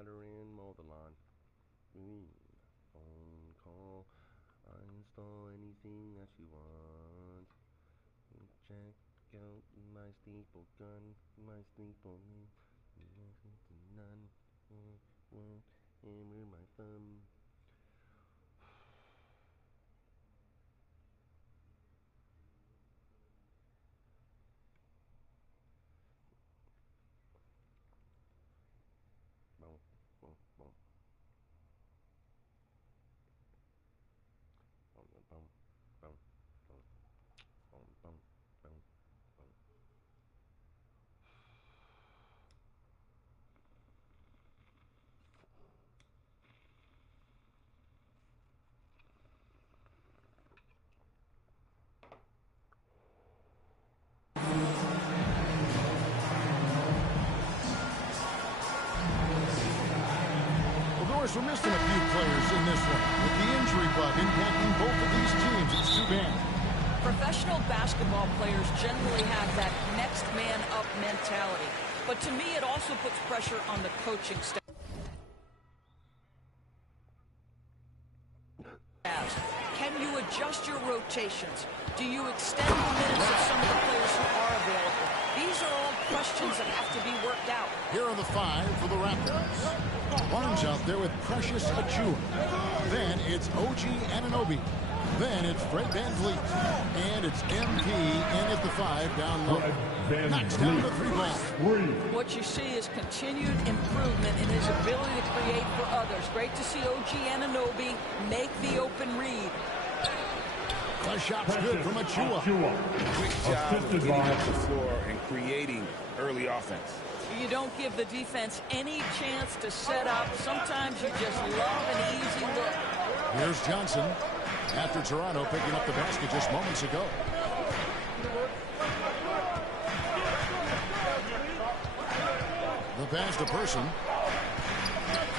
water and mow the lawn. Phone call. I install anything that you want. Check out my staple gun, my staple none. Won't hammer my thumb. Boom, boom, boom. Boom, boom, boom, boom, boom, boom, boom, boom. We're missing a few players in this one. With the injury bug impacting both of these teams, it's too bad. Professional basketball players generally have that next man up mentality. But to me, it also puts pressure on the coaching staff. Can you adjust your rotations? Do you extend the minutes of some of the players who are available? These are all questions that have to be worked out. Here are the 5 for the Raptors. Barnes out there with Precious Achiuwa. Then it's OG Anunoby. Then it's Fred VanVleet. And it's MP in at the 5 down low. Knocks down the 3 ball. What you see is continued improvement in his ability to create for others. Great to see OG Anunoby make the open read. The shot's good from Achiuwa. Quick job of getting off the floor and creating early offense. You don't give the defense any chance to set up. Sometimes you just love an easy look. Here's Johnson after Toronto picking up the basket just moments ago. The pass to Person.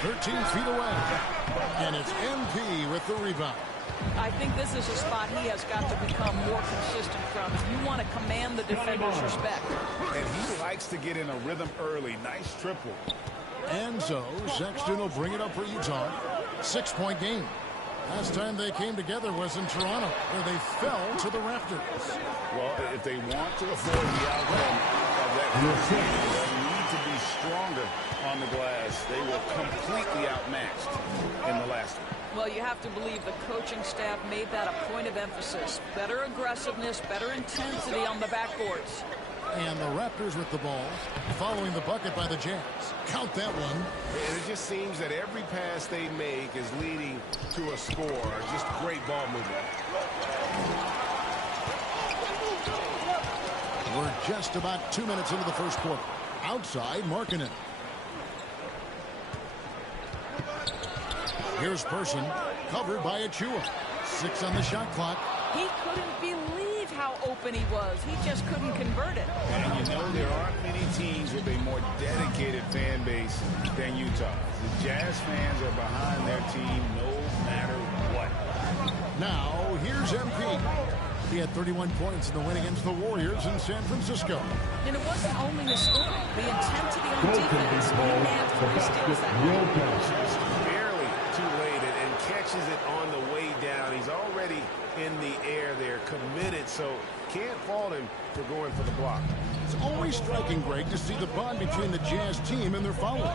13 feet away. And it's MP with the rebound. I think this is a spot he has got to become more consistent from. If you want to command the defender's respect. And he likes to get in a rhythm early. Nice triple. And so Sexton will bring it up for Utah. 6-point game. Last time they came together was in Toronto, where they fell to the Raptors. Well, if they want to avoid the outcome of that game, they need to be stronger on the glass. They were completely outmatched in the last one. Well, you have to believe the coaching staff made that a point of emphasis. Better aggressiveness, better intensity on the backboards. And the Raptors with the ball, following the bucket by the Jazz. Count that one. And it just seems that every pass they make is leading to a score. Just great ball movement. We're just about 2 minutes into the first quarter. Outside, Markkanen. Here's Person, covered by Achiuwa. 6 on the shot clock. He couldn't believe how open he was. He just couldn't convert it. And you know there aren't many teams with a more dedicated fan base than Utah. The Jazz fans are behind their team no matter what. Now, here's MP. He had 31 points in the win against the Warriors in San Francisco. And it wasn't only the scoring, the intensity on defense. He had 3 steals that night. Barely too late and catches it on the way down. He's already in the air there, committed, so can't fault him for going for the block. It's always striking, Greg, to see the bond between the Jazz team and their following.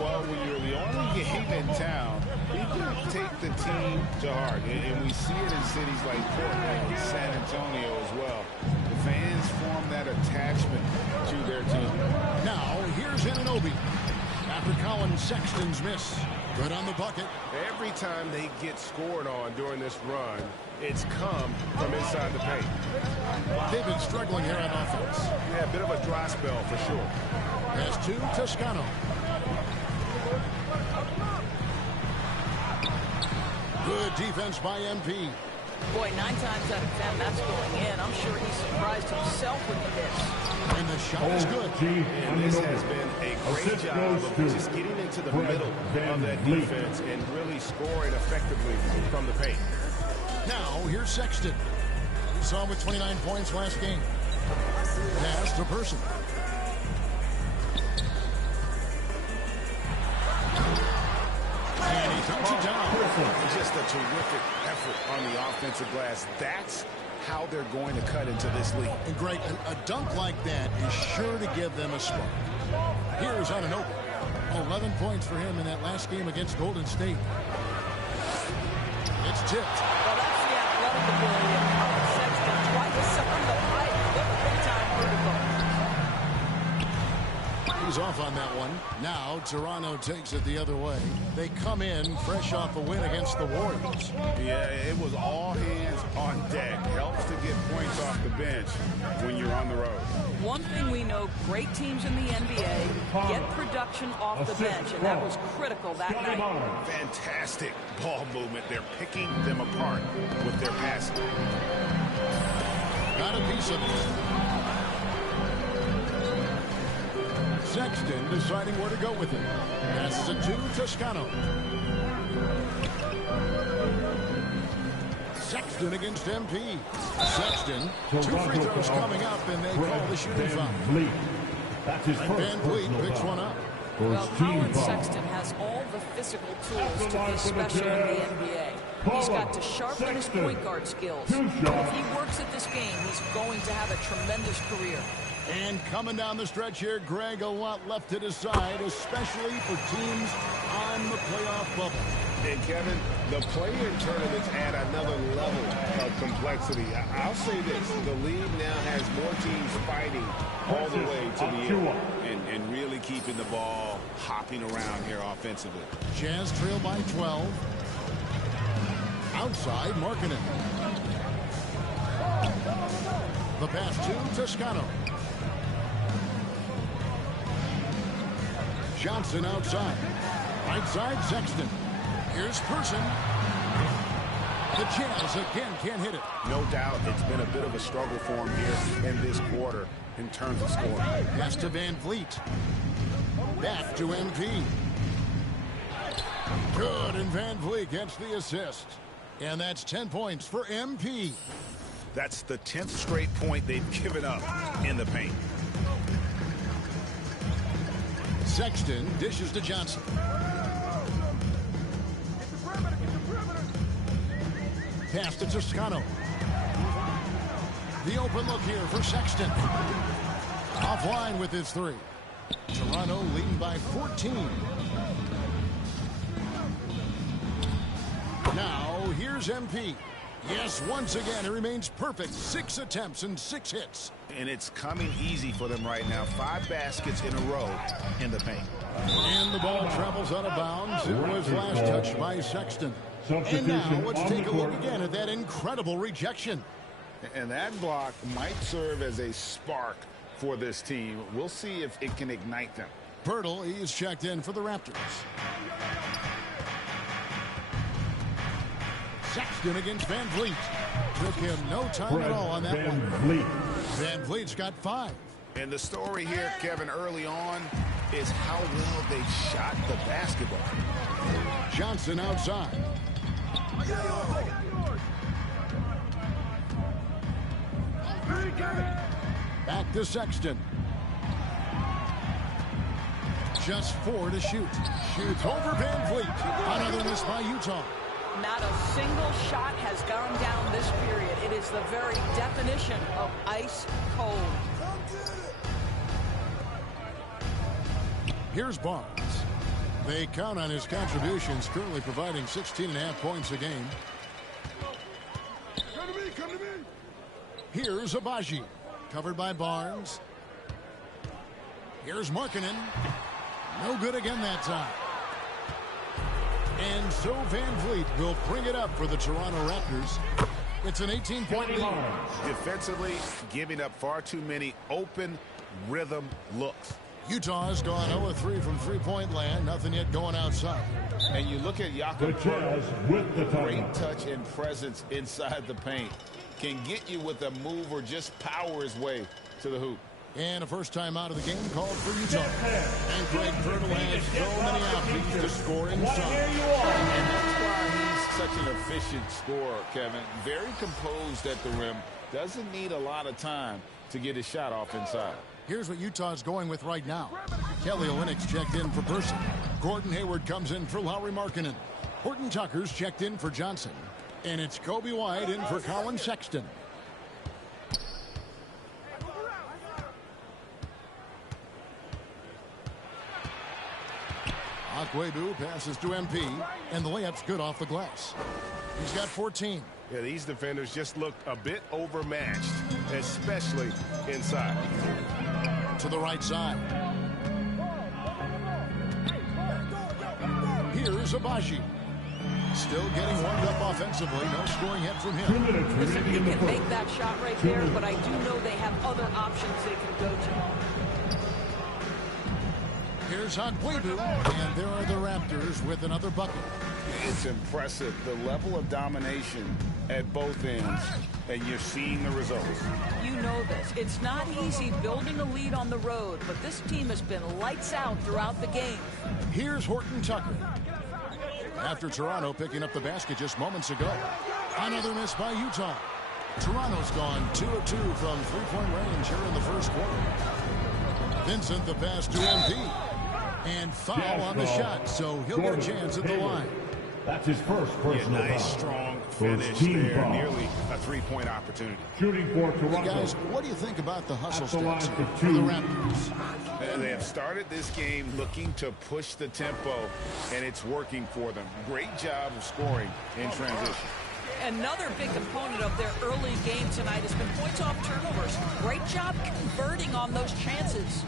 Well, when you're the only game in town, people take the team to heart. And we see it in cities like Portland and San Antonio as well. The fans form that attachment to their team. Now, here's Anunoby. After Colin Sexton's miss. Good on the bucket. Every time they get scored on during this run, it's come from inside the paint. They've been struggling here on offense. Yeah, a bit of a dry spell for sure. Pass to Toscano. Good defense by MP. Boy, 9 times out of 10, that's going in. I'm sure he's surprised himself with the miss. And the shot is good. And this has been a great job of just getting into the middle of that defense and really scoring effectively from the paint. Now, here's Sexton. We saw him with 29 points last game. Pass to Person. Knocks it down. Just a terrific effort on the offensive glass. That's how they're going to cut into this league. And Greg, a dunk like that is sure to give them a spark. Here's Ananobi. 11 points for him in that last game against Golden State. It's tipped. Well, that's the athletic ability of Colin Sexton. Twice on the pipe. What a big-time vertical. He's off on that one. Now Toronto takes it the other way. They come in fresh off a win against the Warriors. Yeah, it was all hands on deck. Helps to get points off the bench when you're on the road. One thing we know, great teams in the NBA get production off the bench, and that was critical that night. Fantastic ball movement. They're picking them apart with their passing. Got a piece of it. Sexton deciding where to go with it. Passes it to Toscano. Sexton against MP. Sexton, 2 free throws coming up, and they call the shooting foul. Van Vliet picks one up. Well, Colin Sexton has all the physical tools to be special in the NBA. He's got to sharpen his point guard skills. If he works at this game, he's going to have a tremendous career. And coming down the stretch here, Greg, a lot left to decide, especially for teams on the playoff bubble. And Kevin, the play-in tournaments add another level of complexity. I'll say this, the league now has more teams fighting all the way to the end and really keeping the ball hopping around here offensively. Jazz trail by 12. Outside, Markkanen. The pass to Toscano. Johnson outside. Right side, Sexton. Here's Person. The Jazz again can't hit it. No doubt it's been a bit of a struggle for him here in this quarter in terms of scoring. Pass to Van Vliet. Back to MP. Good, and Van Vliet gets the assist. And that's 10 points for MP. That's the 10th straight point they've given up in the paint. Sexton dishes to Johnson. Pass to Toscano. The open look here for Sexton. Offline with his 3. Toronto leading by 14. Now here's MP. Yes, once again, it remains perfect. 6 attempts and 6 hits. And it's coming easy for them right now. 5 baskets in a row in the paint. And the ball travels out of bounds. It was last touched by Sexton. And now let's take a look again at that incredible rejection. And that block might serve as a spark for this team. We'll see if it can ignite them. Pirtle, he is checked in for the Raptors. Sexton against Van Vliet. Took him no time at all on that one. Van Vliet's got 5. And the story here, Kevin, early on is how well they shot the basketball. Johnson outside. Back to Sexton. Just 4 to shoot. Shoots over Van Vliet. Another miss by Utah. Not a single shot has gone down this period. It is the very definition of ice cold. Here's Barnes. They count on his contributions, currently providing 16.5 points a game. Come to me. Here's Abaji. Covered by Barnes. Here's Markkanen. No good again that time. And so Van Vliet will bring it up for the Toronto Raptors. It's an 18-point lead. Defensively, giving up far too many open rhythm looks. Utah has gone 0-3 from three-point land. Nothing yet going outside. And you look at Jakob Poeltl, great touch and presence inside the paint. Can get you with a move or just power his way to the hoop. And a first time out of the game called for Utah. And Craig Pirtle has so many options to score inside. And that's why he's such an efficient scorer, Kevin. Very composed at the rim. Doesn't need a lot of time to get his shot off inside. Here's what Utah's going with right now. Kelly Olynyk's checked in for Person. Gordon Hayward comes in for Lauri Markkanen. Horton Tucker's checked in for Johnson. And it's Kobe White in for Colin Sexton. Akwebu passes to MP, and the layup's good off the glass. He's got 14. Yeah, these defenders just looked a bit overmatched, especially inside. To the right side. Here's Abaji. Still getting warmed up offensively. No scoring yet from him. Listen, he can make that shot right there, but I do know they have other options they can go to. Here's Akwebu, and there are the Raptors with another bucket. It's impressive, the level of domination at both ends, and you're seeing the results. You know this. It's not easy building a lead on the road, but this team has been lights out throughout the game. Here's Horton Tucker. After Toronto picking up the basket just moments ago. Another miss by Utah. Toronto's gone 2 of 2 from three-point range here in the first quarter. Vincent the pass to MP. And foul on the shot, so he'll get a chance at the line. That's his first personal Nice, foul. strong finish there. Nearly a three-point opportunity. Shooting for Toronto. Hey guys, what do you think about the hustle At the line stats for for the two. Raptors? They have started this game looking to push the tempo, and it's working for them. Great job of scoring in transition. Another big component of their early game tonight has been points off turnovers. Great job converting on those chances.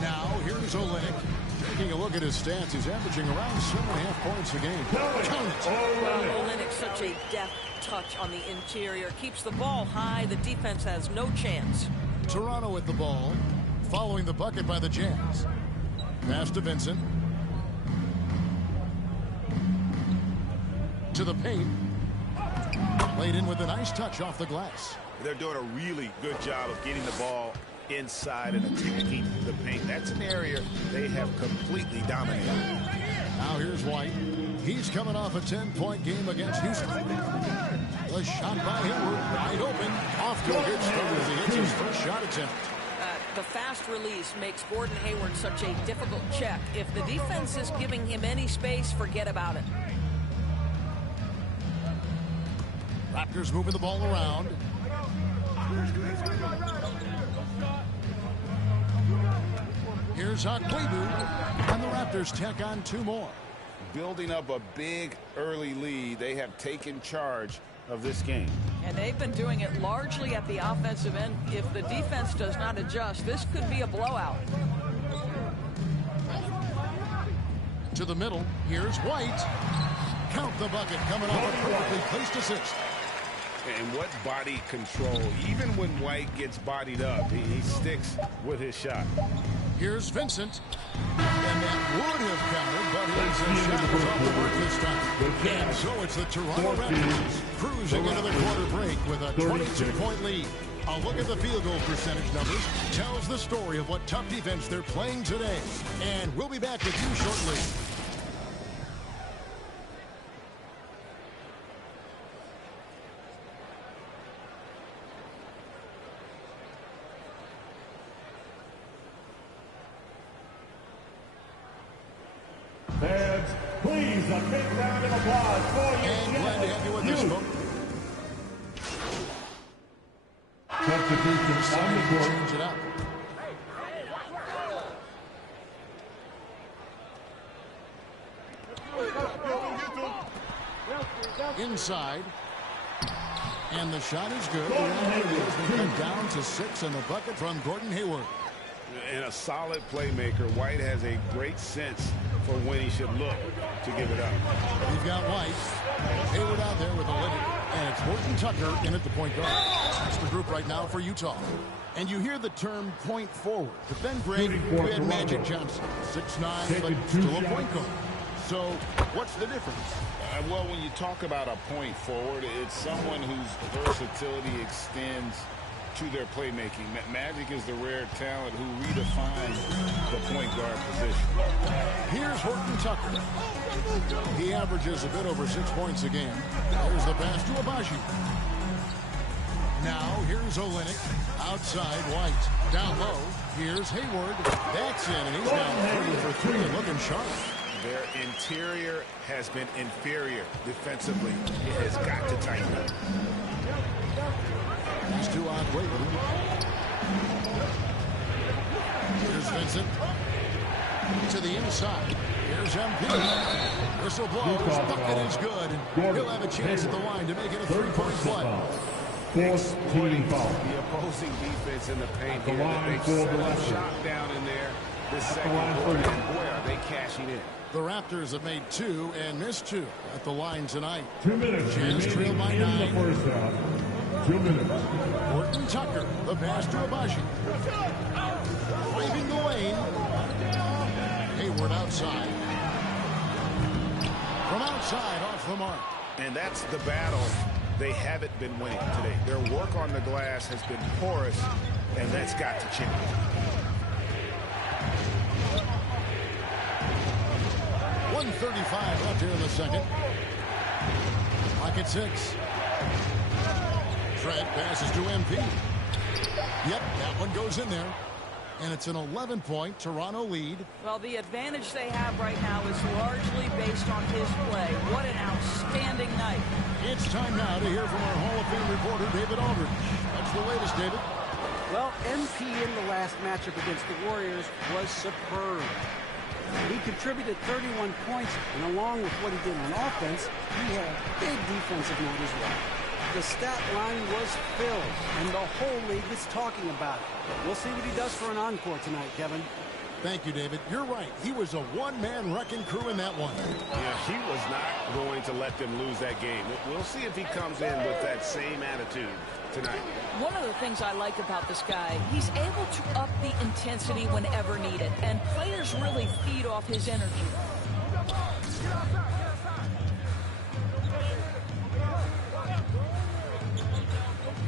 Now, here's Olynyk. Taking a look at his stats, he's averaging around 7.5 points a game. Count it. Well, Olynyk's such a deft touch on the interior. Keeps the ball high. The defense has no chance. Toronto with the ball, following the bucket by the Jazz. Pass to Vincent. To the paint. Played in with a nice touch off the glass. They're doing a really good job of getting the ball inside and attacking the paint. That's an area they have completely dominated. Now here's White. He's coming off a 10-point game against Houston. The shot by Hayward, wide open. Off to a good start as he hits his first shot attempt. The fast release makes Gordon Hayward such a difficult check. If the defense is giving him any space, forget about it. Raptors moving the ball around. Here's Akwebu, and the Raptors tack on 2 more. Building up a big early lead, they have taken charge of this game. And they've been doing it largely at the offensive end. If the defense does not adjust, this could be a blowout. To the middle, here's White. Count the bucket, coming off a perfectly placed assist. And what body control. Even when White gets bodied up, he sticks with his shot. Here's Vincent. And that would have counted, but his shot was off the mark this time. And so it's the Toronto Raptors cruising into the quarter break with a 22-point lead. A look at the field goal percentage numbers tells the story of what tough defense they're playing today. And we'll be back with you shortly. Fans, please, a big round of applause for you. And glad to have you with us, folks. Substitution on the court. Change it up. Inside. And the shot is good. They come down to 6 and the bucket from Gordon Hayward. And a solid playmaker. White has a great sense for when he should look to give it up. We've got White. Hayward out there with Olynyk. And it's Horton Tucker in at the point guard. That's the group right now for Utah. And you hear the term point forward. But then, Greg, we had Magic Johnson. 6'9", but still a point guard. So what's the difference? Well, when you talk about a point forward, it's someone whose versatility extends to their playmaking. Magic is the rare talent who redefines the point guard position. Here's Horton Tucker. He averages a bit over 6 points a game. There's the pass to Abaji. Now here's Olynyk. Outside White. Down low. Here's Hayward. That's in, and he's down 3 for 3 and looking sharp. Their interior has been inferior defensively. It has got to tighten up. These two on Waverly. Here's Vincent. To the inside. Here's MP. Whistle blows. Bucket is good. And he'll have a chance at the line to make it a three-point play. Exploiting the opposing defense in the paint here. They've set a shot down in there this second quarter. And boy, are they cashing in. The Raptors have made 2 and missed 2 at the line tonight. 2 minutes Jazz trail by in 9. the first half. 2 minutes. Horton Tucker, the pass to Abaji. Waving the lane. Hayward outside. From outside, off the mark. And that's the battle they haven't been winning today. Their work on the glass has been porous, and that's got to change. .135 left here in the second. Clock at 6. Fred passes to MP. Yep, that one goes in there. And it's an 11-point Toronto lead. Well, the advantage they have right now is largely based on his play. What an outstanding night. It's time now to hear from our Hall of Fame reporter, David Aldridge. That's the latest, David. Well, MP in the last matchup against the Warriors was superb. He contributed 31 points, and along with what he did on offense, he had a big defensive night as well. The stat line was filled, and the whole league is talking about it. We'll see what he does for an encore tonight, Kevin. Thank you, David. You're right. He was a one-man wrecking crew in that one. Yeah, he was not going to let them lose that game. We'll see if he comes in with that same attitude tonight. One of the things I like about this guy, he's able to up the intensity whenever needed, and players really feed off his energy.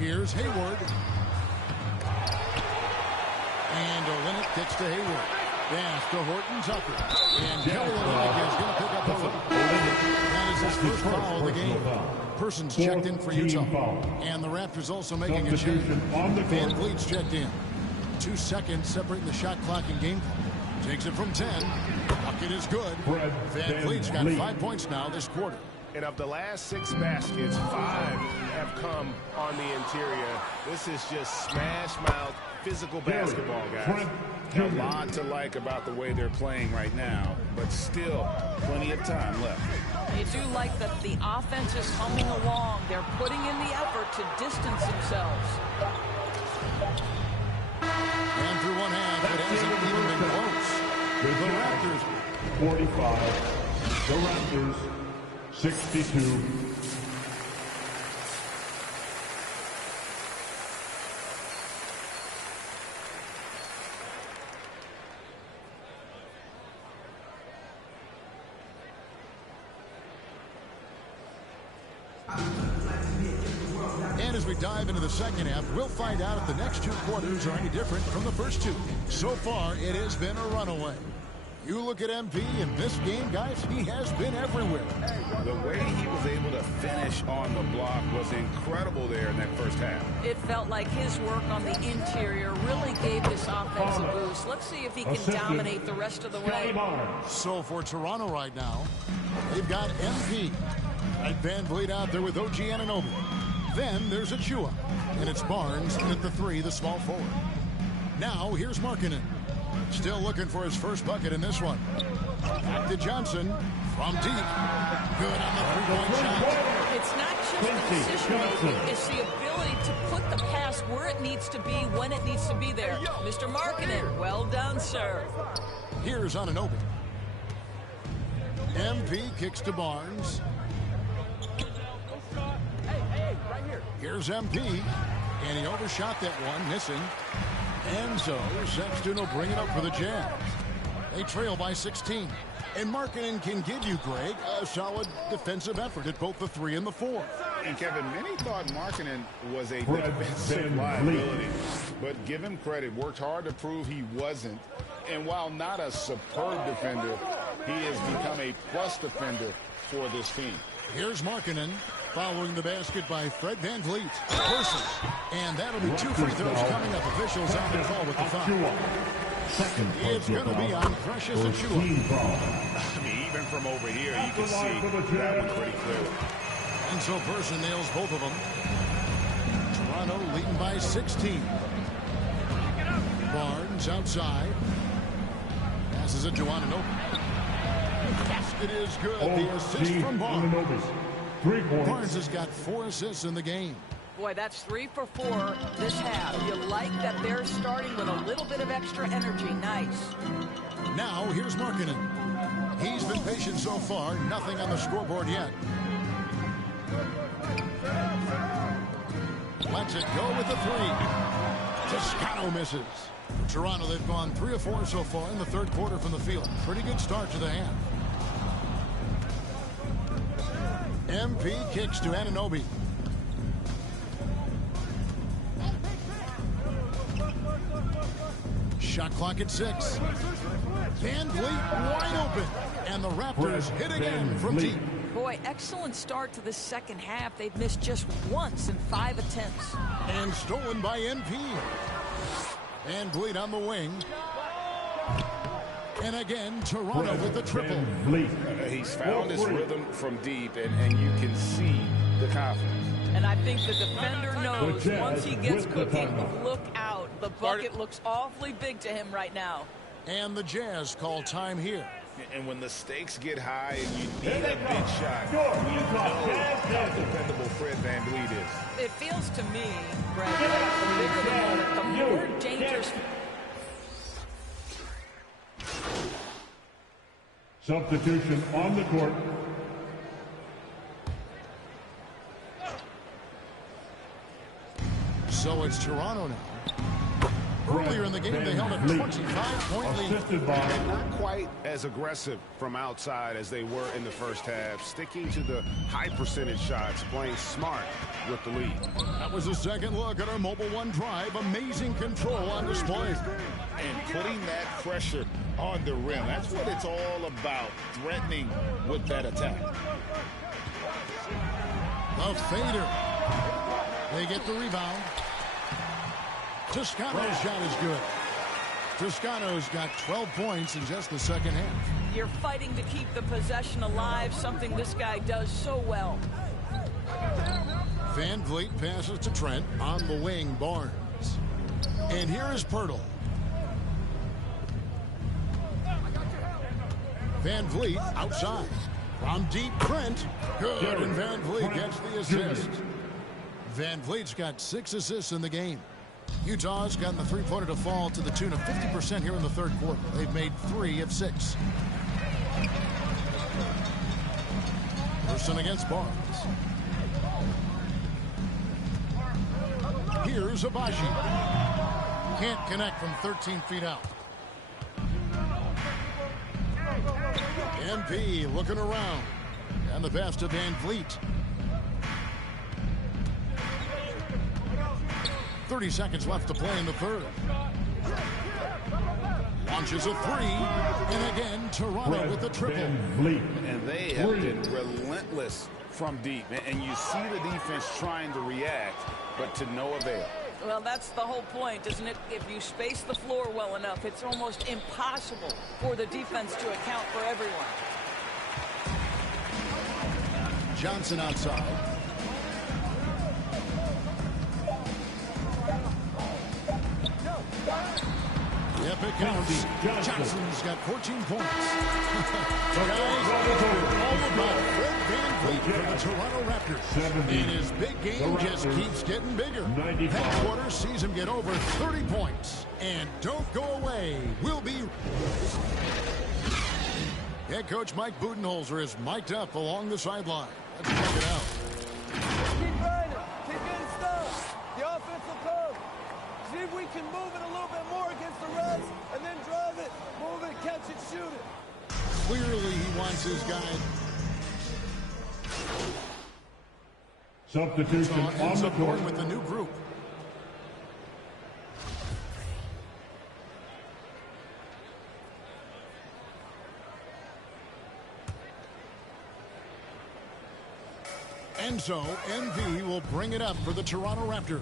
Here's Hayward. And Olynyk kicks to Hayward. Pass to Horton Tucker. And Kelly Olynyk is going to pick up a foul. That is his first foul of the game. Persons checked in for Utah. And the Raptors also making a change. Van Vliet's checked in. 2 seconds separating the shot clock and game clock. Takes it from 10. Bucket is good. Van Vliet's got 5 points now this quarter. And of the last 6 baskets, 5 have come on the interior. This is just smash-mouth physical basketball, guys. A lot to like about the way they're playing right now, but still plenty of time left. You do like that the offense is humming along. They're putting in the effort to distance themselves. And through one half, it hasn't even been close. The Raptors 45. The Raptors 62. And as we dive into the second half, we'll find out if the next 2 quarters are any different from the first 2. So far, it has been a runaway. You look at MP in this game, guys, he has been everywhere. The way he was able to finish on the block was incredible there in that first half. It felt like his work on the interior really gave this offense a boost. Let's see if he can dominate the rest of the way. So for Toronto right now, they've got MP. Right, Van Vliet out there with OG Anunoby. Then there's Achua. And it's Barnes in at the 3, the small forward. Now here's Markkanen. Still looking for his first bucket in this one. Back to Johnson from deep. Good on the 3-point shot. It's not just the decision-making, it's the ability to put the pass where it needs to be, when it needs to be there. Mr. Markkanen, well done, sir. Here's Anunoby. MP kicks to Barnes. Here's MP. And he overshot that one, missing. And so Sexton will bring it up for the Jazz. They trail by 16. And Markkanen can give you, Greg, a solid defensive effort at both the 3 and the 4. And Kevin, many thought Markkanen was a defensive liability. But give him credit, worked hard to prove he wasn't. And while not a superb defender, he has become a plus defender for this team. Here's Markkanen following the basket by Fred Van Vliet. Person. And that'll be 2 free throws coming up. Officials on the call with the foul. second It's going to be on Precious Achua. team foul. I mean, even from over here, you can see that one pretty clearly. And so Person nails both of them. Toronto leading by 16. Barnes outside. Passes it to Anunoby. It is good. The assist from Barnes. 3 points. Barnes has got 4 assists in the game. Boy, that's 3 for 4 this half. You like that they're starting with a little bit of extra energy. Nice. Now here's Markkanen. He's been patient so far. Nothing on the scoreboard yet. Lets it go with the 3. Toscano misses. Toronto, they've gone 3 of 4 so far in the third quarter from the field. Pretty good start to the half. MP kicks to Anunoby. Shot clock at 6. Van Vliet wide open. And the Raptors hit again from deep. Boy, excellent start to the second half. They've missed just once in 5 attempts. And stolen by NP. Van Vliet on the wing. And again, Toronto with the triple. He's found his rhythm from deep, and you can see the confidence. And I think the defender knows once he gets cooking, look out. The bucket looks awfully big to him right now. And the Jazz call time here. And when the stakes get high and you need a big shot, we know how dependable Fred Van Vliet is. It feels to me, Greg, like the bigger the moment, the more dangerous. Substitution on the court. So it's Toronto now. Earlier in the game, they held a 25-point lead. Not quite as aggressive from outside as they were in the first half, sticking to the high percentage shots, playing smart with the lead. That was a second look at our Mobile One drive. Amazing control on display. And putting that pressure on the rim, that's what it's all about, threatening with that attack. The fader. They get the rebound. Toscano's shot is good. Toscano's got 12 points in just the second half. You're fighting to keep the possession alive, something this guy does so well. Van Vliet passes to Trent on the wing, Barnes. And here is Pirtle. Van Vliet outside. From deep, Trent. Good, and Van Vliet gets the assist. Van Vliet's got 6 assists in the game. Utah's gotten the three-pointer to fall to the tune of 50% here in the third quarter. They've made 3 of 6. Person against Barnes. Here's Abaji. Can't connect from 13 feet out. MP looking around. And the pass to Van Vliet. 30 seconds left to play in the third. Launches a 3. And again, Toronto with the triple. And they have been relentless from deep. And you see the defense trying to react, but to no avail. Well, that's the whole point, isn't it? If you space the floor well enough, it's almost impossible for the defense to account for everyone. Johnson outside. Yep, it counts. Johnson's got 14 points. So guys, all about Fred Van Vliet for the Toronto Raptors. And his big game just keeps getting bigger. That quarter sees him get over 30 points. And don't go away. We'll be... Head coach Mike Budenholzer is mic'd up along the sideline. Let's check it out. Keep running. Keep getting stuff. The offense will come. See if we can move it a little bit more against the rest, and then drive it, move it, catch it, shoot it. Clearly he wants his guy. Substitution on the court with the new group. And so MV will bring it up for the Toronto Raptors.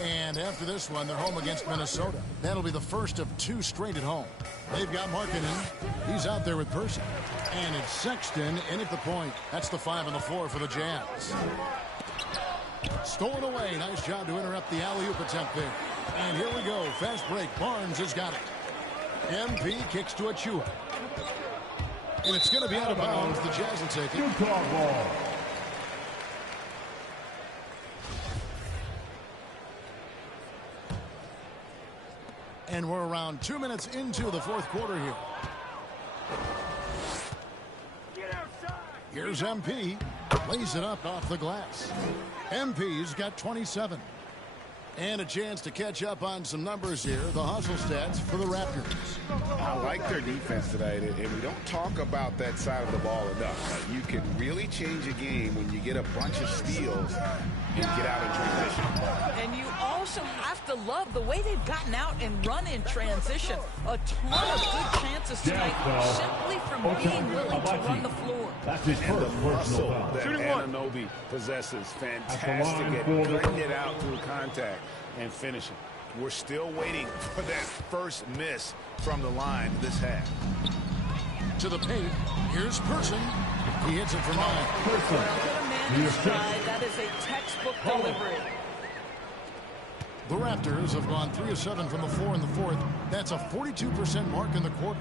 And after this one, they're home against Minnesota. That'll be the first of 2 straight at home. They've got Markkanen. He's out there with Person. And it's Sexton in at the point. That's the 5 on the floor for the Jazz. Stolen away. Nice job to interrupt the alley-oop attempt there. And here we go. Fast break. Barnes has got it. MP kicks to Achua. And it's going to be out of bounds. The Jazz will take it. Utah ball. And we're around 2 minutes into the fourth quarter here. Here's MP. Lays it up off the glass. MP's got 27. And a chance to catch up on some numbers here. The hustle stats for the Raptors. I like their defense today, and we don't talk about that side of the ball enough. You can really change a game when you get a bunch of steals and get out in transition. And you also have to love the way they've gotten out and run in transition. A ton of good chances tonight simply from being willing to run the floor. That's his And the first muscle personal foul. that Anunoby possesses, fantastic at cutting it out through contact and finishing. We're still waiting for that first miss from the line this half. To the paint. Here's Person. He hits it for 9. Well, get a man in stride. That is a textbook delivery. The Raptors have gone 3 of 7 from the floor in the fourth. That's a 42% mark in the quarter.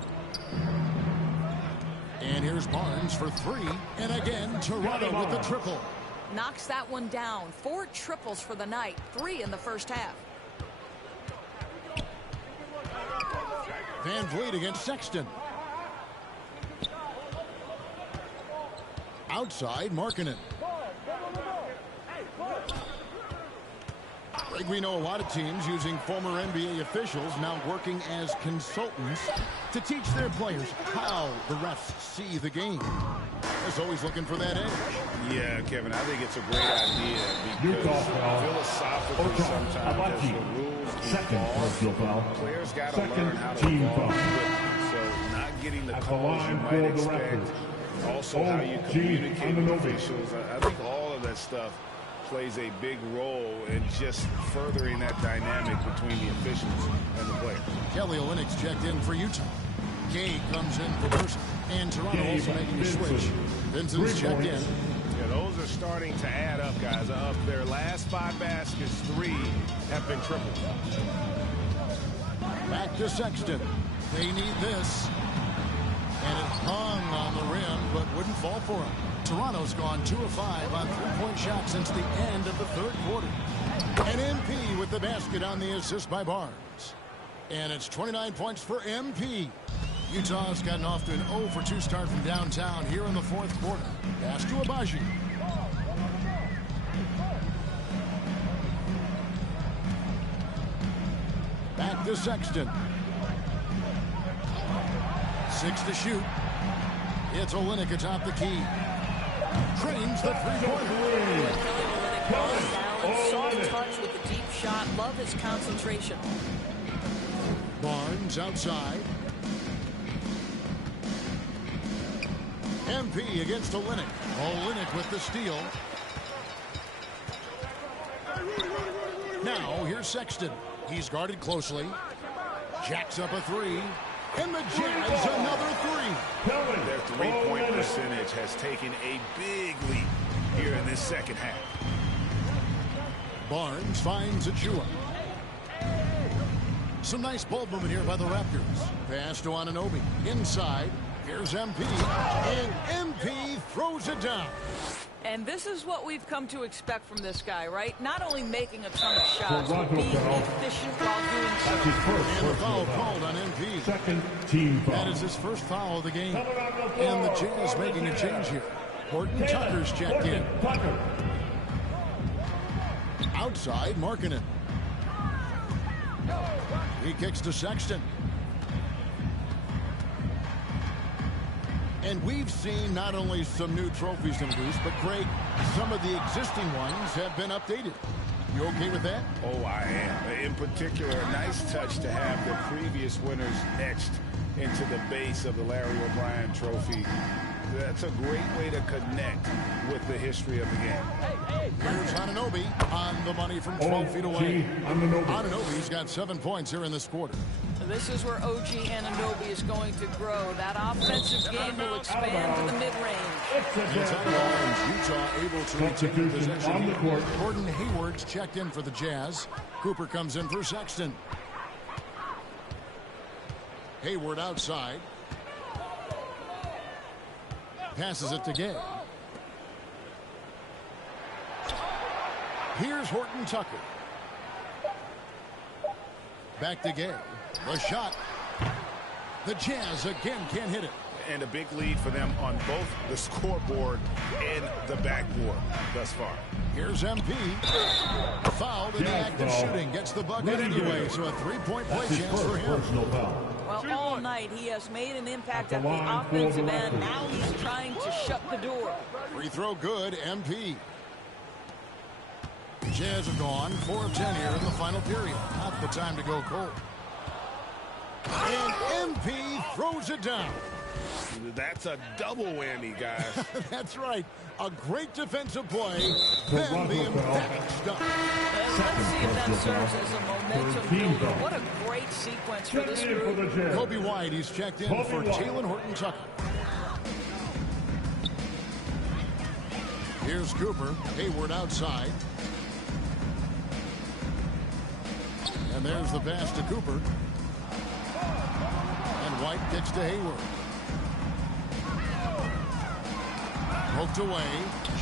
And here's Barnes for 3. And again, Toronto with the triple. Knocks that one down. 4 triples for the night. 3 in the first half. Van Vliet against Sexton. Outside, Markkanen. Like we know a lot of teams using former NBA officials now working as consultants to teach their players how the refs see the game. Is always looking for that edge. Yeah, Kevin, I think it's a great idea because philosophically sometimes as the rules evolve, players got to learn how to evolve. So not getting the calls you might expect, also how you communicate with officials. I think all of that stuff plays a big role in just furthering that dynamic between the officials and the players. Kelly Olynyk's checked in for Utah. Gay comes in for Person. And Toronto also making a switch. Vincent's checked in. Yeah, those are starting to add up, guys. Up their last 5 baskets, 3 have been tripled. Back to Sexton. They need this. And it hung on the rim, but wouldn't fall for him. Toronto's gone 2 of 5 on 3-point shots since the end of the third quarter. And MP with the basket on the assist by Barnes. And it's 29 points for MP. Utah's gotten off to an 0 for 2 start from downtown here in the fourth quarter. Pass to Abaji. Back to Sexton. 6 to shoot. It's Olynyk atop the key. Trains the three-pointer. Soft touch with the deep shot. Love his concentration. Barnes outside. MP against Olynyk. Olynyk with the steal. Now here's Sexton. He's guarded closely. Jacks up a 3. And the Jazz another 3. Their three-point percentage has taken a big leap here in this second half. Barnes finds Achua. Some nice ball movement here by the Raptors. Pass to Anunoby. Inside. Here's MP. And MP throws it down. And this is what we've come to expect from this guy, right? Not only making a ton of shots, but being efficient while doing so. That's his first And the foul called on MP. Second team foul. That is his first foul of the game. And the Jazz making a change here. Horton Tucker's checked in. Outside, Markkanen. He kicks to Sexton. And we've seen not only some new trophies introduced, but Craig, some of the existing ones have been updated. You okay with that? Oh, I am. In particular, a nice touch to have the previous winners etched into the base of the Larry O'Brien trophy That's a great way to connect with the history of the game. Here's Anunoby on the money from 12 feet away. Anunoby's got 7 points here in this quarter. This is where OG Anunoby is going to grow. That offensive game will expand to the mid-range. It's out of bounds. Utah able to retain possession. Gordon Hayward's checked in for the Jazz. Cooper comes in for Sexton. Hayward outside. Passes it to Gay. Here's Horton Tucker. Back to Gay. The shot. The Jazz again can't hit it. And a big lead for them on both the scoreboard and the backboard thus far. Here's MP. Fouled in the act of shooting. Gets the bucket anyway, so a three-point play chance for him. Well, all night he has made an impact at the offensive end. Now he's trying to shut the door. Free throw good, MP. Jazz have gone 4 of 10 here in the final period. Not the time to go cold. And MP throws it down. That's a double whammy, guys. That's right. A great defensive play. Then the emphatic stuff. Let's see if that serves as a momentum builder. What a great sequence for this group. Kobe White, he's checked in for Jalen Horton Tucker. Here's Cooper. Hayward outside. And there's the pass to Cooper. And White gets to Hayward. Poked away.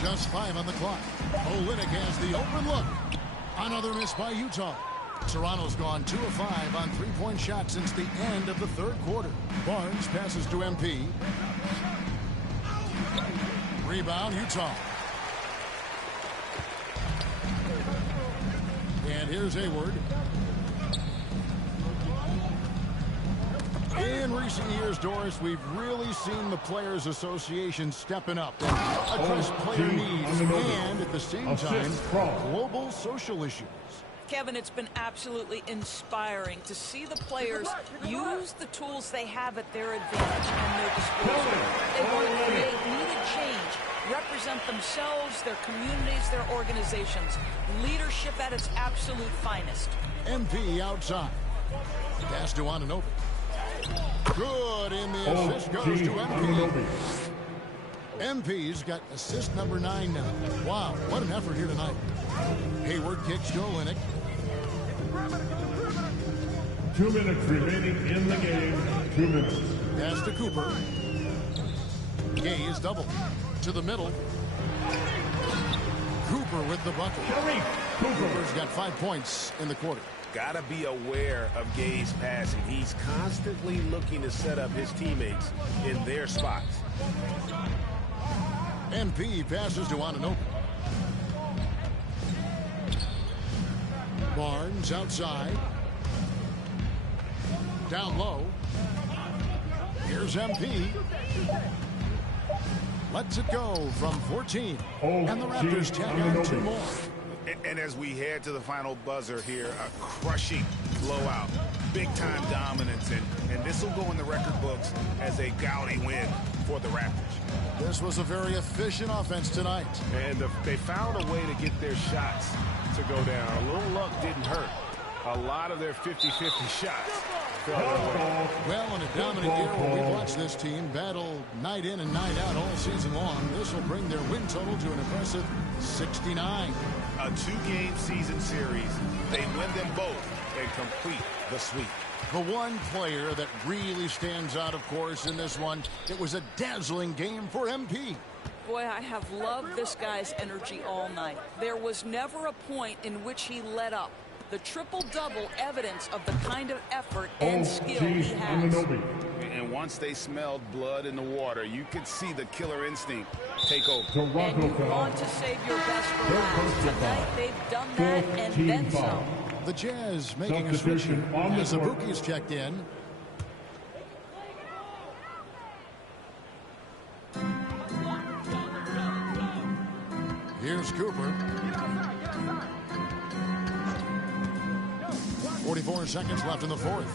Just 5 on the clock. Olynyk has the open look. Another miss by Utah. Toronto's gone 2 of 5 on three-point shots since the end of the third quarter. Barnes passes to MP. Rebound, Utah. And here's Hayward. In recent years, Doris, we've really seen the Players Association stepping up and address player needs and, at the same time, global social issues. Kevin, it's been absolutely inspiring to see the players use the tools they have at their advantage and their disposal. They want to create needed change, represent themselves, their communities, their organizations. Leadership at its absolute finest. MP outside. Pass to Anunoby. Good, and the assist goes to MP. MP's got assist number 9 now. Wow, what an effort here tonight. Hayward kicks to Olynyk. 2 minutes remaining in the game. 2 minutes. Pass to Cooper. Gay is double. To the middle. Cooper with the bucket. Cooper's got 5 points in the quarter. Got to be aware of Gay's passing. He's constantly looking to set up his teammates in their spots. MP passes to Anunoby. Barnes outside. Down low. Here's MP. Lets it go from 14. And the Raptors tag on 2 more. And as we head to the final buzzer here, a crushing blowout, big-time dominance, and this will go in the record books as a gaudy win for the Raptors. This was a very efficient offense tonight. And they found a way to get their shots to go down. A little luck didn't hurt. A lot of their 50-50 shots fell away. Well, in a dominant year where we watched this team battle night in and night out all season long, this will bring their win total to an impressive 69. A 2-game season series. They win them both and complete the sweep. The one player that really stands out, of course, in this one, it was a dazzling game for MP. Boy, I have loved this guy's energy all night. There was never a point in which he let up. The triple-double evidence of the kind of effort and skill he has. And once they smelled blood in the water, you could see the killer instinct take over. And you want to save your best for last. Tonight, they've done that and then some. The Jazz making a switch here as Abuki's checked in. Here's Cooper. 44 seconds left in the fourth.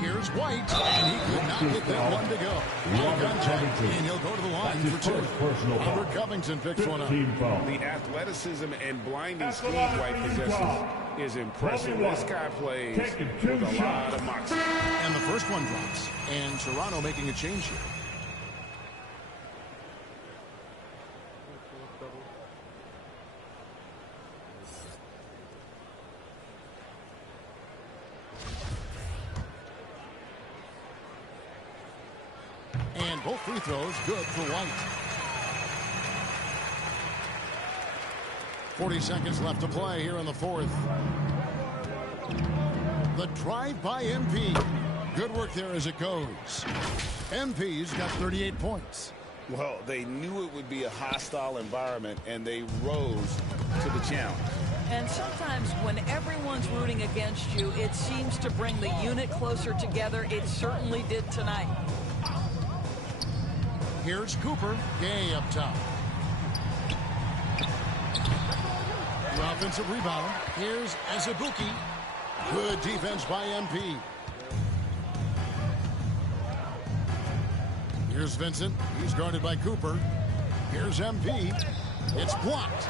Here's White, and he could not get that one to go. No contact, and he'll go to the line for two. Albert Covington picks one up. The athleticism and blinding speed White possesses is impressive. This guy plays with a lot of moxie. And the first one drops, and Toronto making a change here. And both free throws good for White. 40 seconds left to play here in the fourth. The drive by MP. Good work there as it goes. MP's got 38 points. Well, they knew it would be a hostile environment, and they rose to the challenge. And sometimes when everyone's rooting against you, it seems to bring the unit closer together. It certainly did tonight. Here's Cooper. Gay up top. The offensive rebound. Here's Azubuike. Good defense by MP. Here's Vincent. He's guarded by Cooper. Here's MP. It's blocked.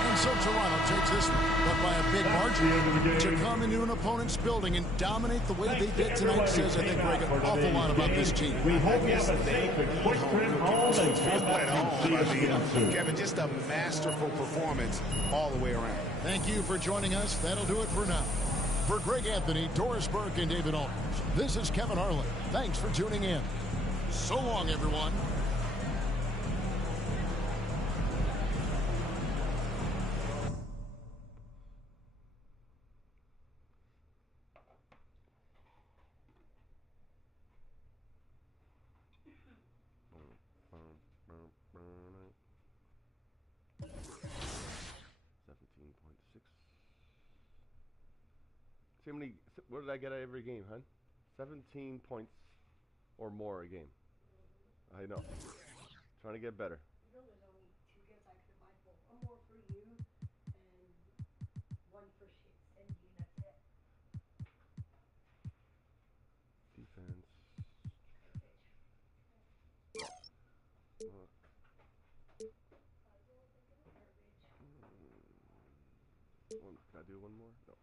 And so Toronto takes this one, but by a big margin. To come into an opponent's building and dominate the way they did tonight says, I think, Greg, an awful lot about this team. We hope you have a safe and quick trip home and come back and see us again soon. Kevin, just a masterful performance all the way around. Thank you for joining us. That'll do it for now. For Greg Anthony, Doris Burke, and David Aldridge, this is Kevin Harlan. Thanks for tuning in. So long, everyone. See how many, what did I get at every game, huh? 17 points or more a game. I know. Trying to get better. You know there's only 2 gifts I could buy for. One more for you and one for Cindy, and that's it. Defense. Can I do one more? No.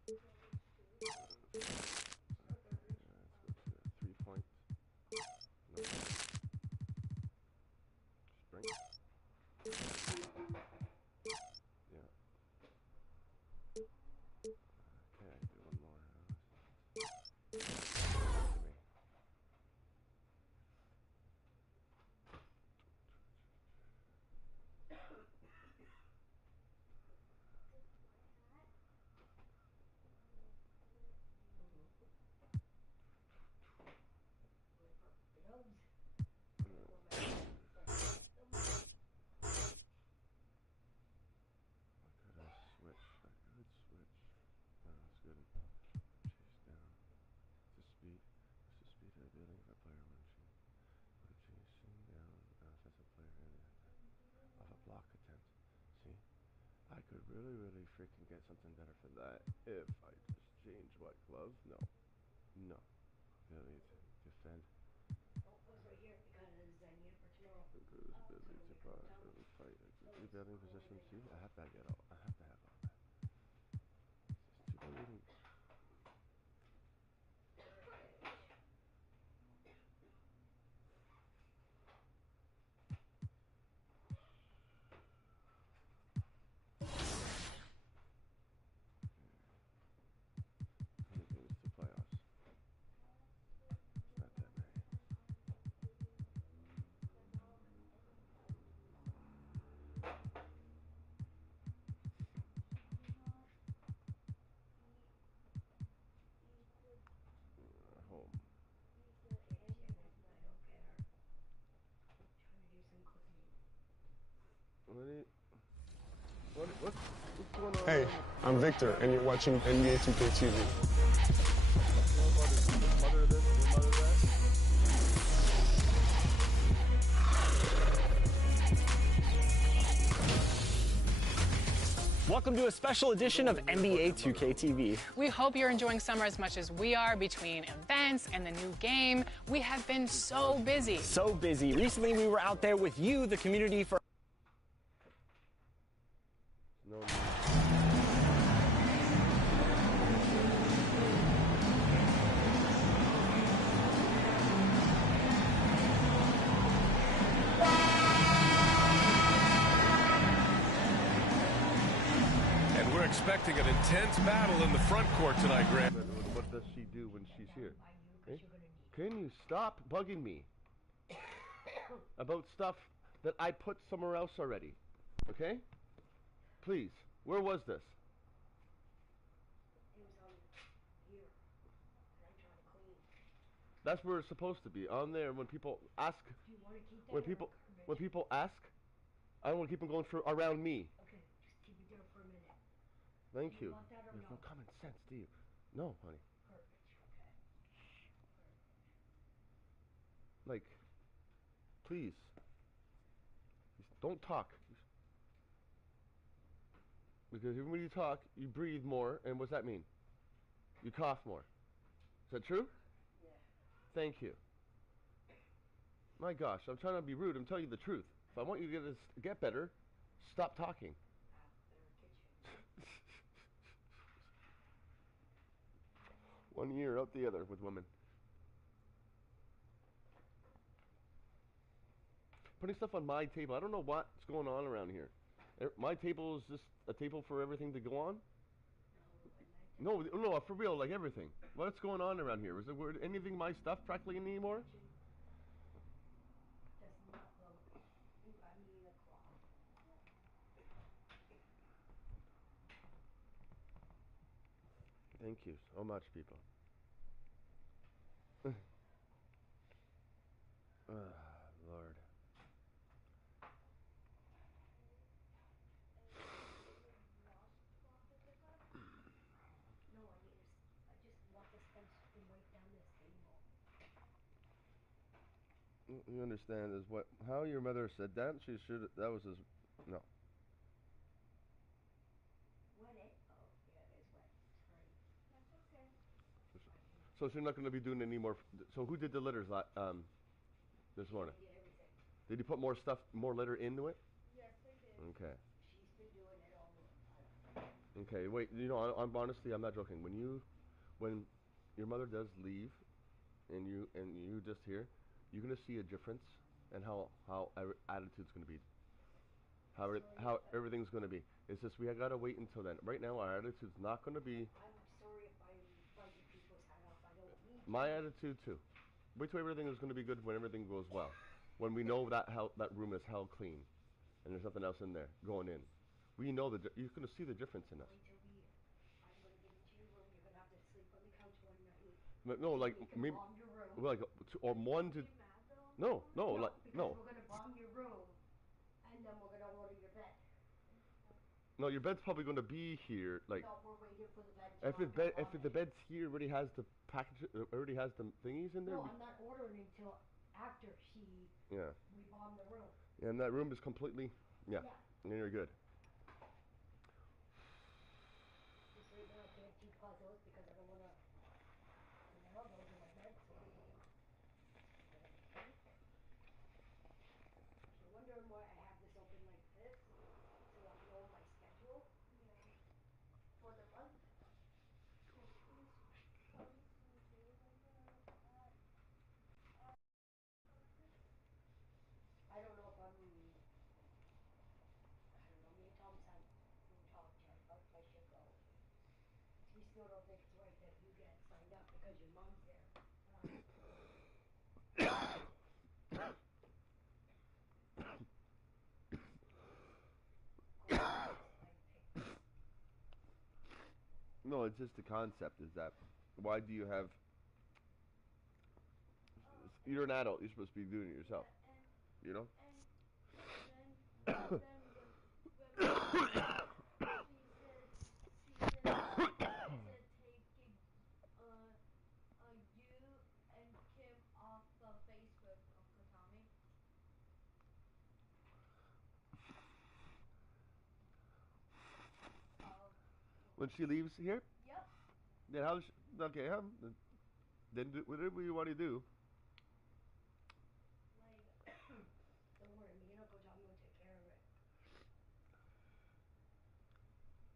3 points. No. Spring. Yeah. Okay, I can do one more. Give me. Really freaking get something better for that if I just change what gloves? No. Ability to defend. Oh, it was right here because I need it for tomorrow. Ability to fight. Rebuilding position. See, I have to get all. I have to have all that. It's too bad. What's going on? Hey, I'm Victor, and you're watching NBA 2K TV. What welcome to a special edition of NBA 2K TV. We hope you're enjoying summer as much as we are. Between events and the new game, we have been so busy. So busy. Recently, we were out there with you, the community, for... No. We're expecting an intense battle in the front court tonight, Grant. What does she do when she's here? Eh? Can you stop bugging me about stuff that I put somewhere else already? Okay? Please. Where was this? It was on here. And I'm trying to clean. That's where it's supposed to be. On there when people ask. Do you want to keep that when people ask, I don't want to keep them going for around me. Okay, just keep it there for a minute. Thank you. Want that or There's no? no common sense, do you? No, honey. Perfect. Okay. Like, please. Don't talk. Because when you talk, you breathe more, and what's that mean? You cough more. Is that true? Yeah. Thank you. My gosh, I'm trying to be rude. I'm telling you the truth. If I want you to get better, stop talking. One ear out the other with women. Putting stuff on my table. I don't know what's going on around here. My table is just a table for everything to go on? No, for real, like everything. What's going on around here? Is there anything my stuff practically anymore? Thank you so much, people. Lord. No, I just want this fence to wipe down this table. You understand is how your mother said that? That was his, no. Wet it? Oh, yeah, it is wet. Sorry. That's okay. So she's not going to be doing any more. So who did the litters this morning? They did everything. Did you put more litter into it? Yes, they did. Okay. She's been doing it all the time. Okay, wait, I'm honestly, I'm not joking. When your mother does leave and you just here, you're going to see a difference in how attitude's going to be. How everything's going to be. It's just we got to wait until then. Right now our attitude's not going to be. I'm sorry if I'm biting people's head off. I don't mean to. My attitude too. Wait till everything is going to be good when everything goes well. When we know that room is held clean and there's nothing else in there going in. We know you're going to see the difference in us. I'm going to get into your room. You're going to have to sleep on the couch one night. But no, like you can maybe bomb your room. like or one to. No, like no. We're going to bomb your room, and then we're going to order your bed. No, your bed's probably going to be here. Like no, we're waiting for the bed. If the bed's here, already has the package, already has the thingies in there. No, I'm not ordering until after we bomb the room. Yeah, and that room is completely. Yeah. And you're good. Just right now I can't declaw those because I don't want to. Those are my bed toys. You're wondering why I have this open like this, so I know my schedule. Yeah. For the month. I don't know if I don't know. Me and Tom haven't talked yet, but I should go. We still don't think it's right that you get signed up because your mom's there. No, it's just the concept is that why do you have. You're an adult. You're supposed to be doing it yourself. You know? When she leaves here? Yep. Then how? Okay, then do whatever you want to do. Like, don't worry, me and Uncle John will take care of it.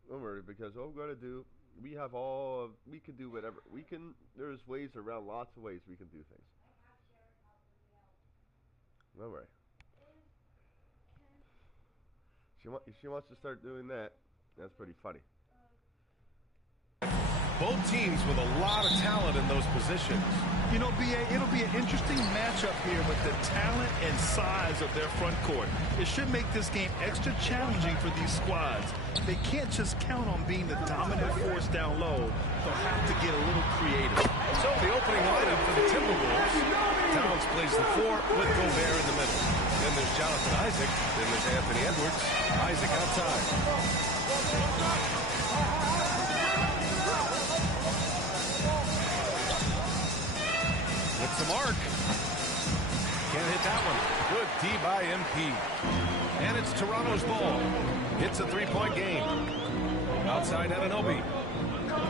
Don't worry, because all we're gonna do, we can do whatever. There's ways around, lots of ways we can do things. Don't worry. She wants to start doing that. That's pretty funny. Both teams with a lot of talent in those positions. You know, BA, it'll be an interesting matchup here with the talent and size of their front court. It should make this game extra challenging for these squads. They can't just count on being the dominant force down low. They'll have to get a little creative. So the opening lineup for the Timberwolves. Towns plays the 4 with Gobert in the middle. Then there's Jonathan Isaac. Then there's Anthony Edwards. Isaac outside. With some arc. Can't hit that one. Good D by MP. And it's Toronto's ball. It's a three-point game. Outside Anunoby.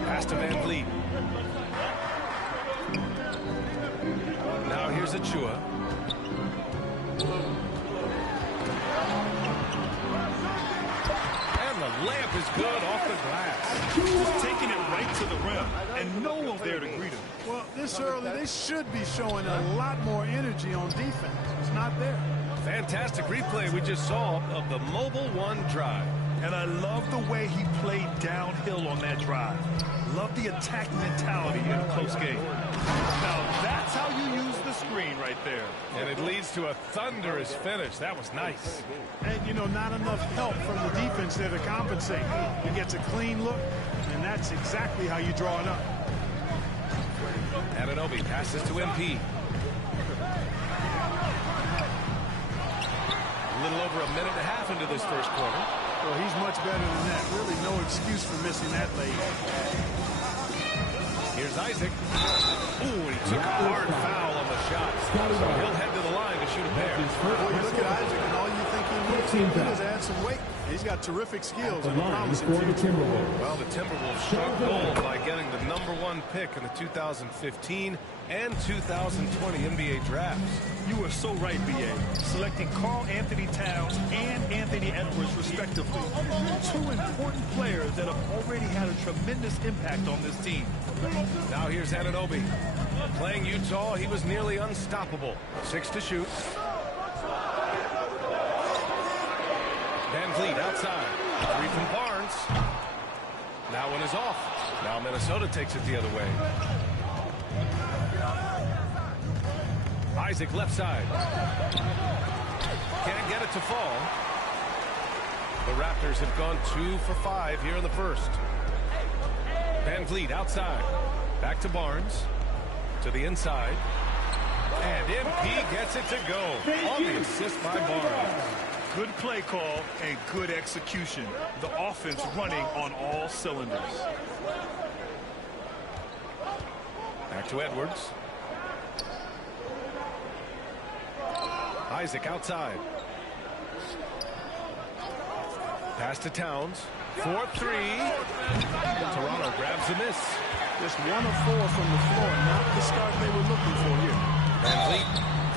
Pass to Van Vliet. Now here's Achua. And the layup is good off the glass. Just taking it right to the rim, and no one there to greet him. Well, this early, they should be showing a lot more energy on defense. It's not there. Fantastic replay we just saw of the Mobile One drive. And I love the way he played downhill on that drive. Love the attack mentality in a close game. Now, that's how you use the screen right there. And it leads to a thunderous finish. That was nice. And, you know, not enough help from the defense there to compensate. He gets a clean look, and that's exactly how you draw it up. Anunoby passes to MP. A little over a minute and a half into this first quarter. Well, he's much better than that. Really no excuse for missing that late. Here's Isaac. Ooh, and he took a hard foul on the shot. So he'll head to the line to shoot a pair. Well, you look at Isaac, and all you think he needs to do is add some weight. He's got terrific skills and a promising future. Well, the Timberwolves struck gold by getting the #1 pick in the 2015 and 2020 NBA drafts. You are so right, BA. Selecting Karl Anthony Towns and Anthony Edwards, respectively. Two important players that have already had a tremendous impact on this team. Now here's Anunoby. Playing Utah, he was nearly unstoppable. 6 to shoot. Van Vliet outside. 3 from Barnes. That one is off. Now Minnesota takes it the other way. Isaac left side. Can't get it to fall. The Raptors have gone 2 for 5 here in the first. Van Vliet outside. Back to Barnes. To the inside. And MP gets it to go. On the assist by Barnes. Good play call and good execution. The offense running on all cylinders. Back to Edwards. Isaac outside. Pass to Towns. 4-3. Toronto grabs a miss. Just 1 of 4 from the floor. Not the start they were looking for here. Van Vliet.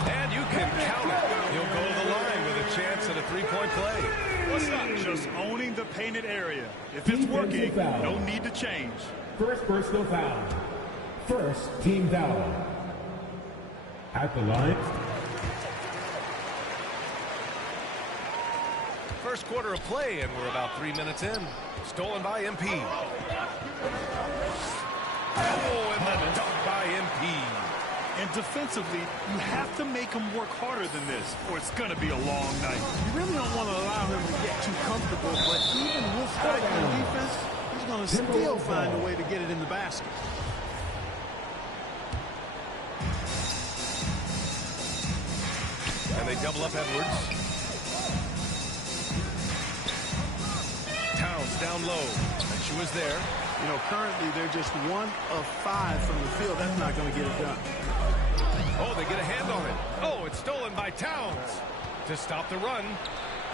And you can count it. He'll go to the line with a chance at a three-point play. Just owning the painted area. If it's working, no need to change. First personal foul. First team foul. At the line. First quarter of play, and we're about 3 minutes in. Stolen by MP. Oh, and the dunk by MP. And defensively, you have to make him work harder than this, or it's going to be a long night. You really don't want to allow him to get too comfortable, but even with striking defense, he's going to still find a way to get it in the basket. And they double up Edwards. Towns down low. And she was there. You know, currently they're just 1 of 5 from the field. That's not going to get it done. Oh, they get a hand on it. Oh, it's stolen by Towns. To stop the run.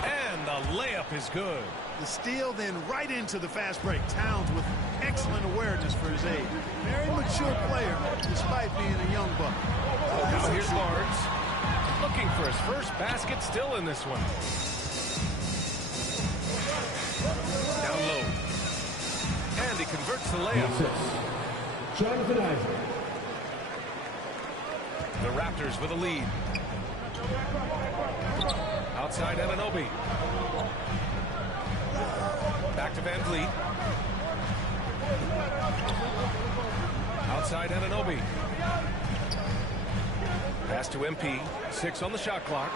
And the layup is good. The steal, then right into the fast break. Towns with excellent awareness for his age. Very mature player, despite being a young buck. Now here's Barnes. Looking for his first basket, still in this one. Down low. And he converts the layup. Jonathan Isaac. The Raptors with a lead. Outside Anunoby. Back to Van Vliet. Outside Anunoby. Pass to MP. 6 on the shot clock.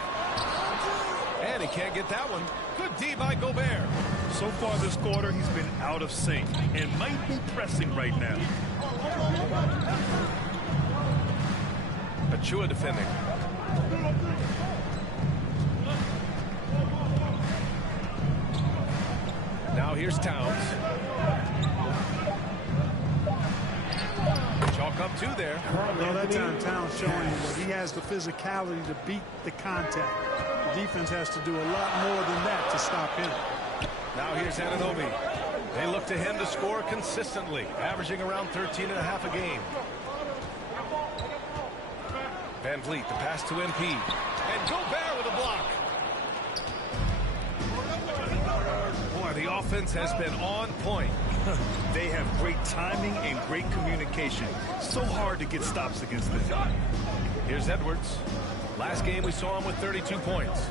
And he can't get that one. Good D by Gobert. So far this quarter, he's been out of sync and might be pressing right now. Achua defending. Now here's Towns. Chalk up 2 there. Well, that time Towns showing him that he has the physicality to beat the contact. The defense has to do a lot more than that to stop him. Now here's Anunoby. They look to him to score consistently, averaging around 13.5 a game. Van Vliet, the pass to MP. And Gobert with a block. Boy, the offense has been on point. They have great timing and great communication. So hard to get stops against them. Here's Edwards. Last game we saw him with 32 points.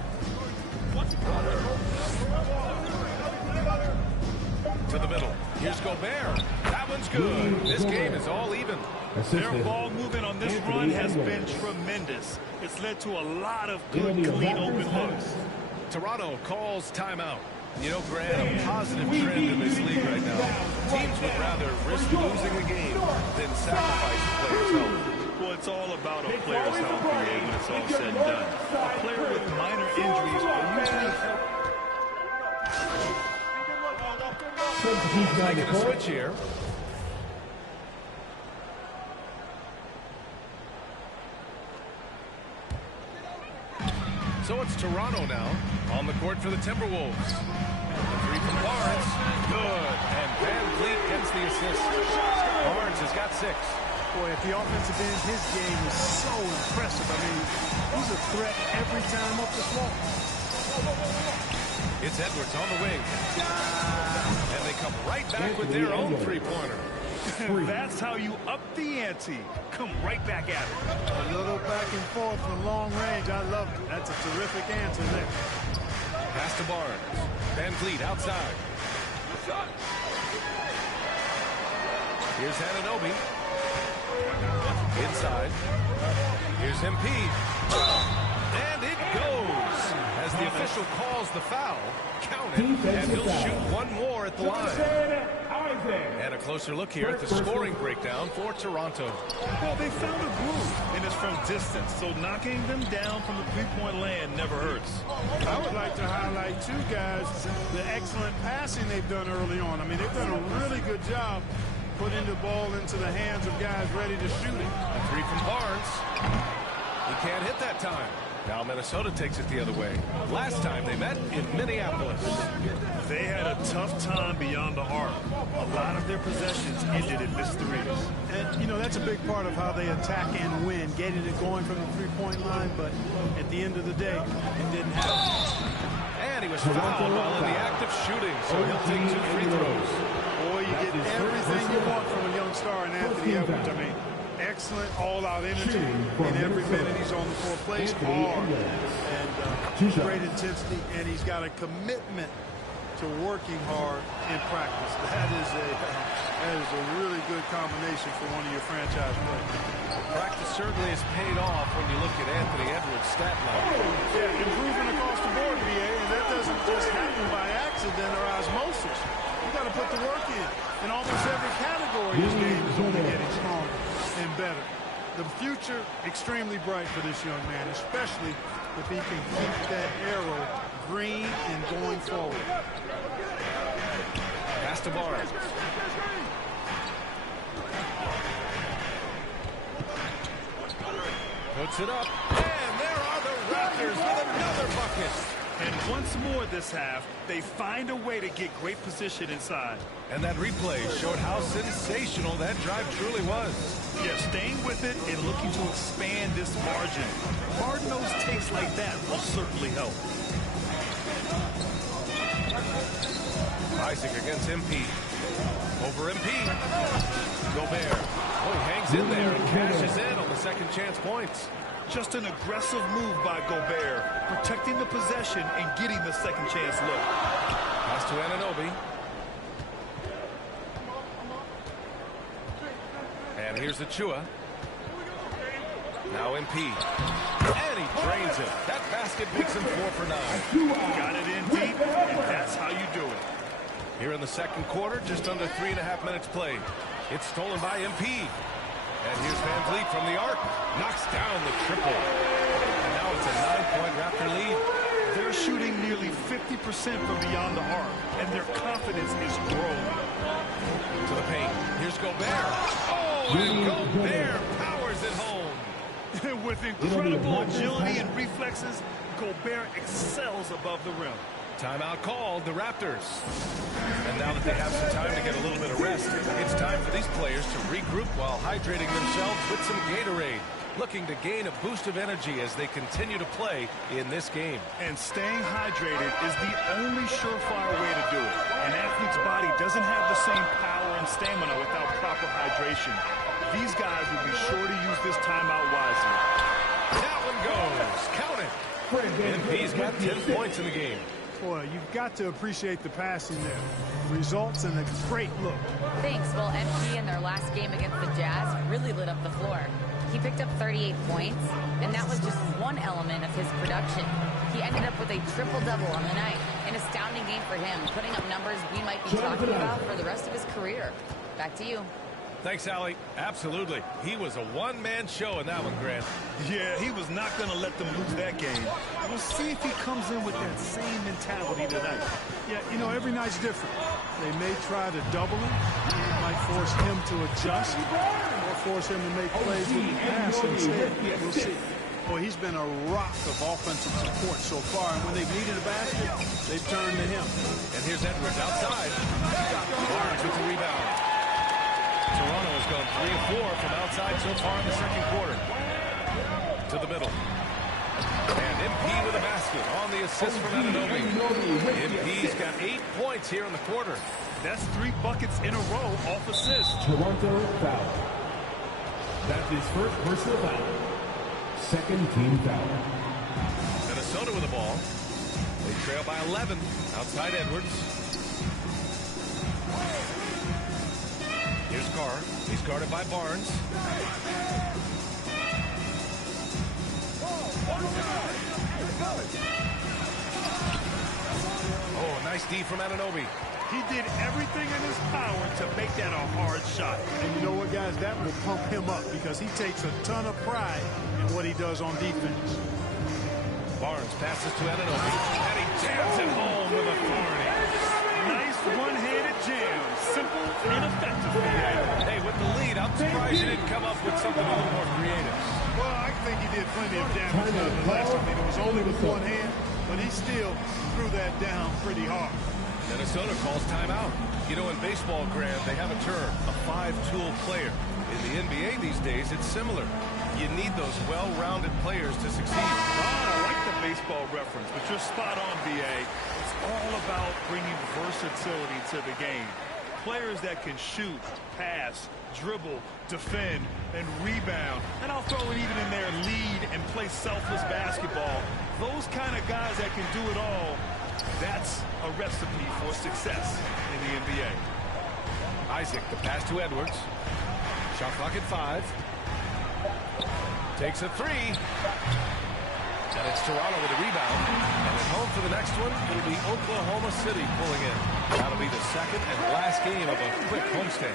To the middle. Here's Gobert. That one's good. This game is all even. Their ball movement on this run has been tremendous. It's led to a lot of good, clean, open looks. Toronto calls timeout. You know, Grant, a positive trend in this league right now. Teams would rather risk losing the game than sacrifice the players' health. Well, it's all about a player's health when it's all said and done. A player with minor injuries will usually help. Making a switch here. So it's Toronto now on the court for the Timberwolves. The 3 from Barnes. Good. And Van Vliet gets the assist. Barnes has got 6. Boy, at the offensive end, his game is so impressive. I mean, he's a threat every time up the floor. It's Edwards on the wing. And they come right back with their own 3-pointer. That's how you up the ante. Come right back at it. A little back and forth from long range. I love it. That's a terrific answer there. Pass to Barnes. Van Vliet outside. Here's Anunoby. Inside. Here's MP. And it goes. As the official calls the foul, count it, and he'll shoot one more at the line. And a closer look here at the scoring breakdown for Toronto. Well, they found a groove, and it's from distance, so knocking them down from the three-point land never hurts. I would like to highlight, too, guys, the excellent passing they've done early on. I mean, they've done a really good job putting the ball into the hands of guys ready to shoot it. A 3 from Barnes. He can't hit that time. Now Minnesota takes it the other way. Last time they met in Minneapolis. They had a tough time beyond the arc. A lot of their possessions ended in missed threes. And, you know, that's a big part of how they attack and win, getting it going from the three-point line, but at the end of the day, it didn't happen. And he was fouled while in the act of shooting, so he'll take 2 free throws. Boy, you get everything you want from a young star in Anthony Edwards. I mean, excellent all-out energy in every minute he's on the floor. Plays hard and great intensity, and he's got a commitment to working hard in practice. That is a really good combination for one of your franchise players. Practice certainly has paid off when you look at Anthony Edwards' stat line. Yeah, improving across the board, BA, and that doesn't just happen by accident or osmosis. You got to put the work in almost every category. His game is only getting stronger and better. The future extremely bright for this young man, especially if he can keep that arrow green and going forward. Pass to Barnes. Puts it up, and there are the Raptors with another bucket. And once more this half, they find a way to get great position inside. And that replay showed how sensational that drive truly was. Yeah, staying with it and looking to expand this margin. Hard-nosed takes like that will certainly help. Isaac against MP. Over MP. Gobert. Oh, he hangs in there and cashes in on the second chance points. Just an aggressive move by Gobert, protecting the possession and getting the second chance look. Pass to Anunoby. And here's Achua. Now MP. And he drains it. That basket makes him 4 for 9. Got it in deep, and that's how you do it. Here in the second quarter, just under 3.5 minutes played. It's stolen by MP. And here's Van Vliet from the arc. Knocks down the triple. And now it's a 9-point Raptor lead. They're shooting nearly 50% from beyond the arc, and their confidence is growing. To the paint. Here's Gobert. Oh, and Gobert powers it home. With incredible agility and reflexes, Gobert excels above the rim. Timeout called, the Raptors. And now that they have some time to get a little bit of rest, it's time for these players to regroup while hydrating themselves with some Gatorade, looking to gain a boost of energy as they continue to play in this game. And staying hydrated is the only surefire way to do it. An athlete's body doesn't have the same power and stamina without proper hydration. These guys will be sure to use this timeout wisely. That one goes. Count it. MP's got 10 points in the game. Boy, you've got to appreciate the passing there. Results in a great look. Thanks. Well, MP in their last game against the Jazz really lit up the floor. He picked up 38 points, and that was just one element of his production. He ended up with a triple-double on the night. An astounding game for him, putting up numbers we might be talking about for the rest of his career. Back to you. Thanks, Allie. Absolutely. He was a one-man show in that one, Grant. Yeah, he was not going to let them lose that game. We'll see if he comes in with that same mentality tonight. Yeah, you know, every night's different. They may try to double him. It might force him to adjust or force him to make plays with the pass instead. We'll see. Boy, he's been a rock of offensive support so far, and when they've needed a basket, they've turned to him. And here's Edwards outside. Barnes with the rebound. Toronto has gone 3 of 4 from outside so far in the second quarter. To the middle. And MP with a basket on the assist from Anunoby. MP's got 8 points here in the quarter. That's 3 buckets in a row off assists. Toronto foul. That's his first personal foul. Second team foul. Minnesota with the ball. They trail by 11. Outside Edwards. Here's Carr. He's guarded by Barnes. Oh, nice D from Anunoby. He did everything in his power to make that a hard shot. And you know what, guys? That will pump him up because he takes a ton of pride in what he does on defense. Barnes passes to Anunoby, and he jams it home with authority. Nice one-handed jam. Simple and effective. Hey, with the lead, I'm surprised you didn't come up with something a little more creative. Well, I think he did plenty of damage nonetheless. I mean, it was only with one hand, but he still threw that down pretty hard. Minnesota calls timeout. You know, in baseball, Grant, they have a term, a 5-tool player. In the NBA these days, it's similar. You need those well-rounded players to succeed. I like the baseball reference, but you're spot on, B.A. It's all about bringing versatility to the game. Players that can shoot, pass, dribble, defend, and rebound. And I'll throw it even in there, lead and play selfless basketball. Those kind of guys that can do it all, that's a recipe for success in the NBA. Isaac, the pass to Edwards. Shot clock at 5. Takes a 3. And it's Toronto with a rebound. And at home for the next one, it'll be Oklahoma City pulling in. That'll be the second and last game of a quick homestand.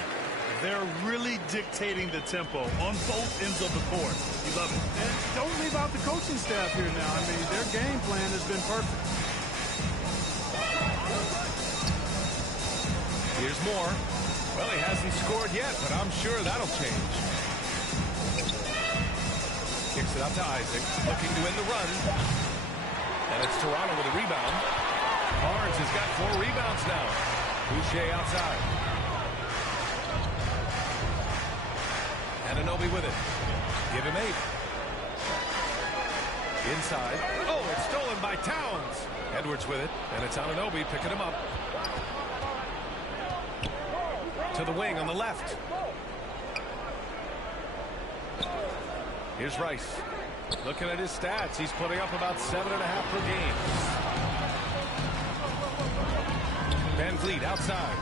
They're really dictating the tempo on both ends of the court. You love it. And don't leave out the coaching staff here now. I mean, their game plan has been perfect. Here's Moore. Well, he hasn't scored yet, but I'm sure that'll change. Kicks it out to Isaac, looking to win the run. And it's Toronto with a rebound. Barnes has got 4 rebounds now. Boucher outside. Anunoby with it. Give him 8. Inside. Oh, it's stolen by Towns. Edwards with it, and it's Anunoby picking him up. To the wing on the left. Here's Rice. Looking at his stats, he's putting up about 7.5 per game. Van Vliet outside.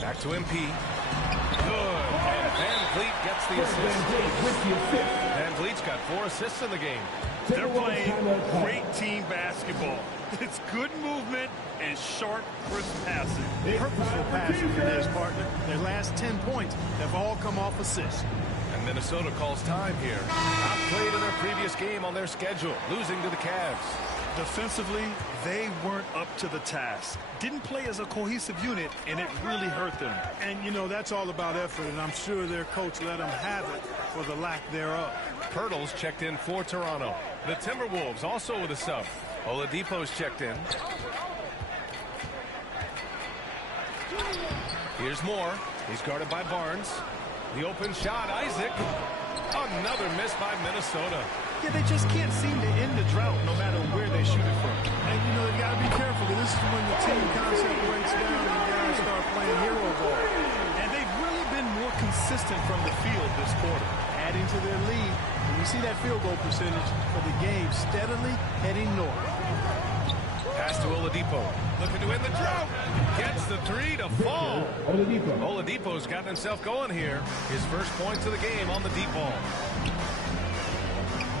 Back to MP. Good. And Van Vliet gets the assist. Van Vliet's got 4 assists in the game. They're playing great team basketball. It's good movement and sharp, crisp passing. Purposeful passing for this partner. Their last 10 points have all come off assists. And Minnesota calls time here. Outplayed in their previous game on their schedule, losing to the Cavs. Defensively, they weren't up to the task. Didn't play as a cohesive unit, and it really hurt them. And, you know, that's all about effort, and I'm sure their coach let them have it for the lack thereof. Pirtle's checked in for Toronto. The Timberwolves also with a sub. Oladipo's checked in. Here's Moore. He's guarded by Barnes. The open shot, Isaac. Another miss by Minnesota. Yeah, they just can't seem to end the drought no matter where they shoot it from. And, you know, you got to be careful. This is when the team concept breaks down and guys start playing hero ball. And they've really been more consistent from the field this quarter, adding to their lead. And you see that field goal percentage for the game steadily heading north. Pass to Oladipo. Looking to end the drought. Gets the 3 to fall. Oladipo's gotten himself going here. His first points of the game on the deep ball.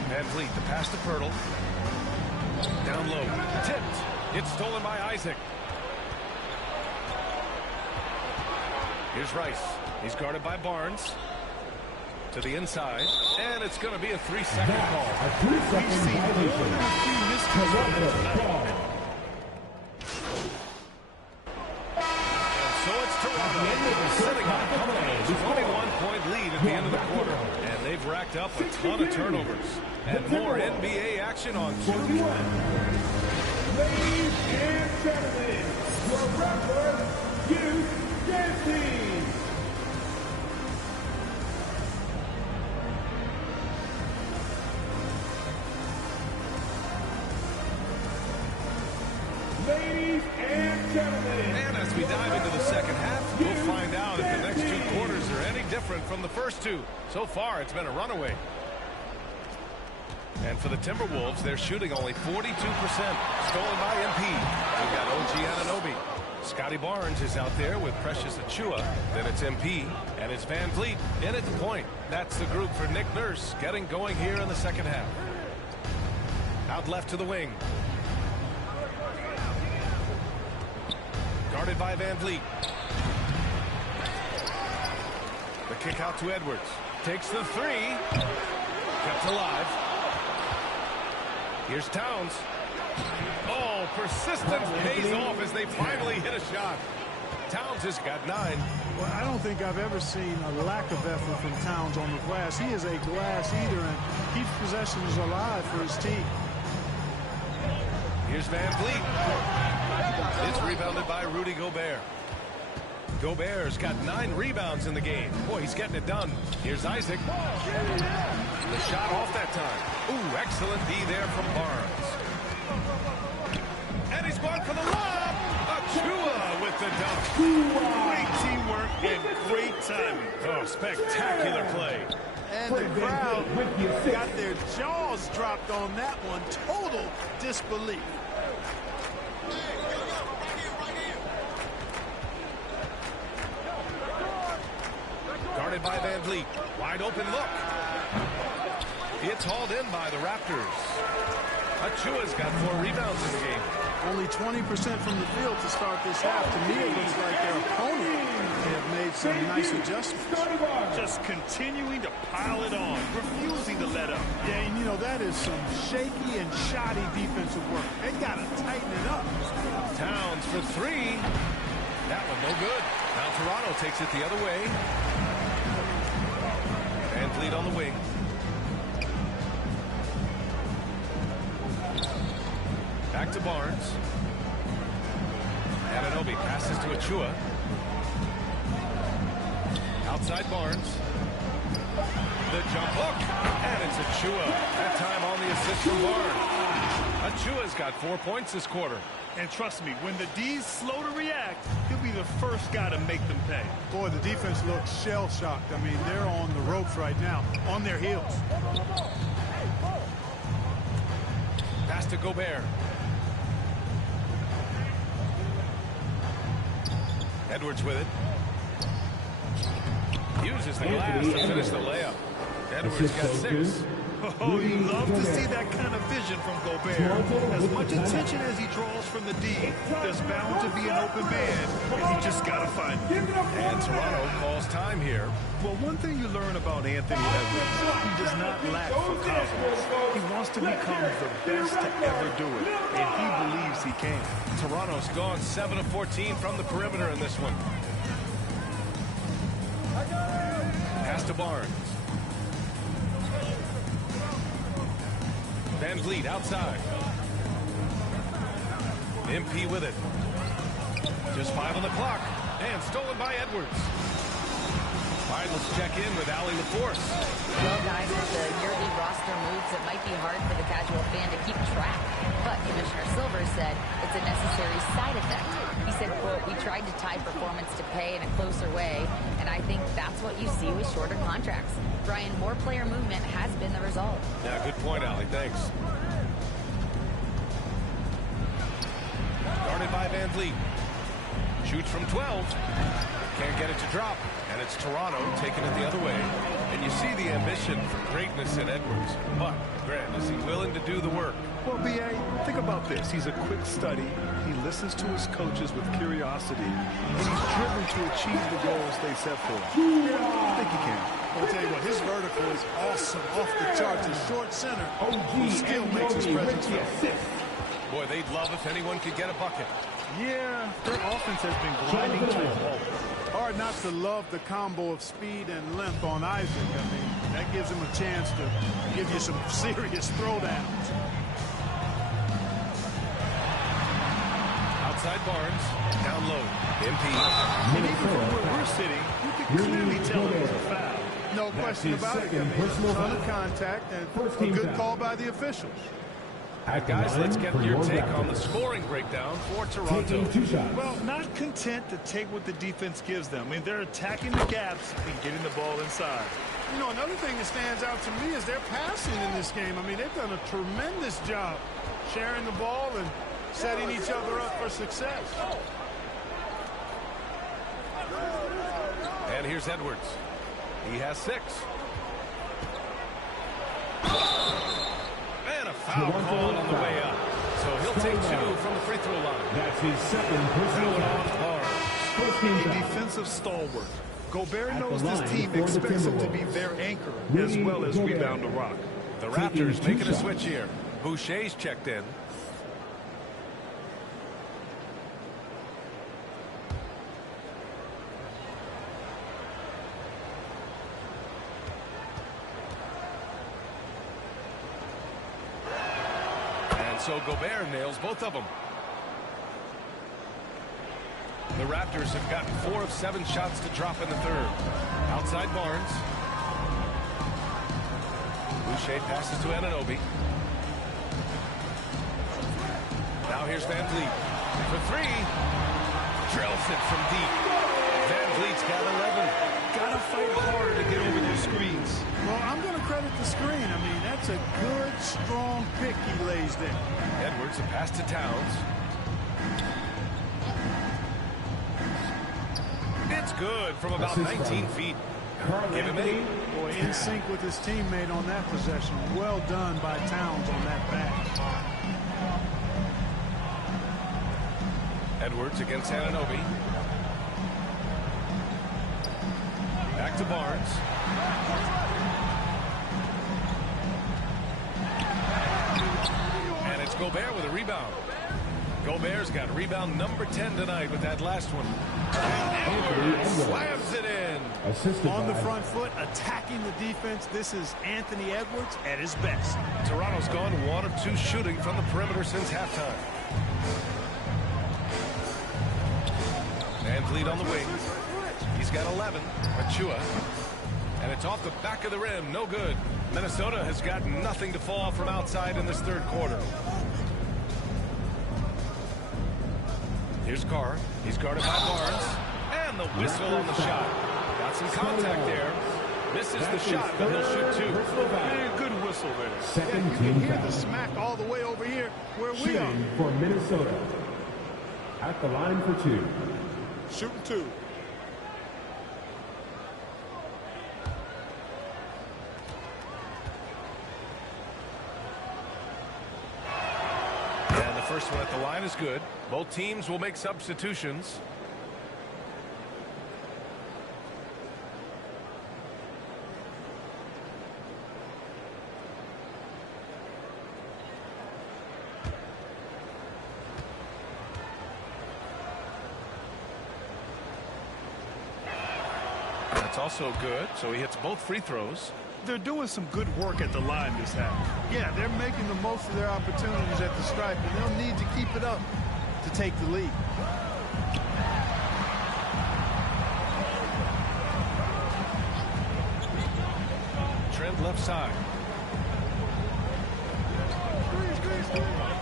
Van Vliet, the pass to Pirtle. Down low. Tipped. It's stolen by Isaac. Here's Rice. He's guarded by Barnes. To the inside. And it's going to be a 3-second call. We've seen more than a few miscues. So it's Toronto sitting on a comfortable 21-point lead at the end of the quarter. And they've racked up a ton of turnovers. And more NBA action on 2. Ladies and gentlemen, your referee, youth dancing. Ladies and gentlemen. And as we dive into the second half, we'll find out if the next 2 quarters are any different from the first 2. So far, it's been a runaway. And for the Timberwolves, they're shooting only 42%. Stolen by MP. We've got OG Anunoby. Scotty Barnes is out there with Precious Achiuwa. Then it's MP. And it's Van Vliet in at the point. That's the group for Nick Nurse getting going here in the second half. Out left to the wing. Guarded by Van Vliet. The kick out to Edwards. Takes the 3. Kept alive. Here's Towns. Oh, persistence pays off as they finally hit a shot. Towns has got 9. Well, I don't think I've ever seen a lack of effort from Towns on the glass. He is a glass eater and keeps possessions alive for his team. Here's Van Vliet. It's rebounded by Rudy Gobert. Gobert's got 9 rebounds in the game. Boy, he's getting it done. Here's Isaac. The shot off that time. Ooh, excellent D there from Barnes. And he's going for the lob. Achiuwa with the dunk. Great teamwork and great timing. Oh, spectacular play. And the crowd got their jaws dropped on that one. Total disbelief. Guarded by Van Vliet. Wide open look. It's hauled in by the Raptors. Achiuwa's got 4 rebounds in the game. Only 20% from the field to start this half. To me, it looks like their opponent have made some nice adjustments. Just continuing to pile it on, refusing to let up. Yeah, and you know, that is some shaky and shoddy defensive work. They got to tighten it up. Towns for 3. That one no good. Now Toronto takes it the other way. Vliet on the wing. Back to Barnes. Anunoby passes to Achua. Outside Barnes. The jump hook. And it's Achua. That time on the assist from Barnes. Achua's got 4 points this quarter. And trust me, when the D's slow to react, he'll be the first guy to make them pay. Boy, the defense looks shell-shocked. I mean, they're on the ropes right now, on their heels. Pass to Gobert. Edwards with it. Uses the glass to finish the layup. Edwards got 6. Oh, you love to see that kind of vision from Gobert. As much attention as he draws from the D, there's bound to be an open man, and he just got to find it. And Toronto calls time here. Well, one thing you learn about Anthony Edwards, he does not lack for confidence. He wants to become the best to ever do it, and he believes he can. Toronto's gone 7 of 14 from the perimeter in this one. Pass to Barnes. Van Vliet outside. MP with it. Just 5 on the clock. And stolen by Edwards. All right, let's check in with Allie LaForce. Well, guys, with the yearly roster moves, it might be hard for the casual fan to keep track. But Commissioner Silver said it's a necessary side effect. He said, quote, "We tried to tie performance to pay in a closer way, and I think that's what you see with shorter contracts." Brian, more player movement has been the result. Yeah, good point, Allie. Thanks. Guarded by Van Vliet. Shoots from 12. Can't get it to drop. And it's Toronto taking it the other way. And you see the ambition for greatness in Edwards. But, Grant, is he willing to do the work? Well, B.A., think about this. He's a quick study. He listens to his coaches with curiosity. And he's driven to achieve the goals they set for him. I think he can. I'll tell you what, his vertical is awesome, off the charts. His short center, who still makes his presence felt. Boy, they'd love if anyone could get a bucket. Yeah, their offense has been grinding to a halt. Hard not to love the combo of speed and length on Isaac. I mean, that gives him a chance to give you some serious throwdowns. Outside Barnes, down low, MP. And even from where we're sitting, you can clearly tell it was a foul. No question about it. I mean, a ton of contact and a good call by the officials. All right, guys, let's get your take on the scoring breakdown for Toronto. Well, not content to take what the defense gives them. I mean, they're attacking the gaps and getting the ball inside. You know, another thing that stands out to me is their passing in this game. I mean, they've done a tremendous job sharing the ball and setting each other up for success. And here's Edwards. He has 6. And a foul call on the way up. So he'll take 2 from the free throw line. That's his second personal foul. A defensive stalwart. Gobert knows this team expects him to be their anchor as well as rebound the rock. The Raptors making a switch here. Boucher's checked in. So Gobert nails both of them. The Raptors have gotten 4 of 7 shots to drop in the third. Outside Barnes. Boucher passes to Anunoby. Now here's Van Vliet for 3. Drills it from deep. Van Vliet's got 11. Gotta fight harder to get over those screens. Well, I'm going to credit the screen. I mean, that's a good, strong pick he lays there. Edwards, a pass to Towns. It's good from about 19 feet. Give him 8. Boy, in sync with his teammate on that possession. Well done by Towns on that back. Edwards against Anunoby. Back to Barnes. And it's Gobert with a rebound. Gobert's got rebound number 10 tonight with that last one. And Edwards slams it in. On the front foot, attacking the defense. This is Anthony Edwards at his best. Toronto's gone 1 of 2 shooting from the perimeter since halftime. VanVleet on the wing. He's got 11. Achua. And it's off the back of the rim. No good. Minnesota has got nothing to fall from outside in this third quarter. Here's Carr. He's guarded by Barnes. And the whistle on the shot. Got some contact there. Misses the shot, but he'll shoot 2. Yeah, good whistle there. Second you team can hear foul. the smack all the way over here where we are. Shooting for Minnesota. At the line for 2. Shooting 2. And the first one at the line is good. Both teams will make substitutions. That's also good, so he hits both free throws. They're doing some good work at the line this half. Yeah, they're making the most of their opportunities at the stripe, and they'll need to keep it up to take the lead. Trent left side.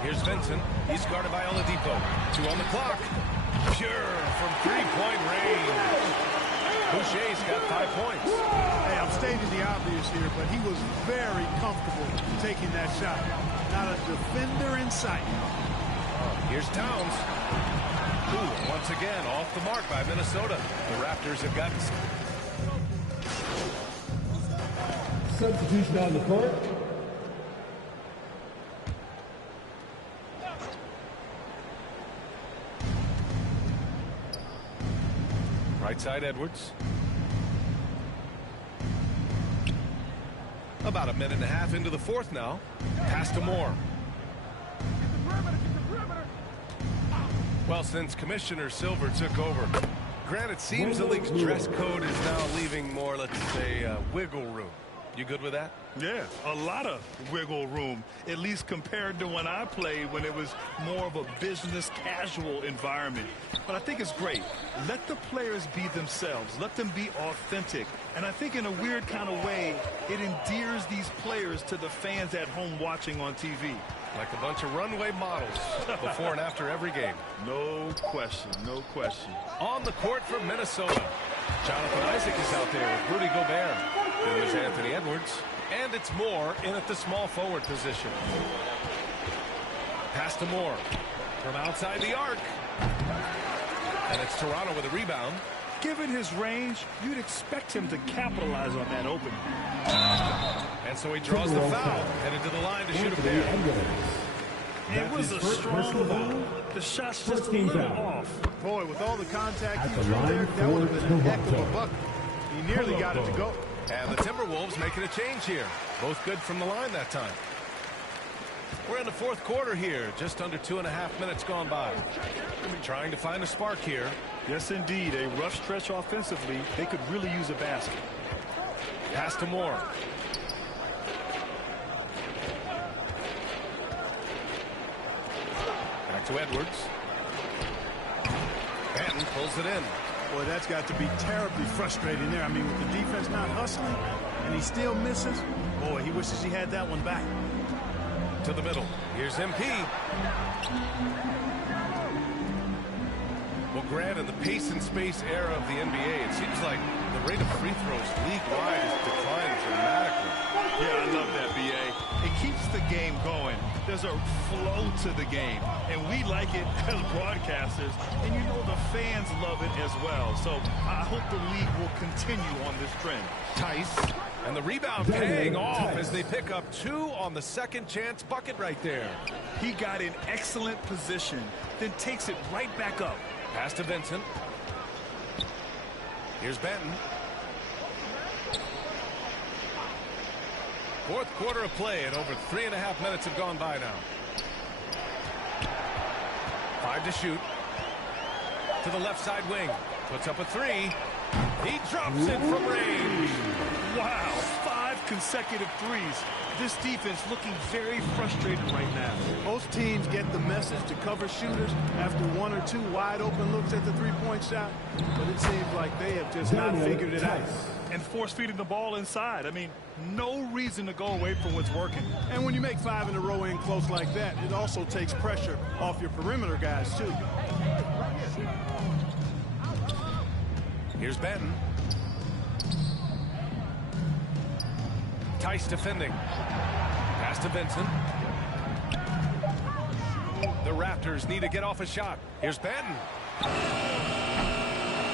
Here's Vincent. He's guarded by Oladipo. 2 on the clock. Pure from three-point range. Boucher's got 5 points. Hey, I'm stating the obvious here, but he was very comfortable taking that shot. Not a defender in sight. Here's Towns. Ooh, once again, off the mark by Minnesota. The Raptors have gotten... Substitution on the court. Right side, Edwards. About a minute and a half into the fourth now. Pass to Moore. Well, since Commissioner Silver took over, Grant, it seems the league's dress code is now leaving more, let's say, wiggle room. You good with that? Yeah, a lot of wiggle room, at least compared to when I played, when it was more of a business casual environment. But I think it's great. Let the players be themselves. Let them be authentic. And I think in a weird kind of way, it endears these players to the fans at home watching on TV. Like a bunch of runway models before and after every game. No question, no question. On the court for Minnesota, Jonathan Isaac is out there with Rudy Gobert. Then there's Anthony Edwards. And it's Moore in at the small forward position. Pass to Moore from outside the arc. And it's Toronto with a rebound. Given his range, you'd expect him to capitalize on that opening. And so he draws the foul. Headed to the line to shoot a pair. It was a strong move. The shot's just a little off. Boy, with all the contact he drew there, that would have been a heck of a bucket. He nearly got it to go. And the Timberwolves making a change here. Both good from the line that time. We're in the fourth quarter here. Just under 2.5 minutes gone by. Trying to find a spark here. Yes, indeed. A rough stretch offensively. They could really use a basket. Pass to Moore. Back to Edwards. Patton pulls it in. Boy, that's got to be terribly frustrating there. I mean, with the defense not hustling and he still misses. Boy, he wishes he had that one back. To the middle. Here's MP. Well, Grant, in the pace and space era of the NBA, it seems like the rate of free throws league-wide has declined dramatically. Yeah, I love that, B.A. It keeps the game going. There's a flow to the game, and we like it as broadcasters, and you know the fans love it as well. So I hope the league will continue on this trend. Tice, and the rebound paying off as they pick up 2 on the second chance bucket right there. He got in excellent position, then takes it right back up. Pass to Vincent. Here's Benton. Fourth quarter of play, and over 3.5 minutes have gone by now. 5 to shoot. To the left side wing. Puts up a 3. He drops it from range. Wow, 5 consecutive threes. This defense looking very frustrated right now. Most teams get the message to cover shooters after 1 or 2 wide open looks at the three-point shot, but it seems like they have just not figured it out. And force-feeding the ball inside. I mean, no reason to go away from what's working. And when you make 5 in a row in close like that, it also takes pressure off your perimeter guys, too. Here's Benton. Tice defending. Pass to Vincent. The Raptors need to get off a shot. Here's Benton.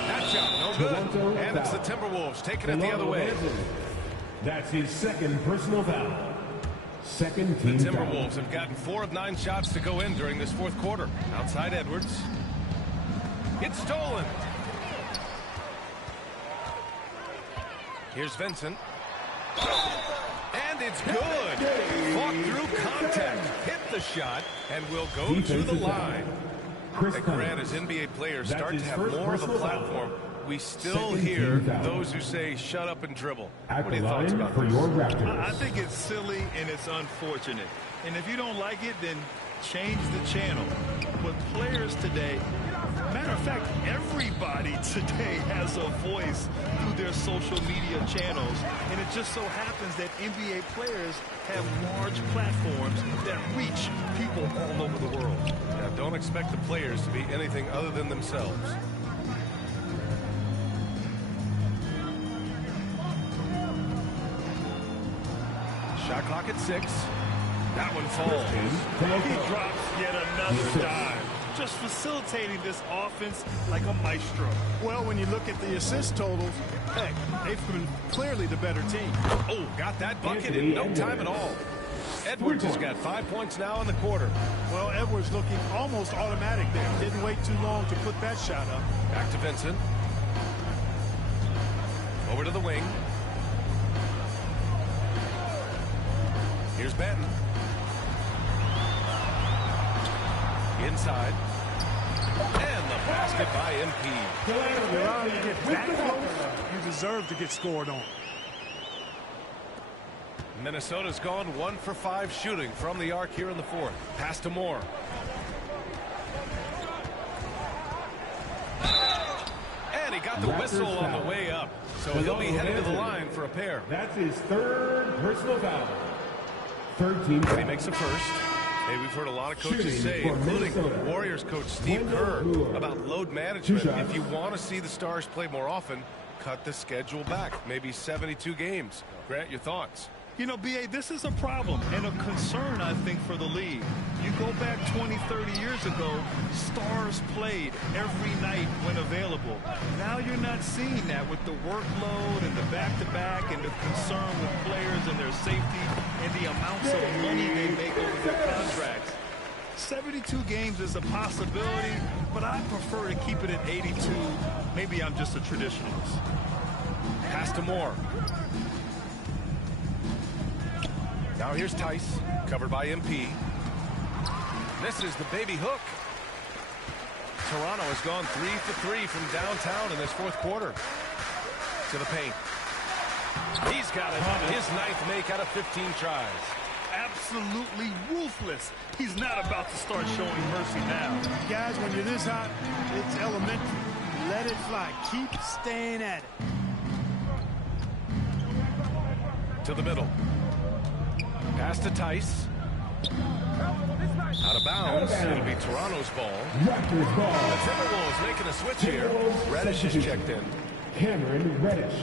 That shot, no good. And it's the Timberwolves taking it the other way. That's his second personal foul. Second team The Timberwolves have gotten 4 of 9 shots to go in during this fourth quarter. Outside Edwards. It's stolen. Here's Vincent. And it's good. Fought through contact. Hit the shot and will go to the line. And Grant, as NBA players start to have more of a platform, we still hear those who say, shut up and dribble. What are your thoughts about this? I think it's silly and it's unfortunate. And if you don't like it, then change the channel. But players today, matter of fact, everybody today has a voice through their social media channels. And it just so happens that NBA players have large platforms that reach people all over the world. Now, don't expect the players to be anything other than themselves. Shot clock at 6. That one falls. He drops yet another dive. Just facilitating this offense like a maestro. Well, when you look at the assist totals, heck, they've been clearly the better team. Oh, got that bucket in no time at all. Edwards has got 5 points now in the quarter. Well, Edwards looking almost automatic there. Didn't wait too long to put that shot up. Back to Vincent. Over to the wing. Here's Benton. Inside. And the basket by MP. You're allowed to get that close, you deserve to get scored on. Minnesota's gone 1 for 5 shooting from the arc here in the fourth. Pass to Moore. And he got the whistle on the way up. So he'll be headed to the line for a pair. That's his third personal foul. Third team foul. He makes a first. Hey, we've heard a lot of coaches say, including Warriors coach Steve Kerr, about load management. If you want to see the Stars play more often, cut the schedule back. Maybe 72 games. Grant, your thoughts? You know, B.A., this is a problem and a concern, I think, for the league. You go back 20, 30 years ago, Stars played every night when available. Now you're not seeing that with the workload and the back-to-back and the concern with players and their safety and the amounts of money they make over their contracts. 72 games is a possibility, but I prefer to keep it at 82. Maybe I'm just a traditionalist. Pass to Moore. Now here's Tice, covered by MP. Misses the baby hook. Toronto has gone 3 for 3 from downtown in this fourth quarter. To the paint. He's got it. His 9th make out of 15 tries. Absolutely ruthless. He's not about to start showing mercy now. Guys, when you're this hot, it's elementary. Let it fly. Keep staying at it. To the middle. Pass to Tice. Out of bounds. It'll be Toronto's ball. Raptors ball. The Timberwolves making a switch here. Reddish is checked in. Cameron Reddish.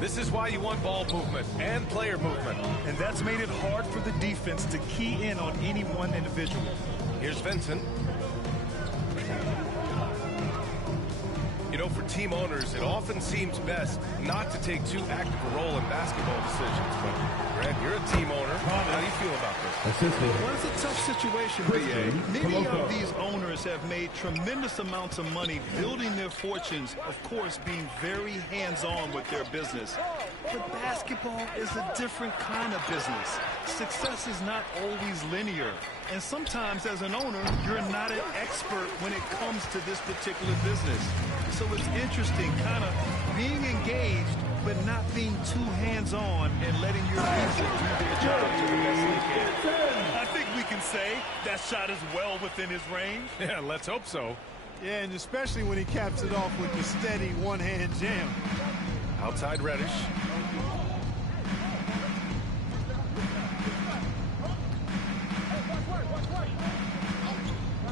This is why you want ball movement and player movement. And that's made it hard for the defense to key in on any one individual. Here's Vincent. You know, for team owners, it often seems best not to take too active a role in basketball decisions. But, Grant, you're a team owner. How do you feel about this? Well, it's a tough situation, B.A. Many of these owners players have made tremendous amounts of money building their fortunes, of course, being very hands-on with their business. But basketball is a different kind of business. Success is not always linear. And sometimes as an owner, you're not an expert when it comes to this particular business. So it's interesting kind of being engaged, but not being too hands-on and letting your pieces do their job to the best they can. I think we can say that shot is well within his range. Yeah, let's hope so. Yeah, and especially when he caps it off with the steady one-hand jam. Outside Reddish.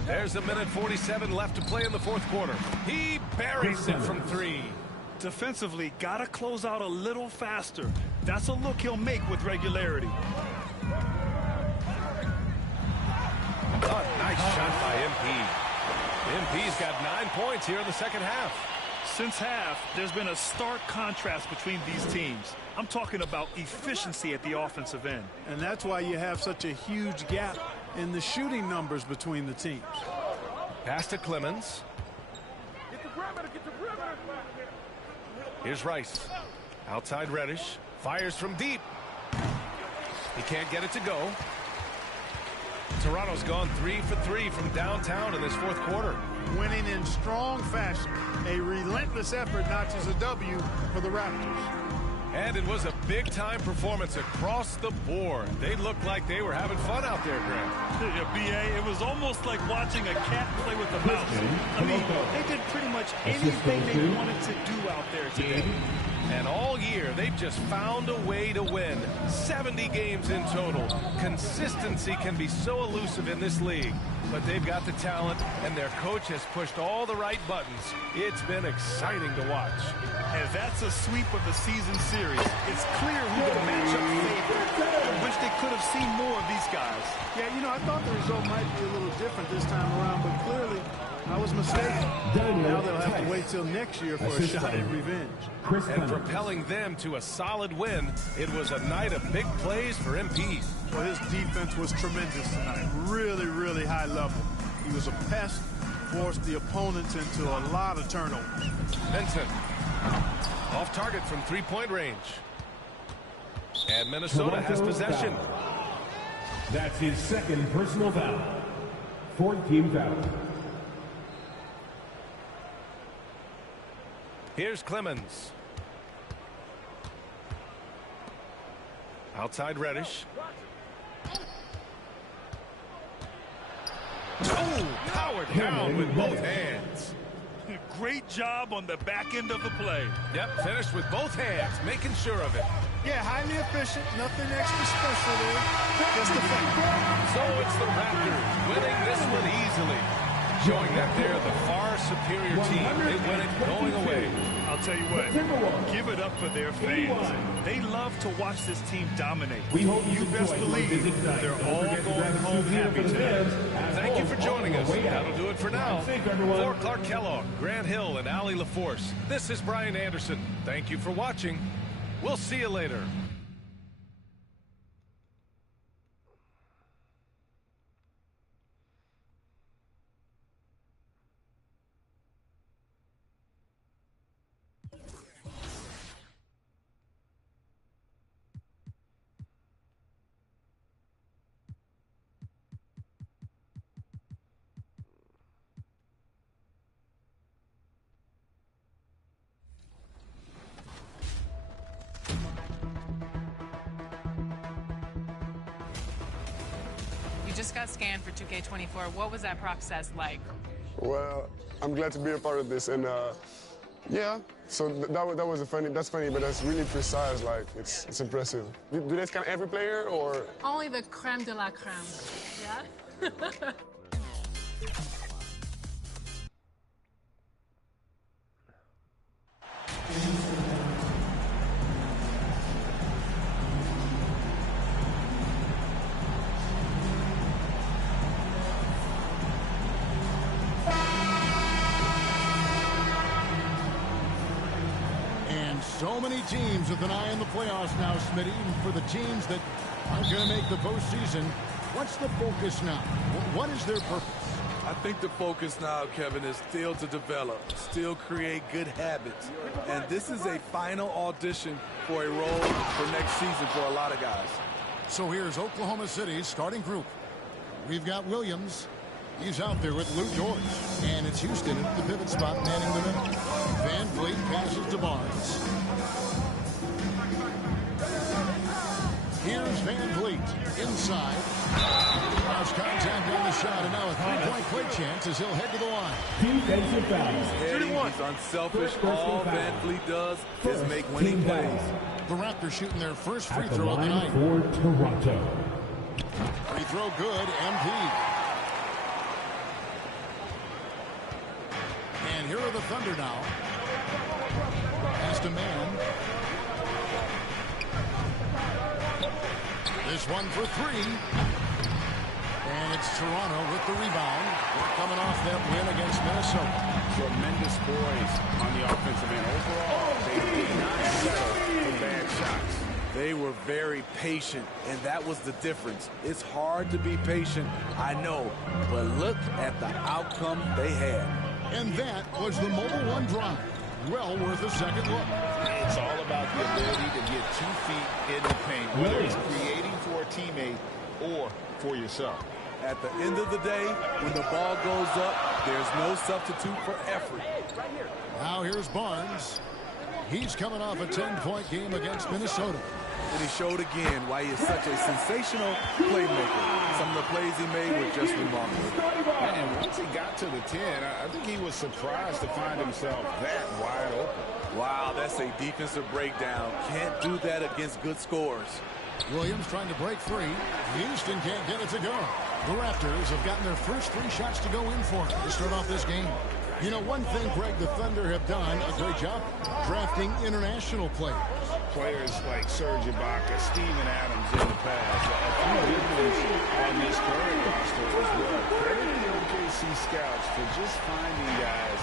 There's 1:47 left to play in the fourth quarter. He buries it from three. Defensively, got to close out a little faster. That's a look he'll make with regularity. Oh, nice shot by MP. MP's got 9 points here in the second half. Since half, there's been a stark contrast between these teams. I'm talking about efficiency at the offensive end. And that's why you have such a huge gap in the shooting numbers between the teams. Pass to Clemens. Here's Rice. Outside Reddish. Fires from deep. He can't get it to go. Toronto's gone 3 for 3 from downtown in this fourth quarter. Winning in strong fashion. A relentless effort notches a W for the Raptors. And it was a big-time performance across the board. They looked like they were having fun out there, Grant. Yeah, B.A., it was almost like watching a cat play with a mouse. I mean, they did pretty much anything they wanted to do out there today. And all year, they've just found a way to win. 70 games in total. Consistency can be so elusive in this league. But they've got the talent, and their coach has pushed all the right buttons. It's been exciting to watch. And that's a sweep of the season series. It's clear who the matchup favored. I wish they could have seen more of these guys. Yeah, you know, I thought the result might be a little different this time around, but clearly I was mistaken. Now they'll have to wait till next year for a shot at revenge. And propelling them to a solid win, it was a night of big plays for MP. Well, his defense was tremendous tonight. Really, really high level. He was a pest, forced the opponents into a lot of turnovers. Vincent, off target from three-point range. And Minnesota has possession. That's his second personal foul. Fourth team foul. Here's Clemens. Outside Reddish. Oh, powered down with both hands. Great job on the back end of the play. Yep, finished with both hands, making sure of it. Yeah, highly efficient. Nothing extra special there. Just the fact. So it's the Raptors winning this one easily, showing that they're the far superior team. They win it going away. I'll tell you what, give it up for their fans. They love to watch this team dominate. We hope you best believe they're all going home happy today. Thank you for joining us. That'll do it for now. For Clark Kellogg, Grant Hill, and Allie LaForce, this is Brian Anderson. Thank you for watching. We'll see you later. You just got scanned for 2K24. What was that process like? Well, I'm glad to be a part of this, and yeah. So that was that's funny, but that's really precise. Like it's impressive. Do they scan every player or? Only the creme de la creme. Yeah. So many teams with an eye on the playoffs now, Smitty. And for the teams that aren't going to make the postseason, what's the focus now? What is their purpose? I think the focus now, Kevin, is still to develop, still create good habits. And this is a final audition for a role for next season for a lot of guys. So here's Oklahoma City's starting group. We've got Williams. He's out there with Lou George. And it's Houston at the pivot spot, manning the middle. Van Vliet passes to Barnes. Here's Van Vliet inside. Lost contact on the shot, and now a three-point play chance as he'll head to the line. Defensive foul. He's unselfish. All Van Vliet does is make winning plays. The Raptors shooting their first free At the throw of the line night. for Toronto. Free throw good, MP. And here are the Thunder now. Pass to man. This one for three. And it's Toronto with the rebound. We're coming off that win against Minnesota. Tremendous poise on the offensive end. Overall, they did not settle for bad shots. They were very patient, and that was the difference. It's hard to be patient, I know, but look at the outcome they had. And that was the Mobile One drive. Well worth a second look. It's all about the ability to get 2 feet in the paint, whether it's creating for a teammate or for yourself. At the end of the day, when the ball goes up, there's no substitute for effort. Now here's Barnes. He's coming off a 10-point game against Minnesota. And he showed again why he is such a sensational playmaker. Some of the plays he made were just remarkable. And once he got to the 10, I think he was surprised to find himself that wide open. Wow, that's a defensive breakdown. Can't do that against good scores. Williams trying to break free. Houston can't get it to go. The Raptors have gotten their first 3 shots to go in for to start off this game. You know, one thing, Greg, the Thunder have done a great job drafting international players. Players like Serge Ibaka, Steven Adams in the past. A few good ones on this current roster as well. Credit the OKC scouts for just finding guys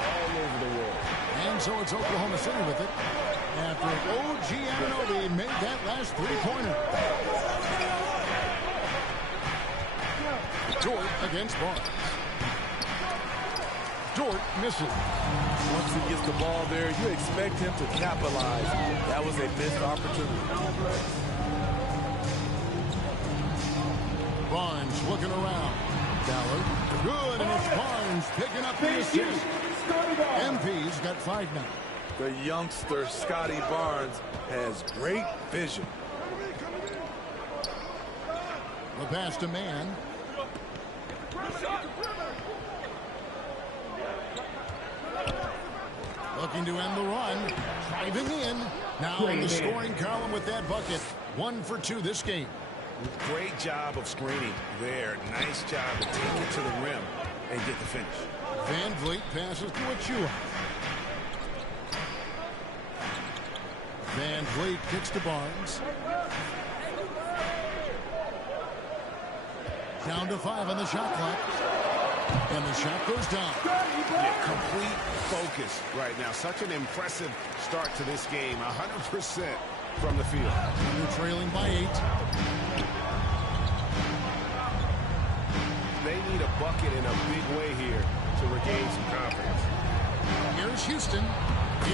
all over the world. And so it's Oklahoma City with it after OG Anunoby made that last 3-pointer. Dort against Barnes. Dort misses. Once he gets the ball there, you expect him to capitalize. That was a missed opportunity. Barnes looking around. Ballard. Good, and it's Barnes picking up the assist. MP's got 5 now. The youngster, Scotty Barnes, has great vision. The pass to man. Looking to end the run. Driving in. Now in the scoring column with that bucket. 1 for 2 this game. Great job of screening there. Nice job to take it to the rim and get the finish. Van Vliet passes to Achua. Van Vliet kicks to Barnes. Down to 5 on the shot clock. And the shot goes down. Yeah, complete focus right now. Such an impressive start to this game. 100% from the field. They're trailing by 8. They need a bucket in a big way here to regain some confidence. Here's Houston.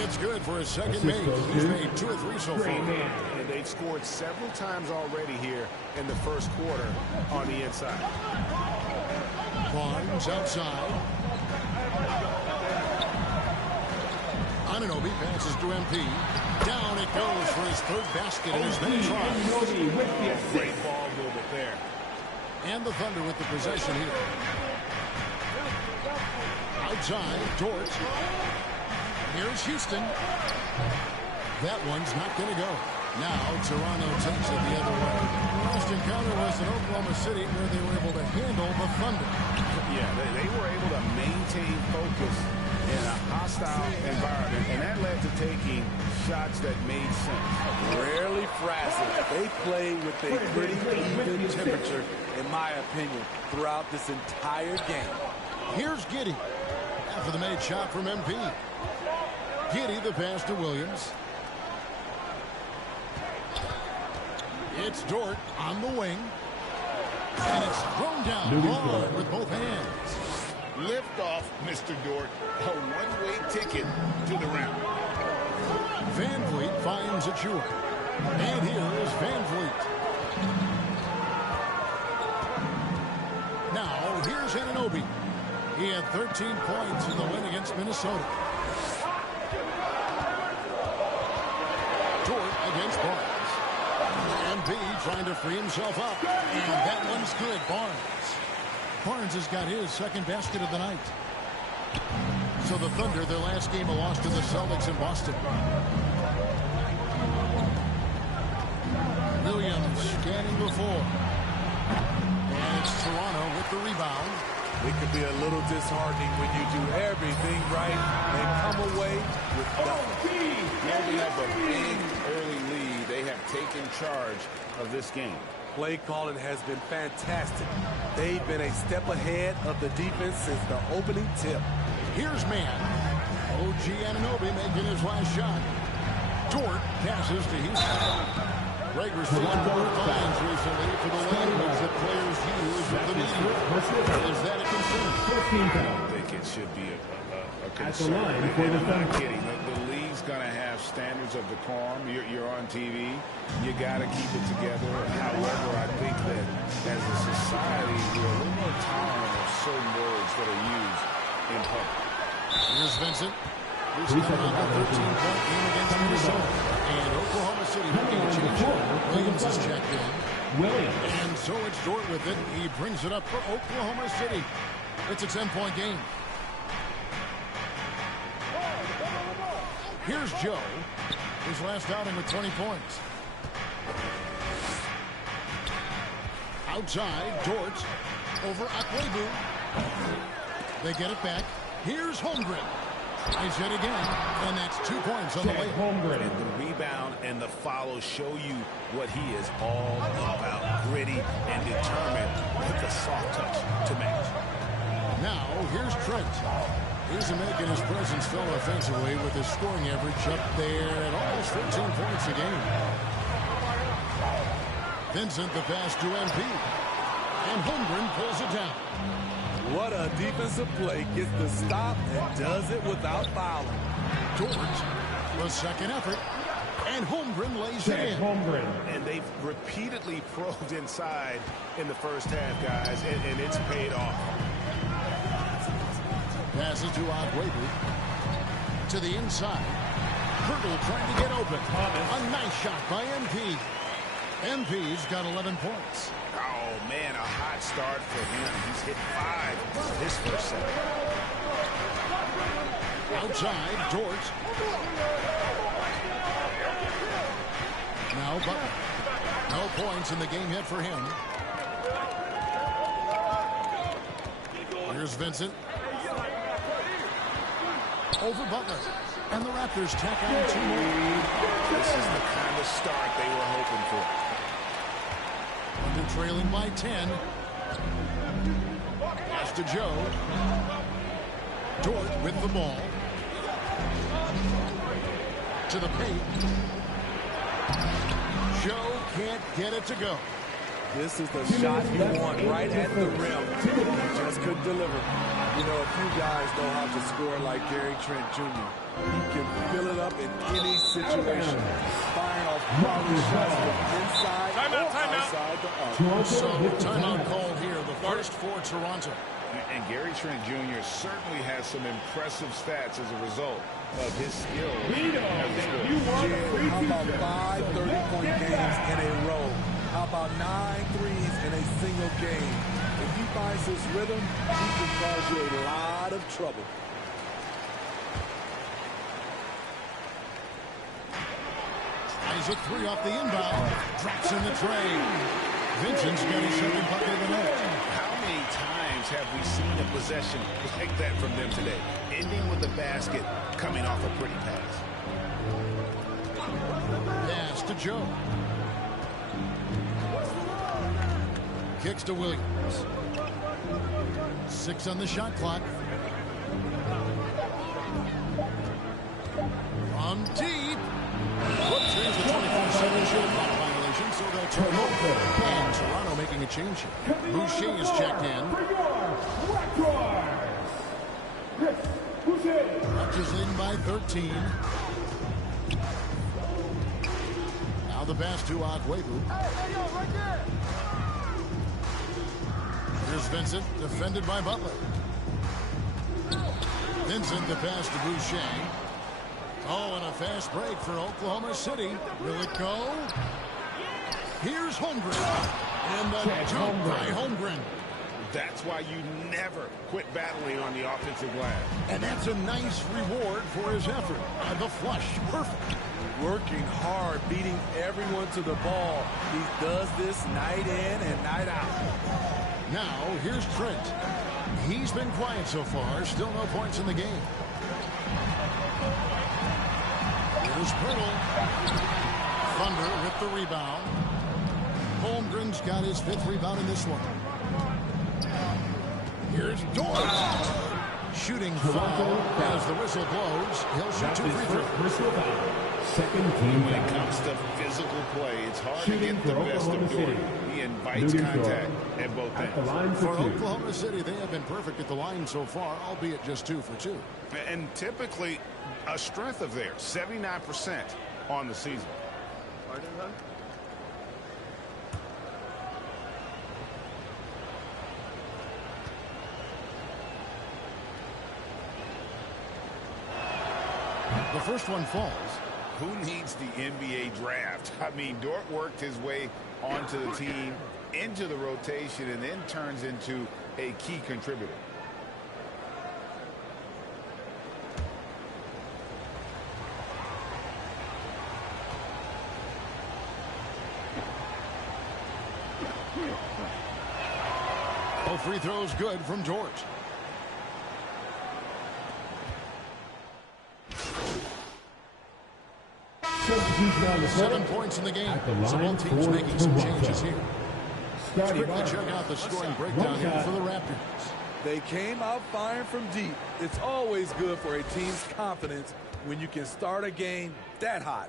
It's good for his second make. He's made 2 or 3 so far. And they've scored several times already here in the first quarter on the inside. Barnes outside. Anunoby passes to MP. Down it goes for his 3rd basket in as many tries. Great ball movement there. And the Thunder with the possession here. Outside, Dort. Here's Houston. That one's not going to go. Now Toronto takes it the other way. The last encounter was in Oklahoma City where they were able to handle the Thunder. Yeah, they were able to maintain focus in a hostile environment, and that led to taking shots that made sense. Rarely frazzled. They play with a pretty even temperature, in my opinion, throughout this entire game. Here's Giddey. After the made shot from MP. Giddey the pass to Williams. It's Dort on the wing. And it's thrown down hard with both hands. Mr. Dort. A one-way ticket to the round. Van Vliet finds Achua. And here is Van Vliet. Now, here's Anunoby. He had 13 points in the win against Minnesota. Dort against Barnes. MP trying to free himself up. And that one's good, Barnes. Barnes has got his second basket of the night. So the Thunder, their last game, a loss to the Celtics in Boston. Williams scanning the floor. And it's Toronto with the rebound. It can be a little disheartening when you do everything right and come away with nothing. Now we have a big early lead. They have taken charge of this game. Play calling has been fantastic. They've been a step ahead of the defense since the opening tip. Here's man. OG Anunoby making his last shot. Dort passes to Houston. Rager's seen more fines recently for the language that players use with the media. Is that a concern? I think it should be a concern. I'm not kidding. The league's going to have standards of decorum. You're on TV. You got to keep it together. However, I think that as a society, we're a little more tolerant of certain words that are used in public. Here's Vincent. He's coming off a 13-point game against Minnesota. And Oklahoma City making a change. Williams is checked in. And so it's Dort with it. He brings it up for Oklahoma City. It's a 10-point game. Here's Joe. His last outing with 20 points. Outside, Dort over Akwebu. They get it back. Here's Holmgren. Nice hit again, and that's 2 points on the way. And the rebound and the follow show you what he is all about. Gritty and determined with the soft touch to match. Now, here's Trent. He's making his presence felt offensively with his scoring average up there at almost 14 points a game. Vincent the pass to MP. And Holmgren pulls it down. What a defensive play. Gets the stop and does it without fouling. Dort, the second effort. And Holmgren lays it in. And they've repeatedly probed inside in the first half, guys, and it's paid off. Passes to Akwebu. To the inside. Hurdle trying to get open. A nice shot by MP. MP's got 11 points. Oh, man, a hot start for him. He's hit 5 this first set. Outside, Dort. Now Butler. No points in the game hit for him. Here's Vincent. Over Butler. And the Raptors tack on 2 more. This is the kind of start they were hoping for. Under trailing by 10. Pass to Joe. Dort with the ball. To the paint. Joe can't get it to go. This is the shot you want right at the rim. He just couldn't deliver. You know, a few guys know how to score like Gary Trent Jr. He can fill it up in any situation. Firing off quality shots from inside or outside the arc. So, timeout call here. The first for Toronto. And Gary Trent Jr. certainly has some impressive stats as a result of his skill. How about 5 30-point games in a row? How about 9 threes in a single game? If he finds his rhythm, he can cause you a lot of trouble. Tries a 3 off the inbound. Drops in the tray. Vincent's got his second bucket of the night. How many times have we seen a possession like that from them today? Ending with a basket, coming off a pretty pass. Pass to Joe. Kicks to Williams. 6 on the shot clock. From deep. Whoops, there's the 24-7 shot clock violation, so they'll turn over. And Toronto making a change here. Boucher is checked in. Raptors leading by 13. Now the pass to Akwebu. Hey, yo, right there. Here's Vincent, defended by Butler. Vincent, the pass to Boucher. Oh, and a fast break for Oklahoma City. Will it go? Here's Holmgren. And the jump by Holmgren. That's why you never quit battling on the offensive glass. And that's a nice reward for his effort. The flush, perfect. Working hard, beating everyone to the ball. He does this night in and night out. Now, here's Trent. He's been quiet so far. Still no points in the game. Here's Pirtle. Thunder with the rebound. Holmgren's got his 5th rebound in this one. Here's Dort. Shooting foul as the whistle blows. He'll shoot 2 free throws. Second team. When it comes to physical play, it's hard to get the best of Dort. He invites contact at both ends. For Oklahoma City, they have been perfect at the line so far, albeit just 2 for 2. And typically a strength of theirs, 79% on the season. The first one falls. Who needs the NBA draft? I mean, Dort worked his way onto the team, into the rotation, and then turns into a key contributor. Both free throws good from Dort. Substitution 7 points in the game. So both teams making some changes here. Let's quickly check out the scoring breakdown here for the Raptors. They came out firing from deep. It's always good for a team's confidence when you can start a game that hot.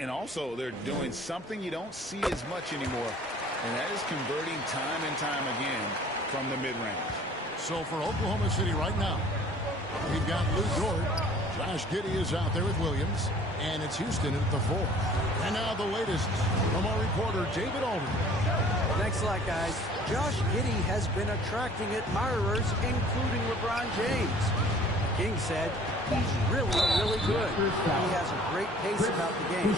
And also, they're doing something you don't see as much anymore, and that is converting time and time again from the mid-range. So for Oklahoma City right now, we've got Lou Dort. Josh Giddey is out there with Williams, and it's Houston at the 4. And now the latest from our reporter, David Aldridge. Thanks a lot, guys. Josh Giddey has been attracting admirers, including LeBron James. King said he's really, really good. He has a great pace about the game,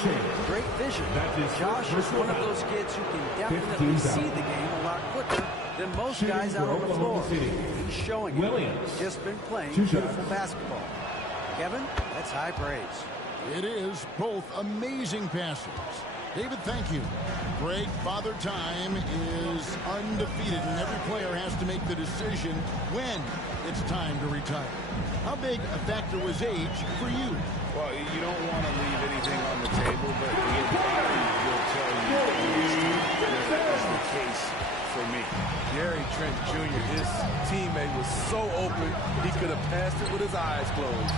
great vision. Josh is one of those kids who can definitely see the game a lot quicker than most guys out on the floor. He's showing it. He's just been playing beautiful basketball. Kevin, that's high praise. It is both amazing passes. David, thank you. Greg, Father Time is undefeated, and every player has to make the decision when it's time to retire. How big a factor was age for you? Well, you don't want to leave anything on the table, but your body will tell you that was the case for me. Gary Trent Jr., his teammate, was so open, he could have passed it with his eyes closed.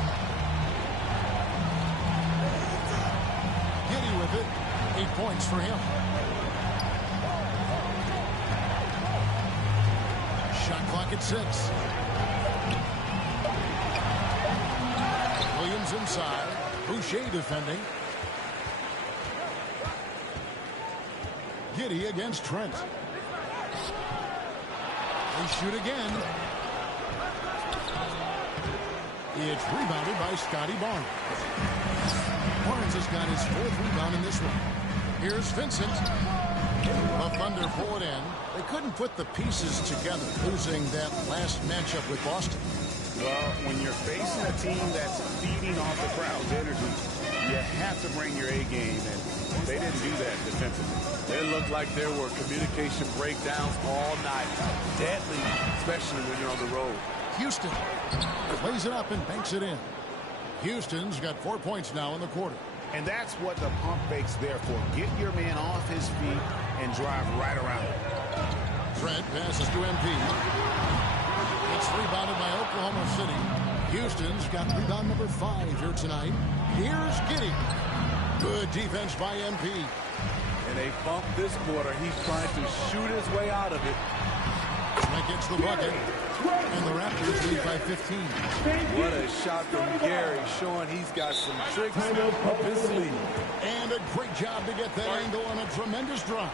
Giddey with it. 8 points for him. Shot clock at 6. Williams inside. Boucher defending. Giddey against Trent. They shoot again. It's rebounded by Scotty Barnes. Barnes has got his 4th rebound in this one. Here's Vincent. The Thunder pull it in. They couldn't put the pieces together, losing that last matchup with Boston. Well, when you're facing a team that's feeding off the crowd's energy, you have to bring your A game, and they didn't do that defensively. It looked like there were communication breakdowns all night. Deadly, especially when you're on the road. Houston plays it up and banks it in. Houston's got 4 points now in the quarter. And that's what the pump fake's there for. Get your man off his feet and drive right around him. Trent passes to MP. It's rebounded by Oklahoma City. Houston's got rebound number 5 here tonight. Here's Giddey. Good defense by MP. And they bump this quarter. He's trying to shoot his way out of it. Trent gets the bucket. And the Raptors lead by 15. What a shot from Gary, showing he's got some tricks up his sleeve. And a great job to get that angle on a tremendous drop.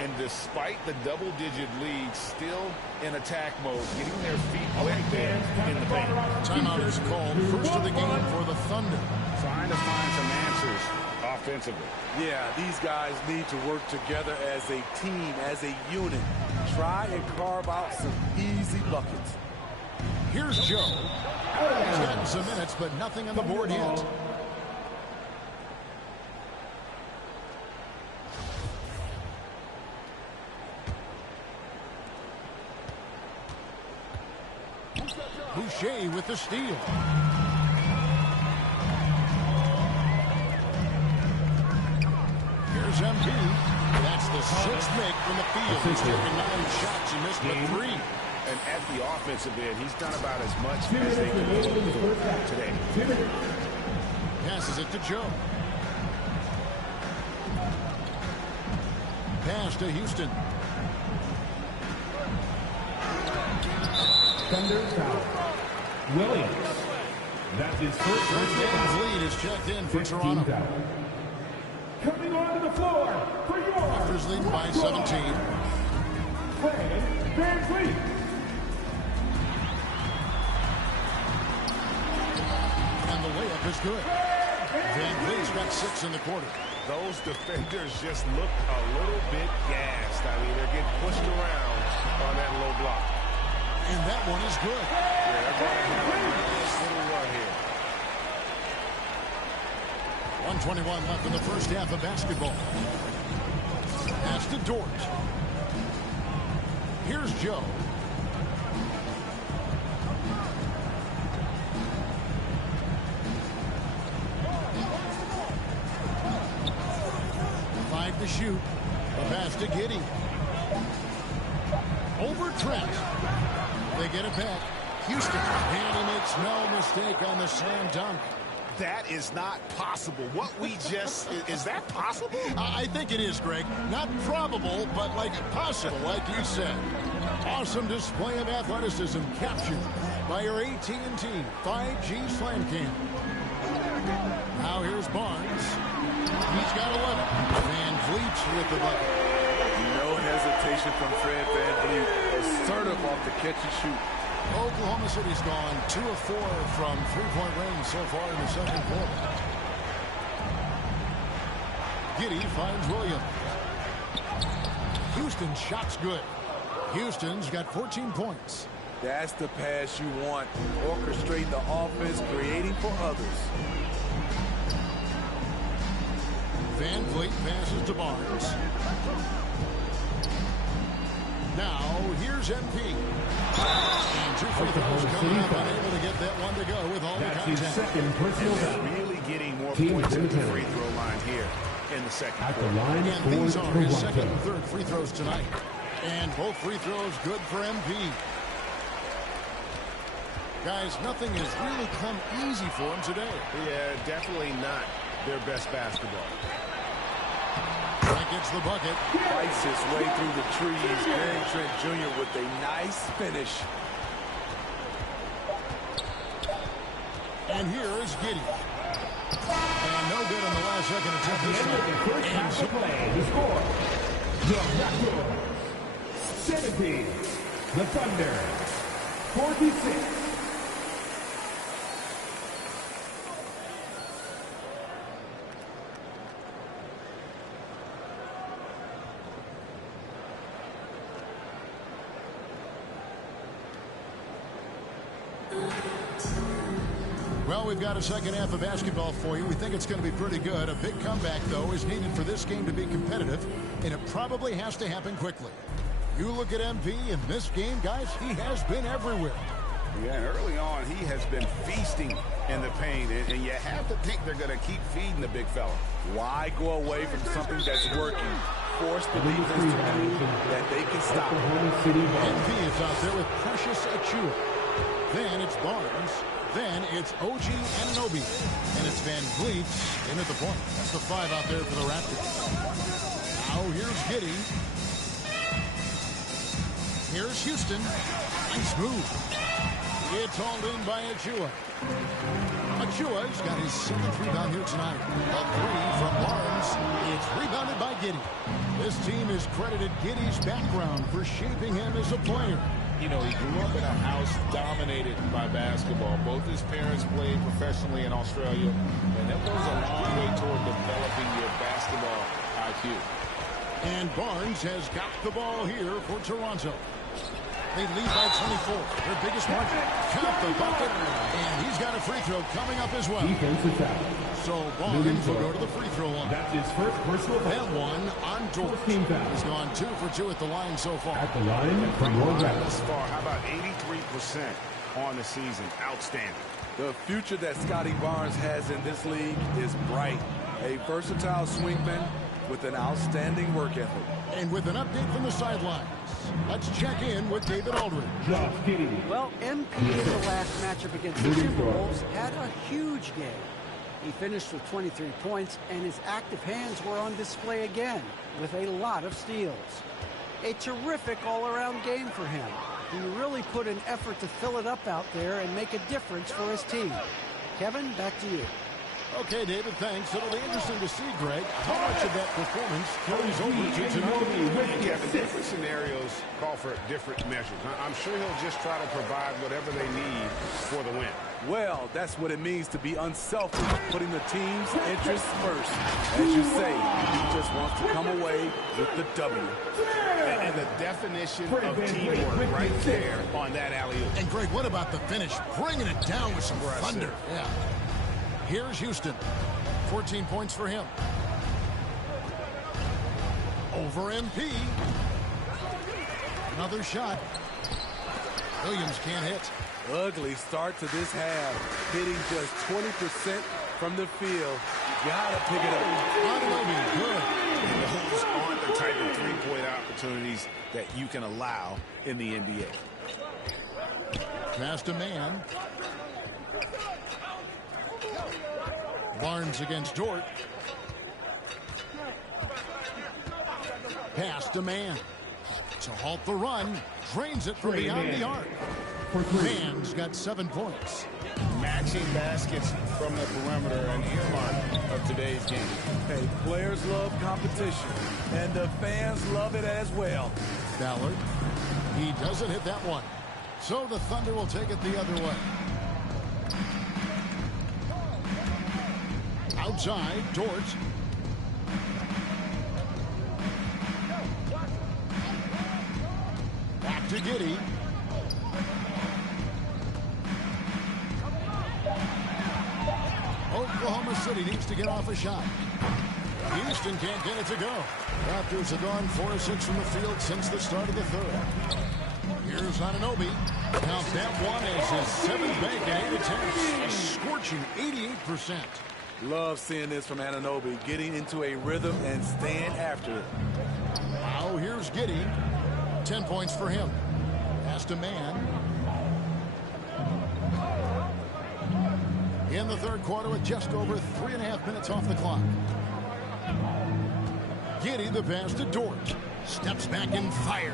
And despite the double-digit lead, still in attack mode, getting their feet wet there in the paint. Timeout is called. First of the game for the Thunder. Trying to find some answers offensively. Yeah, these guys need to work together as a team, as a unit. Try and carve out some easy buckets. Here's Joe. He's gotten some minutes, but nothing on the board yet. Boucher with the steal. Here's MP. That's the sixth make from the field. He's taken 9 shots. He missed but 3. And at the offensive end, he's done about as much as they can do today. Passes it to Joe. Pass to Houston. Thunder foul. Williams. That's his first lead is checked in for Toronto. Coming onto the floor for your Raptors leading by 17. Fred VanVleet. And the layup is good. VanVleet's got 6 in the quarter. Those defenders just look a little bit gassed. I mean, they're getting pushed around on that low block. And that one is good. Yeah, they're going to have a nice little run here. 1:21 left in the first half of basketball. Pass to Dort. Here's Joe. To shoot. A pass to Giddey. Over Trent. They get it back. Houston. And he makes no mistake on the slam dunk. That is not possible. What we just... is that possible? I think it is, Greg. Not probable, but like possible, like you said. Awesome display of athleticism captured by your AT&T 5G Slam Cam. Now here's Barnes. He's got 11. VanVleet with the bucket. No hesitation from Fred VanVleet. Assertive off the catch and shoot. Oklahoma City's gone 2 of 4 from three-point range so far in the second quarter. Giddey finds Williams. Houston's shot's good. Houston's got 14 points. That's the pass you want. Orchestrating the offense, creating for others. VanVleet passes to Barnes. Now, here's MP. And 2 free throws coming up, unable to get that one to go with all the contact. Second personal foul. Really getting more points at the free throw line here in the second at quarter. the line And these for are his Toronto. second and third free throws tonight. And both free throws good for MP. Guys, nothing has really come easy for him today. Yeah, definitely not their best basketball. That gets the bucket. Fights his way through the trees. Gary Trent Jr. with a nice finish. And here is Giddey. And no good on the last second attempt this time. Half the play, the score. The Raptors 17. The Thunder 46. Well, we've got a second half of basketball for you. We think it's going to be pretty good. A big comeback, though, is needed for this game to be competitive, and it probably has to happen quickly. You look at MP in this game, guys, he has been everywhere. Yeah, and early on, he has been feasting in the paint, and you have to think they're going to keep feeding the big fella. Why go away from something that's working? Force the defense to prove that they can stop it. MP is out there with Precious Achiuwa. Then it's Barnes. Then it's OG Anunoby. And it's VanVleet in at the point. That's the 5 out there for the Raptors. Now here's Giddey. Here's Houston. Nice move. It's hauled in by Achua. Achua's got his 7th rebound here tonight. A 3 from Barnes. It's rebounded by Giddey. This team has credited Giddey's background for shaping him as a player. You know, he grew up in a house dominated by basketball. Both his parents played professionally in Australia, and that goes a long way toward developing your basketball IQ. And Barnes has got the ball here for Toronto. They lead by 24. Their biggest margin. Count the bucket. And he's got a free throw coming up as well. Defensive foul. So Barnes will go to the free throw line. That's his first personal foul. And one on Dort. He's gone 2 for 2 at the line so far. At the line from your left. Thus far, how about 83% on the season? Outstanding. The future that Scotty Barnes has in this league is bright. A versatile swingman with an outstanding work ethic. And with an update from the sidelines, let's check in with David Aldridge. Well, MP in the last matchup against the Timberwolves had a huge game. He finished with 23 points, and his active hands were on display again with a lot of steals. A terrific all-around game for him. He really put an effort to fill it up out there and make a difference for his team. Kevin, back to you. Okay, David, thanks. It'll be interesting to see, Greg, how much of that performance carries over to tonight. Kevin, different scenarios call for different measures. I'm sure he'll just try to provide whatever they need for the win. Well, that's what it means to be unselfish, putting the team's interests first. As you say, he just wants to come away with the W. And the definition of teamwork right there on that alley-oop. And, Greg, what about the finish? Bringing it down with some thunder. Yeah. Here's Houston. 14 points for him. Over MP. Another shot. Williams can't hit. Ugly start to this half. Hitting just 20% from the field. Gotta pick it up. Good. Those aren't the type of three-point opportunities that you can allow in the NBA. Past a man. Barnes against Dort. Past a man. To halt the run. Drains it from beyond the arc. Man's got 7 points. Matching baskets from the perimeter, an earmark of today's game. Hey, players love competition, and the fans love it as well. Ballard. He doesn't hit that one. So the Thunder will take it the other way. Outside, Dort. Back to Giddey. Oklahoma City needs to get off a shot. Houston can't get it to go. Raptors have gone 4 of 6 from the field since the start of the third. Here's Anunoby. Counts that one as his 7th bank and 8 attempts. A scorching 88%. Love seeing this from Anunoby, getting into a rhythm and staying after it. Now here's Giddey. 10 points for him. Past a man. In the third quarter with just over 3.5 minutes off the clock. Giddey the pass to Dort. Steps back and fires.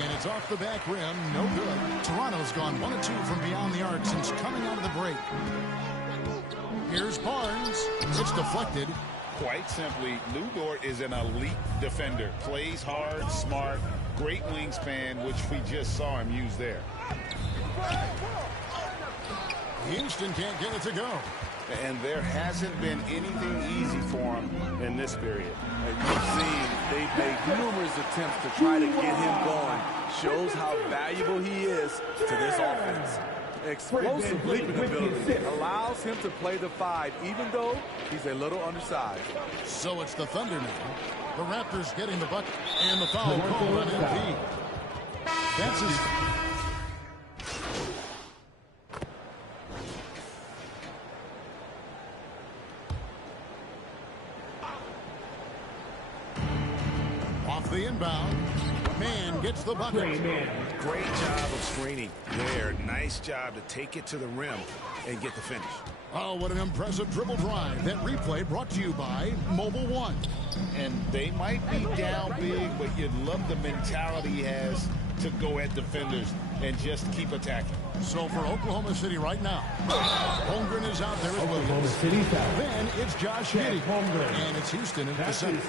And it's off the back rim. No good. Toronto's gone 1 of 2 from beyond the arc since coming out of the break. Here's Barnes. It's deflected. Quite simply, Lou Dort is an elite defender. Plays hard, smart, great wingspan, which we just saw him use there. Houston can't get it to go. And there hasn't been anything easy for him in this period. And you've seen they've made numerous attempts to try to get him going. Shows how valuable he is to this offense. Explosive leaping ability allows him to play the 5, even though he's a little undersized. So it's the Thunder now. The Raptors getting the bucket and the foul call on MP. That's his... Off the inbound. Man gets the bucket. Great job of screening there. Nice job to take it to the rim and get the finish. Oh, what an impressive dribble drive. That replay brought to you by Mobile One. And they might be down big, but you'd love the mentality he has to go at defenders and just keep attacking. So for Oklahoma City right now, Holmgren is out there with Oklahoma Williams. City foul. Then it's Josh Giddey. And it's Houston at the center.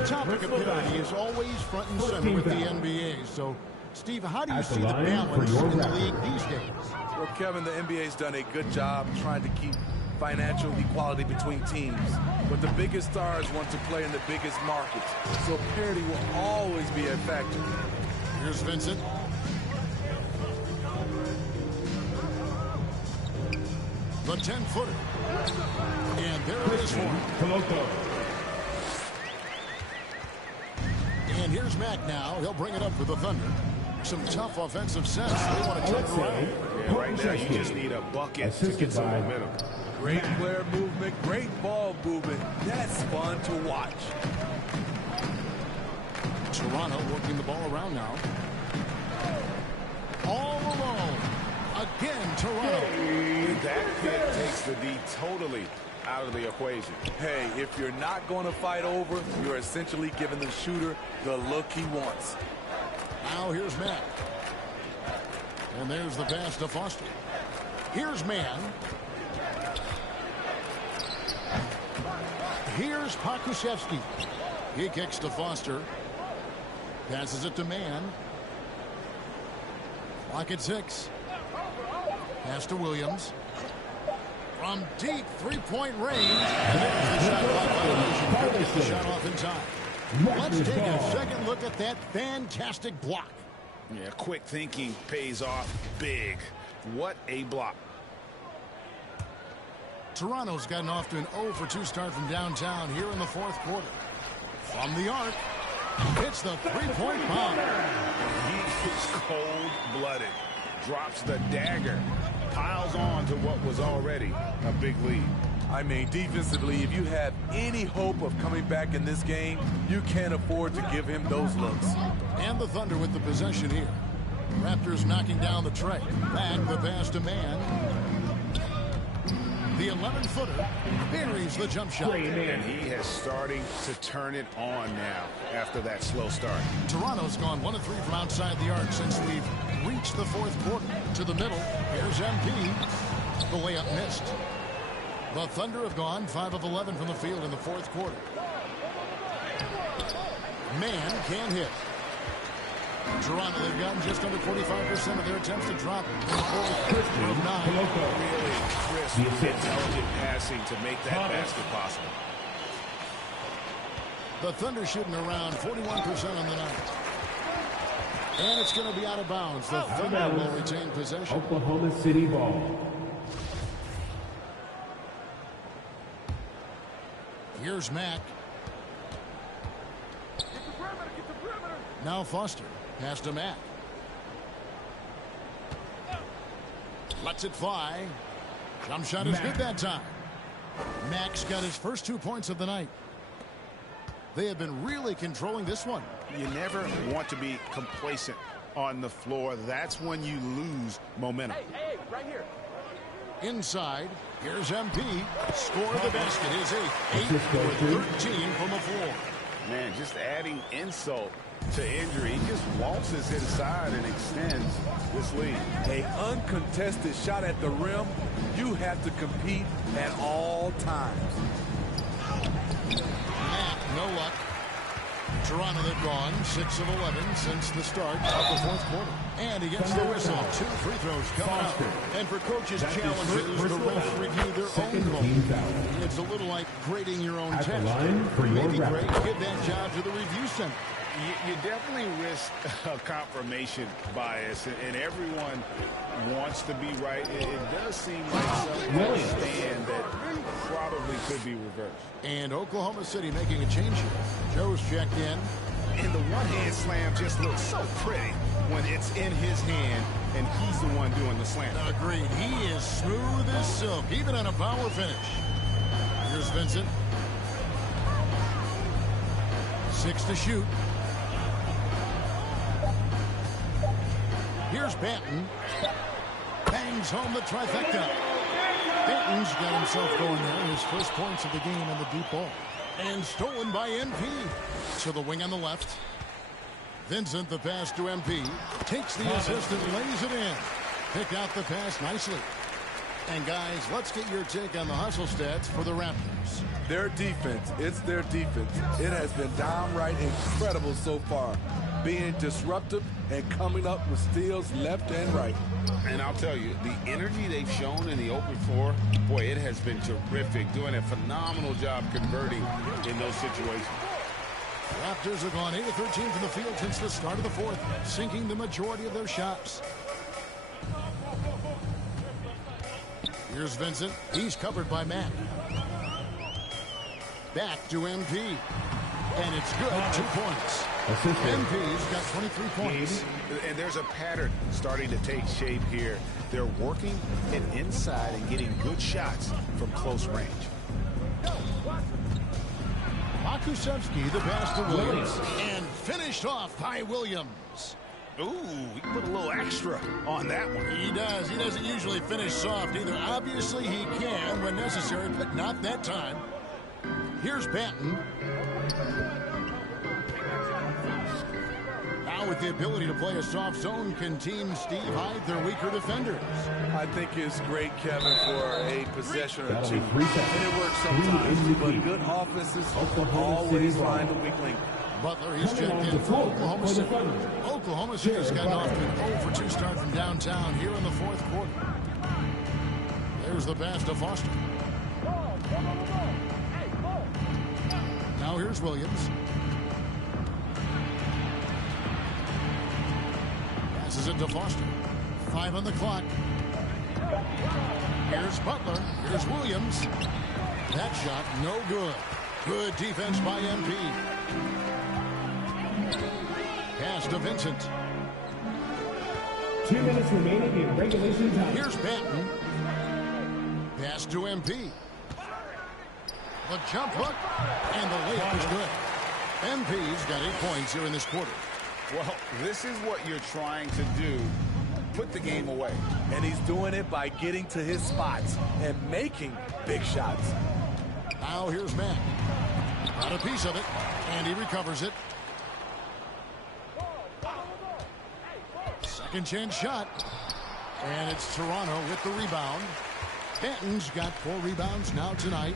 The topic of parity is always front and center with the NBA. So, Steve, how do you see the balance in the league these days? Well, Kevin, the NBA's done a good job trying to keep financial equality between teams. But the biggest stars want to play in the biggest markets. So parity will always be a factor. Here's Vincent. The 10-footer. And there it is for him. And here's Mack now. He'll bring it up for the Thunder. Some tough offensive sets. They want to turn it around. Yeah, right now you just need a bucket to get some momentum. Great player movement, great ball movement. That's fun to watch. Toronto working the ball around now. All alone. Again, Toronto. That pick takes the D totally out of the equation. Hey, if you're not going to fight over, you're essentially giving the shooter the look he wants. Now here's Mack. And there's the pass to Foster. Here's Mann. Here's Pokusevski. He kicks to Foster. Passes it to Mann. Clock at 6. Pass to Williams. From deep three-point range. And there's the shot clock violation. Gets the shot off in time. Let's take a second look at that fantastic block. Yeah, quick thinking pays off big. What a block. Toronto's gotten off to an 0 for 2 start from downtown here in the fourth quarter. From the arc, hits the three-point bomb. He is cold-blooded. Drops the dagger. Piles on to what was already a big lead. I mean, defensively, if you have any hope of coming back in this game, you can't afford to give him those looks. And the Thunder with the possession here. Raptors knocking down the tray. Back the pass to Mann. The 11-footer buries the jump shot. And he is starting to turn it on now after that slow start. Toronto's gone 1 of 3 from outside the arc since we've reached the fourth quarter. To the middle, here's MP. The layup missed. The Thunder have gone 5 of 11 from the field in the fourth quarter. Mann can't hit. Toronto, they've gotten just under 45% of their attempts to drop in the fourth of 9. Really crisp, intelligent passing to make that basket possible. The Thunder shooting around 41% on the night. And it's going to be out of bounds. The Thunder will retain possession. Oklahoma City ball. Here's Mack. Now Foster. Pass to Mack. Lets it fly. Jump shot is good that time. Mack's got his first 2 points of the night. They have been really controlling this one. You never want to be complacent on the floor. That's when you lose momentum. Hey, right here. Inside, here's MP. Score the basket. His 8th. 8 for 13 from the floor. Man, just adding insult to injury. He just waltzes inside and extends this lead. An uncontested shot at the rim, you have to compete at all times. Mack, no luck. Toronto, they've gone 6 of 11 since the start of the fourth quarter. And he gets the whistle. 2 free throws coming up. And for coaches' challenges, the refs review their own call. It's a little like grading your own test. Maybe great, give that job to the review center. You definitely risk a confirmation bias, and everyone wants to be right. It does seem like some stand that probably could be reversed. And Oklahoma City making a change here. Joe's checked in. And the one-hand slam just looks so pretty when it's in his hand, and he's the one doing the slam. Agreed. He is smooth as silk, even on a power finish. Here's Vincent. 6 to shoot. Here's Banton. Bangs home the trifecta. Banton's got himself going there. His first points of the game on the deep ball. And stolen by NP. To the wing on the left. Vincent, the pass to MP. Takes the assist and lays it in. Pick out the pass nicely. And guys, let's get your take on the hustle stats for the Raptors. Their defense, it's their defense. It has been downright incredible so far, being disruptive and coming up with steals left and right. And I'll tell you, the energy they've shown in the open floor, boy, it has been terrific, doing a phenomenal job converting in those situations. Raptors have gone 8 of 13 from the field since the start of the fourth, sinking the majority of their shots. Here's Vincent. He's covered by Matt. Back to MP. And it's good. 2 points. MP's got 23 points. And there's a pattern starting to take shape here. They're working it inside and getting good shots from close range. Makusevsky, the pass to Williams. And finished off by Williams. Ooh, he put a little extra on that one. He does. He doesn't usually finish soft either. Obviously, he can when necessary, but not that time. Here's Banton. Now with the ability to play a soft zone, can Team Steve hide their weaker defenders? I think it's great, Kevin, for a possession or two. And it works sometimes, but good offenses always find the weak link. Butler, he's checked in for Oklahoma City. Oklahoma City's gotten off to an 0-for-2 start from downtown here in the fourth quarter. There's the pass to Foster. Now here's Williams. Passes it to Foster. 5 on the clock. Here's Butler. Here's Williams. That shot, no good. Good defense by MP. Pass to Vincent. 2 minutes remaining in regulation time. Here's Banton. Pass to MP. The jump hook and the layup is good. MP's got 8 points here in this quarter. Well, this is what you're trying to do. Put the game away. And he's doing it by getting to his spots and making big shots. Now here's Matt. Got a piece of it, and he recovers it. Second chance shot. And it's Toronto with the rebound. Banton's got 4 rebounds now tonight.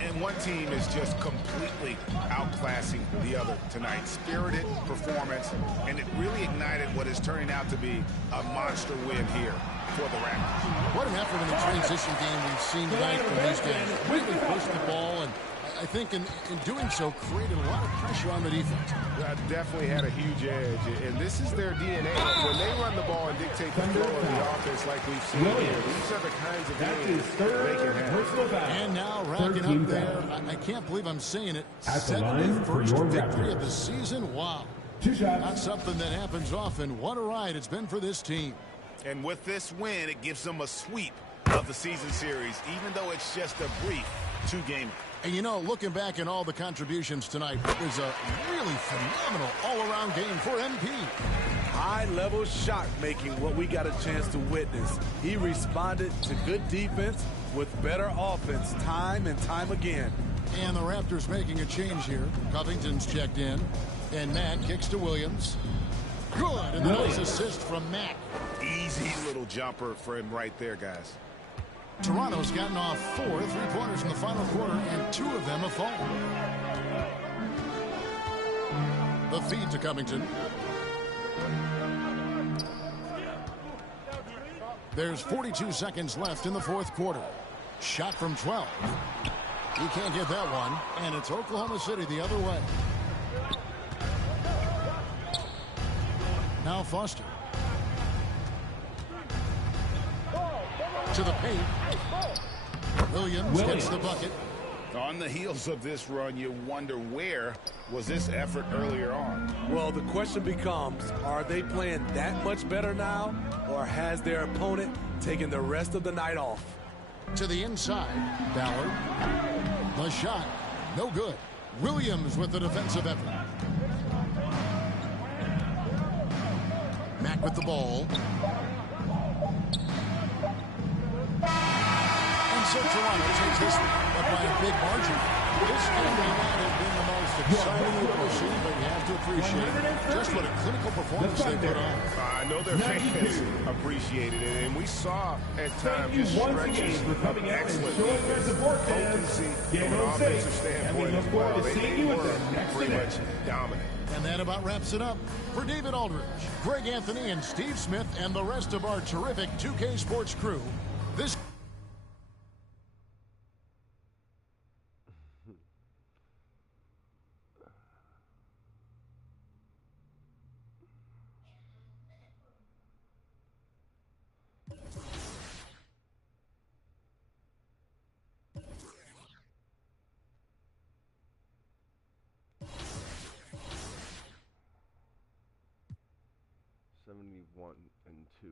And one team is just completely outclassing the other tonight. Spirited performance, and it really ignited what is turning out to be a monster win here for the Raptors. What an effort in the transition game we've seen tonight from these guys. Really pushed the ball, and I think in doing so created a lot of pressure on the defense. Definitely had a huge edge, and this is their DNA. When they run the ball and dictate the flow of the offense like we've seen here, these are the kinds of games they can have. And now racking up there, I can't believe I'm saying it, 71st victory of the season. Wow. Not something that happens often. What a ride it's been for this team. And with this win, it gives them a sweep of the season series, even though it's just a brief 2-game. And you know, looking back at all the contributions tonight, it was a really phenomenal all-around game for MP. High-level shot making, what we got a chance to witness. He responded to good defense with better offense time and time again. And the Raptors making a change here. Covington's checked in, and Matt kicks to Williams. Good, and the nice assist from Matt. Easy little jumper for him right there, guys. Toronto's gotten off 4 3-pointers in the final quarter, and 2 of them have fallen. The feed to Covington. There's 42 seconds left in the fourth quarter. Shot from 12. He can't get that one, and it's Oklahoma City the other way. Now Foster. To the paint. Williams gets the bucket. On the heels of this run, you wonder where was this effort earlier on? Well, the question becomes, are they playing that much better now, or has their opponent taken the rest of the night off? To the inside, Ballard. The shot, no good. Williams with the defensive effort. Mack with the ball. And so Toronto takes this one, but by a big margin. This game may not have been the most exciting you've ever seen, but you have to appreciate just what a clinical performance they put on. I know their fans appreciated it, and we saw at times just stretches of excellent potency from an offensive standpoint as well. They were pretty much dominant. And that about wraps it up. For David Aldridge, Greg Anthony, and Steve Smith, and the rest of our terrific 2K Sports crew, this... $71 and $2.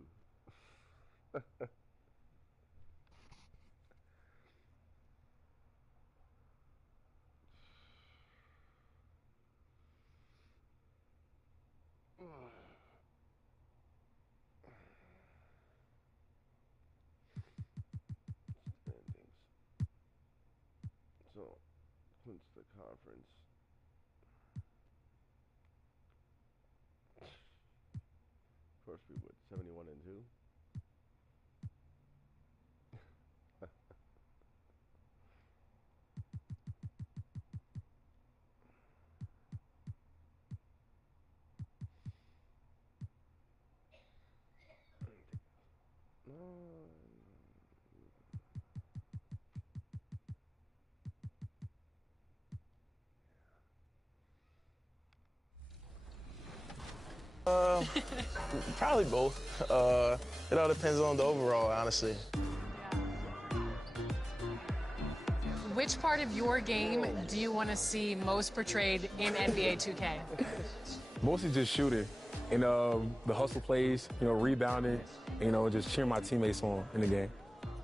Standings. So, clinch the conference. Of course we would. 71 and 2. Probably both. It all depends on the overall, honestly. Which part of your game do you want to see most portrayed in NBA 2K? Mostly just shooting and the hustle plays, rebounding, just cheering my teammates on in the game.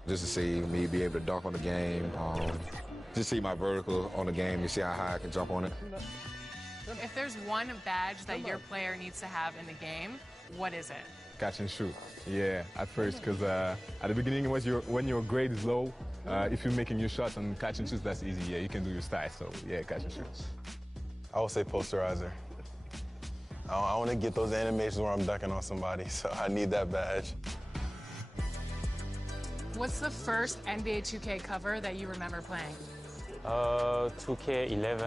Just to see me be able to dunk on the game, just see my vertical on the game and see how high I can jump on it. If there's one badge that your player needs to have in the game, what is it? Catch and shoot. Yeah, at first, because at the beginning, when your grade is low, if you're making your shots and catch and shoots, that's easy. Yeah, you can do your style. So yeah, catch and shoot. I would say posterizer. I want to get those animations where I'm dunking on somebody, so I need that badge. What's the first NBA 2K cover that you remember playing? 2K11.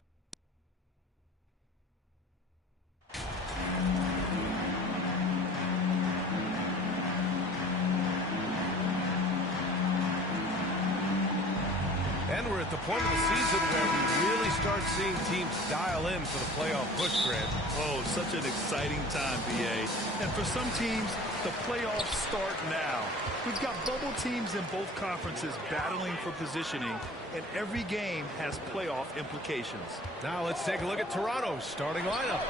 And we're at the point of the season where we really start seeing teams dial in for the playoff push, Grant. Oh, such an exciting time, BA. And for some teams, the playoffs start now. We've got bubble teams in both conferences battling for positioning, and every game has playoff implications. Now let's take a look at Toronto's starting lineup.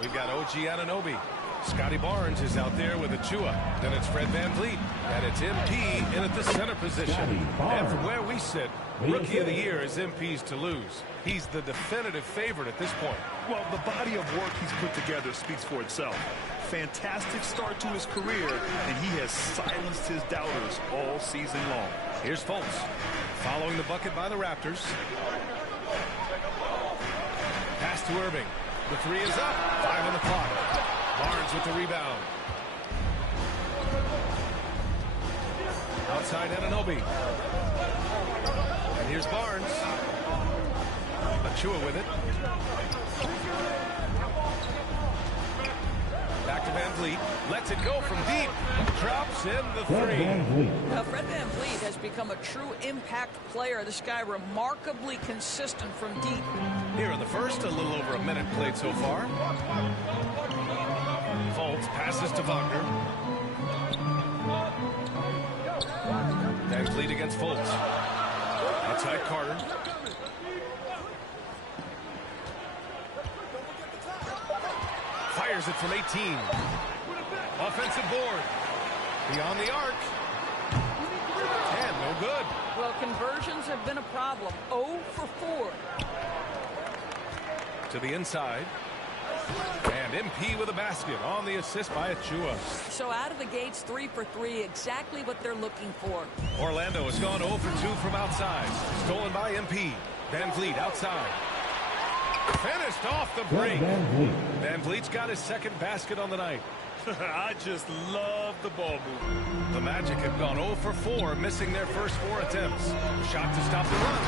We've got OG Anunoby. Scotty Barnes is out there with Achua. Then it's Fred VanVleet. And it's MP in at the center position. And from where we sit, Rookie of the Year is MP's to lose. He's the definitive favorite at this point. Well, the body of work he's put together speaks for itself. Fantastic start to his career, and he has silenced his doubters all season long. Here's Fultz, following the bucket by the Raptors. Pass to Irving. The three is up. 5 on the clock. Barnes with the rebound. Outside Anunoby. And here's Barnes. Achua with it. Back to VanVleet. Lets it go from deep. Drops in the three. Now, Fred VanVleet has become a true impact player. This guy remarkably consistent from deep. Here in the first, a little over a minute played so far. Fultz passes to Wagner. VanVleet against Fultz. Outside Carter. Fires it from 18. Offensive board. Beyond the arc. And no good. Well, conversions have been a problem. 0 for 4. To the inside. And MP with a basket on the assist by Achua. So out of the gates, 3 for 3, exactly what they're looking for. Orlando has gone 0 for 2 from outside. Stolen by MP. Van Vliet outside. Finished off the break. Van Vliet's got his second basket on the night. I just love the ball movement. The Magic have gone 0 for 4, missing their first 4 attempts. Shot to stop the run.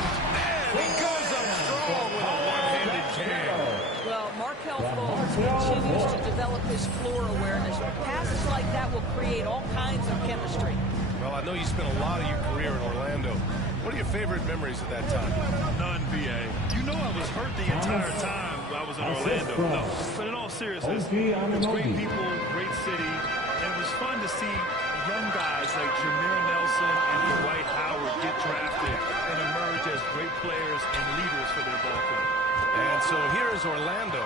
And he goes up strong with a one-handed jam. Well, Markelle Fultz continues to develop his floor awareness. Passes like that will create all kinds of chemistry. Well, I know you spent a lot of your career in Orlando. What are your favorite memories of that time? None, B.A. You know I was hurt the entire time I was in Orlando. No, but in all seriousness, it's great people, great city, and it was fun to see young guys like Jameer Nelson and Dwight Howard get drafted and emerge as great players and leaders for their ball club. And so here is Orlando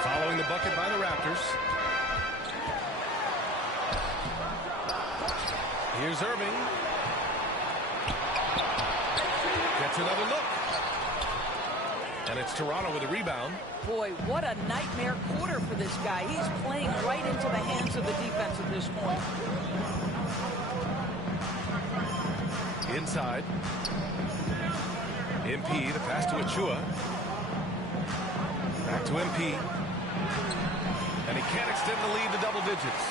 following the bucket by the Raptors. Here's Irving. Gets another look. And it's Toronto with a rebound. Boy, what a nightmare quarter for this guy. He's playing right into the hands of the defense at this point. Inside. MP, the pass to Achua. Back to MP. And he can't extend the lead to double digits.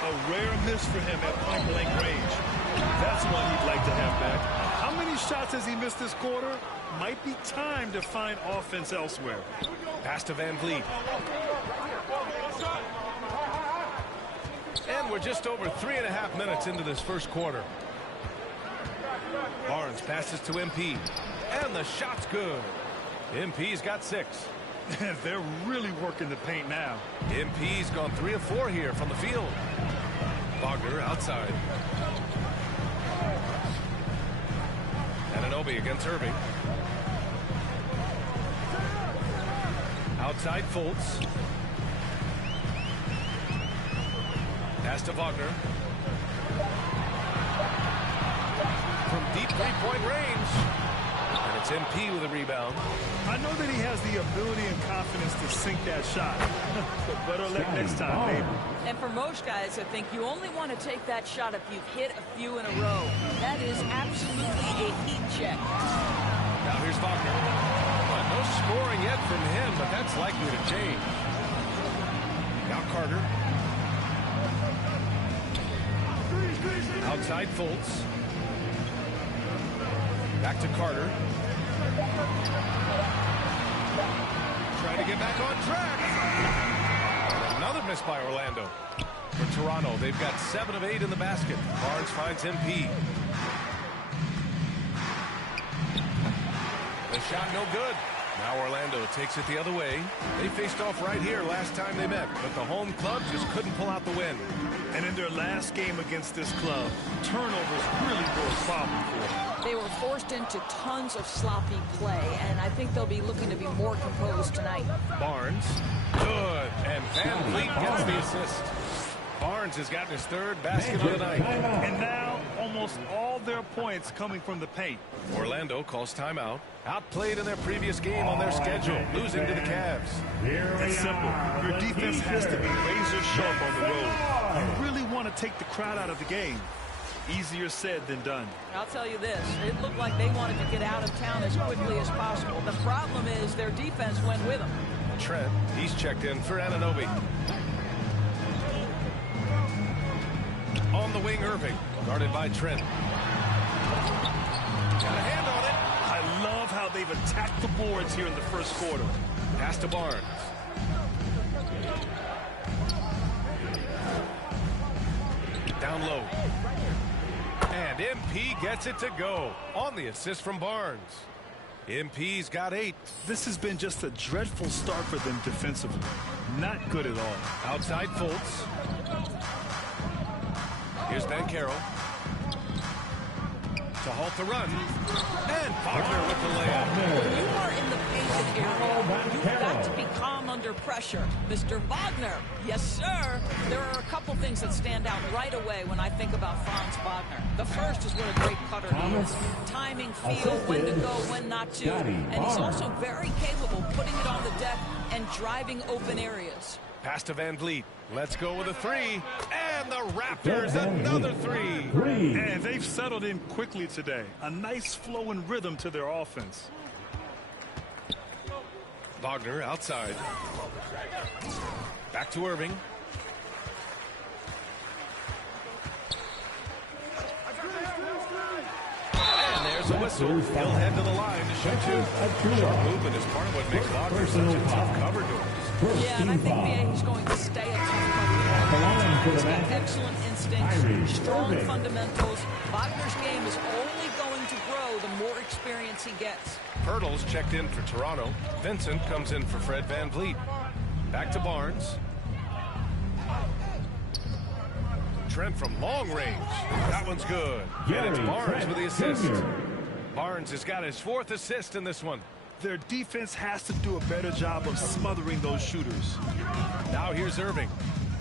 A rare miss for him at point-blank range. That's one he'd like to have back. How many shots has he missed this quarter? Might be time to find offense elsewhere. Pass to Van Vliet. And we're just over 3.5 minutes into this first quarter. Barnes passes to MP. And the shot's good. MP's got 6. They're really working the paint now. MP's gone 3 of 4 here from the field. Wagner outside. Anunoby against Irving. Outside Fultz. Pass to Wagner. From deep three-point range. And it's MP with a rebound. I know that he has the ability and confidence to sink that shot. But better luck next time, maybe. And for most guys, I think you only want to take that shot if you've hit a few in a row. That is absolutely a heat check. Now here's Wagner. Well, no scoring yet from him, but that's likely to change. Now Carter. Outside Fultz. Back to Carter. Trying to get back on track. Another miss by Orlando. For Toronto, they've got 7 of 8 in the basket. Barnes finds MP. The shot no good. Now Orlando takes it the other way. They faced off right here last time they met, but the home club just couldn't pull out the win. And in their last game against this club, turnovers really were a problem for them. They were forced into tons of sloppy play, and I think they'll be looking to be more composed tonight. Barnes, good, and Van Vliet gets the assist. Barnes has gotten his 3rd basket of the night. And now, almost all their points coming from the paint. Orlando calls timeout. Outplayed in their previous game on their schedule, losing to the Cavs. It's simple. Your defense has to be razor sharp on the road. You really want to take the crowd out of the game. Easier said than done. I'll tell you this, it looked like they wanted to get out of town as quickly as possible. The problem is their defense went with them. Trent, he's checked in for Anunoby. On the wing, Irving, guarded by Trent. Got a hand on it. I love how they've attacked the boards here in the first quarter. Pass to Barnes. Down low. And MP gets it to go on the assist from Barnes. MP's got 8. This has been just a dreadful start for them defensively. Not good at all. Outside Fultz. Here's Banchero. To halt the run. And Wagner with the layup. When you are in the painted area, you've got to be calm under pressure. Mr. Wagner, yes, sir. There are a couple things that stand out right away when I think about Franz Wagner. The first is what a great cutter he is. Timing, feel, when to go, when not to. And he's also very capable putting it on the deck and driving open areas. Pass to Van Vliet. Let's go with a 3. And the Raptors, another 3. And they've settled in quickly today. A nice flow and rhythm to their offense. Wagner outside. Back to Irving. And there's a whistle. He'll head to the line to shoot two. Sharp movement is part of what makes Wagner such a tough cover doors. Yeah, and I think VA is going to stay a tough cover. He's got excellent instincts, strong fundamentals. Wagner's game is only going to grow the more experience he gets. Hurdles checked in for Toronto. Vincent comes in for Fred VanVleet. Back to Barnes. Trent from long range. That one's good. And it's Barnes with the assist. Barnes has got his 4th assist in this one. Their defense has to do a better job of smothering those shooters. Now here's Irving.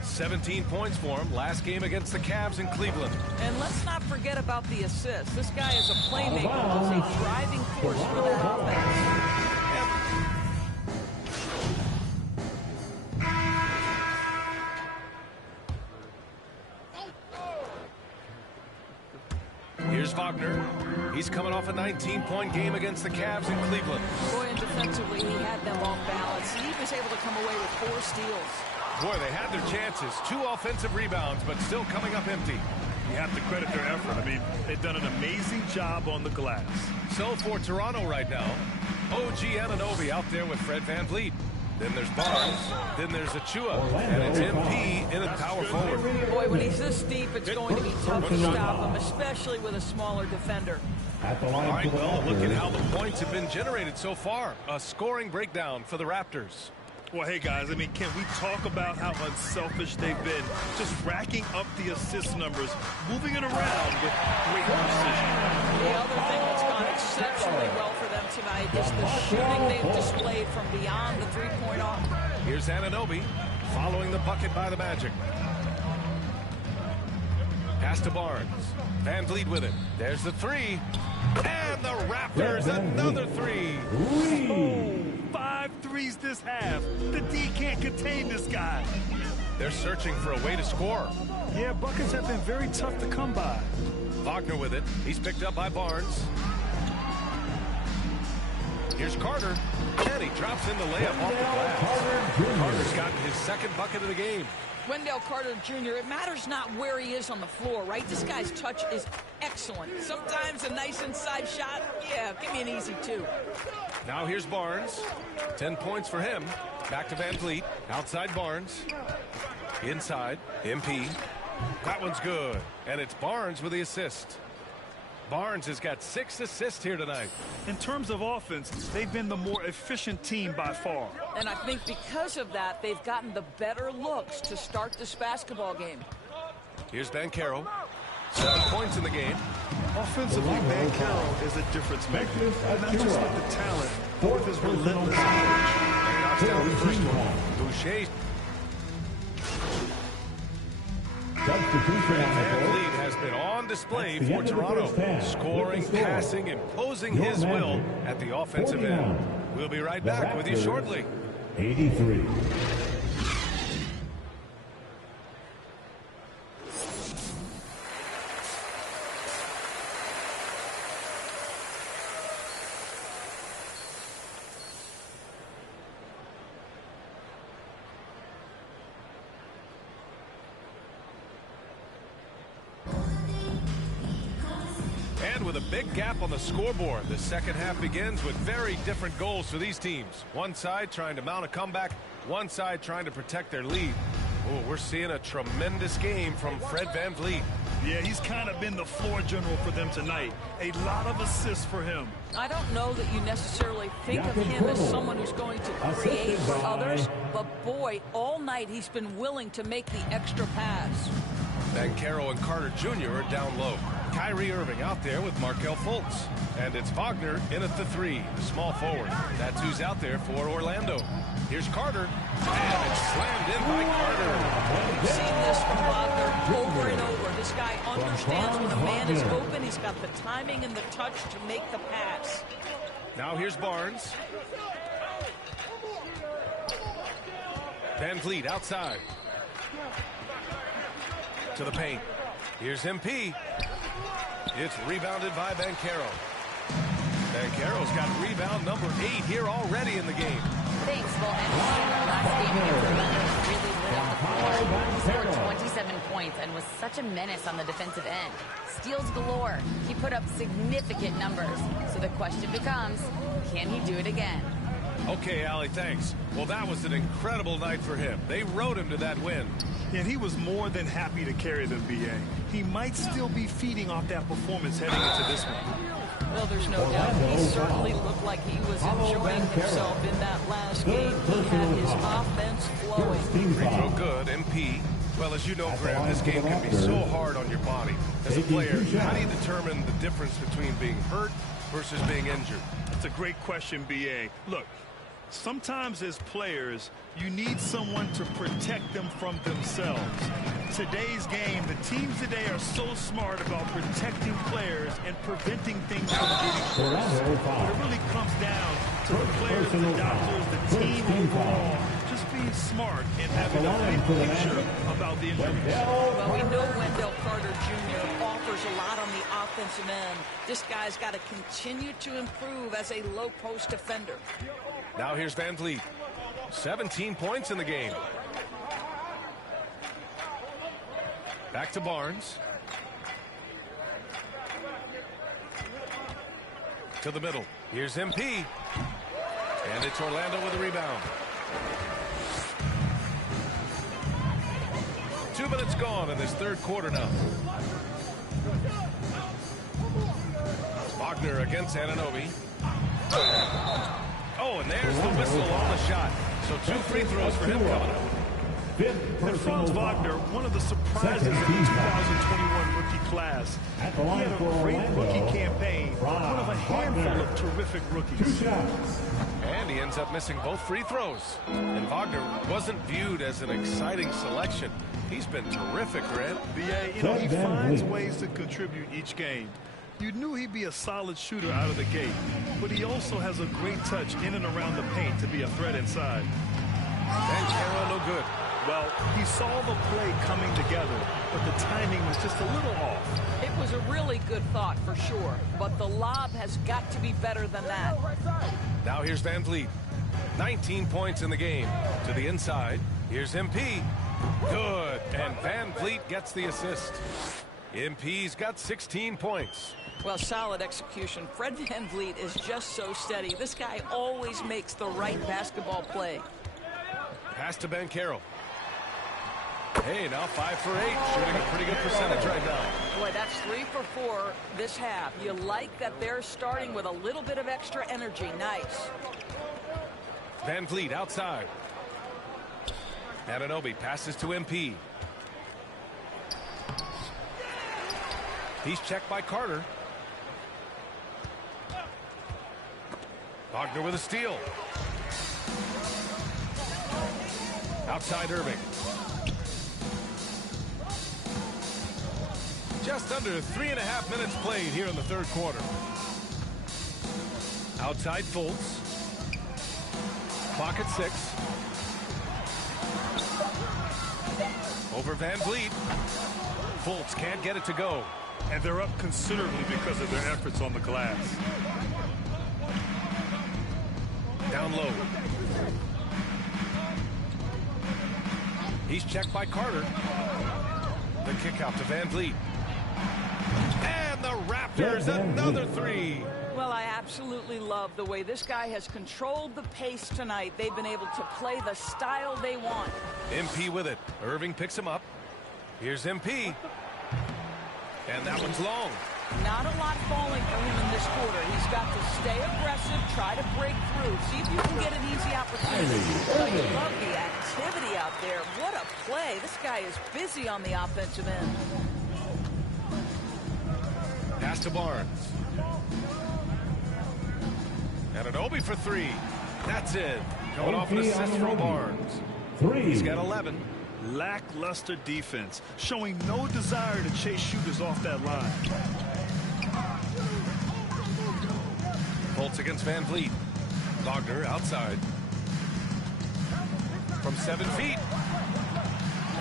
17 points for him last game against the Cavs in Cleveland. And let's not forget about the assist. This guy is a playmaker. He's a driving force for that offense. Here's Wagner. He's coming off a 19-point game against the Cavs in Cleveland. Boy, and defensively, he had them off balance. He was able to come away with 4 steals. Boy, they had their chances. 2 offensive rebounds, but still coming up empty. You have to credit their effort. I mean, they've done an amazing job on the glass. So for Toronto right now, OG Anunoby out there with Fred VanVleet. Then there's Barnes. Then there's Achua. And it's MP in at power forward. Boy, when he's this deep, it's going to be tough to stop him, especially with a smaller defender. All right, well, look at how the points have been generated so far. A scoring breakdown for the Raptors. Well, hey, guys, I mean, can we talk about how unselfish they've been? Just racking up the assist numbers, moving it around with great precision. The other thing that's gone exceptionally well for them tonight is the shooting they've displayed from beyond the three-point arc. Here's Anunoby following the bucket by the Magic. Pass to Barnes. VanVleet with it. There's the 3. And the Raptors, another 3. Oh, 5 threes this half. The D can't contain this guy. They're searching for a way to score. Yeah, buckets have been very tough to come by. Wagner with it. He's picked up by Barnes. Here's Carter. And he drops in the layup off the glass. Carter's gotten his 2nd bucket of the game. Wendell Carter Jr., it matters not where he is on the floor, right? This guy's touch is excellent. Sometimes a nice inside shot, yeah, give me an easy 2. Now here's Barnes. 10 points for him. Back to VanVleet. Outside Barnes. Inside, MP. That one's good. And it's Barnes with the assist. Barnes has got 6 assists here tonight. In terms of offense, they've been the more efficient team by far. And I think because of that, they've gotten the better looks to start this basketball game. Here's Banchero. 7 points in the game. Offensively, Banchero is a difference maker. Not just with the talent, but with his relentless approach. And knocks down the first one. Boucher. VanVleet has been on display for Toronto, scoring, passing, imposing his will at the offensive end. We'll be right back with you shortly. 83. With a big gap on the scoreboard, the second half begins with very different goals for these teams. One side trying to mount a comeback, one side trying to protect their lead. Oh, we're seeing a tremendous game from Fred VanVleet. Yeah, he's kind of been the floor general for them tonight. A lot of assists for him. I don't know that you necessarily think of him as someone who's going to create for others, but boy, all night he's been willing to make the extra pass. Banchero and Carter Jr. are down low. Kyrie Irving out there with Markelle Fultz. And it's Wagner in at the 3, the small forward. That's who's out there for Orlando. Here's Carter. And it's slammed in by Carter. We've seen this from Wagner over and over. This guy understands when a man is open. He's got the timing and the touch to make the pass. Now here's Barnes. VanVleet outside. To the paint. Here's MP. It's rebounded by Banchero. Banchero's got rebound number 8 here already in the game. Thanks. Well, MP in their last game against the Thunder really lit up the floor. He scored 27 points and was such a menace on the defensive end. Steals galore. He put up significant numbers. So the question becomes, can he do it again? Okay, Allie, thanks. Well, that was an incredible night for him. They rode him to that win. And he was more than happy to carry them, B.A. He might still be feeding off that performance heading into this one. Well, there's no doubt he certainly looked like he was enjoying himself in that last game. He had his offense flowing. Free throw good, MP. Well, as you know, Graham, this game can be so hard on your body. As a player, how do you determine the difference between being hurt versus being injured? That's a great question, B.A. Look, sometimes as players, you need someone to protect them from themselves. Today's game, the teams today are so smart about protecting players and preventing things from getting worse. But it really comes down to the players, the doctors, the team overall, just being smart and having a big picture about the injuries. Well, we know Wendell Carter Jr. offers a lot on the offensive end. This guy's got to continue to improve as a low-post defender. Now here's Van Vliet. 17 points in the game. Back to Barnes. To the middle. Here's MP. And it's Orlando with a rebound. 2 minutes gone in this third quarter now. Wagner against Anunoby. Oh, and there's the whistle on the shot. So 2 free throws for him coming up. And Franz Wagner, one of the surprises of the 2021 rookie class. He had a great rookie campaign, one of a handful of terrific rookies. And he ends up missing both free throws. And Wagner wasn't viewed as an exciting selection. He's been terrific, Grant. B.A., you know, he finds ways to contribute each game. You knew he'd be a solid shooter out of the gate, but he also has a great touch in and around the paint to be a threat inside. Banchero no good. Well, he saw the play coming together, but the timing was just a little off. It was a really good thought for sure, but the lob has got to be better than that. Now here's Van Vliet. 19 points in the game. To the inside. Here's MP. Good. And Van Vliet gets the assist. MP's got 16 points. Well, solid execution. Fred Van Vliet is just so steady. This guy always makes the right basketball play. Pass to Banchero. Hey, now 5 for 8. Shooting a pretty good percentage right now. Boy, that's 3 for 4 this half. You like that they're starting with a little bit of extra energy. Nice. Van Vliet outside. Anunoby passes to MP. He's checked by Carter. Wagner with a steal. Outside Irving. Just under 3.5 minutes played here in the third quarter. Outside Fultz. Clock at 6. Over Van Vliet. Fultz can't get it to go. And they're up considerably because of their efforts on the glass. Down low. He's checked by Carter. The kick out to Van Vliet. And the Raptors, another 3. Well, I absolutely love the way this guy has controlled the pace tonight. They've been able to play the style they want. MP with it. Irving picks him up. Here's MP. And that one's long. Not a lot falling for him in this quarter. He's got to stay aggressive, try to break through, see if you can get an easy opportunity. But you love the activity out there. What a play. This guy is busy on the offensive end. Pass to Barnes. Anunoby for 3. That's it. Going off an assist from Barnes. 3. He's got 11. Lackluster defense, showing no desire to chase shooters off that line. Fultz against Van Vliet. Wagner outside. From 7 feet.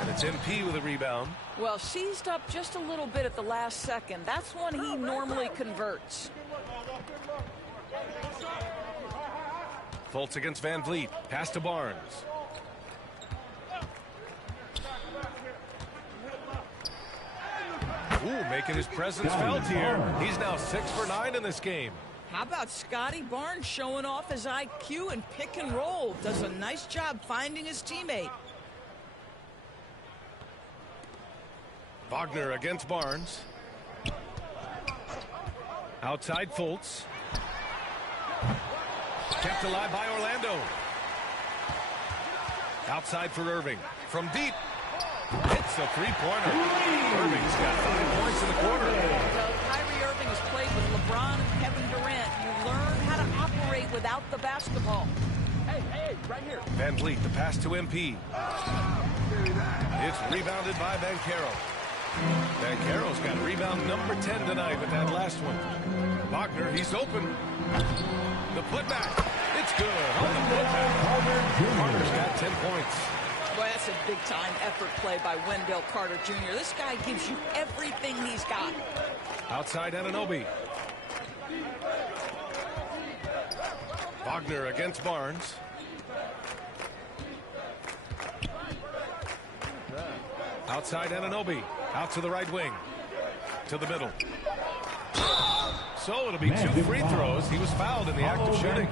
And it's MP with a rebound. Well, seized up just a little bit at the last second. That's when he normally converts. Fultz against Van Vliet. Pass to Barnes. Ooh, making his presence felt here. He's now 6 for 9 in this game. How about Scotty Barnes showing off his IQ and pick and roll? Does a nice job finding his teammate. Wagner against Barnes. Outside Fultz. Kept alive by Orlando. Outside for Irving. From deep. Hits a three-pointer. Irving's got 5 points in the quarter. Kyrie Irving has played with LeBron and Kevin Durant. You learn how to operate without the basketball. Hey, right here. Van Vliet, the pass to MP. It's rebounded by Banchero. Banchero's got rebound number 10 tonight with that last one. Wagner, he's open. The putback. It's good on the putback. Carter's got 10 points. Boy, that's a big-time effort play by Wendell Carter Jr. This guy gives you everything he's got. Outside Anunoby. Wagner against Barnes. Outside Anunoby. Out to the right wing. To the middle. So it'll be 2 free throws. He was fouled in the act of shooting.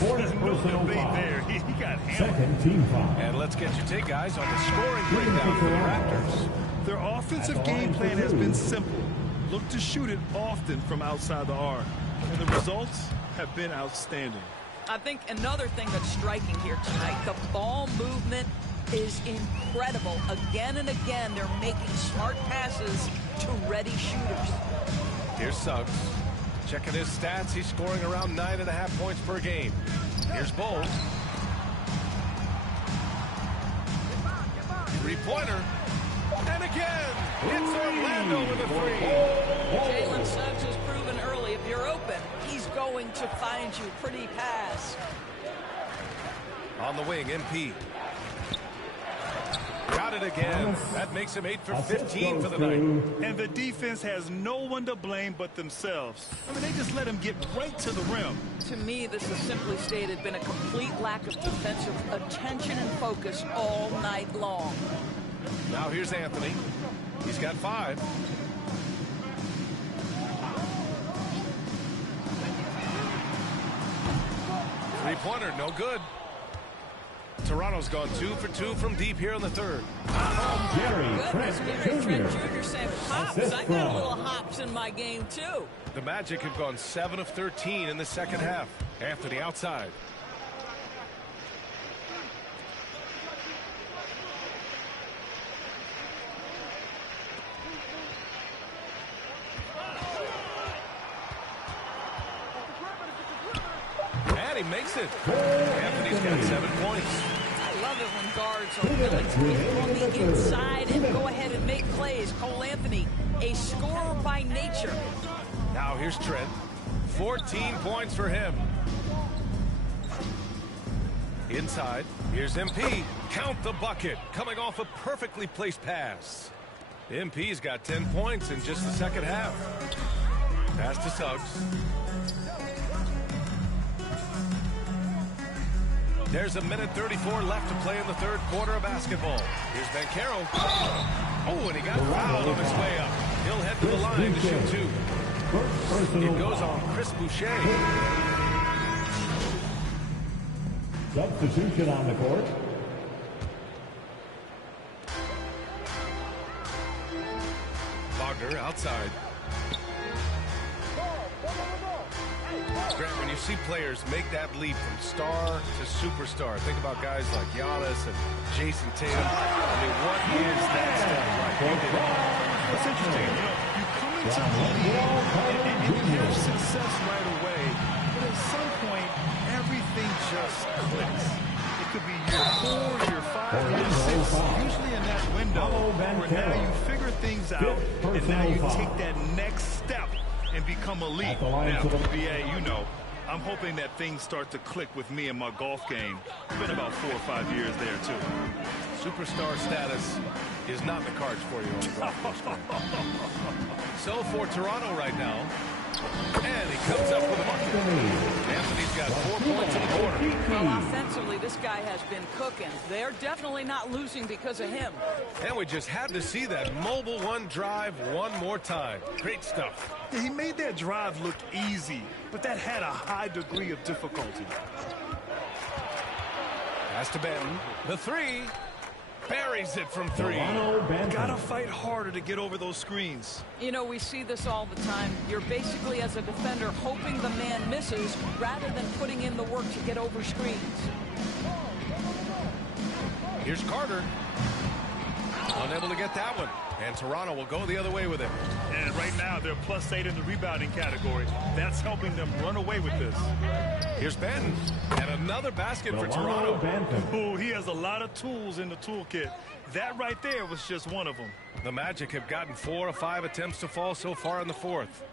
There's no debate there. He got hammered. Second team foul. And let's get your take, guys, on the scoring breakdown for the Raptors. Their offensive game plan has been simple. Look to shoot it often from outside the arc. And the results have been outstanding. I think another thing that's striking here tonight, the ball movement is incredible. Again and again, they're making smart passes to ready shooters. Here's Suggs. Checking his stats, he's scoring around 9.5 points per game. Here's Bowles. Three-pointer. And again, it's Orlando with a three. Jalen Suggs has proven early, if you're open, he's going to find you. Pretty pass. On the wing, MP. Got it again. That makes him 8 for 15 for the night. And the defense has no one to blame but themselves. I mean, they just let him get right to the rim. To me, this has simply stated been a complete lack of defensive attention and focus all night long. Now here's Anthony. He's got 5. Three-pointer, no good. Toronto's gone 2 for 2 from deep here in the third. Gary Trent Jr. saying, hops, I got a little hops in my game too. The Magic have gone 7 of 13 in the second half. Anthony outside. And he makes it. Anthony's got 7 points. I love it when guards are willing to get on the inside and go ahead and make plays. Cole Anthony, a scorer by nature. Now here's Trent. 14 points for him. Inside, here's MP. Count the bucket, coming off a perfectly placed pass. MP's got 10 points in just the second half. Pass to Suggs. There's 1:34 left to play in the third quarter of basketball. Here's Banchero. Oh, and he got fouled on his way up. He'll head to the line to shoot 2. It goes on Chris Boucher. Substitution on the court. Wagner outside. Grant, when you see players make that leap from star to superstar, think about guys like Giannis and Jason Tatum. I mean, what is that step like? It's interesting. You know, you come into the league and you have success right away, but at some point, everything just clicks. It could be year 4, year 5, year 6, usually in that window where now you figure things out and now you take that next step and become elite. Now, BA, you know, I'm hoping that things start to click with me in my golf game. It's been about 4 or 5 years there, too. Superstar status is not in the cards for you on the golf course. So for Toronto right now, And he comes up with a bucket. Anthony's got 4 points in the quarter. Well, offensively, this guy has been cooking. They're definitely not losing because of him. And we just had to see that mobile one drive one more time. Great stuff. Yeah, he made that drive look easy, but that had a high degree of difficulty. Pass to Benton. The three. Buries it from 3. Gotta fight harder to get over those screens. You know, we see this all the time. You're basically, as a defender, hoping the man misses rather than putting in the work to get over screens. Here's Carter. Unable to get that one. And Toronto will go the other way with it. And right now, they're +8 in the rebounding category. That's helping them run away with this. Here's Benton. And another basket for Toronto. Oh, he has a lot of tools in the toolkit. That right there was just one of them. The Magic have gotten 4 of 5 attempts to fall so far in the fourth.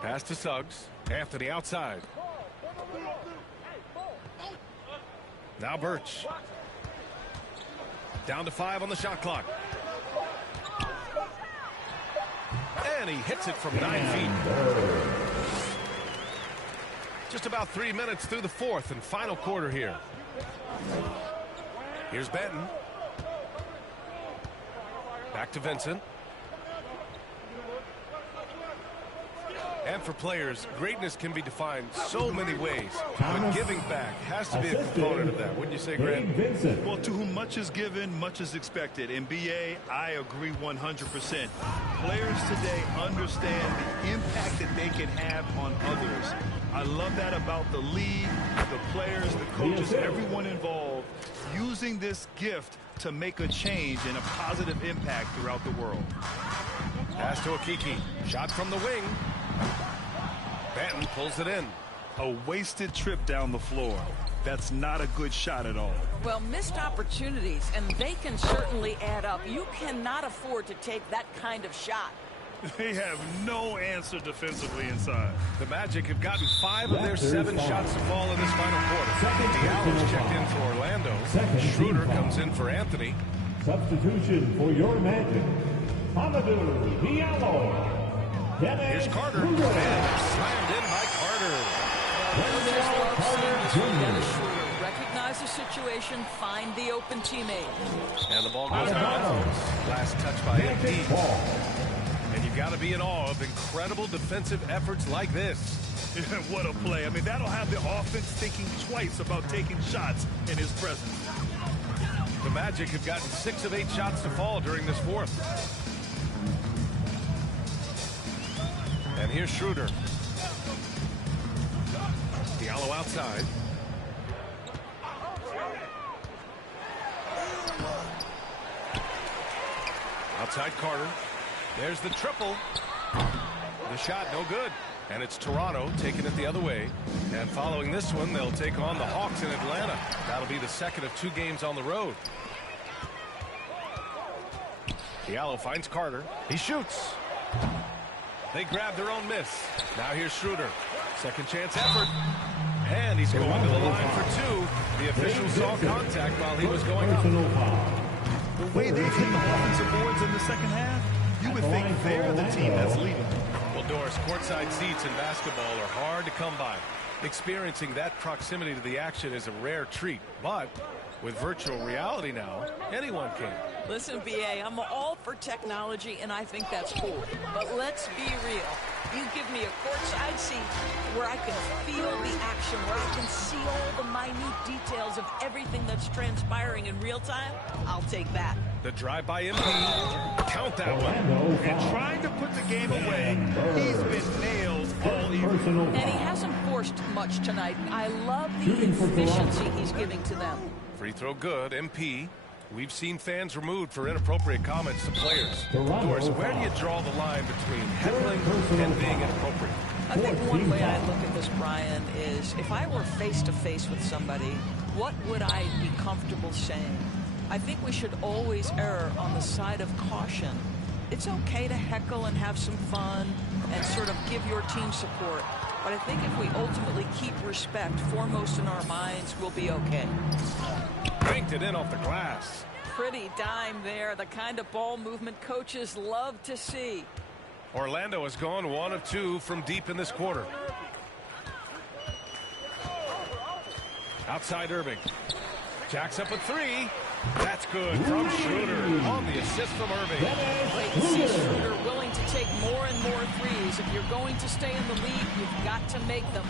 Pass to Suggs. Anthony outside. Now Birch. Down to 5 on the shot clock. And he hits it from 9 feet. Just about 3 minutes through the fourth and final quarter here. Here's Benton. Back to Vincent. And for players, greatness can be defined so many ways. But giving back has to be a component of that. Wouldn't you say, Grant? Well, to whom much is given, much is expected. In BA, I agree 100%. Players today understand the impact that they can have on others. I love that about the league, the players, the coaches, everyone involved, using this gift to make a change and a positive impact throughout the world. Pass to Akiki. Shot from the wing. Benton pulls it in. A wasted trip down the floor. That's not a good shot at all. Well, missed opportunities, and they can certainly add up. You cannot afford to take that kind of shot. They have no answer defensively inside. The Magic have gotten 5 of their 7 shots to fall in this final quarter. Diallo's checked in for Orlando. Schroeder comes in for Anthony. Substitution for your Magic. Amadou Diallo. Here's Carter. And slammed in by Carter. Recognize the situation, find the open teammate. And the ball goes out. Last touch by MP. And you've got to be in awe of incredible defensive efforts like this. What a play. I mean, that'll have the offense thinking twice about taking shots in his presence. The Magic have gotten 6 of 8 shots to fall during this fourth. And here's Schroeder. Diallo outside. Outside Carter. There's the triple. The shot no good. And it's Toronto taking it the other way. And following this one, they'll take on the Hawks in Atlanta. That'll be the second of 2 games on the road. Diallo finds Carter. He shoots. They grab their own miss. Now here's Schroeder. Second chance effort. And he's going to the line for 2. The official saw contact while he was going up. The way they hit the offensive boards in the second half, you would think they're the team that's leading. Well, Doris, courtside seats in basketball are hard to come by. Experiencing that proximity to the action is a rare treat. But with virtual reality now, anyone can. Listen, BA, I'm all for technology, and I think that's cool. But let's be real. You give me a courtside seat where I can feel the action, where I can see all the minute details of everything that's transpiring in real time, I'll take that. The drive-by MP. Count that one. And trying to put the game away, he's been nailed all evening. And he hasn't forced much tonight. I love the efficiency he's giving to them. Free throw good. MP. We've seen fans removed for inappropriate comments to players. Doris, where do you draw the line between heckling and being inappropriate? I think one way I look at this, Brian, is if I were face-to-face with somebody, what would I be comfortable saying? I think we should always err on the side of caution. It's okay to heckle and have some fun and sort of give your team support. But I think if we ultimately keep respect foremost in our minds, we'll be okay. Banked it in off the glass. Pretty dime there, the kind of ball movement coaches love to see. Orlando has gone 1 of 2 from deep in this quarter. Outside Irving. Jacks up a 3. That's good from Schroeder on the assist from Irving. Great to see Schroeder willing to take more and more threes. If you're going to stay in the league, you've got to make them.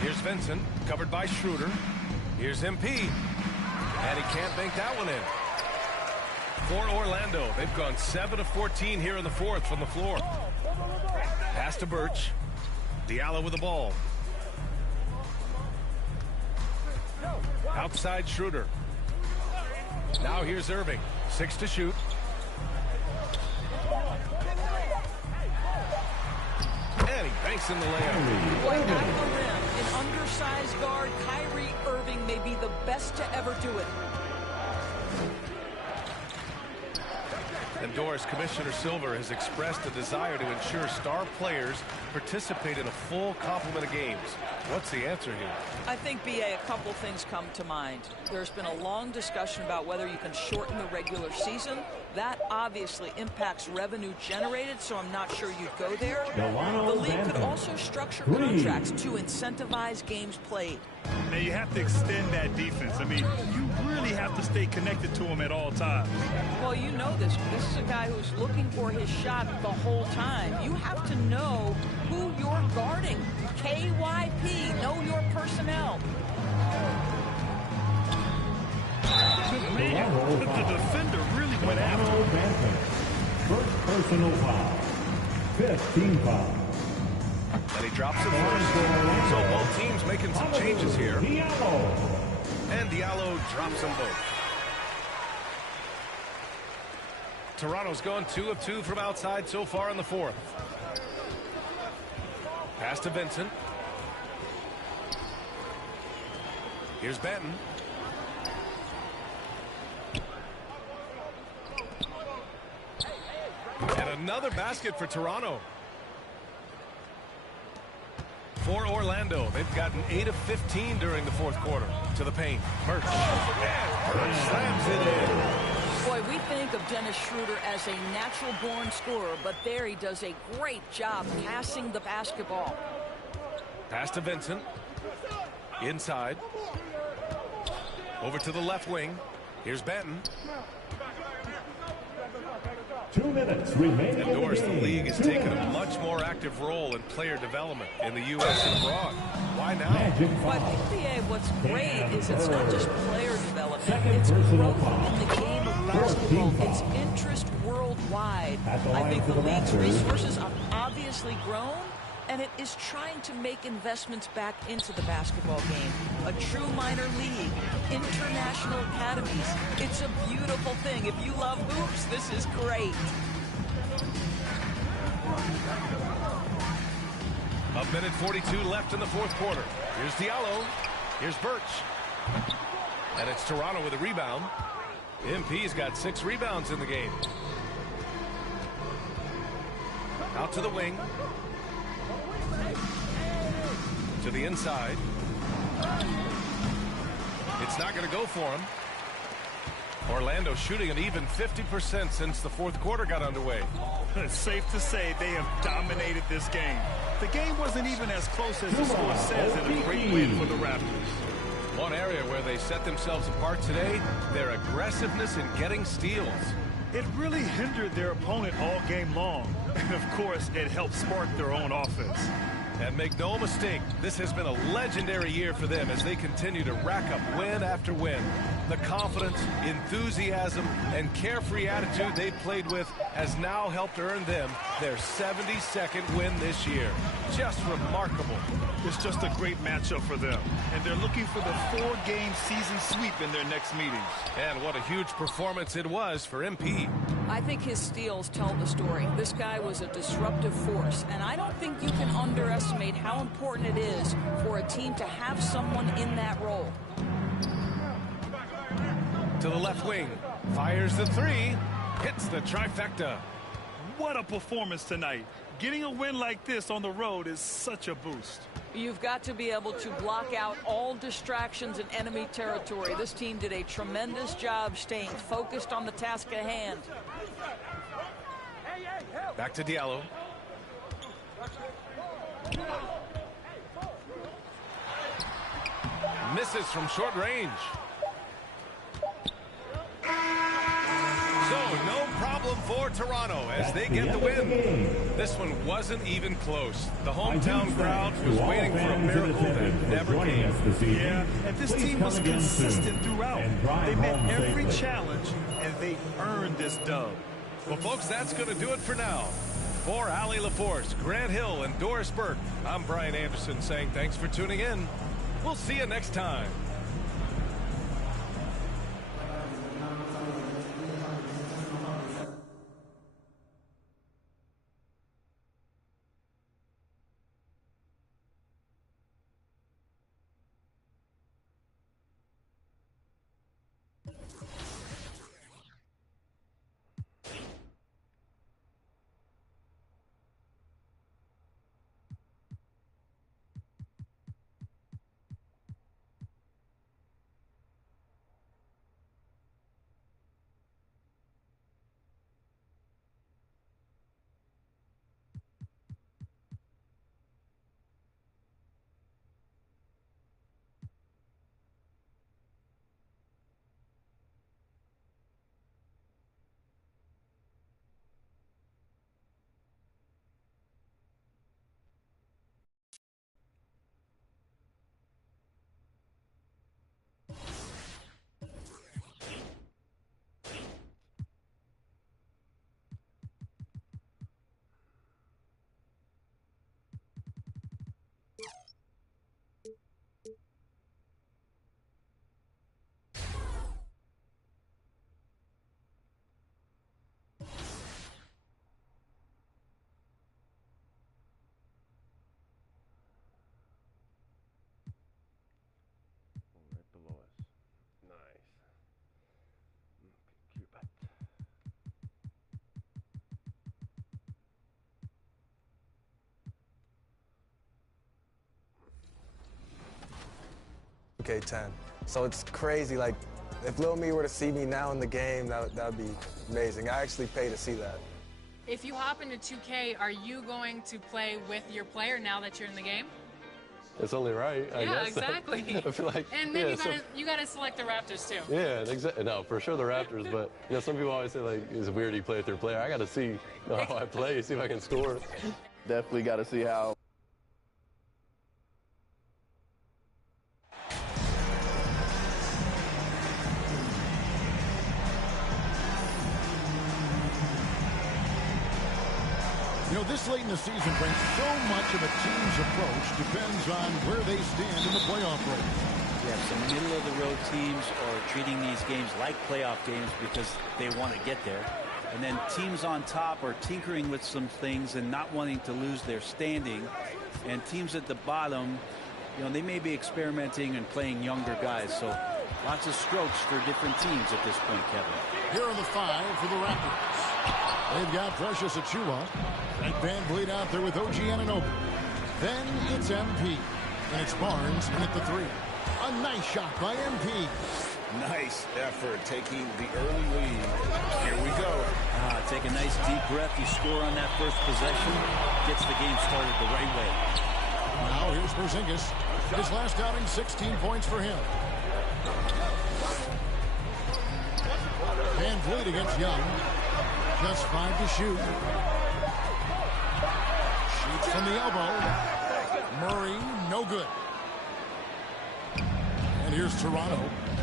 Here's Vincent, covered by Schroeder. Here's MP. And he can't bank that one in. For Orlando, they've gone 7 of 14 here in the fourth from the floor. Pass to Birch. Diallo with the ball. Outside Schroeder. Now here's Irving. 6 to shoot. And he banks in the layup. Boy, at the rim, an undersized guard, Kyrie Irving may be the best to ever do it. And Doris, Commissioner Silver has expressed a desire to ensure star players participate in a full complement of games. What's the answer here? I think, BA, a couple things come to mind. There's been a long discussion about whether you can shorten the regular season. That obviously impacts revenue generated, so I'm not sure you'd go there. The league could also structure contracts to incentivize games played. Now, you have to extend that defense. I mean, you really have to stay connected to him at all times. Well, you know this. This is a guy who's looking for his shot the whole time. You have to know who you're guarding. KYP, know your personnel. Man, the defender really went after him. First personal foul. 5th team foul. And he drops it first. So both teams making some changes here. And Diallo drops them both. Toronto's gone 2 of 2 from outside so far in the fourth. Pass to Vincent. Here's Benton. And another basket for Toronto. For Orlando, they've gotten 8 of 15 during the fourth quarter. To the paint. Birch. And Birch slams it in. Boy, we think of Dennis Schroeder as a natural-born scorer, but there he does a great job passing the basketball. Pass to Vincent. Inside. Over to the left wing. Here's Benton. 2 minutes remaining. And Doris, the league has taken a much more active role in player development in the U.S. and abroad. Why now? But NBA, what's great is it's not just player development, it's growth in the game of basketball, it's interest worldwide. I think the league's resources have obviously grown, and it is trying to make investments back into the basketball game. A true minor league, international academies. It's a beautiful thing. If you love hoops, this is great. A minute 42 left in the fourth quarter. Here's Diallo. Here's Birch. And it's Toronto with a rebound. MP's got 6 rebounds in the game. Out to the wing. To the inside. It's not going to go for him. Orlando shooting an even 50% since the fourth quarter got underway. It's safe to say they have dominated this game. The game wasn't even as close as the score says, and a great win for the Raptors. One area where they set themselves apart today, their aggressiveness in getting steals. It really hindered their opponent all game long. And, of course, it helped spark their own offense. And make no mistake, this has been a legendary year for them as they continue to rack up win after win. The confidence, enthusiasm, and carefree attitude they've played with has now helped earn them their 72nd win this year. Just remarkable. It's just a great matchup for them. And they're looking for the 4-game season sweep in their next meetings. And what a huge performance it was for MP. I think his steals tell the story. This guy was a disruptive force, and I don't think you can underestimate how important it is for a team to have someone in that role. To the left wing, fires the 3, hits the trifecta. What a performance tonight. Getting a win like this on the road is such a boost. You've got to be able to block out all distractions in enemy territory. This team did a tremendous job staying focused on the task at hand. Back to Diallo. Misses from short range. So no problem for Toronto as they get the win. This one wasn't even close. The hometown crowd was waiting for a miracle that never came. Yeah, and this team was consistent throughout. They met every challenge, and they earned this dub. Well, folks, that's going to do it for now. For Allie LaForce, Grant Hill, and Doris Burke, I'm Brian Anderson saying thanks for tuning in. We'll see you next time. Okay, 10. So it's crazy. Like, if Lil Me were to see me now in the game, that would be amazing. I actually pay to see that. If you hop into 2K, are you going to play with your player now that you're in the game? It's only right, I guess. Yeah, exactly. I feel like, and then you gotta select the Raptors too. Yeah, exactly. No, for sure the Raptors, but some people always say like, it's weird you play with your player. I gotta see how I play, see if I can score. Definitely gotta see how. You know, this late in the season brings so much of a team's approach depends on where they stand in the playoff race. Yeah, some middle-of-the-road teams are treating these games like playoff games because they want to get there. And then teams on top are tinkering with some things and not wanting to lose their standing. And teams at the bottom, you know, they may be experimenting and playing younger guys. So lots of strokes for different teams at this point, Kevin. Here are the 5 for the Raptors. They've got Precious Achiuwa. Fred VanVleet out there with OG Anunoby. Then it's MP. And it's Barnes in at the 3. A nice shot by MP. Nice effort taking the early lead. Here we go. Take a nice deep breath. You score on that first possession. Gets the game started the right way. Now here's Porzingis. His last outing, 16 points for him. VanVleet against Young. Just 5 to shoot. Shoots from the elbow. Murray, no good. And here's Toronto.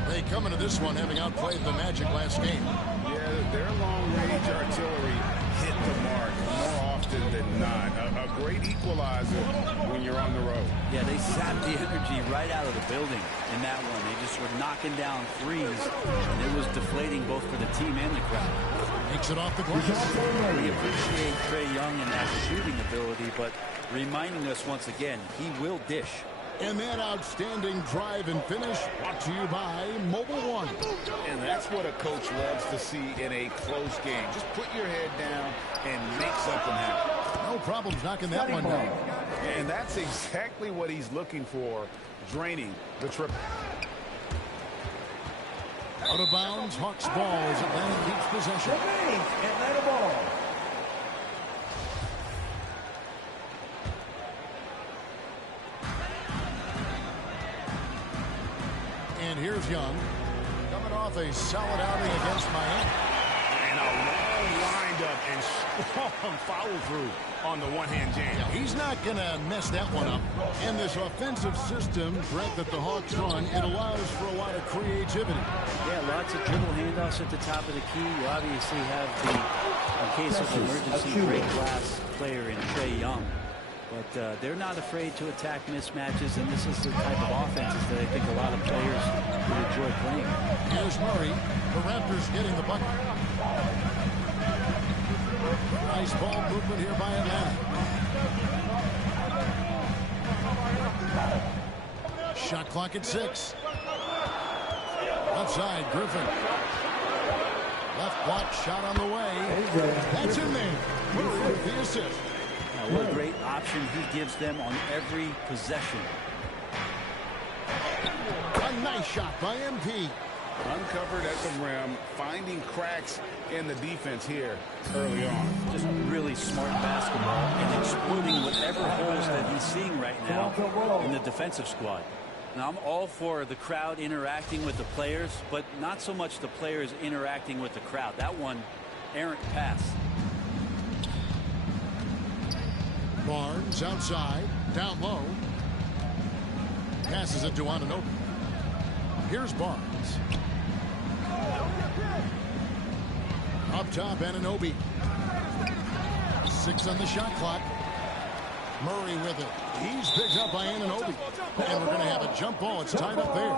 They come into this one having outplayed the Magic last game. Yeah, their long-range artillery hit the mark more often than not. A great equalizer when you're on the road. Yeah, they sapped the energy right out of the building in that one. They just were knocking down threes, and it was deflating both for the team and the crowd. Makes it off the glass. We appreciate Trae Young and that shooting ability, but reminding us once again, he will dish. And that outstanding drive and finish brought to you by Mobile One. And that's what a coach loves to see in a close game. Just put your head down and make something happen. No problems knocking that one down. And that's exactly what he's looking for, draining the triple. Out of bounds, Hawks ball as Atlanta keeps possession. Atlanta ball. And here's Young, coming off a solid outing against Miami. And a long windup and strong follow-through on the one-hand jam. Yeah, he's not going to mess that one up. And this offensive system, Brett, that the Hawks run, it allows for a lot of creativity. Yeah, lots of dribble handoffs at the top of the key. You obviously have the, in case of emergency, great glass player in Trae Young. But they're not afraid to attack mismatches, and this is the type of offenses that I think a lot of players would enjoy playing. Here's Murray. The Raptors getting the bucket. Nice ball movement here by Atlanta. Shot clock at 6. Outside, Griffin. Left block shot on the way. That's in there. Murray with the assist. What a great option he gives them on every possession. A nice shot by MP. Uncovered at the rim, finding cracks in the defense here early on. Just really smart basketball and exploiting whatever holes that he's seeing right now in the defensive squad. Now, I'm all for the crowd interacting with the players, but not so much the players interacting with the crowd. That one, errant pass. Barnes outside, down low. Passes it to Anunoby. Here's Barnes. Up top, Anunoby. 6 on the shot clock. Murray with it. He's picked up by Anunoby. And we're going to have a jump ball. It's tied up there.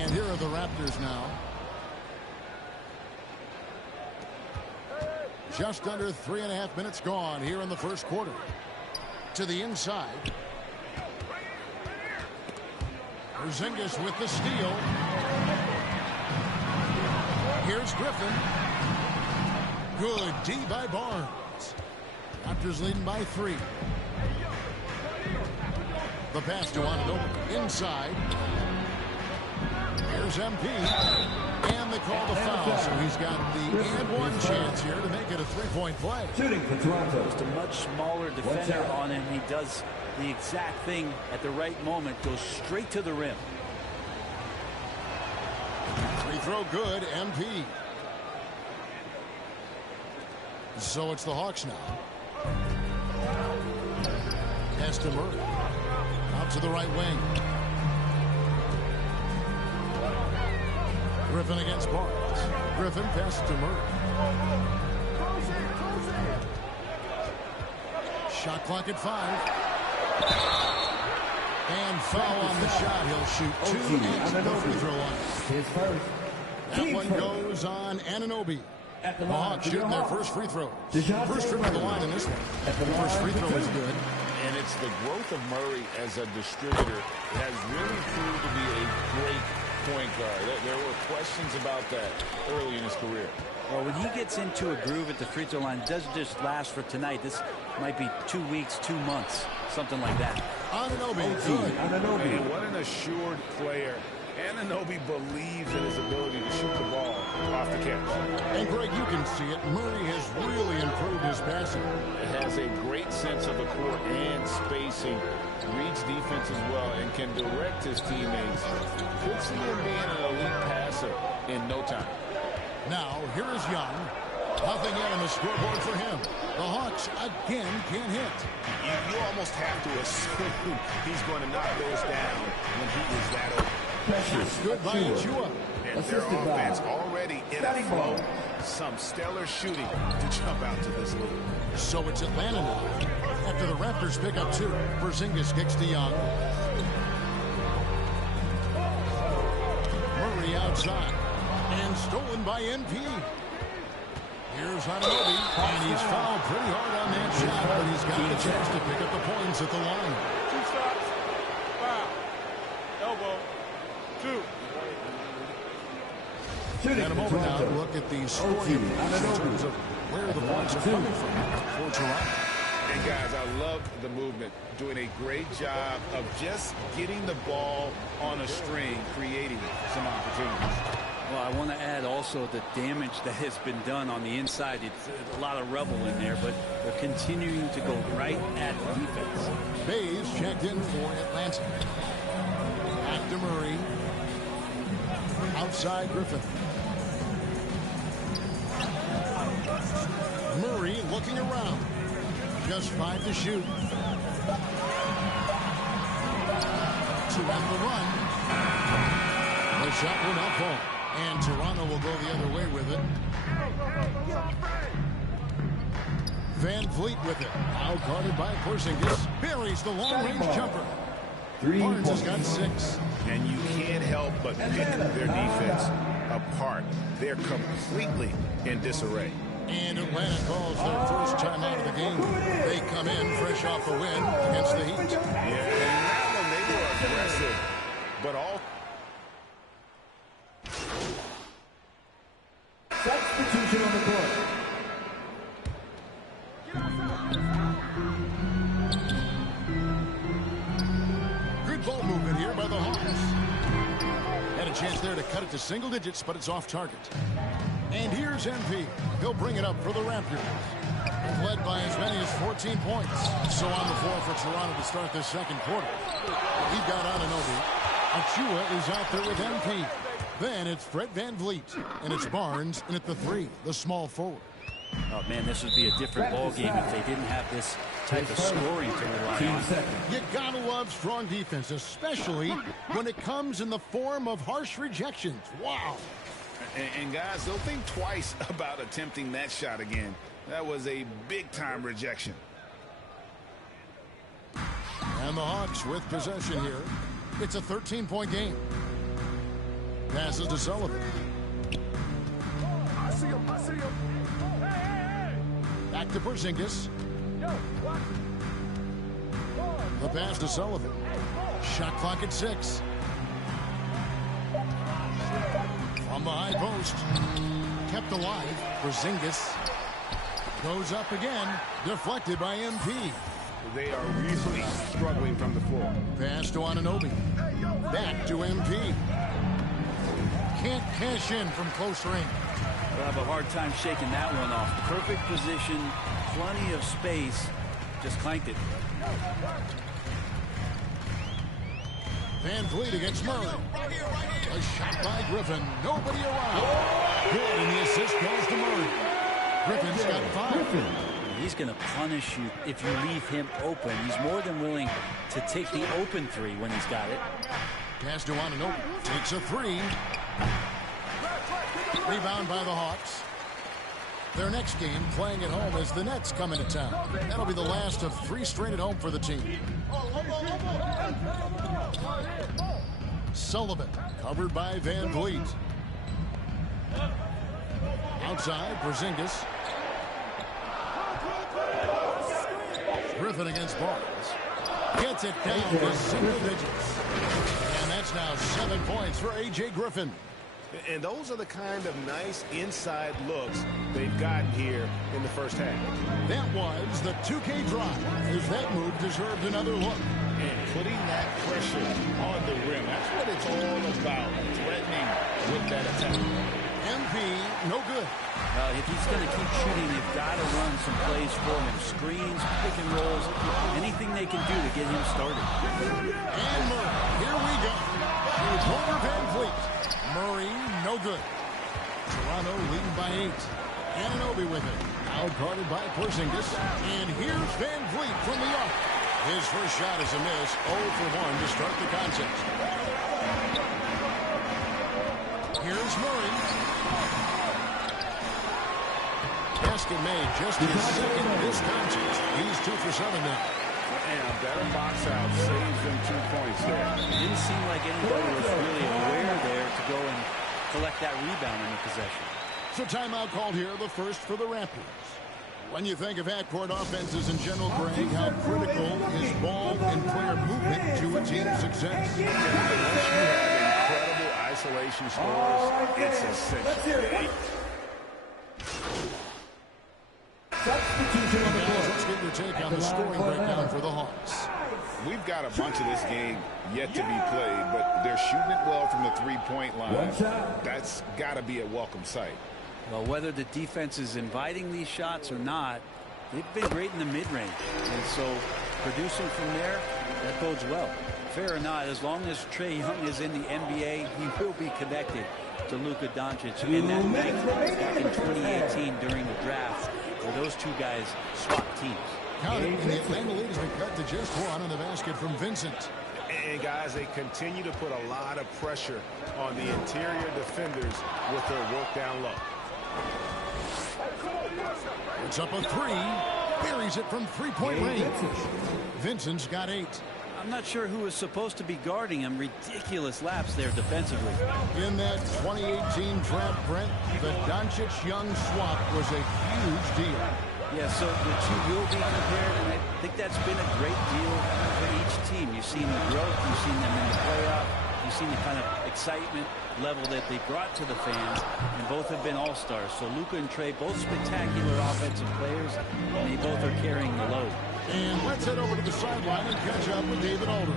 And here are the Raptors now. Just under 3.5 minutes gone here in the first quarter. To the inside. Porzingis with the steal. Here's Griffin. Good D by Barnes. Raptors leading by 3. The pass to Anunoby. Inside. Here's MP. And they call the foul, so he's got the and one chance here to make it a 3-point play. Shooting for Toronto. Just a much smaller defender on him. He does the exact thing at the right moment. Goes straight to the rim. Free throw good, MP. So it's the Hawks now. Pass to Murray. Out to the right wing. Griffin against Barnes. Griffin passes to Murray. Shot clock at 5. And foul on the shot. He'll shoot 2 at the free throw line. His first. That one goes on Anunoby. The Hawks shooting their first free throw. First trip to the line in this one. The first free throw is good. And it's the growth of Murray as a distributor has really proved to be a great point guard. There were questions about that early in his career. Well, when he gets into a groove at the free throw line, it doesn't just last for tonight. This might be 2 weeks, 2 months, something like that. Anunoby, good. And what an assured player. Anunoby believes in his ability to shoot the ball off the catch. And Greg, you can see it. Murray has really improved his passing. It has a great sense of the court and spacing. Reads defense as well and can direct his teammates. Could see him being an elite passer in no time. Now, here is Young. Nothing yet on the scoreboard for him. The Hawks again can't hit. You almost have to assume he's going to knock those down when he is that open. Good by Achua. And their offense already in a flow. Some stellar shooting to jump out to this lead. So it's Atlanta now. After the Raptors pick up 2, Porzingis kicks to Young. Murray outside. And stolen by NP. Here's Anunoby. And he's fouled pretty hard on that shot, but he's got a chance to pick up the points at the line. 2 shots. Foul. Elbow. 2. And a moment now to look at the scoring in terms of where the points are coming from for Toronto. And guys, I love the movement, doing a great job of just getting the ball on a string, creating some opportunities. Well, I want to add also the damage that has been done on the inside. It's a lot of rubble in there, but they're continuing to go right at defense. Bays checked in for Atlanta. Back to Murray. Outside Griffin. Murray looking around. Just 5 to shoot. To end the run. The shot will not fall. And Toronto will go the other way with it. Van Vliet with it. Now guarded by Porzingis. Buries the long-range jumper. Barnes has got 6. And you can't help but pick their defense apart. They're completely in disarray. And Atlanta calls their first timeout of the game. They come in fresh off a win against the Heat. Yeah, and that one they were aggressive, but all... Substitution on the court. Good ball movement here by the Hawks. Had a chance there to cut it to single digits, but it's off target. And here's MP. He'll bring it up for the Raptors. Led by as many as 14 points. So on the floor for Toronto to start this second quarter. He got Anunoby. Achua is out there with MP. Then it's Fred Van Vliet. And it's Barnes in at the 3, the small forward. Oh, man, this would be a different ball game if they didn't have this type of scoring to rely on. You gotta love strong defense, especially when it comes in the form of harsh rejections. Wow. And guys, don't think twice about attempting that shot again. That was a big-time rejection. And the Hawks with possession here. It's a 13-point game. Passes to Sullivan. I see him. Back to Porzingis. The pass to Sullivan. Shot clock at 6. From the high post. Kept alive. Porzingis goes up again. Deflected by MP. They are really struggling from the floor. Pass to Anunoby. Back to MP. Can't cash in from close range. They'll have a hard time shaking that one off. Perfect position, plenty of space. Just clanked it. Van Vliet against Murray. A shot by Griffin. Nobody around. Good, and the assist goes to Murray. Griffin's got 5. He's going to punish you if you leave him open. He's more than willing to take the open 3 when he's got it. Pass to Anunoby. Takes a 3. Rebound by the Hawks. Their next game, playing at home, as the Nets come into town. That'll be the last of 3 straight at home for the team. Sullivan, covered by Van Vliet. Outside, Porzingis. Griffin against Barnes. Gets it down to single digits. And that's now 7 points for A.J. Griffin. And those are the kind of nice inside looks they've gotten here in the first half. That was the 2K drive, as that move deserved another look. And putting that pressure on the rim, that's what it's all about, threatening with that attack. MP, no good. Well, if he's going to keep shooting, they've got to run some plays for him. Screens, pick and rolls, anything they can do to get him started. And Murray, here we go. Here's Homer Van Vliet. Murray, no good. Toronto leading by 8. Anunoby with it. Now guarded by Porzingis. And here's Van Vliet from the arc. His first shot is a miss. 0 for 1 to start the contest. Here's Murray. Basket made just his second this contest. He's 2 for 7 now. And a better box out saves them 2 points there. It didn't seem like anybody was really aware there to go and collect that rebound in the possession. So timeout called here, the first for the Raptors. When you think of half-court offenses in general, Greg, how critical is ball and player movement to a team's success? Unless you have incredible isolation scores, it's essential. Let's get your take on the scoring breakdown for the Hawks. We've got a bunch of this game yet to be played, but they're shooting it well from the three-point line. That's got to be a welcome sight. Well, whether the defense is inviting these shots or not, they've been great in the mid-range. And so producing from there, that bodes well. Fair or not, as long as Trae Young is in the NBA, he will be connected to Luka Doncic. And that night back in 2018 during the draft, where those two guys swapped teams. Counting, and the Atlanta lead has been cut to just one on the basket from Vincent. And guys, they continue to put a lot of pressure on the interior defenders with their work down low. It's up a three. Buries it from three-point range. Vincent's got 8. I'm not sure who was supposed to be guarding him. Ridiculous laps there defensively. In that 2018 draft, Brent, the Doncic-Young swap was a huge deal. Yeah, so the two will be compared, and I think that's been a great deal for each team. You've seen the growth, you've seen them in the playoff, you've seen the kind of excitement level that they brought to the fans, and both have been all-stars. So Luka and Trae, both spectacular offensive players, and they both are carrying the load. And let's head over to the sideline and catch up with David Alder.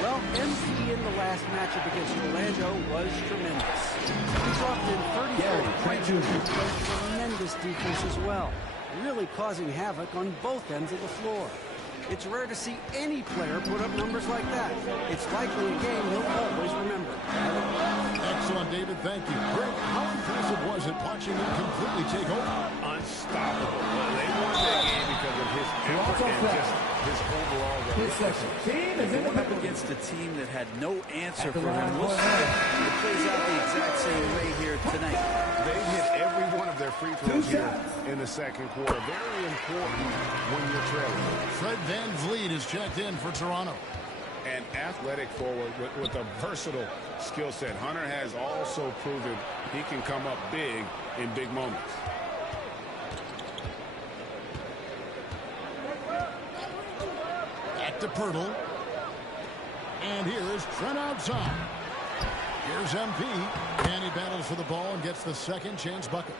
Well, MP in the last matchup against Orlando was tremendous. He dropped in 34 points and played tremendous defense as well, really causing havoc on both ends of the floor. It's rare to see any player put up numbers like that. It's likely a game he'll always remember. Excellent, David. Thank you. Greg, how impressive was it watching him completely take over? Unstoppable. Well, they won that game because of his effort and just his overall Going up against a team that had no answer for him. We'll see if it plays out the exact same way here tonight. They hit every one of their free throws here in the second quarter. Very important when you're trailing. Fred VanVleet is checked in for Toronto. An athletic forward with a versatile skill set. Hunter has also proven he can come up big in big moments. Back to Pirtle. And here is Trent outside. Here's MP. And he battles for the ball and gets the second chance bucket.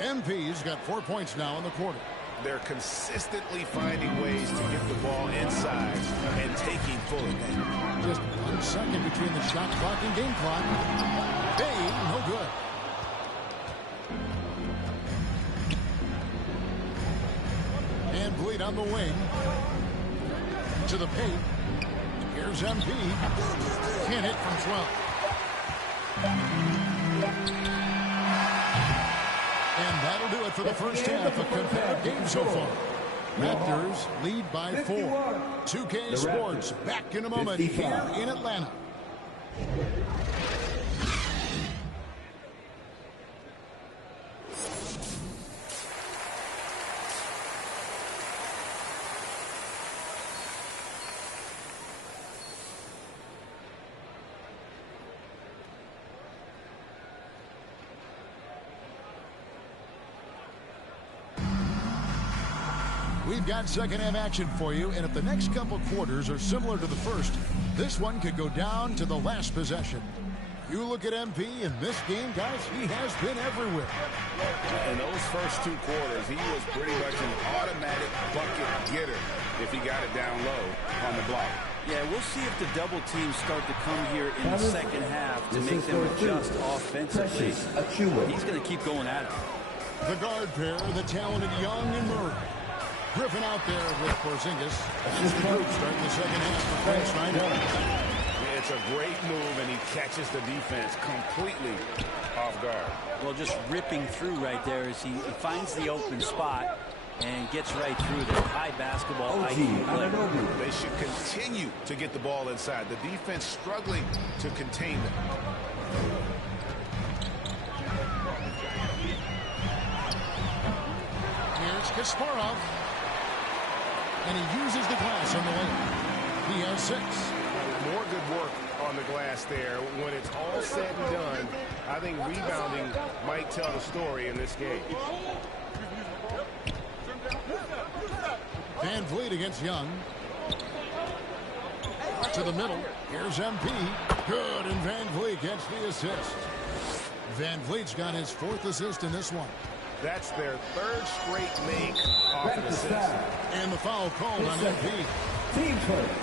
MP's got 4 points now in the quarter. They're consistently finding ways to get the ball inside and taking full advantage. Just 1 second between the shot clock and game clock. Hey, no good. And Bleed on the wing. To the paint. Here's MP. Can't hit from 12. And that'll do it for the first half of competitive game so far. Raptors lead by 4. 2K Sports back in a moment here in Atlanta. We've got second half action for you, and if the next couple quarters are similar to the first, this one could go down to the last possession. You look at MP in this game, guys, he has been everywhere. In those first 2 quarters, he was pretty much an automatic bucket getter if he got it down low on the block. Yeah, we'll see if the double teams start to come here in the second half to make them adjust offensively. He's going to keep going at it. The guard pair, the talented Young and Murray. Griffin out there with Porzingis. That's the group starting the second half for Frank Stein. It's a great move, and he catches the defense completely off guard. Well, just ripping through right there as he finds the open spot and gets right through there. High basketball IQ play. They should continue to get the ball inside. The defense struggling to contain them. Here's Kasparov. And he uses the glass on the lane. He has 6. More good work on the glass there. When it's all said and done, I think rebounding might tell the story in this game. VanVleet against Young. To the middle. Here's MP. Good, and Van Vliet gets the assist. Van Vliet's got his 4th assist in this one. That's their 3rd straight make off an assist. And the foul called on MP.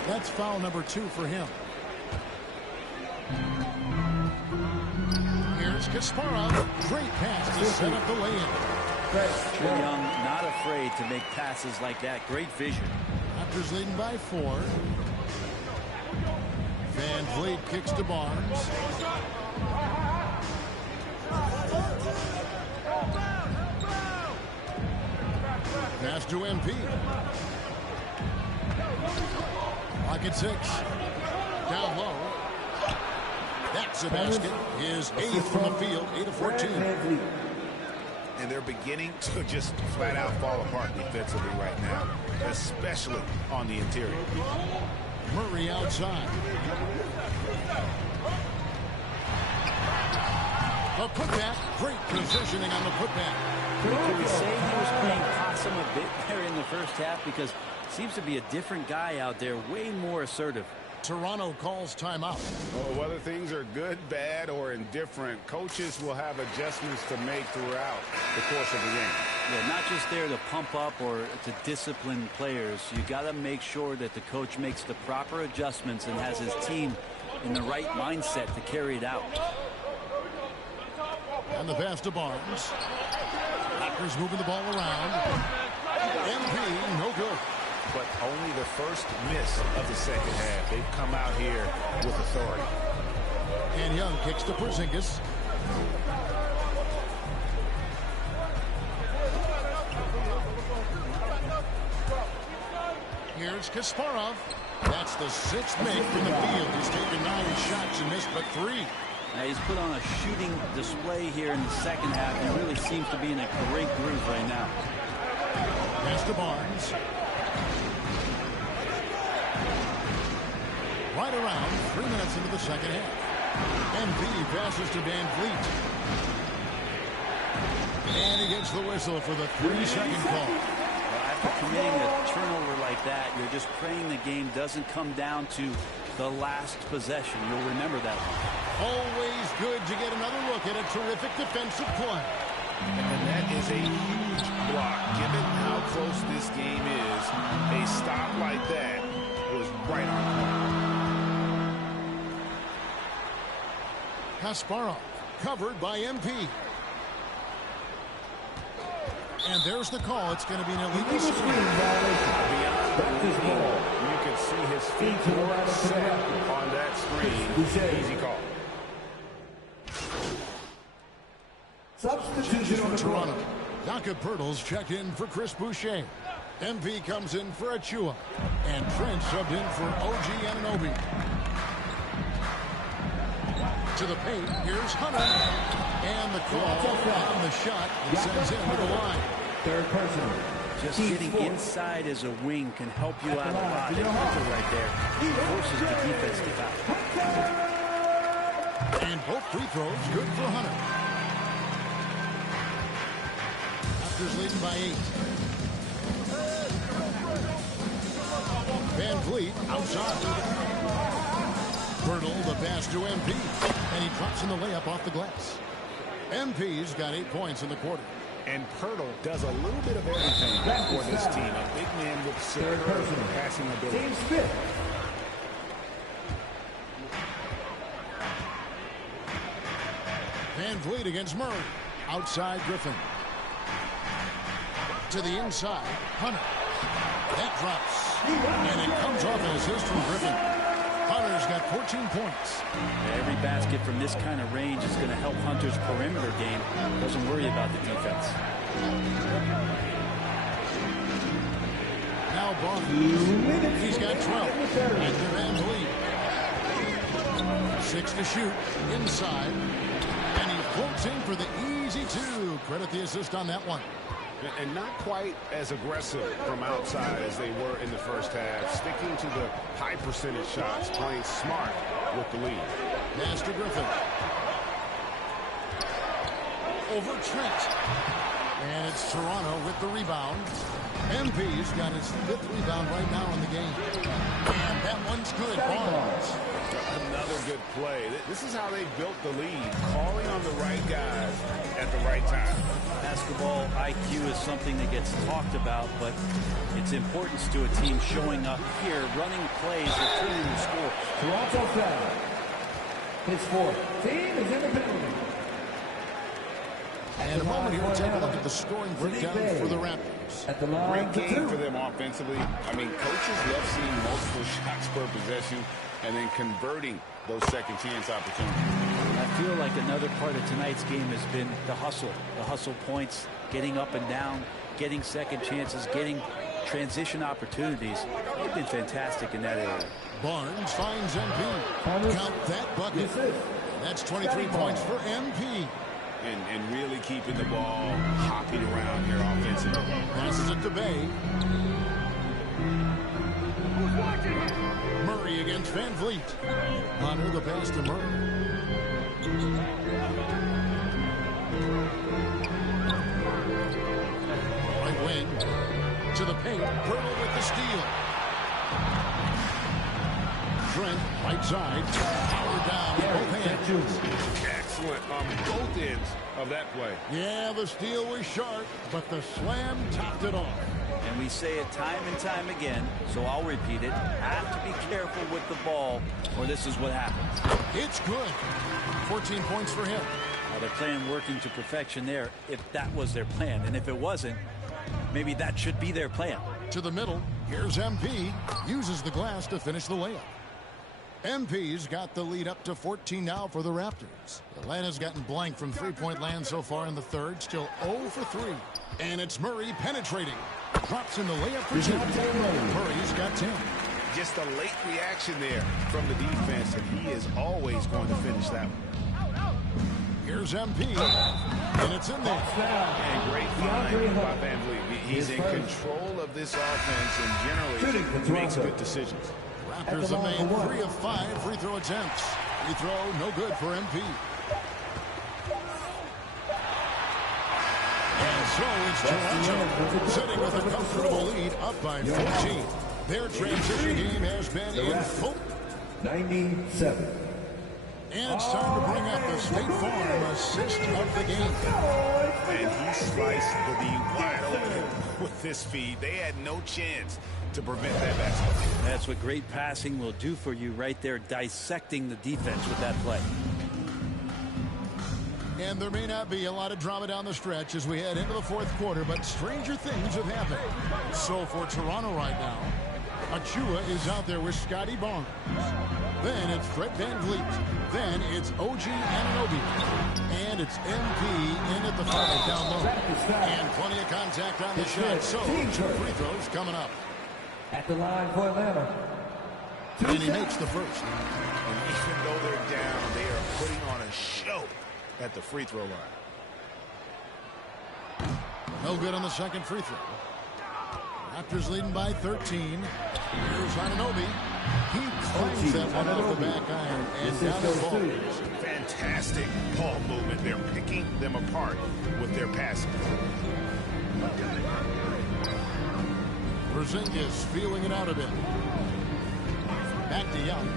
That's foul number 2 for him. Here's Kasparov. Great pass to set up the lay-in. Trae Young not afraid to make passes like that. Great vision. Raptors leading by 4. Van Vliet kicks to Barnes. Pass to MP. Pocket 6. Down low. That's a basket. His 8th from the field. 8 of 14. And they're beginning to just flat out fall apart defensively right now, especially on the interior. Murray outside. The putback. Great positioning on the putback. Can we say he was playing possum a bit there in the first half? Because seems to be a different guy out there, way more assertive. Toronto calls timeout. Well, whether things are good, bad, or indifferent, coaches will have adjustments to make throughout the course of the game. Yeah, not just there to pump up or to discipline players. You got to make sure that the coach makes the proper adjustments and has his team in the right mindset to carry it out. And the pass to Barnes. Raptors moving the ball around. MP, no good. But only the first miss of the second half. They've come out here with authority. And Young kicks to Porzingis. Here's Kasparov. That's the 6th make from the field. He's taken 9 shots and missed but 3. Now he's put on a shooting display here in the second half. He really seems to be in a great groove right now. Pass to Barnes. Right around 3 minutes into the second half. MP passes to Van Vliet. And he gets the whistle for the 3-second call. Well, after committing a turnover like that, you're just praying the game doesn't come down to the last possession. You'll remember that one. Always good to get another look at a terrific defensive play. And that is a huge block. Given how close this game is, a stop like that was right on point. Kasparov covered by MP. And there's the call. It's going to be an illegal screen. Beyond the ball. You can see his feet were set on that screen. Easy call. Substitution for Toronto. Jakob Poeltl's checked in for Chris Boucher. MP comes in for Achua. And Trent subbed in for OG Anunoby. To the paint, here's Hunter. And the call on the shot. It sends him to the line. Third personal. Just getting inside as a wing can help you out a lot. And Hunter right there, he forces the defense to foul. And both free throws good for Hunter. Raptors leading by 8. Van Vliet outside. Poeltl, the pass to MP. And he drops in the layup off the glass. MP's got 8 points in the quarter. And Poeltl does a little bit of everything for this team. A big man with superb passing ability. James Smith. Van Vliet against Murray. Outside Griffin. To the inside. Hunter. That drops. And it comes off an assist from Griffin. Hunter's got 14 points. Every basket from this kind of range is going to help Hunter's perimeter game. Doesn't worry about the defense. Now Barnes. He's got 12. After Van Vliet. 6 to shoot. Inside. And he floats in for the easy 2. Credit the assist on that one. And not quite as aggressive from outside as they were in the first half. Sticking to the high percentage shots, playing smart with the lead. Master Griffin. Over Trent. And it's Toronto with the rebound. MP's got his 5th rebound right now in the game. And that one's good. Barnes. Another good play. This is how they built the lead, calling on the right guys at the right time. Basketball IQ is something that gets talked about, but its importance to a team showing up here, running plays, returning the score. Toronto foul. His fourth. Team is in the penalty. And a moment here to take a look at the scoring breakdown for the Raptors. At the line Great game for them offensively. I mean, coaches love seeing multiple shots per possession and then converting those second chance opportunities. I feel like another part of tonight's game has been the hustle points, getting up and down, getting second chances, getting transition opportunities. They've been fantastic in that area. Barnes finds MP. Count that bucket. That's 23 points for MP. And really keeping the ball hopping around here offensively. Passes it to Bay. Murray against Van Vliet. Hunter the pass to Murray. Right wing to the paint. Pirtle with the steal. Trent, right side. Power down with both hands. Excellent on both ends of that play. Yeah, the steal was sharp, but the slam topped it off. And we say it time and time again, so I'll repeat it. Have to be careful with the ball, or this is what happens. It's good. 14 points for him. Now they're playing working to perfection there, if that was their plan. And if it wasn't, maybe that should be their plan. To the middle. Here's MP. Uses the glass to finish the layup. MP's got the lead up to 14 now for the Raptors. Atlanta's gotten blank from three-point land so far in the third. Still 0 for 3. And it's Murray penetrating. Drops in the layup for 2. Murray's got 10. Just a late reaction there from the defense, and he is always going to finish that one. Here's MP. And it's in there. And great find by Van Vliet. He's in control of this offense and generally makes good decisions. Raptors have made 3 of 5 free throw attempts. Free throw, no good for MP. And so it's Toronto sitting with a comfortable lead up by 14. Their transition game has been in full. 97. And it's time to bring up the State Farm assist of the game. And he sliced the D wide open with this feed. They had no chance to prevent that basket. That's what great passing will do for you right there, dissecting the defense with that play. And there may not be a lot of drama down the stretch as we head into the fourth quarter, but stranger things have happened. So for Toronto right now, Achua is out there with Scotty Barnes. Then it's Fred Van Vliet. Then it's OG Anunoby. And it's MP in at the 5 down low. And plenty of contact on the shot. So 2 free throws coming up. At the line for Atlanta. And he makes the first. And even though they're down, they are putting on a show at the free throw line. No good on the second free throw. Raptors leading by 13. Here's Anunoby. He cleans that one off the back iron and down the ball. Fantastic ball movement. They're picking them apart with their passing. Porzingis feeling it out a bit. Back to Young.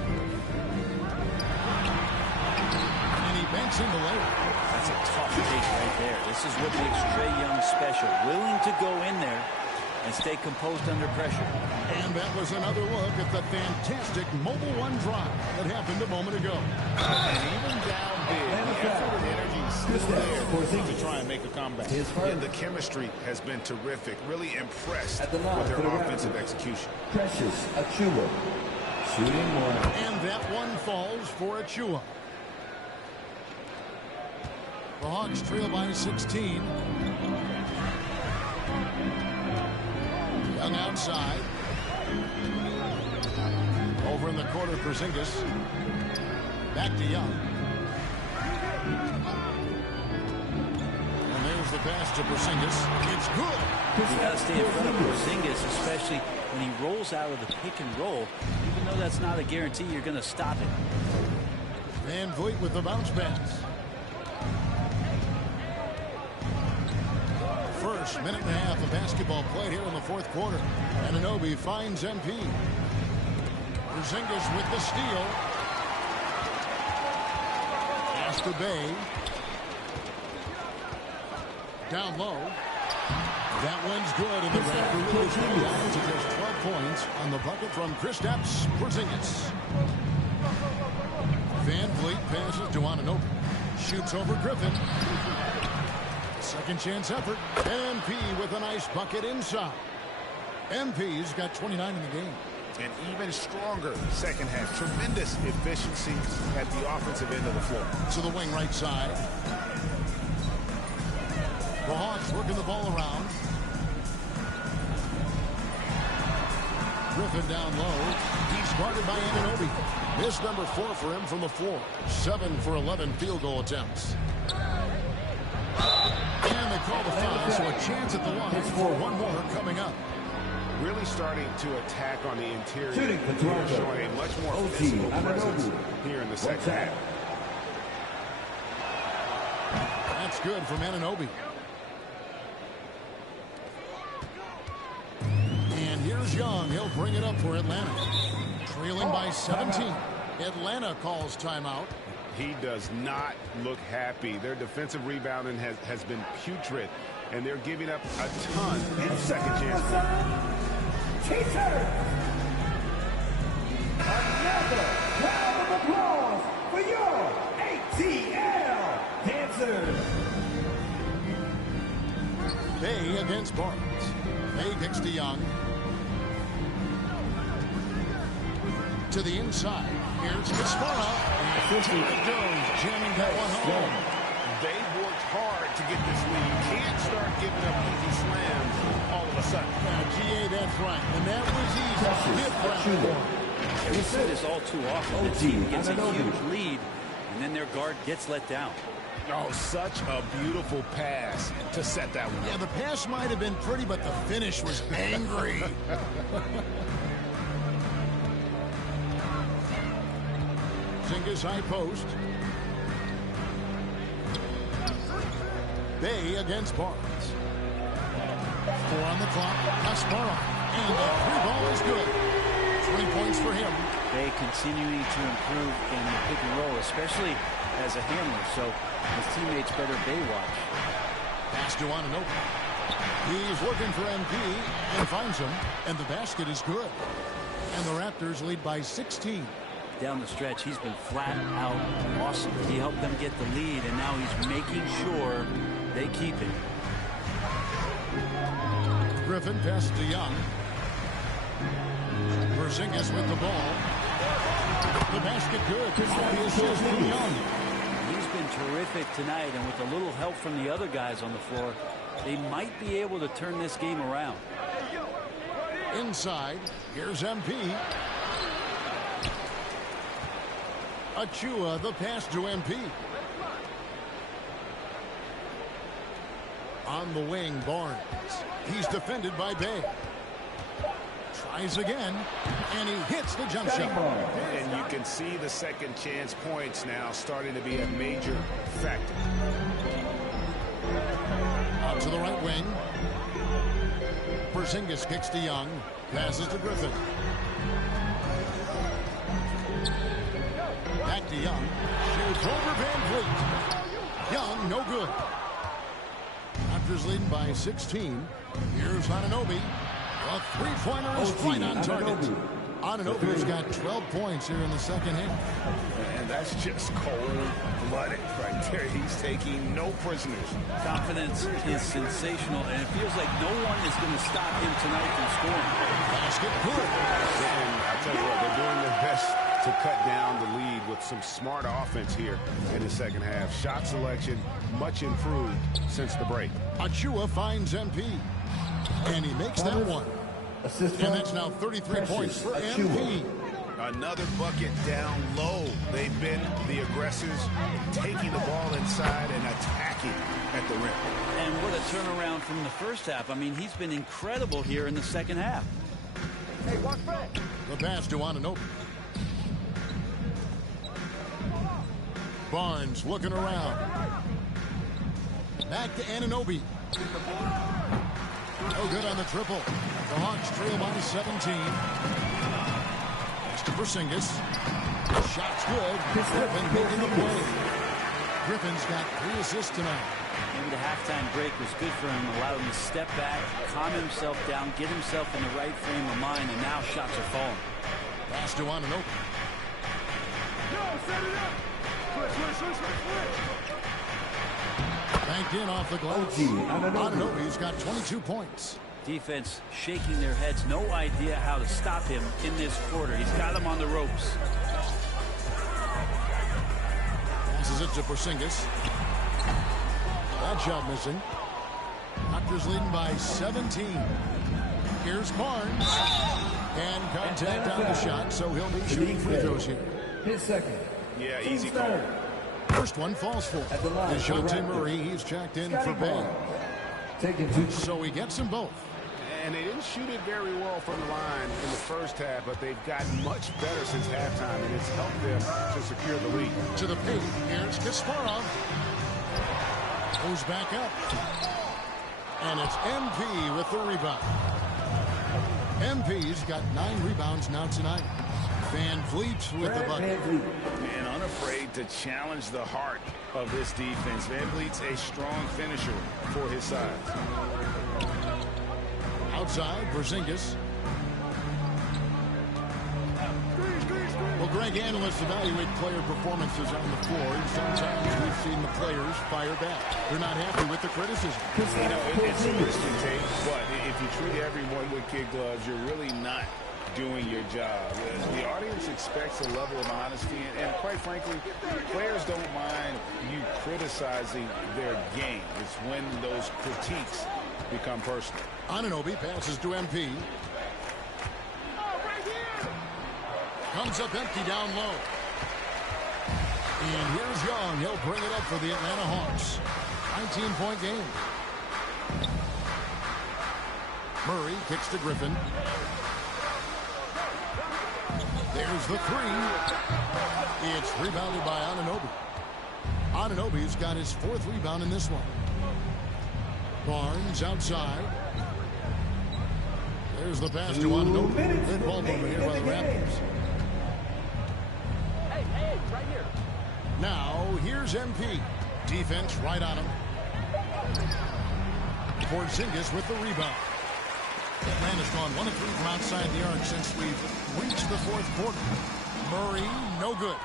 And he banks in the layup. That's a tough take right there. This is what makes Trae Young special. Willing to go in there and stay composed under pressure. And that was another look at the fantastic Mobile One drive that happened a moment ago. And even down big, the effort and energy is still there to try and make a comeback. And the chemistry has been terrific. Really impressed with their offensive execution. Precious Achua. Shooting one. And that one falls for Achua. The Hawks trail by 16. Young outside. Over in the corner, Porzingis. Back to Young. And there's the pass to Porzingis. It's good. You got to stay in front of Porzingis, especially when he rolls out of the pick and roll. Even though that's not a guarantee, you're going to stop it. Van Vliet with the bounce pass. First minute and a half of basketball played here in the fourth quarter. Anunoby finds MP. Porzingis with the steal. Pass to Bay. Down low. That one's good, and the Raptor lead is down to just 12 points on the bucket from Kristaps Porzingis. Van Vliet passes to Anunoby. Shoots over Griffin. Second chance effort. MP with a nice bucket inside. MP's got 29 in the game. And even stronger second half. Tremendous efficiency at the offensive end of the floor. To the wing right side. The Hawks working the ball around. Griffin down low. He's guarded by Anunoby. This number 4 for him from the floor. 7 for 11 field goal attempts. And they call the foul, so a chance at the line for one more coming up. Really starting to attack on the interior. Shooting for Toronto. Showing a much more OG physical Anunoby. presence here in the second half. That's good from Anunoby. And here's Young. He'll bring it up for Atlanta. Trailing by 17. Atlanta calls timeout. He does not look happy. Their defensive rebounding has been putrid, and they're giving up a ton of second chance points. Another round of applause for your ATL dancers. Bay against Barnes. Bay kicks to Young. To the inside. Here's Kasparov. And it goes, jamming that one home. They've worked hard to get this lead. Can't start giving up easy slams all of a sudden. GA, that's right. And that was easy. We see this all too often. The team gets a huge lead, and then their guard gets let down. Oh, such a beautiful pass to set that one. Yeah, the pass might have been pretty, but the finish was angry. Porzingis high post. Bay against Barnes. 4 on the clock. Kasparov. And the 3-ball is good. 20 points for him. Bay continuing to improve in the pick and roll, especially as a handler, so his teammates better Bay watch. Pass to Anunoby. He's looking for MP and finds him, and the basket is good. And the Raptors lead by 16. Down the stretch, he's been flat out awesome. He helped them get the lead, and now he's making sure they keep it. Griffin passes to Young. Porzingis with the ball. The basket good. The assist from Young. He's been terrific tonight, and with a little help from the other guys on the floor, they might be able to turn this game around. Inside, here's MP. Achua, the pass to MP. On the wing, Barnes. He's defended by Bay. Tries again, and he hits the jump shot. And you can see the second chance points now starting to be a major factor. Out to the right wing. Porzingis kicks to Young. Passes to Griffin. Back to Young. Shoots over Van Vliet. Young, no good. Raptors leading by 16. Here's Anunoby. A three-pointer is right on target. Anunoby's got 12 points here in the second half. And that's just cold-blooded right there. He's taking no prisoners. Confidence is sensational, and it feels like no one is going to stop him tonight from scoring. Basket good. And I'll tell you what, they're doing their best to cut down the lead with some smart offense here in the second half. Shot selection much improved since the break. Achua finds MP. And he makes that one. And that's now 33 points for MP. Another bucket down low. They've been the aggressors, taking the ball inside and attacking at the rim. And what a turnaround from the first half. I mean, he's been incredible here in the second half. Hey, walk back. The pass to Anunoby. Barnes looking around. Back to Anunoby. No good on the triple. The Hawks trail by 17. Next to Porzingis. Shot's good. Griffin making the play. Griffin's got 3 assists tonight. Maybe the halftime break was good for him, allowed him to step back, calm himself down, get himself in the right frame of mind, and now shots are falling. Pass to Ananobi. Set it up. Switch. Banked in off the glass. Ananobi's got 22 points. Defense shaking their heads, no idea how to stop him in this quarter. He's got him on the ropes. Passes it to Porzingis. That shot missing. Raptors leading by 17. Here's Barnes. And contact on the shot, so he'll be shooting free throws here. His second. Yeah, easy call. First one falls for DeJounte Murray. He's checked in for Bay. So he gets them both. And they didn't shoot it very well from the line in the first half, but they've gotten much better since halftime, and it's helped them to secure the lead. To the paint. Here's Kasparov. Goes back up. And it's MP with the rebound. MP's got 9 rebounds now tonight. Van Vliet with the bucket. And unafraid to challenge the heart of this defense. Van Vliet's a strong finisher for his size. Outside, Porzingis. Well, Greg, analysts evaluate player performances on the floor, and sometimes we've seen the players fire back. They're not happy with the criticism. You know, it's a risk to take, but if you treat everyone with kid gloves, you're really not doing your job. The audience expects a level of honesty, and quite frankly, players don't mind you criticizing their game. It's when those critiques become personal. Anunoby passes to MP. Comes up empty down low. And here's Young. He'll bring it up for the Atlanta Hawks. 19-point game. Murray kicks to Griffin. There's the 3. It's rebounded by Anunoby. Anunoby's got his 4th rebound in this one. Barnes outside. There's the pass to Anunoby. Good ball movement here by the Raptors. Hey, right here. Now, here's MP. Defense right on him. Porzingis with the rebound. Man has gone 1 of 3 from outside the arc since we've reached the 4th quarter. Murray, no good.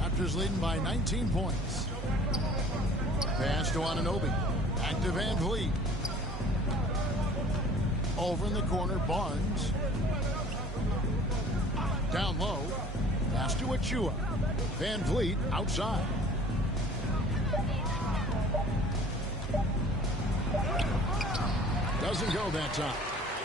Raptors leading by 19 points. Pass to Anunoby. Back to Van Vliet. Over in the corner, Barnes. Down low. Pass to Achua. Van Vliet outside. Doesn't go that time.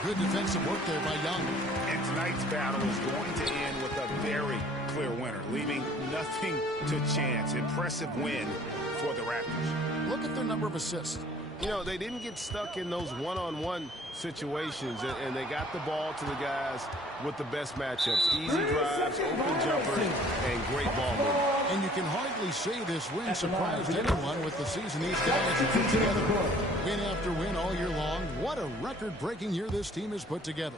Good defensive work there by Young. And tonight's battle is going to end with a very clear winner, leaving nothing to chance. Impressive win for the Raptors. Look at their number of assists. You know, they didn't get stuck in those one-on-one situations, and they got the ball to the guys with the best matchups. Easy drives, open jumpers, and great ball movement. And you can hardly say this win surprised anyone with the season these guys have put together. Win after win all year long. What a record-breaking year this team has put together.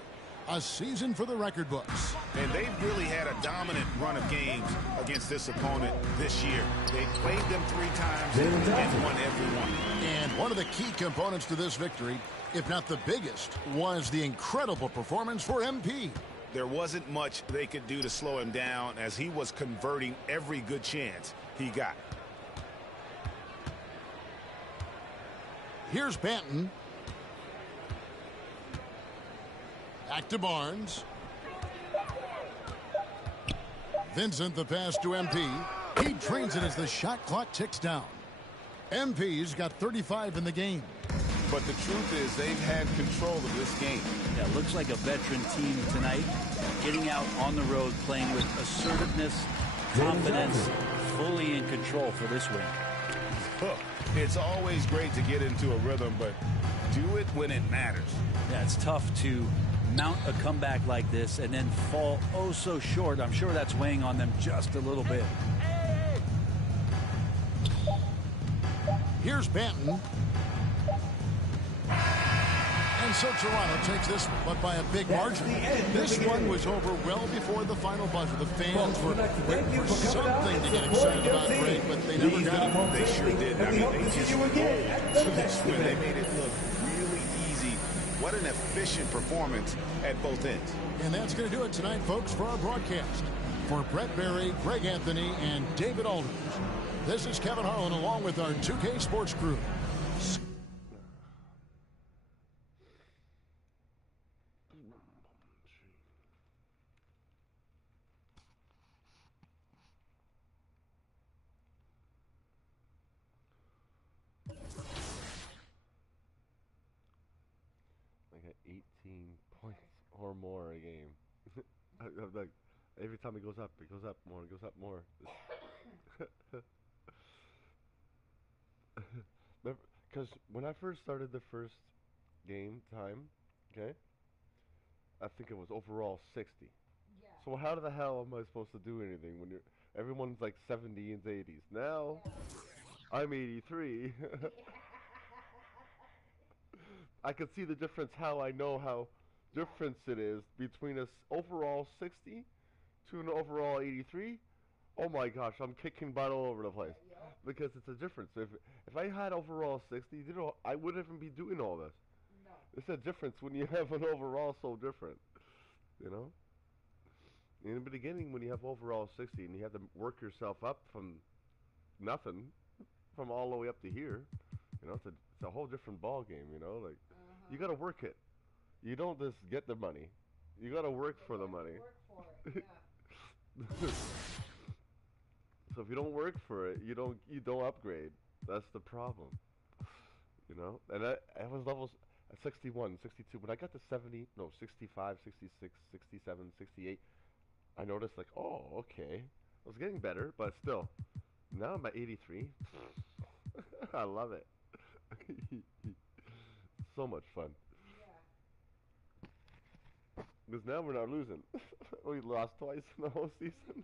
A season for the record books. And they've really had a dominant run of games against this opponent this year. They played them 3 times and won every one. And one of the key components to this victory, if not the biggest, was the incredible performance for MP. There wasn't much they could do to slow him down as he was converting every good chance he got. Here's Banton. Back to Barnes. Vincent, the pass to MP. He trains it as the shot clock ticks down. MP's got 35 in the game. But the truth is they've had control of this game. Yeah, looks like a veteran team tonight. Getting out on the road, playing with assertiveness, confidence, fully in control for this win. Look, it's always great to get into a rhythm, but do it when it matters. Yeah, it's tough to mount a comeback like this and then fall oh so short. I'm sure that's weighing on them just a little bit. Here's Banton. And And so Toronto takes this one, but by a big margin. This one was over well before the final buzzer. The fans were waiting for something to get excited about, Greg, but they never got it. They sure did. I mean, they just rolled to this win. They made it look really easy. What an efficient performance at both ends. And that's going to do it tonight, folks, for our broadcast. For Brett Berry, Greg Anthony, and David Aldridge, this is Kevin Harlan along with our 2K Sports crew. I got 18 points or more a game. I'm like, every time it goes up more, it goes up more. Because when I first started the first game time, okay, I think it was overall 60. Yeah. So how the hell am I supposed to do anything when everyone's like 70 and 80s? Now, I'm 83. I can see the difference. How I know how difference it is between a overall 60 to an overall 83. Oh my gosh, I'm kicking butt all over the place because it's a difference. If I had overall 60, you know, I wouldn't even be doing all this. No. It's a difference when you have an overall so different. You know, in the beginning when you have overall 60 and you have to work yourself up from nothing, from all the way up to here. You know, it's a whole different ball game. You know, like you got to work it. You don't just get the money. You got to work for the money. Work for it. Yeah. So if you don't work for it, you don't upgrade. That's the problem. You know? And I was levels at 61, 62. When I got to 70, no, 65, 66, 67, 68, I noticed like, oh, okay. I was getting better, but still. Now I'm at 83. I love it. So much fun. Yeah. Because now we're not losing. We lost twice in the whole season.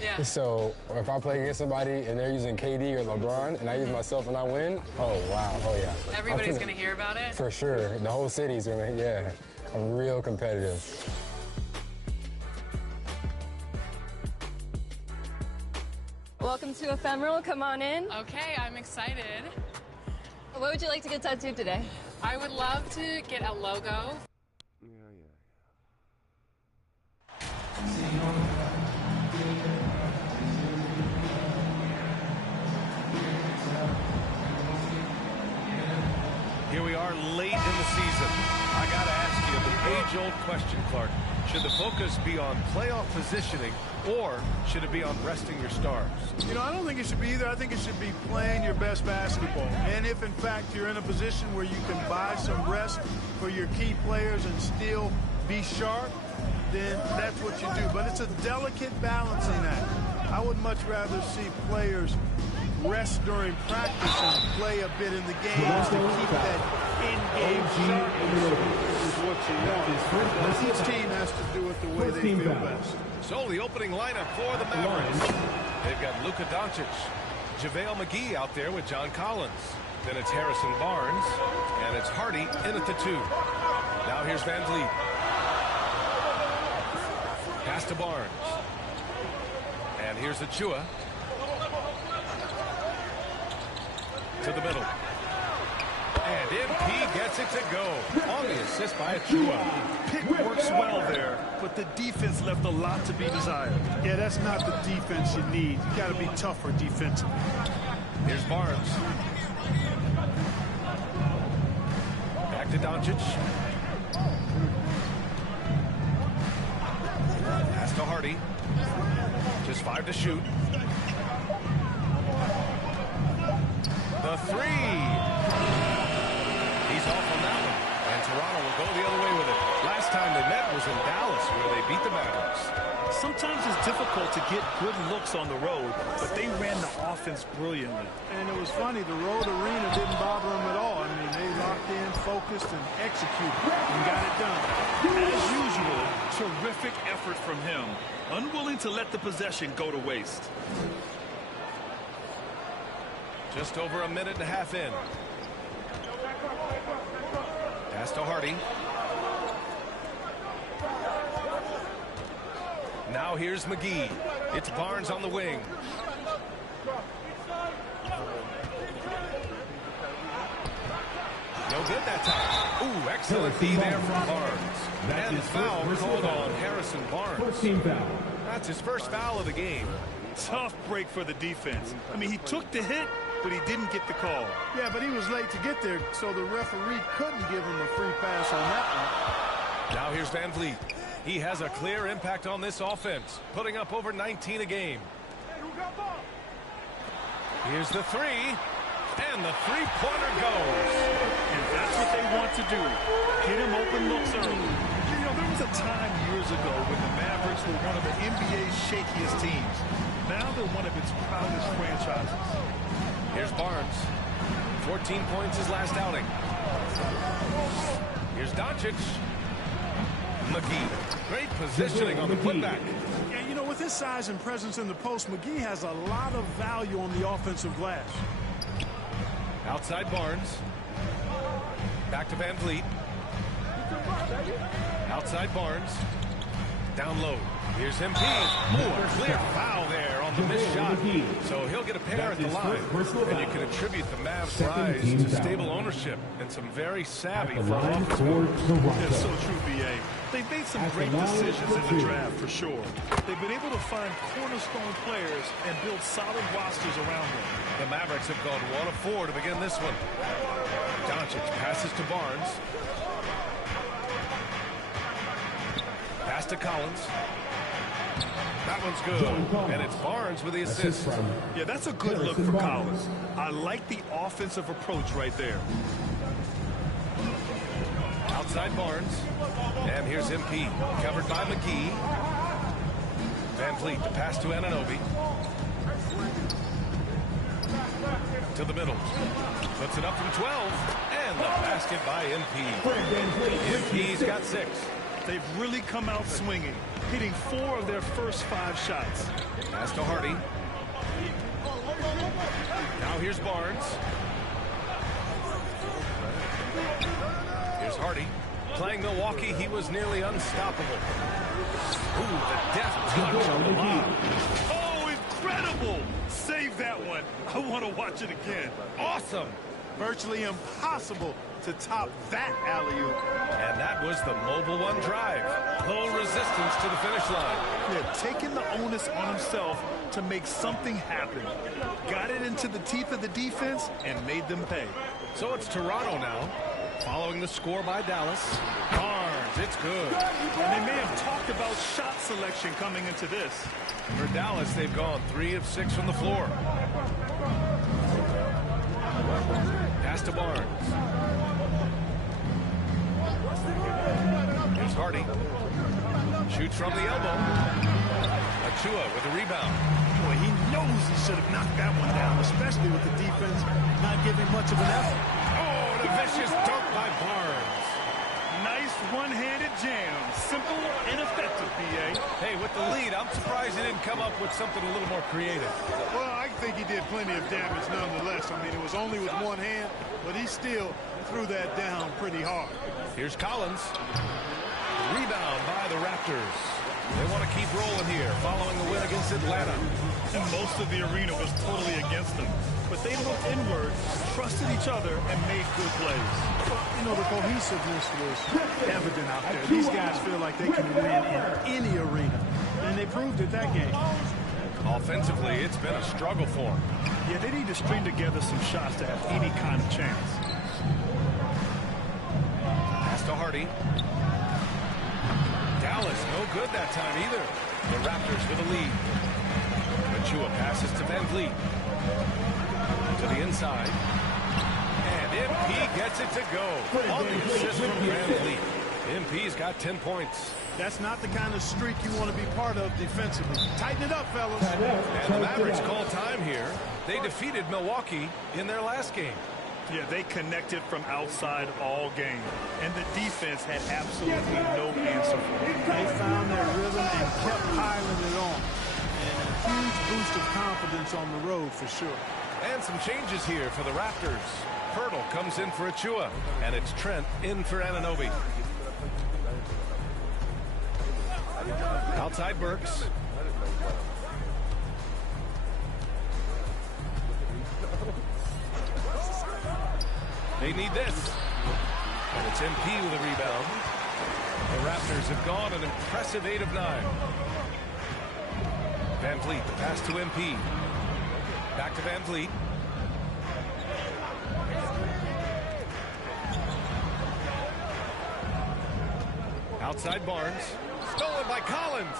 Yeah. So if I play against somebody and they're using KD or LeBron and I use myself and I win, oh wow, oh yeah. Everybody's gonna hear about it? For sure. The whole city's gonna, yeah. I'm real competitive. Welcome to Ephemeral. Come on in. Okay, I'm excited. What would you like to get tattooed today? I would love to get a logo. Here we are late in the season. I got to ask you the age-old question, Clark. Should the focus be on playoff positioning or should it be on resting your stars? You know, I don't think it should be either. I think it should be playing your best basketball. And if, in fact, you're in a position where you can buy some rest for your key players and still be sharp, then that's what you do. But it's a delicate balancing act. I would much rather see players rest during practice and play a bit in the game to keep that in-game sharpness is what you want. Each team has to do it the way they feel best. So the opening lineup for the Mavericks. They've got Luka Doncic, JaVale McGee out there with John Collins. Then it's Harrison Barnes, and it's Hardy in at the 2. Now here's Van Vliet. Pass to Barnes. And here's Achua. To the middle. And MP gets it to go on the assist by Achua. Pick works well there, but the defense left a lot to be desired. Yeah, that's not the defense you need. You got to be tougher defensively. Here's Barnes. Back to Doncic. Pass to Hardy. Just 5 to shoot. The 3. He's off on that one. And Toronto will go the other way with it. Last time they met was in Dallas, where they beat the Mavericks. Sometimes it's difficult to get good looks on the road, but they ran the offense brilliantly. And it was funny, the road arena didn't bother them at all. I mean, they locked in, focused, and executed, and got it done. As usual, terrific effort from him. Unwilling to let the possession go to waste. Just over a minute and a half in. Pass to Hardy. Now here's McGee. It's Barnes on the wing. No good that time. Ooh, excellent D there from Barnes. And foul called on Harrison Barnes. That's his first foul of the game. Tough break for the defense. I mean, he took the hit, but he didn't get the call. Yeah, but he was late to get there, so the referee couldn't give him a free pass on that one. Now here's Van Vliet. He has a clear impact on this offense, putting up over 19 a game. Here's the three, and the three-pointer goes. And that's what they want to do. Get him open looks early. You know, there was a time years ago when the Mavericks were one of the NBA's shakiest teams. Now they're one of its proudest franchises. Here's Barnes. 14 points his last outing. Here's Doncic. McGee. Great positioning on the putback. Yeah, you know, with his size and presence in the post, McGee has a lot of value on the offensive glass. Outside Barnes. Back to Van Vliet. Outside Barnes. Down low. Here's MP. Oh, a clear foul there on the missed shot. So he'll get a pair at the line. And you can attribute the Mavs' rise to stable ownership and some very savvy front office moves. That's so true, B.A. They've made some great decisions in the draft, for sure. They've been able to find cornerstone players and build solid rosters around them. The Mavericks have gone 1 of 4 to begin this one. Doncic passes to Barnes. Pass to Collins. That one's good, and it's Barnes with the assist. Yeah, that's a good look for Collins. I like the offensive approach right there. Outside Barnes, and here's MP, covered by McGee. Van Vliet, the pass to Anunoby. To the middle. Puts it up from 12, and the basket by MP. MP's got 6. They've really come out swinging, hitting 4 of their first 5 shots. Pass to Hardy. Now here's Barnes. Here's Hardy. Playing Milwaukee, he was nearly unstoppable. Ooh, the deft touch on the lob. Oh, incredible! Save that one. I want to watch it again. Awesome. Virtually impossible to top that alley-oop. And that was the Mobile One drive. Low resistance to the finish line. Yeah, taking the onus on himself to make something happen. Got it into the teeth of the defense and made them pay. So it's Toronto now, following the score by Dallas. Barnes, it's good. And they may have talked about shot selection coming into this. For Dallas, they've gone 3 of 6 from the floor. Pass to Barnes. Here's Hardy. Shoots from the elbow. Achua with the rebound. Boy, he knows he should have knocked that one down, especially with the defense not giving much of an effort. Oh, and a vicious dunk by Barnes. Nice one-handed jam. Simple and effective, B.A. Hey, with the lead, I'm surprised he didn't come up with something a little more creative. Well, I think he did plenty of damage nonetheless. I mean, it was only with one hand, but he still threw that down pretty hard. Here's Collins. Rebound by the Raptors. They want to keep rolling here following the win against Atlanta. And most of the arena was totally against them. But they looked inward, trusted each other, and made good plays. Well, you know, the cohesiveness was evident out there. These guys feel like they can win in any arena. And they proved it that game. Offensively, it's been a struggle for them. Yeah, they need to string together some shots to have any kind of chance. Pass to Hardy. Dallas, no good that time either. The Raptors with a lead. Achua passes to Van Vliet. To the inside. And MP gets it to go. On the assist from Van Vliet. MP's got 10 points. That's not the kind of streak you want to be part of defensively. Tighten it up, fellas. And the Mavericks call time here. They defeated Milwaukee in their last game. Yeah, they connected from outside all game. And the defense had absolutely no answer for it. They found their rhythm and kept piling it on. And a huge boost of confidence on the road for sure. And some changes here for the Raptors. Pirtle comes in for Achua, and it's Trent in for Anunoby. Outside Burks. They need this. And it's MP with a rebound. The Raptors have gone an impressive 8 of 9. Van Vliet, the pass to MP. Back to Van Vliet. Outside Barnes. Stolen by Collins.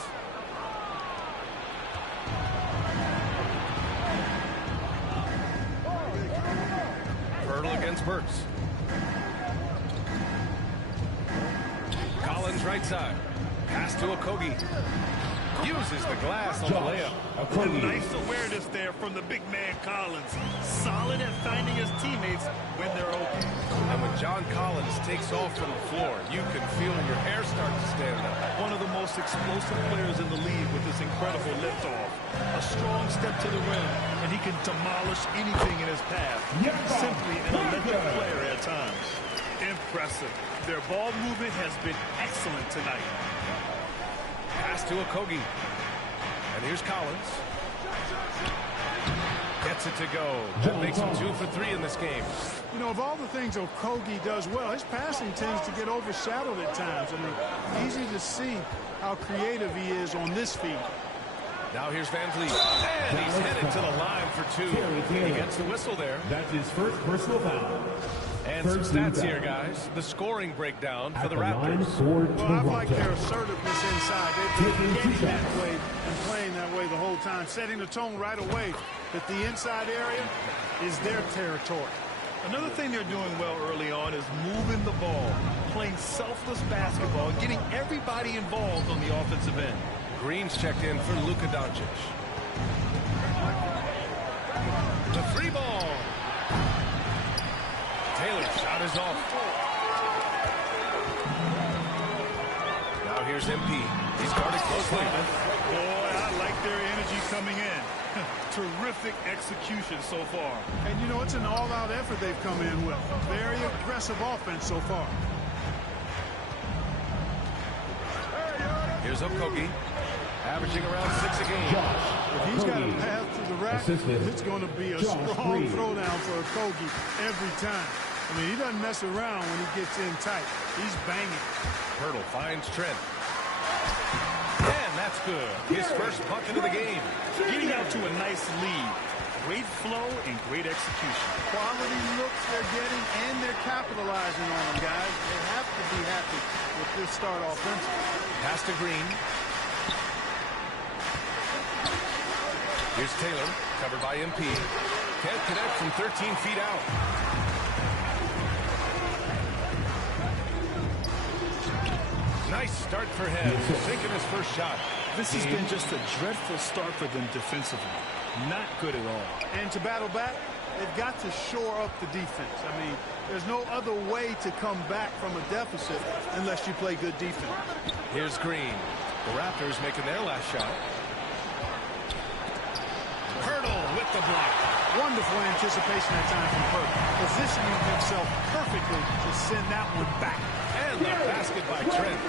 Pirtle against Burks. Collins right side. Pass to Okogie. Uses the glass on the layup. A nice awareness there from the big man Collins. Solid at finding his teammates when they're open. And when John Collins takes off from the floor, you can feel your hair start to stand up. One of the most explosive players in the league with this incredible liftoff. A strong step to the rim, and he can demolish anything in his path. Simply an electric player at times. Impressive. Their ball movement has been excellent tonight. Pass to Okogie. And here's Collins. Gets it to go. That makes him 2 for 3 in this game. You know, of all the things Okogie does well, his passing tends to get overshadowed at times. I mean, easy to see how creative he is on this feed. Now here's Van Vliet. And he's headed to the line for 2. He gets the whistle there. That's his first personal foul. And some stats here, guys. The scoring breakdown for the Raptors. Well, I like their assertiveness inside. They've been getting that way and playing that way the whole time, setting the tone right away that the inside area is their territory. Another thing they're doing well early on is moving the ball, playing selfless basketball, and getting everybody involved on the offensive end. Green's checked in for Luka Doncic. The 3 ball. Taylor's shot is off. Now here's MP. He's guarded closely. Boy, I like their energy coming in. Terrific execution so far. And, you know, it's an all-out effort they've come in with. Very aggressive offense so far. Here's Okogie, averaging around 6 a game. If he's got a path to the rack, it's going to be a strong throwdown for Okogie every time. I mean, he doesn't mess around when he gets in tight. He's banging. Pirtle finds Trent. And that's good. His first bucket of the game. Getting out to a nice lead. Great flow and great execution. Quality looks they're getting, and they're capitalizing on them, guys. They have to be happy with this start offensively. Pass to Green. Here's Taylor, covered by MP. Can't connect from 13 feet out. Nice start for him. Taking his first shot. This has been just a dreadful start for them defensively. Not good at all. And to battle back, they've got to shore up the defense. I mean, there's no other way to come back from a deficit unless you play good defense. Here's Green. The Raptors making their last shot. Pirtle with the block. Wonderful anticipation that time from Pirtle. Positioning himself perfectly to send that one back. And the basket by Trent.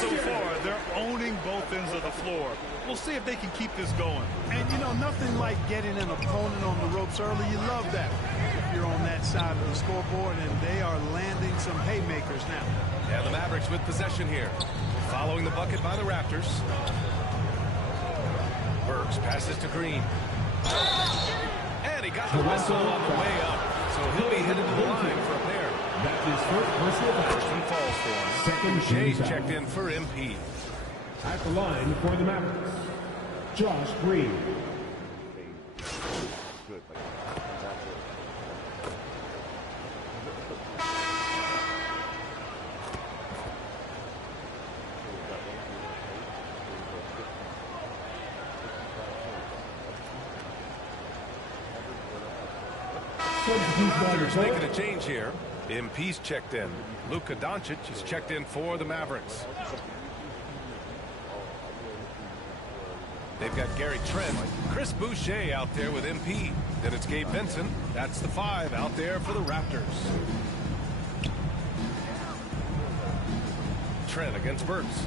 So far, they're owning both ends of the floor. We'll see if they can keep this going. And, you know, nothing like getting an opponent on the ropes early. You love that if you're on that side of the scoreboard, and they are landing some haymakers now. And the Mavericks with possession here. Following the bucket by the Raptors. Burks passes to Green. And he got the whistle on the way up. So he'll be headed to the line for a pair. That's his first personal foul. First one falls for him. Shay's checked in for MP. At the line for the Mavericks, Josh Green. Raptors making a change here. MP's checked in. Luka Doncic is checked in for the Mavericks. They've got Gary Trent, Chris Boucher out there with MP. Then it's Gabe Vincent. That's the 5 out there for the Raptors. Trent against Burks.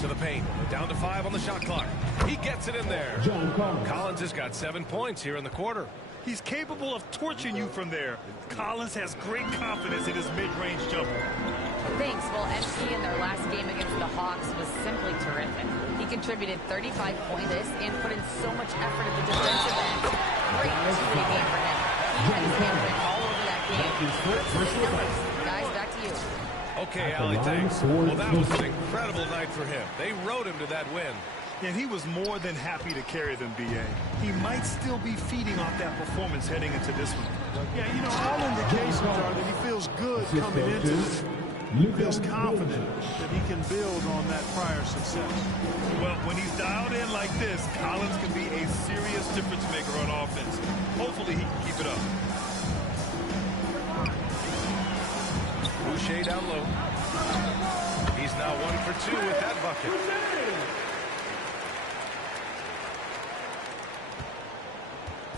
To the paint. Down to 5 on the shot clock. He gets it in there. Collins has got 7 points here in the quarter. He's capable of torching you from there. Collins has great confidence in his mid-range jumper. Thanks. Well, MP in their last game against the Hawks was simply terrific. He contributed 35 points and put in so much effort at the defensive end. Great two-way game for him. He had his handprint all over that game. Guys, back to you. Okay, Allie, thanks. Well, that was an incredible night for him. They rode him to that win. And he was more than happy to carry them, B.A. He might still be feeding off that performance heading into this one. Yeah, you know, all indications are that he feels good coming into this. He feels confident that he can build on that prior success. Well, when he's dialed in like this, Collins can be a serious difference maker on offense. Hopefully he can keep it up. Boucher down low. He's now 1 for 2 with that bucket.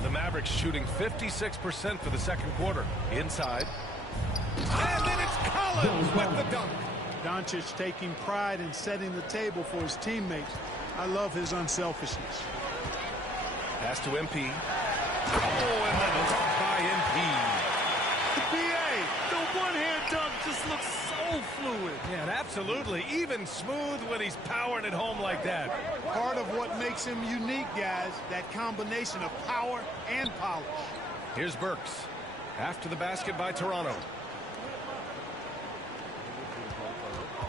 The Mavericks shooting 56% for the second quarter. Inside. And then it's Collins with the dunk. Doncic taking pride in setting the table for his teammates. I love his unselfishness. Pass to MP. Oh, and then a dunk by MP. The one-hand dunk just looks so fluid. Yeah, and absolutely. Even smooth when he's powering it home like that. Part of what makes him unique, guys, that combination of power and polish. Here's Burks. After the basket by Toronto.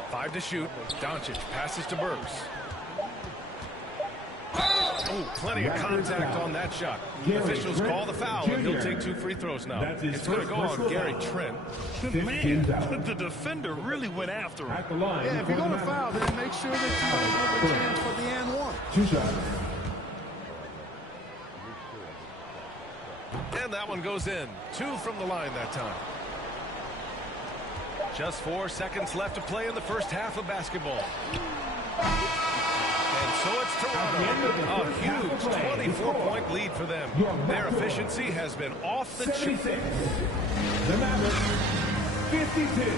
5 to shoot. Doncic passes to Burks. Oh, plenty of contact on that shot. Officials call the foul, and he'll take 2 free throws now. It's going to go on Gary Trent. Man, the defender really went after him. Yeah, if you're going to foul, then make sure that you don't have a chance for the and one. 2 shots. And that one goes in. 2 from the line that time. Just 4 seconds left to play in the first half of basketball. And so it's Toronto. A huge 24-point lead for them. Their efficiency has been off the chart. The Mavericks, 52.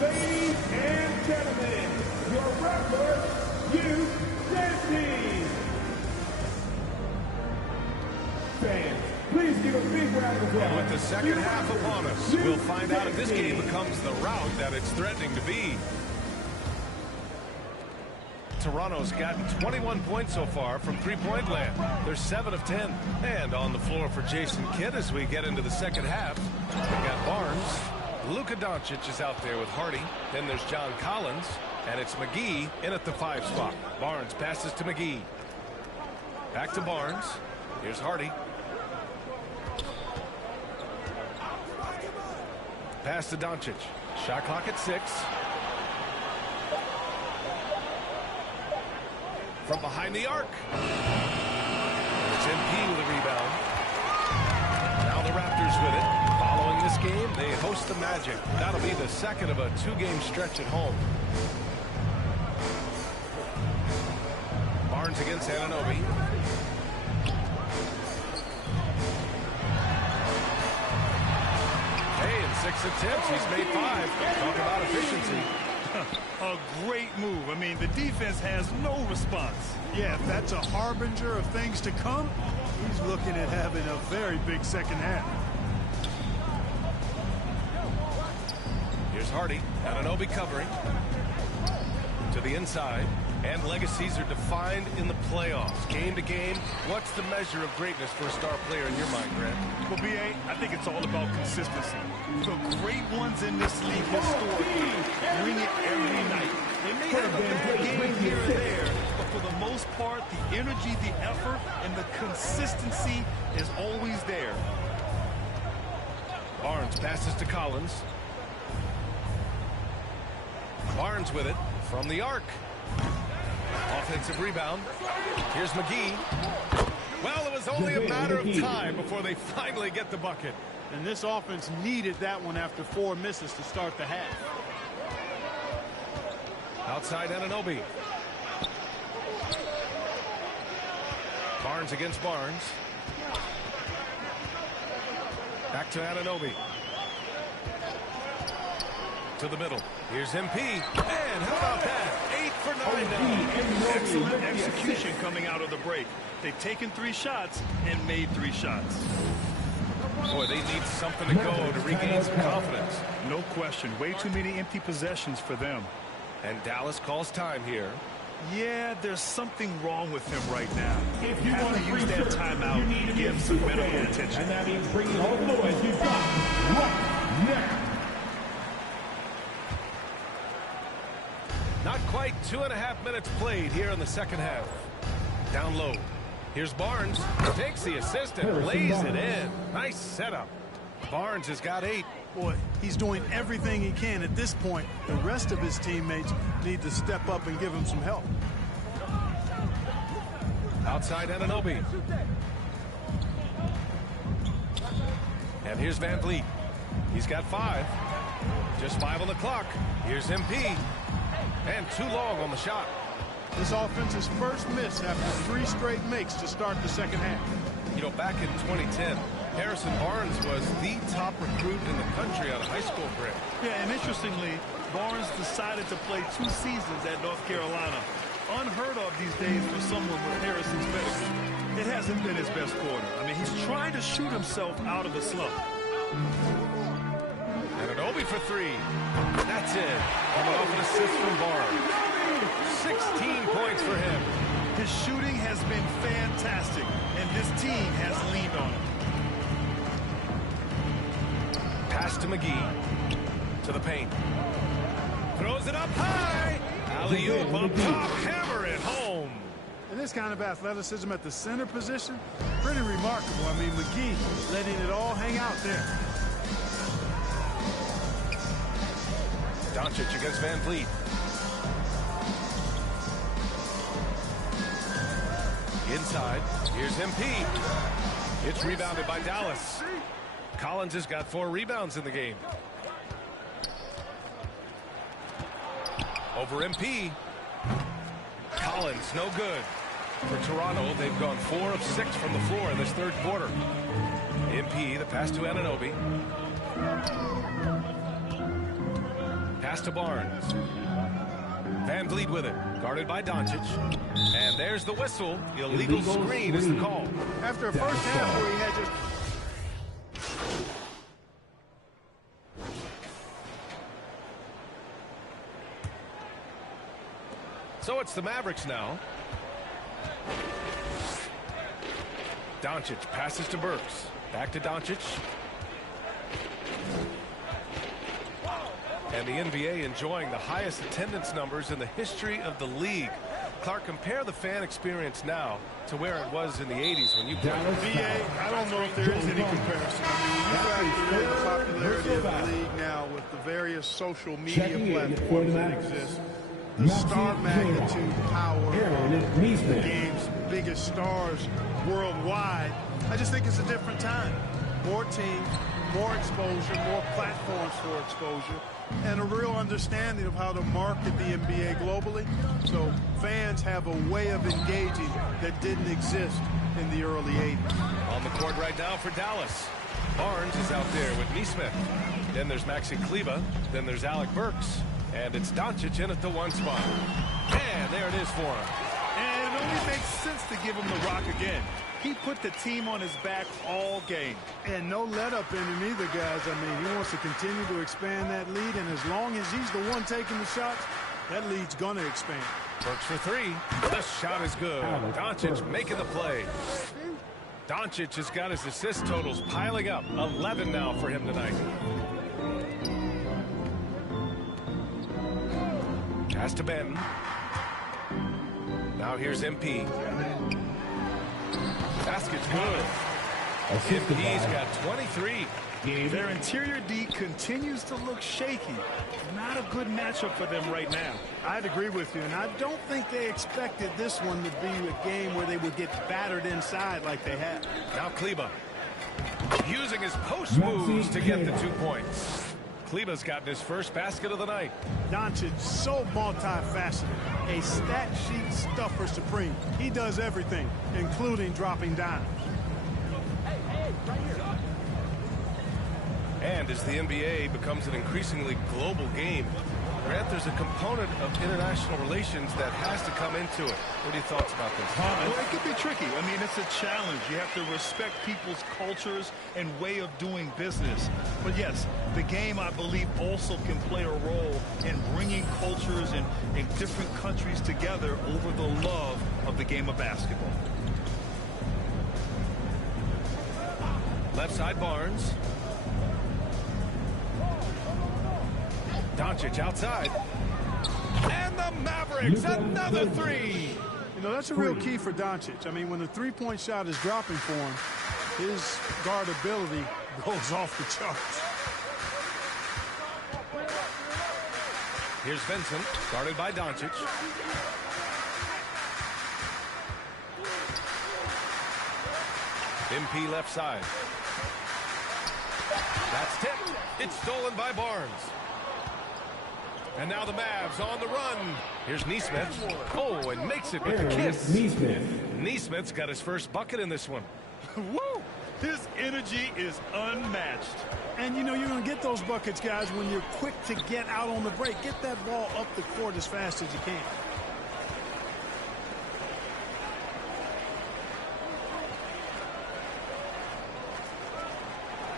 Ladies and gentlemen, your Raptors youth dance team. Fans, please give a big round of applause. And with the second half upon us, we'll find out if this game becomes the rout that it's threatening to be. Toronto's gotten 21 points so far from three-point land. They're 7 of 10. And on the floor for Jason Kidd as we get into the second half, we got Barnes. Luka Doncic is out there with Hardy. Then there's John Collins. And it's McGee in at the 5 spot. Barnes passes to McGee. Back to Barnes. Here's Hardy. Pass to Doncic. Shot clock at 6. From behind the arc. It's MP with a rebound. Now the Raptors with it. Following this game, they host the Magic. That'll be the second of a 2-game stretch at home. Barnes against Anunoby. Hey, in 6 attempts, he's made 5. Talk about efficiency. A great move. I mean, the defense has no response. Yeah, if that's a harbinger of things to come, he's looking at having a very big second half. Here's Hardy. Anunoby covering. To the inside. And legacies are defined in the playoffs. Game to game, what's the measure of greatness for a star player in your mind, Grant? Well, B.A., I think it's all about consistency. The great ones in this league historically bring it every night. They may have a bad game here and there, but for the most part, the energy, the effort, and the consistency is always there. Barnes passes to Collins. Barnes with it from the arc. Offensive rebound. Here's McGee. Well, it was only a matter of time before they finally get the bucket. And this offense needed that one after 4 misses to start the half. Outside Anunoby. Barnes against Barnes. Back to Anunoby. To the middle. Here's MP. And how about that? 8 for 9 now. Excellent execution coming out of the break. They've taken 3 shots and made 3 shots. Boy, they need something to go to regain some confidence. No question. Way too many empty possessions for them. And Dallas calls time here. Yeah, there's something wrong with him right now. If you want to use that timeout, you need to give him some medical attention. And that means bringing all the noise you've got right now. Not quite 2.5 minutes played here in the second half. Down low. Here's Barnes. Takes the assist and lays it in. Nice setup. Barnes has got 8. Boy, he's doing everything he can at this point. The rest of his teammates need to step up and give him some help. Outside Anunoby. And here's Van Vliet. He's got 5. Just 5 on the clock. Here's MP. And too long on the shot. This offense's first miss after 3 straight makes to start the second half. You know, back in 2010, Harrison Barnes was the top recruit in the country out of high school for him. Yeah, and interestingly, Barnes decided to play 2 seasons at North Carolina. Unheard of these days for someone with Harrison's pedigree. It hasn't been his best quarter. I mean, he's trying to shoot himself out of the slump. Anunoby for 3. That's it. Coming off an assist from Barnes. 16 points for him. His shooting has been fantastic, and this team has leaned on him. Pass to McGee. To the paint. Throws it up high. Alley-oop up top. Hammer it home. And this kind of athleticism at the center position, pretty remarkable. I mean, McGee letting it all hang out there. Doncic against Van Vliet. Inside, here's MP. It's rebounded by Dallas. Collins has got 4 rebounds in the game. Over MP. Collins, no good. For Toronto, they've gone 4 of 6 from the floor in this third quarter. MP, the pass to Anunoby. Pass to Barnes. Van Vliet with it. Guarded by Doncic. And there's the whistle. Illegal screen is the call. After a first half where he had just... So it's the Mavericks now. Doncic passes to Burks. Back to Doncic. And the NBA enjoying the highest attendance numbers in the history of the league. Clark, compare the fan experience now to where it was in the 80s when you played. VA, I don't know if there is any comparison. I mean, you factor in the popularity of the league now with the various social media platforms that exist. The star magnitude, power of the game's biggest stars worldwide. I just think it's a different time. More teams, more exposure, more platforms for exposure, and a real understanding of how to market the NBA globally. So fans have a way of engaging that didn't exist in the early 80s. On the court right now for Dallas. Barnes is out there with Neesmith. Then there's Maxi Kleba. Then there's Alec Burks. And it's Doncic in at the 1 spot. And there it is for him. And it only makes sense to give him the rock again. He put the team on his back all game. And no let up in him either, guys. I mean, he wants to continue to expand that lead, and as long as he's the one taking the shots, that lead's going to expand. Burks for 3. The shot is good. Doncic making the play. Doncic has got his assist totals piling up. 11 now for him tonight. Pass to Ben. Now here's MP. Basket's good. MP's got 23. Their interior D continues to look shaky. Not a good matchup for them right now. I'd agree with you, and I don't think they expected this one to be a game where they would get battered inside like they have. Now Kleba using his post moves to get the 2 points. Kleba's gotten his first basket of the night. Doncic, so multifaceted. A stat sheet stuffer supreme. He does everything, including dropping dimes. And as the NBA becomes an increasingly global game, Grant, there's a component of international relations that has to come into it. What are your thoughts about this? Well, it could be tricky. I mean, it's a challenge. You have to respect people's cultures and way of doing business. But yes, the game, I believe, also can play a role in bringing cultures in different countries together over the love of the game of basketball. Left side, Barnes. Doncic outside. And the Mavericks, another three. You know, that's a real key for Doncic. I mean, when the three-point shot is dropping for him, his guardability goes off the charts. Here's Vincent, guarded by Doncic. MP left side. That's tipped. It's stolen by Barnes. And now the Mavs on the run. Here's Nesmith. Oh, and makes it with a kiss. Nesmith's got his first bucket in this one. Woo! His energy is unmatched. And, you know, you're going to get those buckets, guys, when you're quick to get out on the break. Get that ball up the court as fast as you can.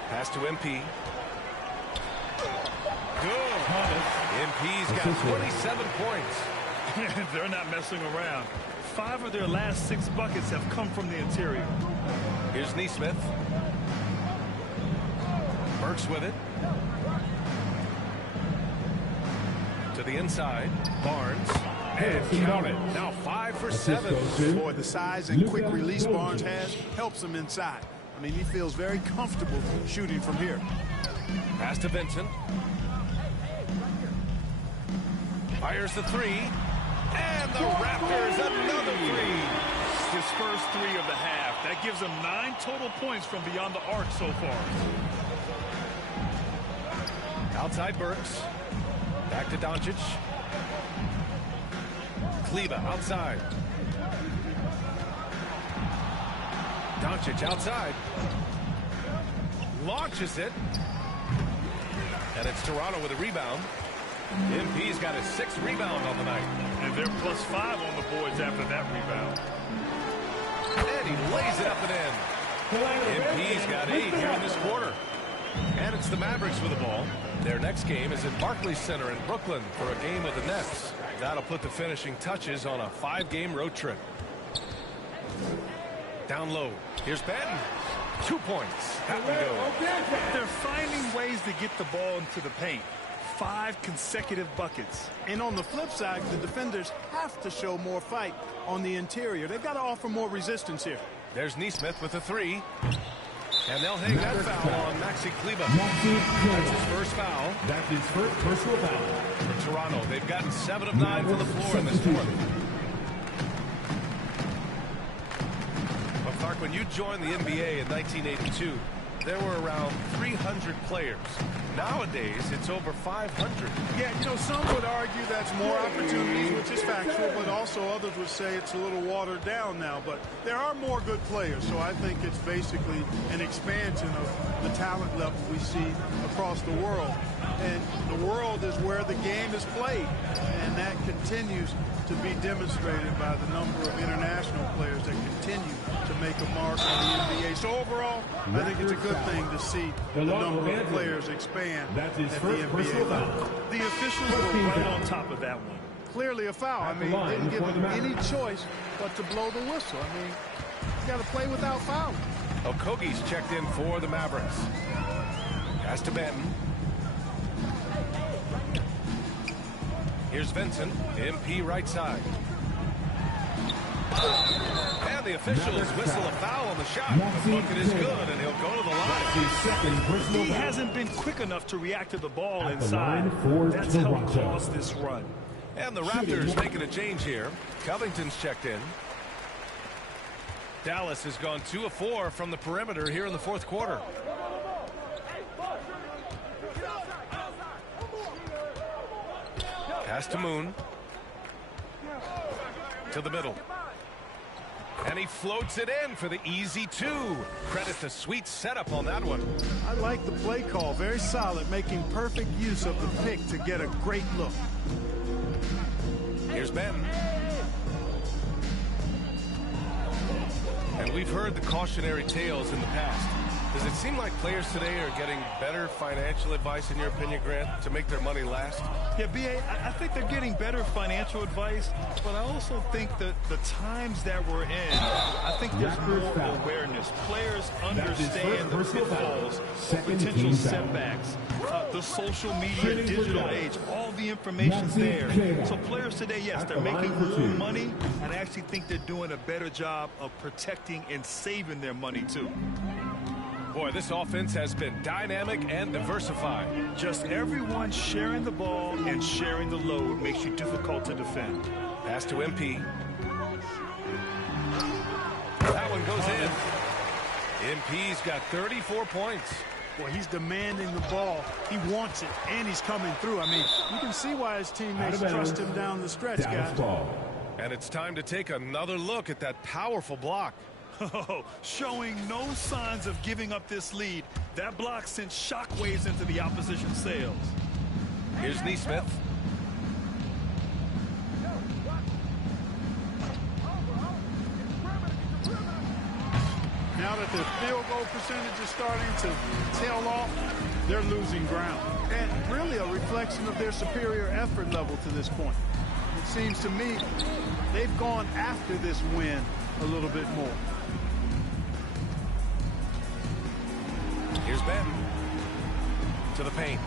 Pass to MP. Good. MP's got 27 points. They're not messing around. 5 of their last 6 buckets have come from the interior. Here's Nesmith. Burks with it. To the inside. Barnes. And count it. Now 5 for 7. Boy, the size and quick release Barnes has helps him inside. I mean, he feels very comfortable shooting from here. Pass to Vincent. Fires the three. And the Raptors another three. His first 3 of the half. That gives him 9 total points from beyond the arc so far. Outside Burks. Back to Doncic. Kleba outside. Doncic outside. Launches it. And it's Toronto with a rebound. MP's got his 6th rebound on the night. And they're +5 on the boards after that rebound. And he lays it up and in. MP's got 8 here in this quarter. And it's the Mavericks with the ball. Their next game is at Barclays Center in Brooklyn for a game with the Nets. That'll put the finishing touches on a 5-game road trip. Down low. Here's Benton. 2 points. That one goes. They're finding ways to get the ball into the paint. 5 consecutive buckets. And on the flip side, the defenders have to show more fight on the interior. They've got to offer more resistance here. There's Nesmith with a 3. And they'll hang that foul on Maxi Kleba. That's his first foul. That's his first personal foul. For Toronto, they've gotten 7 of 9 from the floor in this fourth. Well, Clark, when you joined the NBA in 1982, there were around 300 players. Nowadays, it's over 500. Yeah, you know, some would argue that's more opportunities, which is factual, but also others would say it's a little watered down now. But there are more good players, so I think it's basically an expansion of the talent level we see across the world. And the world is where the game is played, and that continues to be demonstrated by the number of international players that continue to make a mark on the NBA. So overall, I think it's a good thing to see the number of players expand at the NBA level. The officials were right on top of that one. Clearly a foul. I mean, didn't give them any choice but to blow the whistle. I mean, you got to play without fouling. Okogie's checked in for the Mavericks. Pass to Benton. Here's Vincent. MP right side. And the officials whistle a foul on the shot. The bucket is good, and he'll go to the line. He hasn't been quick enough to react to the ball inside. That's helped cause this run. And the Raptors making a change here. Covington's checked in. Dallas has gone 2 of 4 from the perimeter here in the fourth quarter. Pass to Moon. To the middle. And he floats it in for the easy 2. Credit the sweet setup on that one. I like the play call. Very solid, making perfect use of the pick to get a great look. Here's Ben. And we've heard the cautionary tales in the past. Does it seem like players today are getting better financial advice, in your opinion, Grant, to make their money last? Yeah, B.A., I think they're getting better financial advice, but I also think that the times that we're in, I think there's more awareness. Players understand the pitfalls, potential setbacks, the social media, digital age, all the information's there. So players today, yes, they're making more money, and I actually think they're doing a better job of protecting and saving their money, too. Boy, this offense has been dynamic and diversified. Just everyone sharing the ball and sharing the load makes you difficult to defend. Pass to MP. That one goes in. MP's got 34 points. Well, he's demanding the ball. He wants it, and he's coming through. I mean, you can see why his teammates trust him down the stretch, guys. And it's time to take another look at that powerful block. Showing no signs of giving up this lead. That block sent shockwaves into the opposition sails. Here's Neesmith. Now that the field goal percentage is starting to tail off, they're losing ground. And really a reflection of their superior effort level to this point. It seems to me they've gone after this win a little bit more. Here's Ben. To the paint.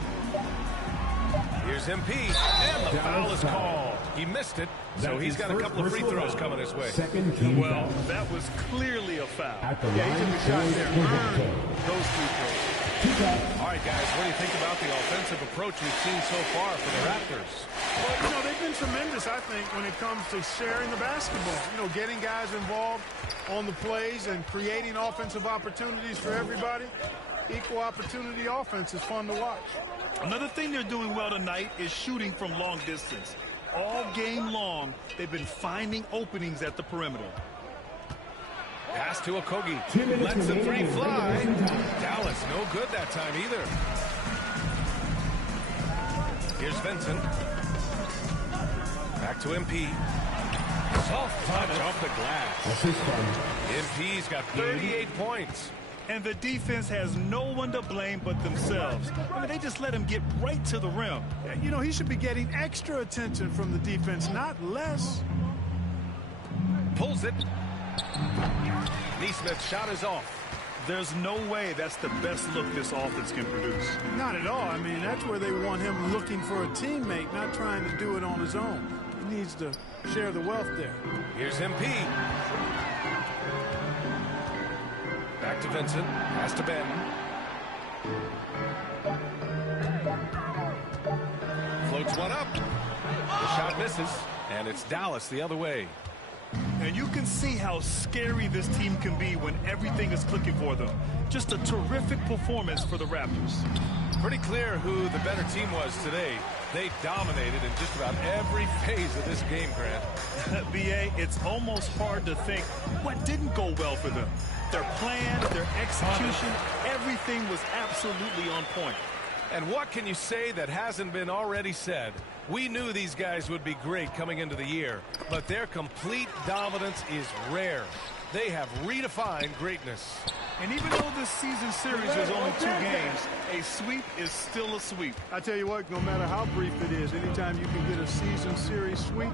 Here's MP. And the foul is called. He missed it, so he's got a couple of free throws coming his way. Well, that was clearly a foul. Yeah, he took a shot there. Earned those free throws. All right, guys, what do you think about the offensive approach we've seen so far for the Raptors? Well, you know, they've been tremendous, I think, when it comes to sharing the basketball. You know, getting guys involved on the plays and creating offensive opportunities for everybody. Equal opportunity offense is fun to watch. Another thing they're doing well tonight is shooting from long distance. All game long, they've been finding openings at the perimeter. Pass to Okogie. Lets the 3 fly. Dallas, no good that time either. Here's Vincent. Back to MP. Soft touch off the glass. MP's got 38 points. And the defense has no one to blame but themselves. I mean, they just let him get right to the rim. You know, he should be getting extra attention from the defense, not less. Pulls it. Neesmith's shot is off. There's no way that's the best look this offense can produce. Not at all. I mean, that's where they want him looking for a teammate, not trying to do it on his own. He needs to share the wealth there. Here's MP. Back to Vincent. Pass to Ben. Floats one up. The shot misses. And it's Dallas the other way. And you can see how scary this team can be when everything is clicking for them. Just a terrific performance for the Raptors. Pretty clear who the better team was today. They dominated in just about every phase of this game, Grant. B.A., it's almost hard to think what didn't go well for them. Their plan, their execution, everything was absolutely on point. And what can you say that hasn't been already said? We knew these guys would be great coming into the year, but their complete dominance is rare. They have redefined greatness. And even though this season series is only 2 games, a sweep is still a sweep. I tell you what, no matter how brief it is, anytime you can get a season series sweep,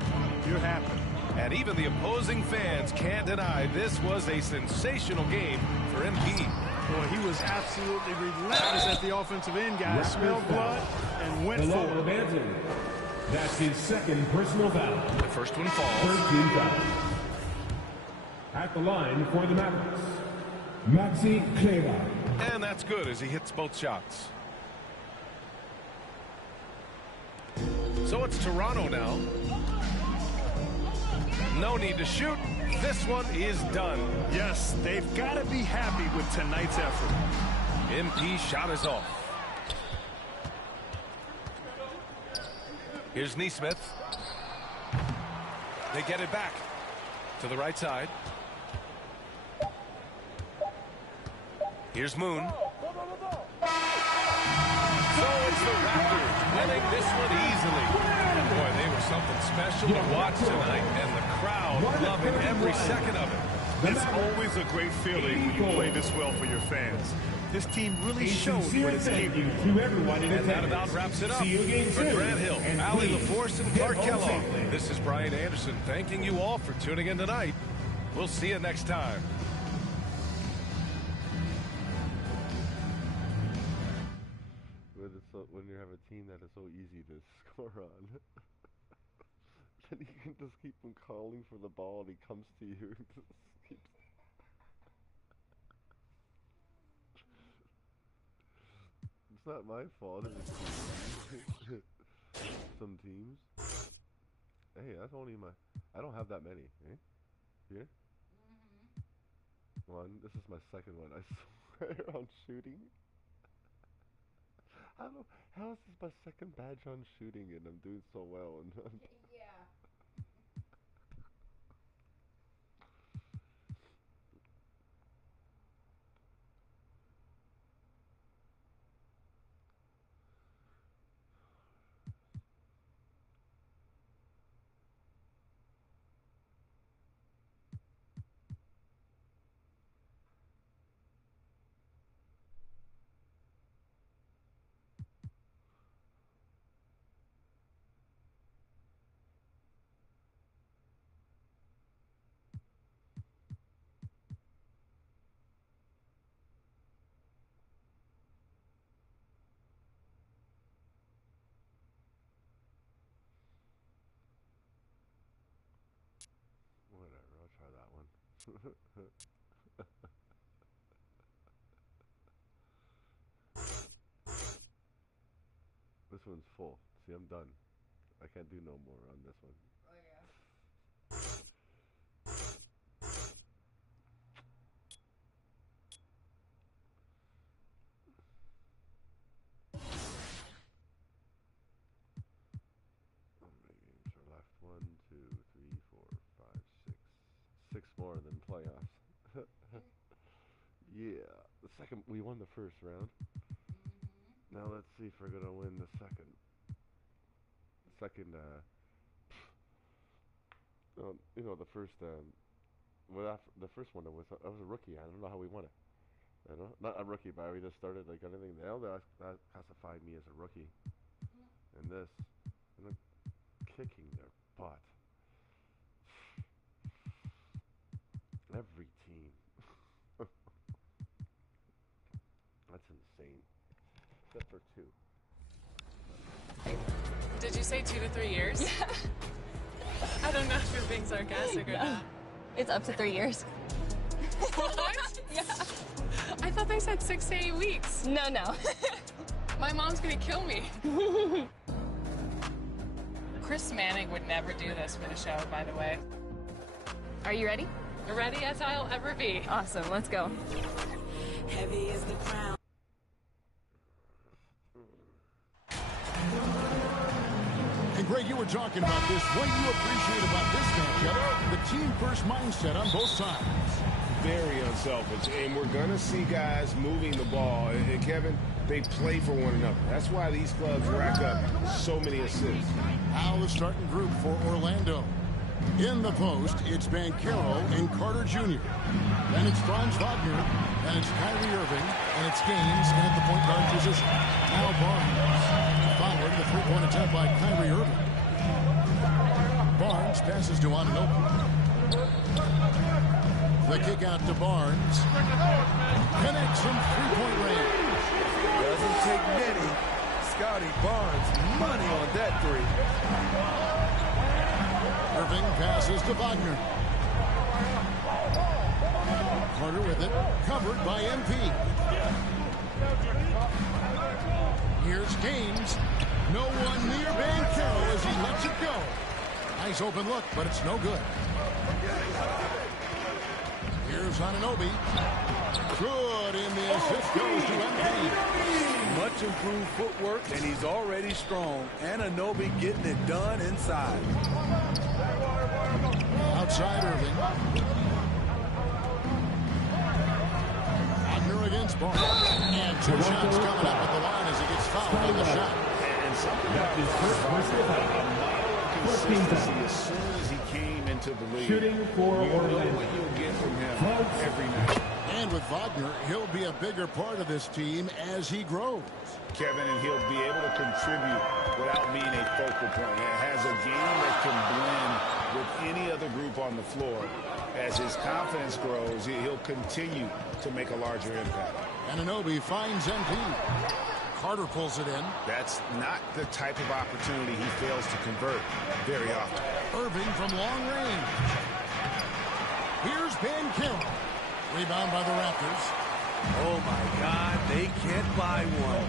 you're happy. And even the opposing fans can't deny this was a sensational game for MP. Boy, he was absolutely relentless at the offensive end, guys. Smelled blood and went for it. That's his second personal foul. The first one falls. 13 fouls. At the line for the Mavericks, Maxi Kleber. And that's good as he hits both shots. So it's Toronto now. No need to shoot. This one is done. Yes, they've got to be happy with tonight's effort. MP shot is off. Here's Neesmith. They get it back to the right side. Here's Moon. So it's the Raptors winning this one easily. Boy, they were something special to watch tonight, and the crowd loving every second of it. It's always a great feeling when you play this well for your fans. This team really showed what it's capable of. To everyone in And that attendance. about wraps it up. See you again For soon. Grant Hill, And Allie please, LaForce, and get Clark home Kellogg, safely. this is Brian Anderson thanking you all for tuning in tonight. We'll see you next time. When you have a team that is so easy to score on, then you can just keep him calling for the ball and he comes to you and just keeps... It's not my fault. It's some teams. Hey, that's only my... I don't have that many. Eh? Here? One. This is my second one. I swear on shooting. How is this my second badge on shooting and I'm doing so well? And Yeah. whatever, I'll try that one. This one's full. See, I'm done. I can't do no more on this one. Oh, yeah. How many games are left? 1, 2, 3, 4, 5, 6. 6 more than playoffs. Yeah. We won the first round. Now let's see if we're gonna win the second. You know, the first, the first one I was a rookie. I don't know how we won it. You know, not a rookie, but we just started like anything. They classified me as a rookie. And this, and I'm kicking their butt. Every team. That's insane. Except for 2. Did you say 2 to 3 years? Yeah. I don't know if you're being sarcastic or not. It's up to 3 years. What? Yeah. I thought they said 6 to 8 weeks. No. My mom's gonna kill me. Chris Manning would never do this for the show, by the way. Are you ready? Ready as I'll ever be. Awesome, let's go. Heavy is the crown. And Greg, you were talking about this. What do you appreciate about this matchup? The team-first mindset on both sides. Very unselfish, and we're going to see guys moving the ball. And Kevin, they play for one another. That's why these clubs rack up so many assists. Now the starting group for Orlando. In the post, it's Banchero and Carter Jr. Then it's Franz Wagner, and it's Kyrie Irving, and it's Gaines in at the point guard position. Now Barnes, following the three-point attempt by Kyrie Irving. Barnes passes to Anunoby. The kick out to Barnes. Connects from three-point range. Doesn't take many. Scotty Barnes, money on that three. Irving passes to Wagner. Carter with it, covered by MP. Here's Gaines. No one near Banchero as he lets it go. Nice open look, but it's no good. Here's Anunoby. Good, and the assist goes to MP. Much improved footwork, and he's already strong. Anunoby getting it done inside. Outside Irving. Wagner against Barnes. And 2 shots coming up at the line as he gets fouled on the shot. And something about a model of consistency as soon as he came into the league. Shooting for you know Orlando. what you'll get from him every night. And with Wagner, he'll be a bigger part of this team as he grows. Kevin, and he'll be able to contribute without being a focal point. It has a game that can blend with any other group on the floor. As his confidence grows, he'll continue to make a larger impact. Anunoby finds MP. Carter pulls it in. That's not the type of opportunity he fails to convert very often. Irving from long range. Here's Banchero. Rebound by the Raptors. Oh, my God, they can't buy one.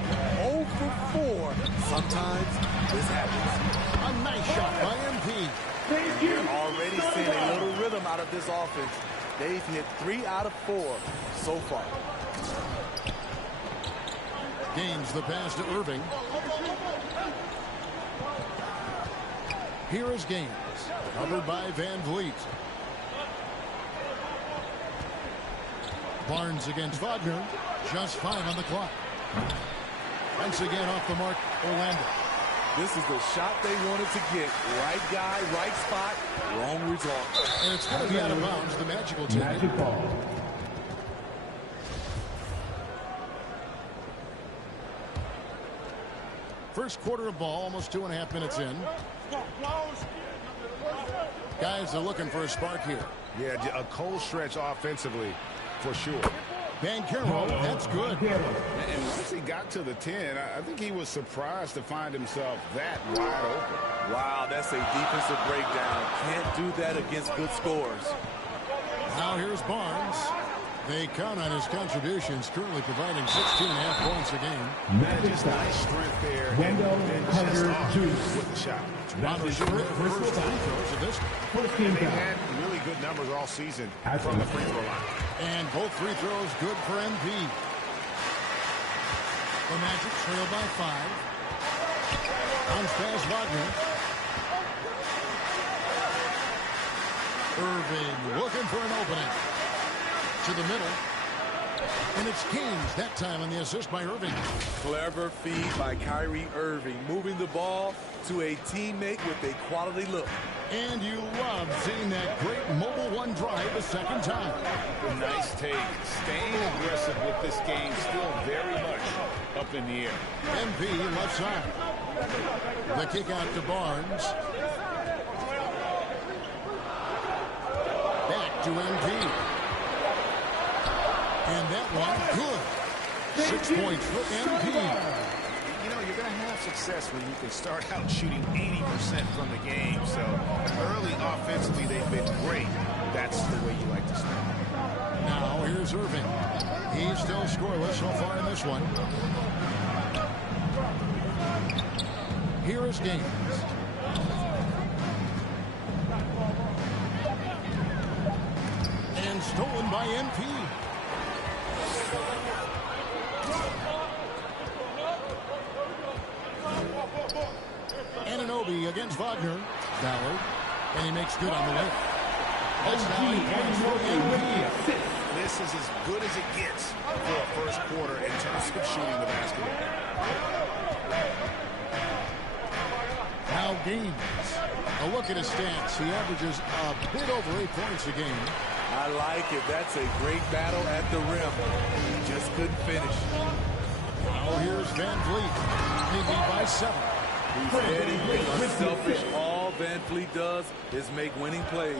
0 for 4. Sometimes this happens. A nice shot by MP. You're already seeing a little rhythm out of this offense. They've hit 3 out of 4 so far. Gains the pass to Irving. Here is Gaines. Covered by Van Vliet. Barnes against Wagner. Just 5 on the clock. Once again off the mark, Orlando. This is the shot they wanted to get. Right guy, right spot, wrong result. And it's going to be out of bounds. The Magic will take it. Ball. First quarter of ball, almost 2.5 minutes in. Guys are looking for a spark here. Yeah, a cold stretch offensively, for sure. Banchero, that's good. And once he got to the 10, I think he was surprised to find himself that wide open. Wow, that's a defensive breakdown. Can't do that against good scores. Now here's Barnes. They count on his contributions, currently providing 16.5 points a game. Just nice strength there. Wendell Carter with the shot. Rondo shooting the first free throws of this. And they've had really good numbers all season from the free throw line. And both free throws good for MP. The Magic trail by 5. Bounce pass Wagner. Irving looking for an opening. To the middle. And it's Gaines that time on the assist by Irving. Clever feed by Kyrie Irving, moving the ball to a teammate with a quality look. And you love seeing that great mobile one drive a second time. A nice take. Staying aggressive with this game, still very much up in the air. MP left side. The kick out to Barnes. Back to MP. And that one, good. 6 points for MP. You know, you're going to have success when you can start out shooting 80% from the game. So early offensively, they've been great. That's the way you like to start. Now here's Irving. He's still scoreless so far in this one. Here is Gaines. And stolen by MP. Anunoby against Wagner. Ballard. And he makes good on the way. That's 9 points for MP. This is as good as it gets for a first quarter in terms of shooting the basketball. Now Gaines. A look at his stats. He averages a bit over 8 points a game. I like it. That's a great battle at the rim. He just couldn't finish. Now here's Van Vliet. Leading by 7. He's steady, he's unselfish. All Van Vliet does is make winning plays.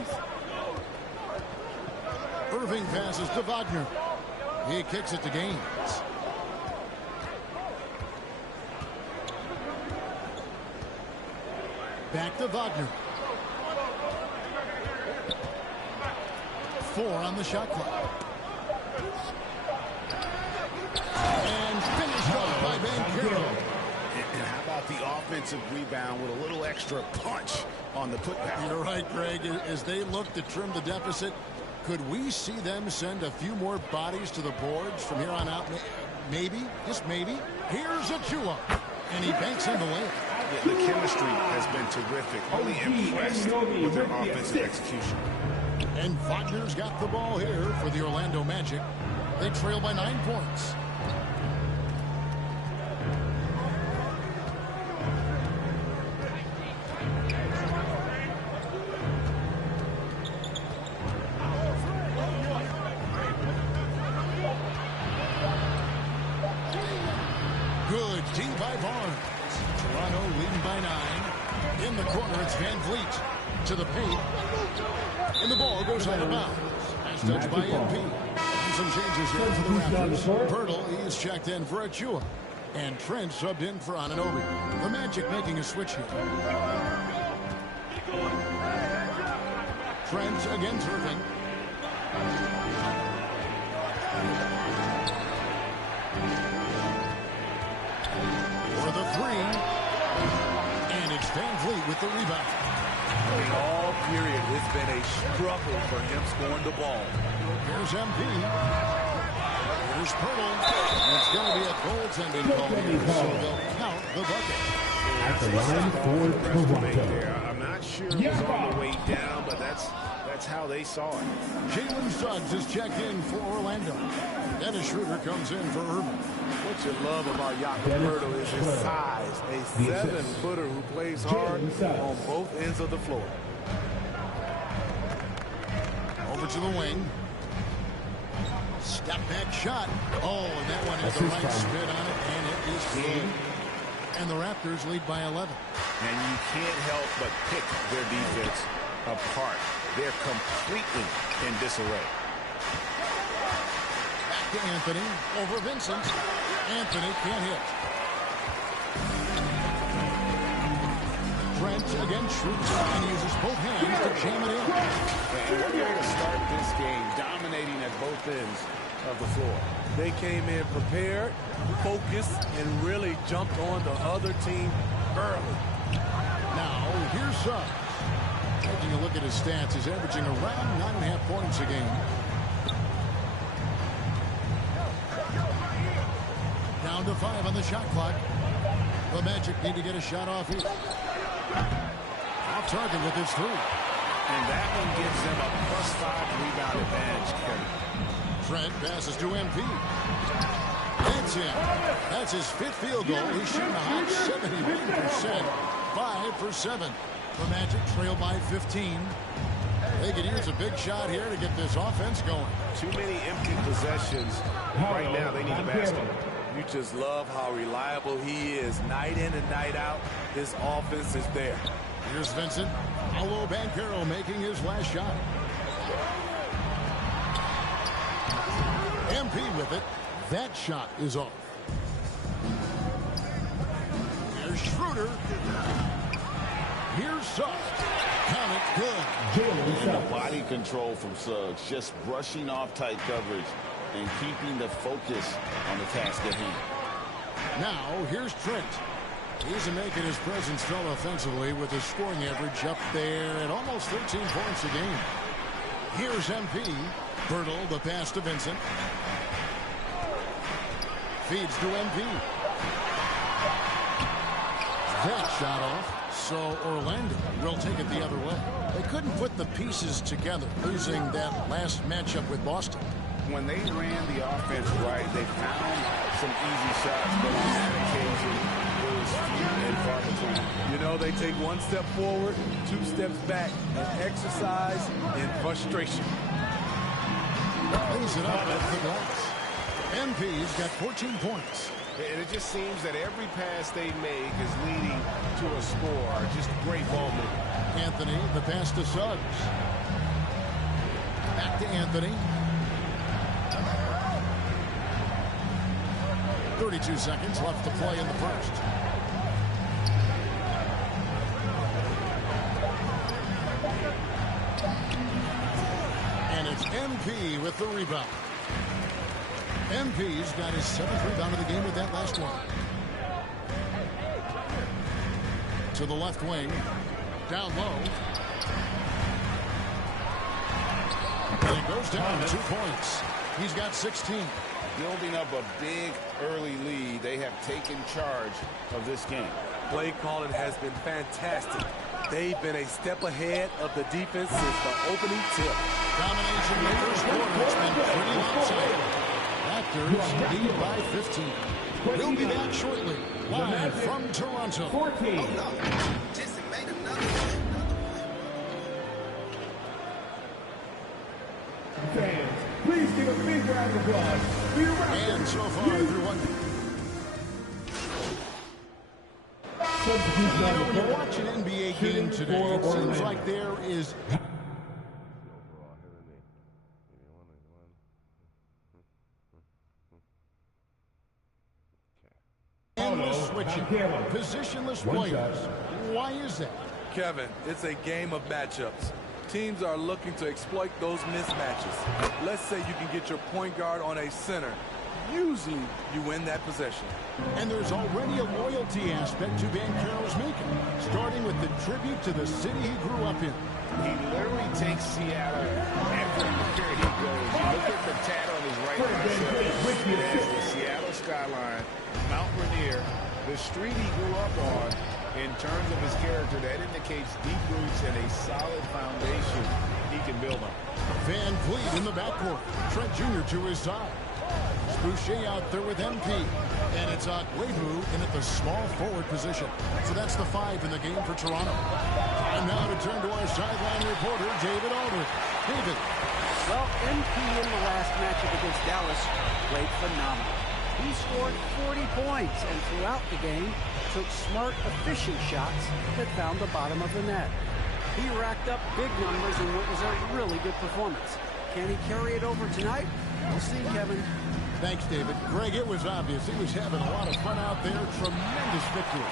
Irving passes to Wagner. He kicks it to Gaines. Back to Wagner. 4 on the shot clock. And finished off by Banchero. And how about the offensive rebound with a little extra punch on the putback? You're right, Greg. As they look to trim the deficit, Could we see them send a few more bodies to the boards from here on out? Maybe, just maybe. Here's Achua, and he banks in the lane. Yeah, the chemistry has been terrific. Really impressed with their offensive execution. And Wagner's got the ball here for the Orlando Magic. They trail by 9 points. Good D by Barnes. Toronto leading by 9. In the corner, it's Van Vliet to the paint. And the ball goes out of bounds. Nice touch by MP. And some changes here for the Raptors. Pirtle, he's checked in for Achua. And Trent subbed in for Anunoby. The Magic making a switch here. Trent against Irving. For the 3. And it's Van Vliet with the rebound. All period, it's been a struggle for him scoring the ball. Here's MP. Here's Pirtle. It's going to be a goaltending call here, so they'll count the bucket. At the line for Toronto. I'm not sure it was on the way down, but that's how they saw it. Jalen Suggs is checked in for Orlando. Dennis Schroeder comes in for Irving. What you love about Jakob Poeltl is his size. A 7-footer who plays hard on both ends of the floor. Over to the wing. Step back shot. Oh, and that one has the right spin on it, and it is good. And the Raptors lead by 11. And you can't help but pick their defense apart. They're completely in disarray. Back to Anthony. Over Vincent. Anthony can't hit. Trent again shoots and uses both hands to jam it in. And what a way to start this game, dominating at both ends of the floor. They came in prepared, focused, and really jumped on the other team early. Now, here's Suggs. Taking a look at his stats, he's averaging around 9.5 points a game. Down to 5 on the shot clock. The Magic need to get a shot off here. Off target with his 3. And that one gives them a +5 rebound advantage, Kevin. Trent passes to MP. That's him. That's his 5th field goal. He's shooting a hot 71%. 5 for 7. The Magic trail by 15. They could use a big shot here to get this offense going. Too many empty possessions. Right now, they need a basket. You just love how reliable he is night in and night out. This offense is there. Here's Vincent. Paolo Banchero making his last shot. MP with it. That shot is off. Here's Schroeder. Here's Suggs. Count it good. And the body control from Suggs. Just brushing off tight coverage and keeping the focus on the task at hand. Now, here's Trent. He's making his presence felt offensively with his scoring average up there at almost 13 points a game. Here's MP. Pirtle, the pass to Vincent. Feeds to MP. That shot off. So Orlando will take it the other way. They couldn't put the pieces together, losing that last matchup with Boston. When they ran the offense right, they found some easy shots, but on that occasion, it was few and far between. You know, they take 1 step forward, 2 steps back, and exercise in frustration. Lays it up at the glass. MP's got 14 points. And it just seems that every pass they make is leading to a score. Just great ball movement. Anthony, the pass to Suggs. Back to Anthony. 32 seconds left to play in the first. And it's MP with the rebound. MP's got his 7th rebound of the game with that last one. To the left wing. Down low. And it goes down 2 points. He's got 16. Building up a big early lead. They have taken charge of this game. Play calling has been fantastic. They've been a step ahead of the defense since the opening tip. Domination in the first quarter. It's been pretty lopsided. Raptors lead by 15. We'll be back shortly. Live from Toronto. 14. Fans, please give a big round of applause for your Raptors. And so far through one. When you watch an NBA game today, it seems like there is endless switching, positionless players. Why is that? Kevin, it's a game of matchups. Teams are looking to exploit those mismatches. Let's say you can get your point guard on a center. Usually, you win that possession. And there's already a loyalty aspect to Banchero's making, starting with the tribute to the city he grew up in. He literally takes Seattle everywhere he goes. You look at the tat on his right bicep. There's the Seattle skyline, Mount Rainier, the street he grew up on. In terms of his character, that indicates deep roots and a solid foundation he can build on. Van Vliet in the backcourt. Trent Jr. to his side. Boucher out there with MP. And it's Agwebu in at the small forward position. So that's the 5 in the game for Toronto. And now to turn to our sideline reporter, David Aldridge. David. Well, MP in the last matchup against Dallas played phenomenal. He scored 40 points and throughout the game took smart, efficient shots that found the bottom of the net. He racked up big numbers in what was a really good performance. Can he carry it over tonight? We'll see, Kevin. Thanks, David. Greg, it was obvious he was having a lot of fun out there. Tremendous victory.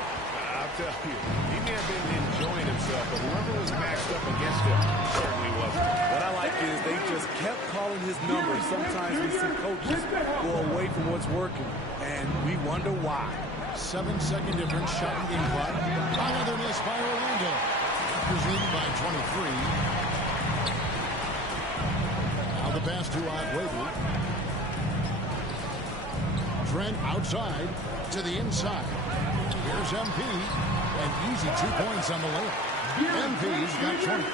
I'll tell you, he may have been enjoying himself, but whoever was matched up against him certainly wasn't. What I like is they just kept calling his numbers. Sometimes we see coaches go away from what's working, and we wonder why. 7-second difference, shot and game clock. Another miss by Orlando. Raptors leading by 23. Now the pass to Agwebu. Trent outside to the inside. Here's MP. An easy 2 points on the layup. MP's got 20.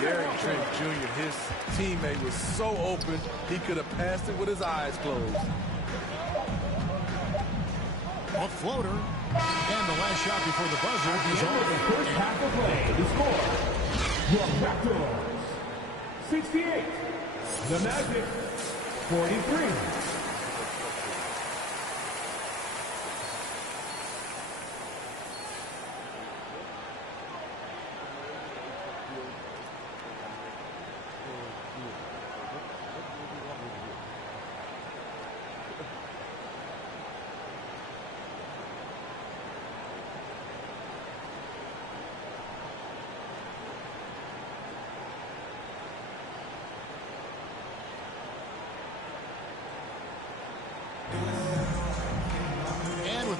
Gary Trent Jr., his teammate was so open, he could have passed it with his eyes closed. A floater. And the last shot before the buzzer is over. The first half of play, the score. The Raptors, 68. The Magic, 43.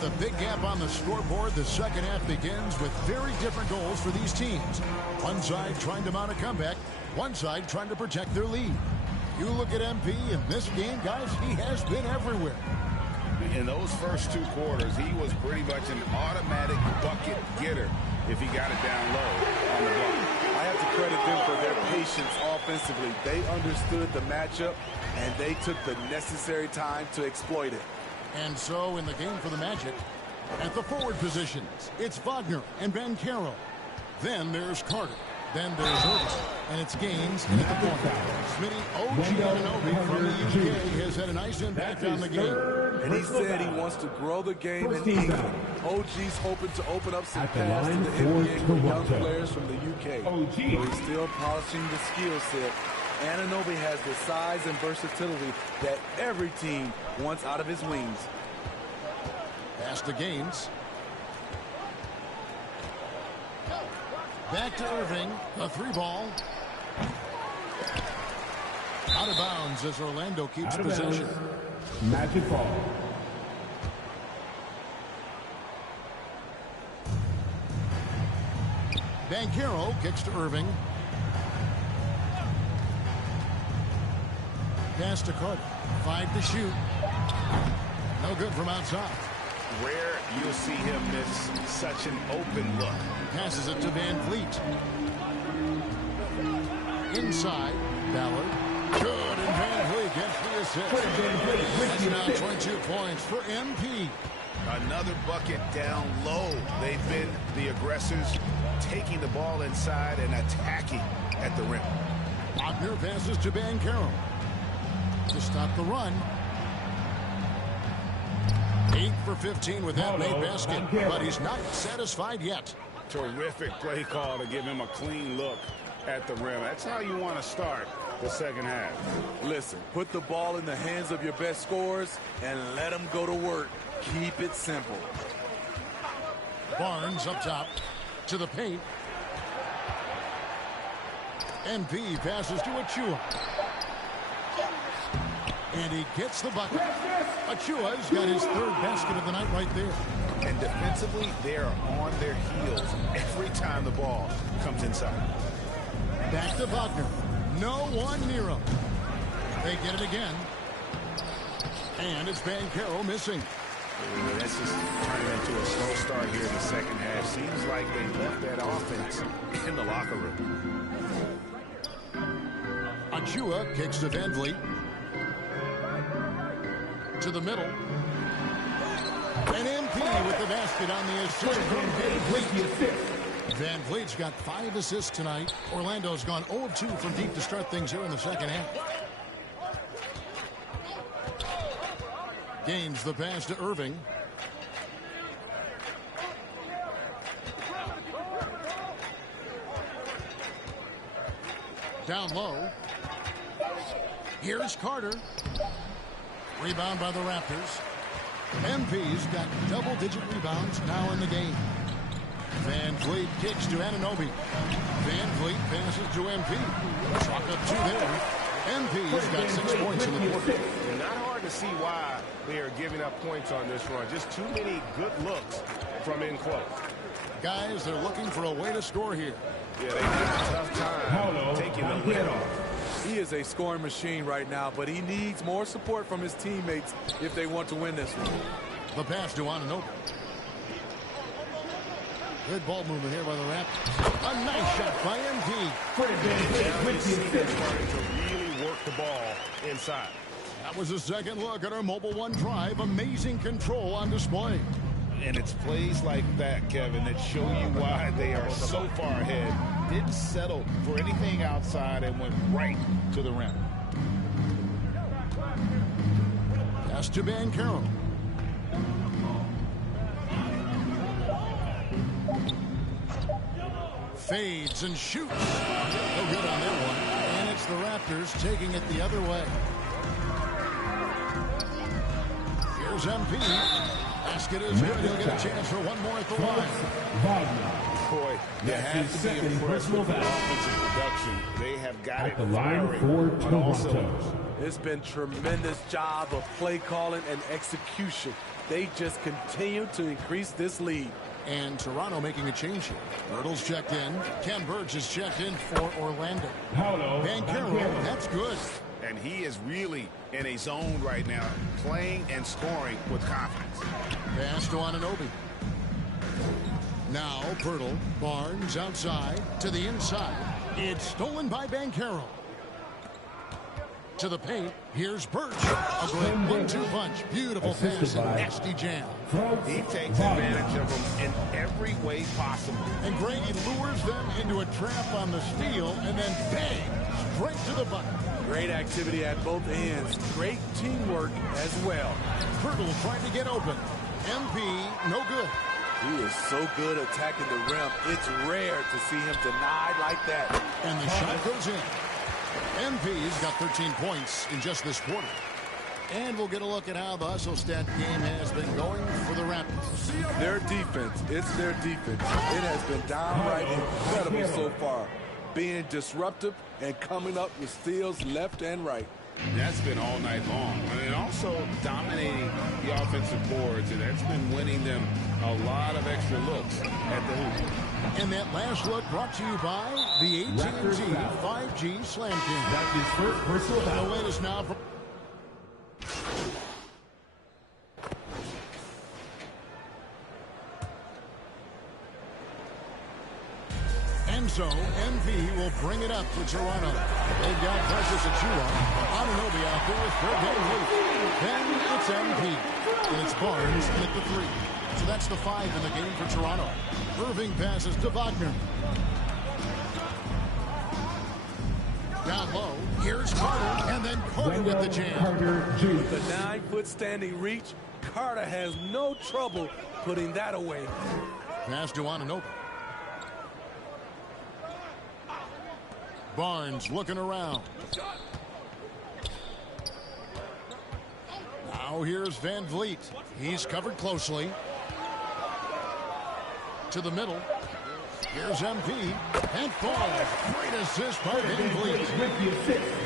The big gap on the scoreboard. The second half begins with very different goals for these teams. One side trying to mount a comeback, one side trying to protect their lead. You look at MP in this game, guys, he has been everywhere. In those first 2 quarters, he was pretty much an automatic bucket getter if he got it down low on the block. I have to credit them for their patience offensively. They understood the matchup, and they took the necessary time to exploit it. And so in the game for the Magic, at the forward positions, it's Wagner and Banchero. Then there's Carter. Then there's Irving. And it's Gaines at the point. Smitty OG from the UK has had a nice impact on the game. And he said he wants to grow the game in England. OG's hoping to open up some paths to the NBA for young players from the UK. But he's still polishing the skill set. Anunoby has the size and versatility that every team wants out of his wings. Pass to Gaines. Back to Irving. The 3-ball. Out of bounds as Orlando keeps possession. Magic ball. Banchero kicks to Irving. Pass to Carter. 5 to shoot. No good from outside. Rare you'll see him miss such an open look. Passes it to Van Vliet. Inside, Ballard. Good, and Van Vliet gets the assist. That's now 22 points for MP. Another bucket down low. They've been the aggressors, taking the ball inside and attacking at the rim. Wagner passes to Bancaro to stop the run. 8 for 15 with that made basket, but he's not satisfied yet. Terrific play call to give him a clean look at the rim. That's how you want to start the second half. Listen, put the ball in the hands of your best scorers and let them go to work. Keep it simple. Barnes up top to the paint. MP passes to Achua. And he gets the bucket. Achua's got his third basket of the night right there. And defensively, they're on their heels every time the ball comes inside. Back to Wagner. No one near him. They get it again. And it's Bancaro missing. That's just turning into a slow start here in the second half. Seems like they left that offense in the locker room. Achua kicks to Van Vliet. To the middle. And MP with the basket on the assist from Van Vliet. Van Vliet's got 5 assists tonight. Orlando's gone 0-2 from deep to start things here in the second half. Gains the pass to Irving. Down low. Here's Carter. Rebound by the Raptors. MP's got double-digit rebounds now in the game. Van Vliet kicks to Anunoby. Van Vliet passes to MP. Chalk up 2 there. MP's got 6 points in the quarter. Not hard to see why they are giving up points on this run. Just too many good looks from in close. Guys, they're looking for a way to score here. Yeah, they have a tough time taking the lid off. He is a scoring machine right now, but he needs more support from his teammates if they want to win this one. The pass to Anunoby. Good ball movement here by the Raptors. A nice shot by MP. Starting to really work the ball inside. That was a second look at our Mobile One drive. Amazing control on display. And it's plays like that, Kevin, that show you why they are so far ahead. Didn't settle for anything outside and went right to the rim. Pass to Bancaro. Fades and shoots. No good on that one. And it's the Raptors taking it the other way. Here's MP. Basket is good. He'll get a chance for one more at the line. Boy, they have to be impressed with the offensive production. They have got it the line firing, for but also Toronto. It's been tremendous job of play calling and execution. They just continue to increase this lead. And Toronto making a change here. Bertles checked in. Ken Burge is checked in for Orlando. Bancaro, that's good. And he is really in a zone right now, playing and scoring with confidence. Pass to Anunoby. Now Pirtle, Barnes outside to the inside. It's stolen by Bancaro. To the paint, here's Birch. A great 1-2 punch. Beautiful pass and nasty jam. He takes advantage of them in every way possible. And Grady lures them into a trap on the steal and then bang, straight to the bucket. Great activity at both ends. Great teamwork as well. Pirtle trying to get open. MP, no good. He is so good attacking the rim. It's rare to see him denied like that. And the shot goes in. MP's got 13 points in just this quarter. And we'll get a look at how the Hustle Stat game has been going for the Raptors. Their defense, it's their defense. It has been downright incredible so far. Being disruptive and coming up with steals left and right. That's been all night long. And also dominating the offensive boards. And that's been winning them a lot of extra looks at the hoop. And that last look brought to you by the AT&T 5G Slam King. That is first personal foul. The latest now from so, MP will bring it up for Toronto. They've got Precious Achua, Anunoby out there with Fred VanVleet. Then it's MP. And it's Barnes in at the 3. So that's the 5 in the game for Toronto. Irving passes to Wagner. Down low, here's Carter, and then Carter with the jam. With the 9-foot standing reach, Carter has no trouble putting that away. Pass to Anunoby. Barnes looking around. Now here's VanVleet. He's covered closely. To the middle. Here's MP. And ball. Great assist by VanVleet.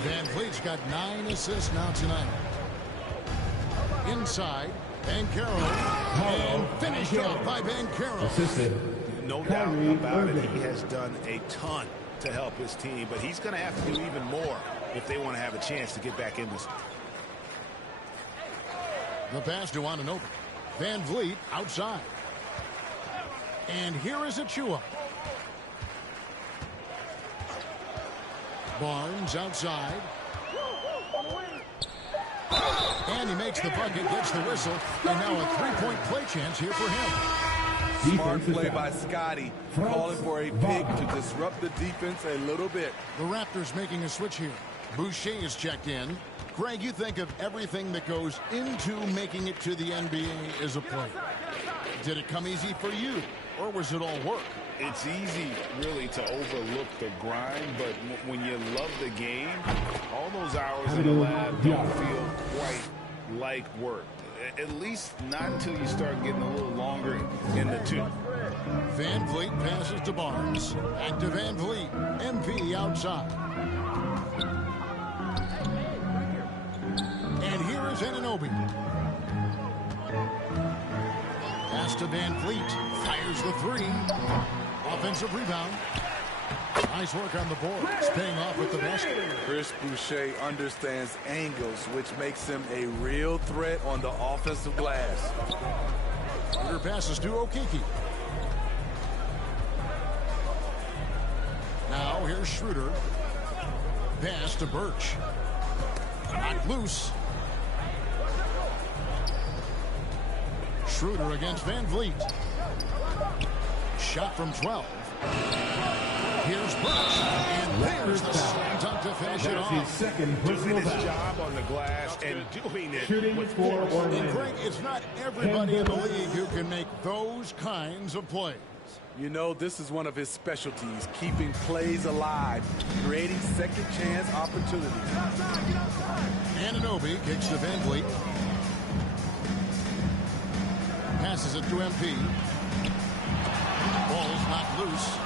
VanVleet's got 9 assists now tonight. Inside. Bancaro. And finished off by Bancaro. No doubt about it. He has done a ton to help his team, but he's going to have to do even more if they want to have a chance to get back in this. The pass to Anunoby. VanVleet outside. And here is Achua. Barnes outside. And he makes the bucket, gets the whistle, and now a 3-point play chance here for him. Smart play by Scotty, calling for a pick to disrupt the defense a little bit. The Raptors making a switch here. Boucher is checked in. Greg, you think of everything that goes into making it to the NBA as a player. Did it come easy for you, or was it all work? It's easy, really, to overlook the grind, but when you love the game, all those hours in the lab don't feel quite like work. At least not until you start getting a little longer in the tooth. VanVleet passes to Barnes. Back to VanVleet. MP outside. And here is Anunoby. Pass to VanVleet. Fires the 3. Offensive rebound. Nice work on the board. It's paying off with the basket. Chris Boucher understands angles, which makes him a real threat on the offensive glass. Under passes to Okeke. Now here's Schroeder. Pass to Birch. Knocked loose. Schroeder against VanVleet. Shot from 12. Here's Birch, and there's the slam dunk to finish it off. Doing his job on the glass and doing it with force. And Greg, it's not everybody in the league who can make those kinds of plays. You know, this is one of his specialties, keeping plays alive, creating second chance opportunities. Anunoby kicks to VanVleet. Passes it to MP. Ball's not loose.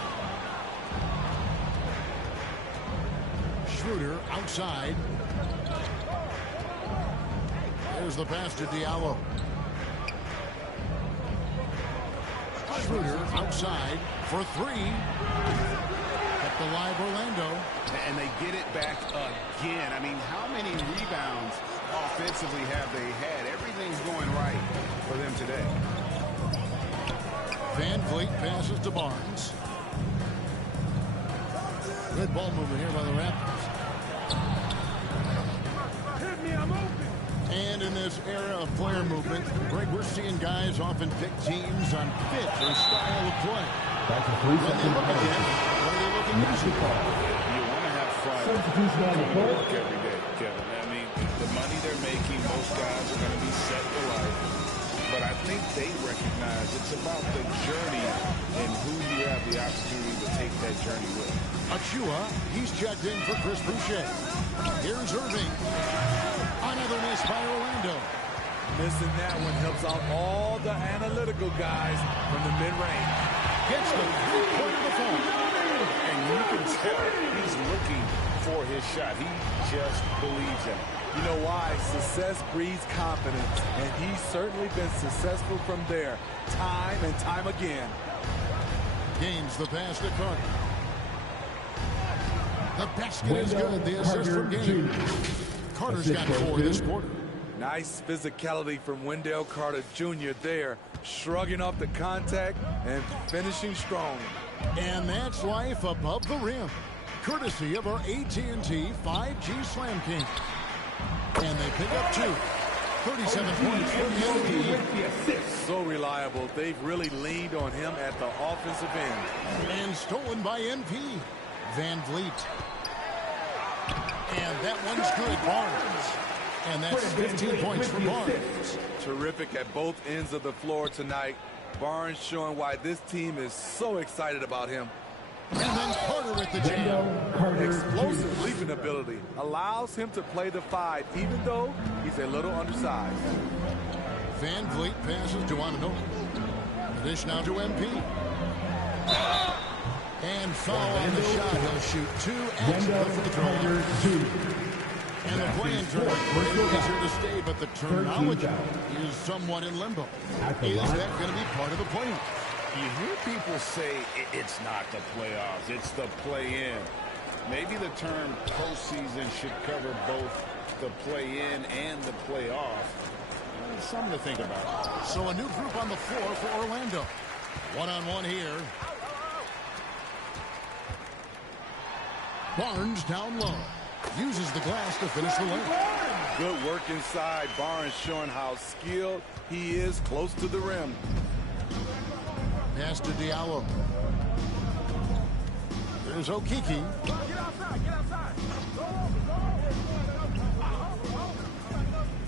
Schroeder outside. There's the pass to Diallo. Schroeder outside for 3. Kept alive Orlando. And they get it back again. I mean, how many rebounds offensively have they had? Everything's going right for them today. VanVleet passes to Barnes. Good ball movement here by the Raptors. Hit me, I'm open. And in this era of player movement, Greg, we're seeing guys often pick teams on fit or style of play. That's a 3 When they second look ahead, what are they looking at? You want to have fun. Substitution on the Come to court. work every day, Kevin. I mean, the money they're making, most guys are going to be set for life. But I think they recognize it's about the journey and who you have the opportunity to take that journey with. Achua, he's checked in for Chris Boucher. Here's Irving. Another miss by Orlando. Missing that one helps out all the analytical guys from the mid-range. Gets the 3-pointer to fall. And you can tell he's looking for his shot. He just believes in it. You know why? Success breeds confidence, and he's certainly been successful from there, time and time again. Gains the pass to Carter. The basket is good. The assist from Gaines. Carter's got 4 this quarter. Nice physicality from Wendell Carter Jr. there, shrugging off the contact and finishing strong. And that's life above the rim, courtesy of our AT&T 5G Slam King. And they pick up 2. 37 points for the MVP. So reliable. They've really leaned on him at the offensive end. And stolen by MP. Van Vliet. And that one's good, Barnes. And that's 15 points for Barnes. Terrific at both ends of the floor tonight. Barnes showing why this team is so excited about him. And then Carter with the jam. Explosive leaping ability allows him to play the 5, even though he's a little undersized. Van Vliet passes to Ananobi. The dish now to MP. And foul on the shot. He'll shoot 2 and for the throw. And the play-in tournament is here to stay, but the terminology is somewhat in limbo. Is that going to be part of the play-in? You hear people say it's not the playoffs, it's the play-in. Maybe the term postseason should cover both the play-in and the playoff. Something to think about. So a new group on the floor for Orlando. One-on-one here. Barnes down low. Uses the glass to finish the lane. Good work inside. Barnes showing how skilled he is close to the rim. Pass to Diallo. There's Okiki.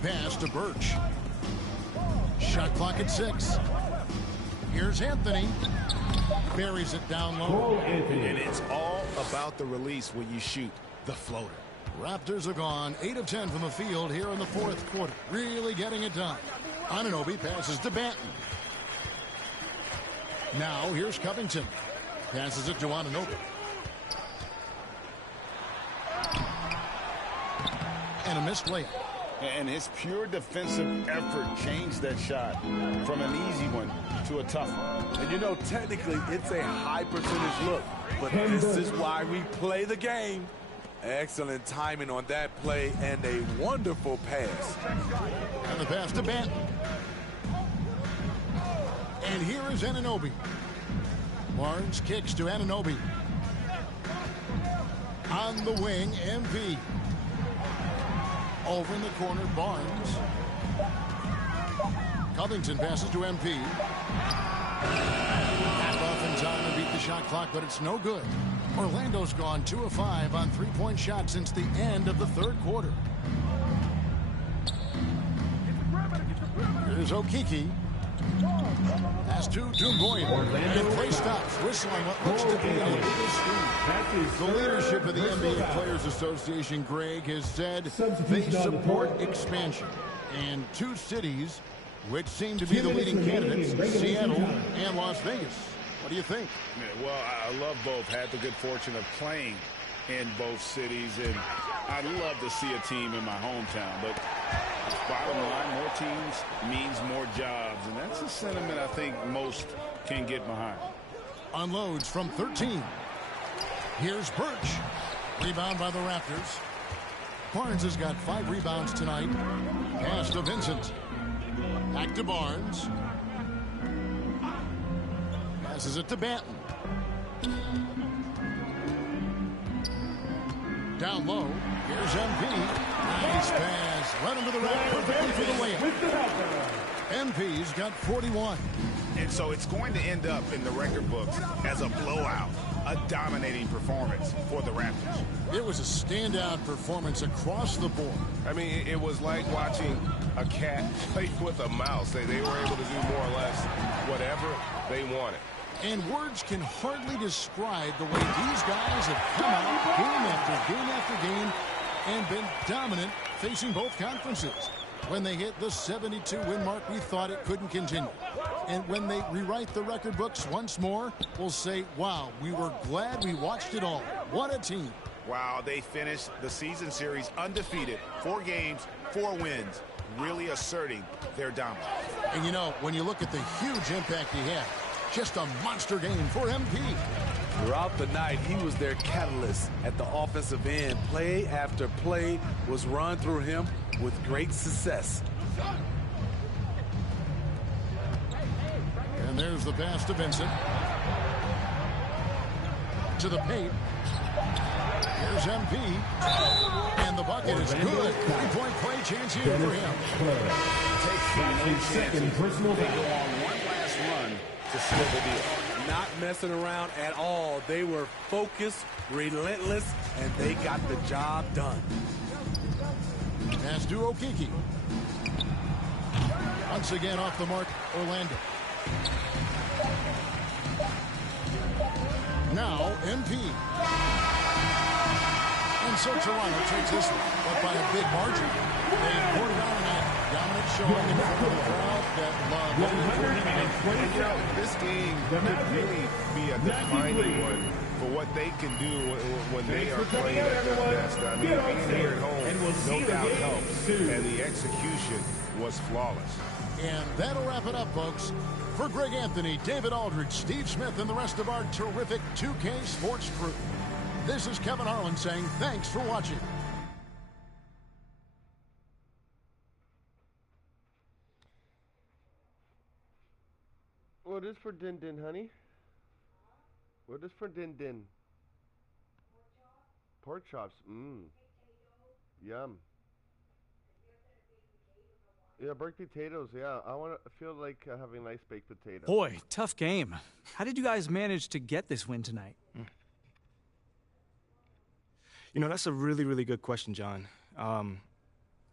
Pass to Birch. Shot clock at 6. Here's Anthony. Buries it down low. And it's all about the release when you shoot the floater. Raptors are gone 8 of 10 from the field here in the 4th quarter. Really getting it done. Ananobi passes to Banton. Now here's Covington. Passes it to Ananobi. And a missed layup. And his pure defensive effort changed that shot from an easy one to a tough one. And you know, technically, it's a high percentage look, but this is why we play the game. Excellent timing on that play and a wonderful pass. And the pass to Banton. And here is Anunoby. Barnes kicks to Anunoby. On the wing, MP. Over in the corner, Barnes. Covington passes to MP. Half off in time to beat the shot clock, but it's no good. Orlando's gone 2 of 5 on three-point shots since the end of the 3rd quarter. Here's Okiki. Pass to Boyd. And play stops. Whistle on what looks to be an illegal screen. The leadership of the NBA Players Association, Greg, has said they support expansion. And 2 cities, which seem to be the leading candidates, Seattle and Las Vegas. What do you think? Yeah, well, I love both. Had the good fortune of playing in both cities, and I'd love to see a team in my hometown. But bottom line, more teams means more jobs, and that's a sentiment I think most can get behind. Unloads from 13. Here's Birch. Rebound by the Raptors. Barnes has got 5 rebounds tonight. Pass to Vincent. Back to Barnes. Passes it to Banton. Down low. Here's MP. Nice pass. Right into the rack. Perfectly for the layup. MP's got 41. And so it's going to end up in the record books as a blowout, a dominating performance for the Raptors. It was a standout performance across the board. I mean, it was like watching a cat play with a mouse. They were able to do more or less whatever they wanted. And words can hardly describe the way these guys have come out game after game after game and been dominant facing both conferences. When they hit the 72-win mark, we thought it couldn't continue. And when they rewrite the record books once more, we'll say, wow, we were glad we watched it all. What a team. Wow, they finished the season series undefeated. 4 games, 4 wins, really asserting their dominance. And you know, when you look at the huge impact he had, just a monster game for MP. Throughout the night, he was their catalyst at the offensive end. Play after play was run through him with great success. And there's the pass to Vincent. To the paint. Here's MP. And the bucket is good. 3-point play chance here for him. They go on one last run to seal the deal. Not messing around at all. They were focused, relentless, and they got the job done. Pass to Okiki. Once again off the mark, Orlando. Now, MP. And so Toronto takes this one, but by a big margin. They poured it on tonight. Dominant showing in front of the crowd that loved it. You know, this game could really be a defining one for what they can do when they are playing at their best. I mean, being here at home, no doubt helps, and the execution was flawless. And that'll wrap it up, folks. For Greg Anthony, David Aldridge, Steve Smith, and the rest of our terrific 2K Sports crew, this is Kevin Harlan saying thanks for watching. What is for Din Din, honey? What is for Din Din? Pork chops. Mmm. Yum. Yeah, baked potatoes. Yeah, I feel like having nice baked potatoes. Boy, tough game. How did you guys manage to get this win tonight? You know, that's a really, really good question, John.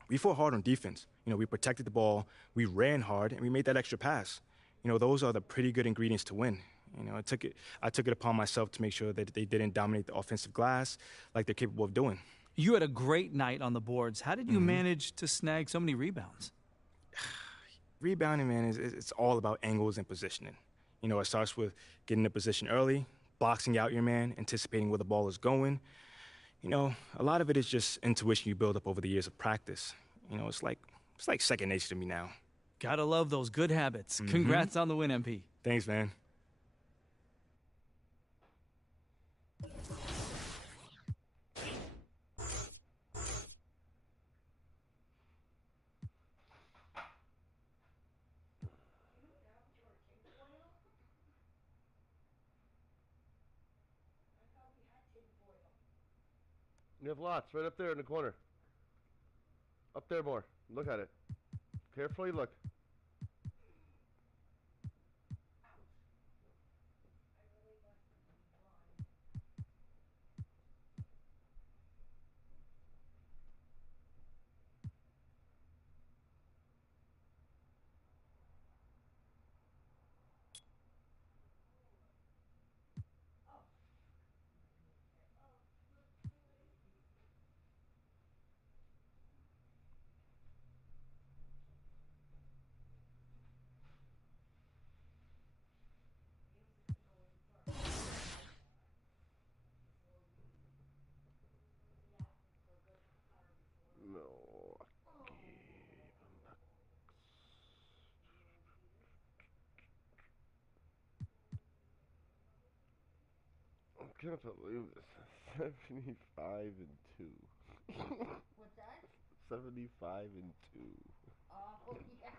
We fought hard on defense. You know, we protected the ball, we ran hard, and we made that extra pass. You know, those are the pretty good ingredients to win. You know, I took it upon myself to make sure that they didn't dominate the offensive glass like they're capable of doing. You had a great night on the boards. How did you manage to snag so many rebounds? Rebounding, man, it's all about angles and positioning. You know, it starts with getting the position early, boxing out your man, anticipating where the ball is going. You know, a lot of it is just intuition you build up over the years of practice. You know, it's like second nature to me now. Gotta love those good habits. Congrats on the win, MP. Thanks, man. You have lots right up there in the corner. Up there more. Look at it. Carefully look. No. I can't believe this. 75 and 2. What's that? 75 and 2. Oh, yeah.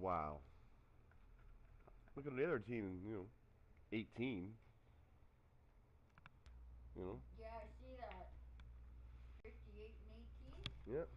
Wow. Look at the other team, 18. Yeah, I see that. 58 and 18? Yep.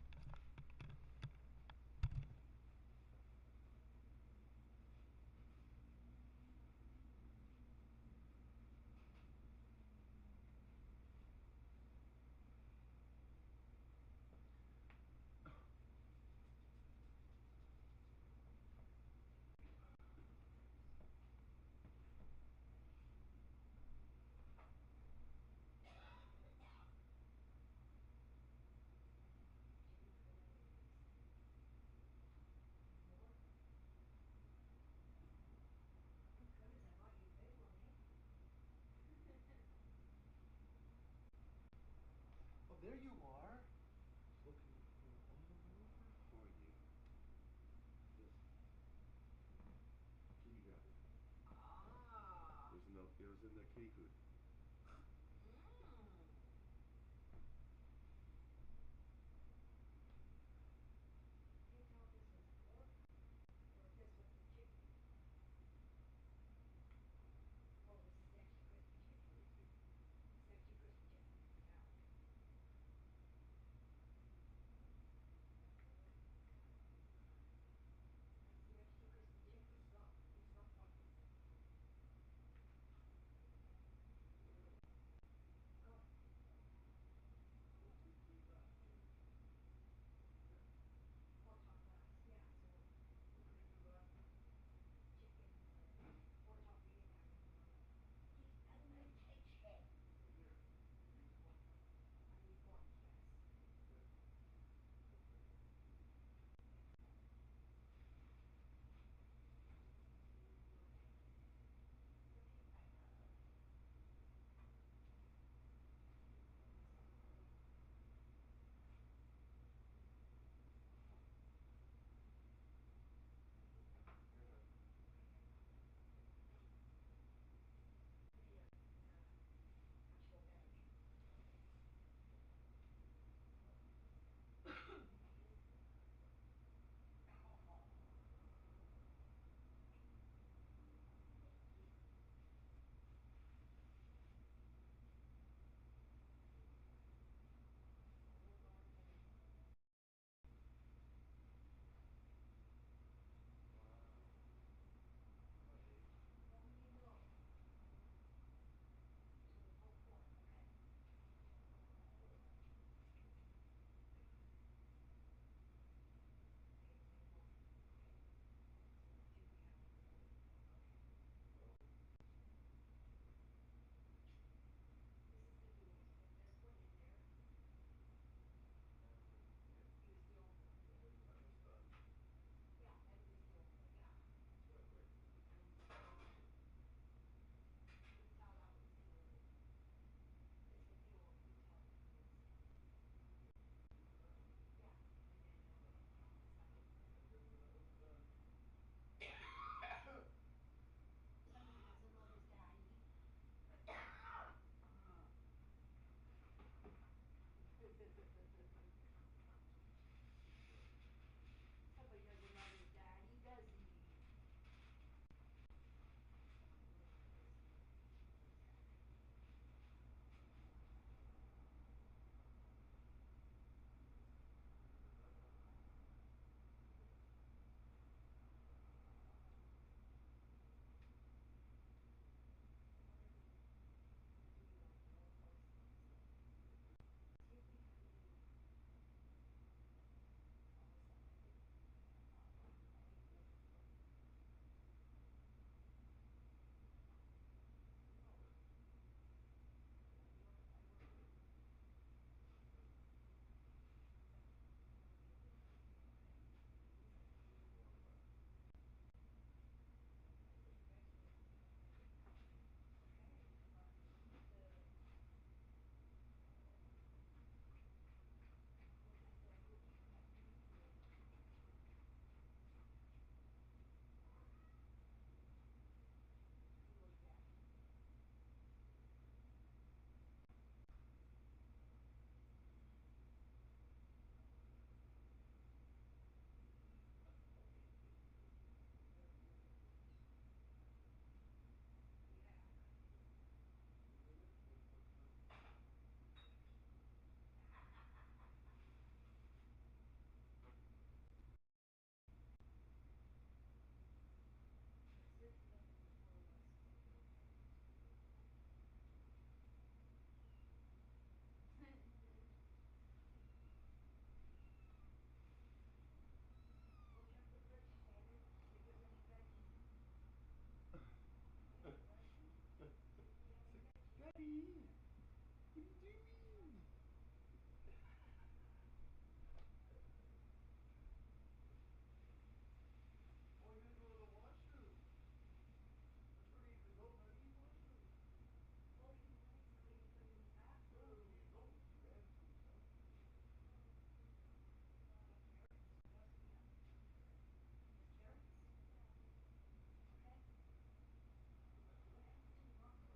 Oh, there you are. Looking all over for you. the kitty food. You tell if this was pork or if this was the chicken. Oh, this is extra crispy chicken. It's extra crispy chicken, you can tell. That's the extra crispy chicken. It's not pork. Good. Four top glass, yeah, so chicken, four top vegan, yeah, we know that. He's element chicken. I eat pork, yes. Actual veg. Only milk. So no pork, okay? Okay, so no pork. Okay. So the two we have on board. Okay. This is the dual, so put this one in there. Use the old one. Yeah, and use the old one, yeah. And you can tell that one's the old one. It's the fuel, you can tell which one it is. Yeah, and then top this up. Somebody doesn't love his daddy. Somebody doesn't love his daddy, does he? See if we can do almost like I did egg overflow. I work with a movie. It'll be a bit easier, okay? Put your vegetables in there, okay? Okay, but we need to look at the cooking technique with dual jet. Yeah. Sits nothing before us today, okay? Go check the fridge, Tanner. See if there's any veggies. Yeah, Rusty. See if we have any veggies. Daddy, what are you doing? Oh, you're gonna go to the washroom. That's where you need to go, buddy. Washroom. Oh, he's letting somebody put him in the No, bathroom. you don't. You man to yourself. Get carrots. What else do we have? Just carrots? Okay. Go ahead and put some broccoli.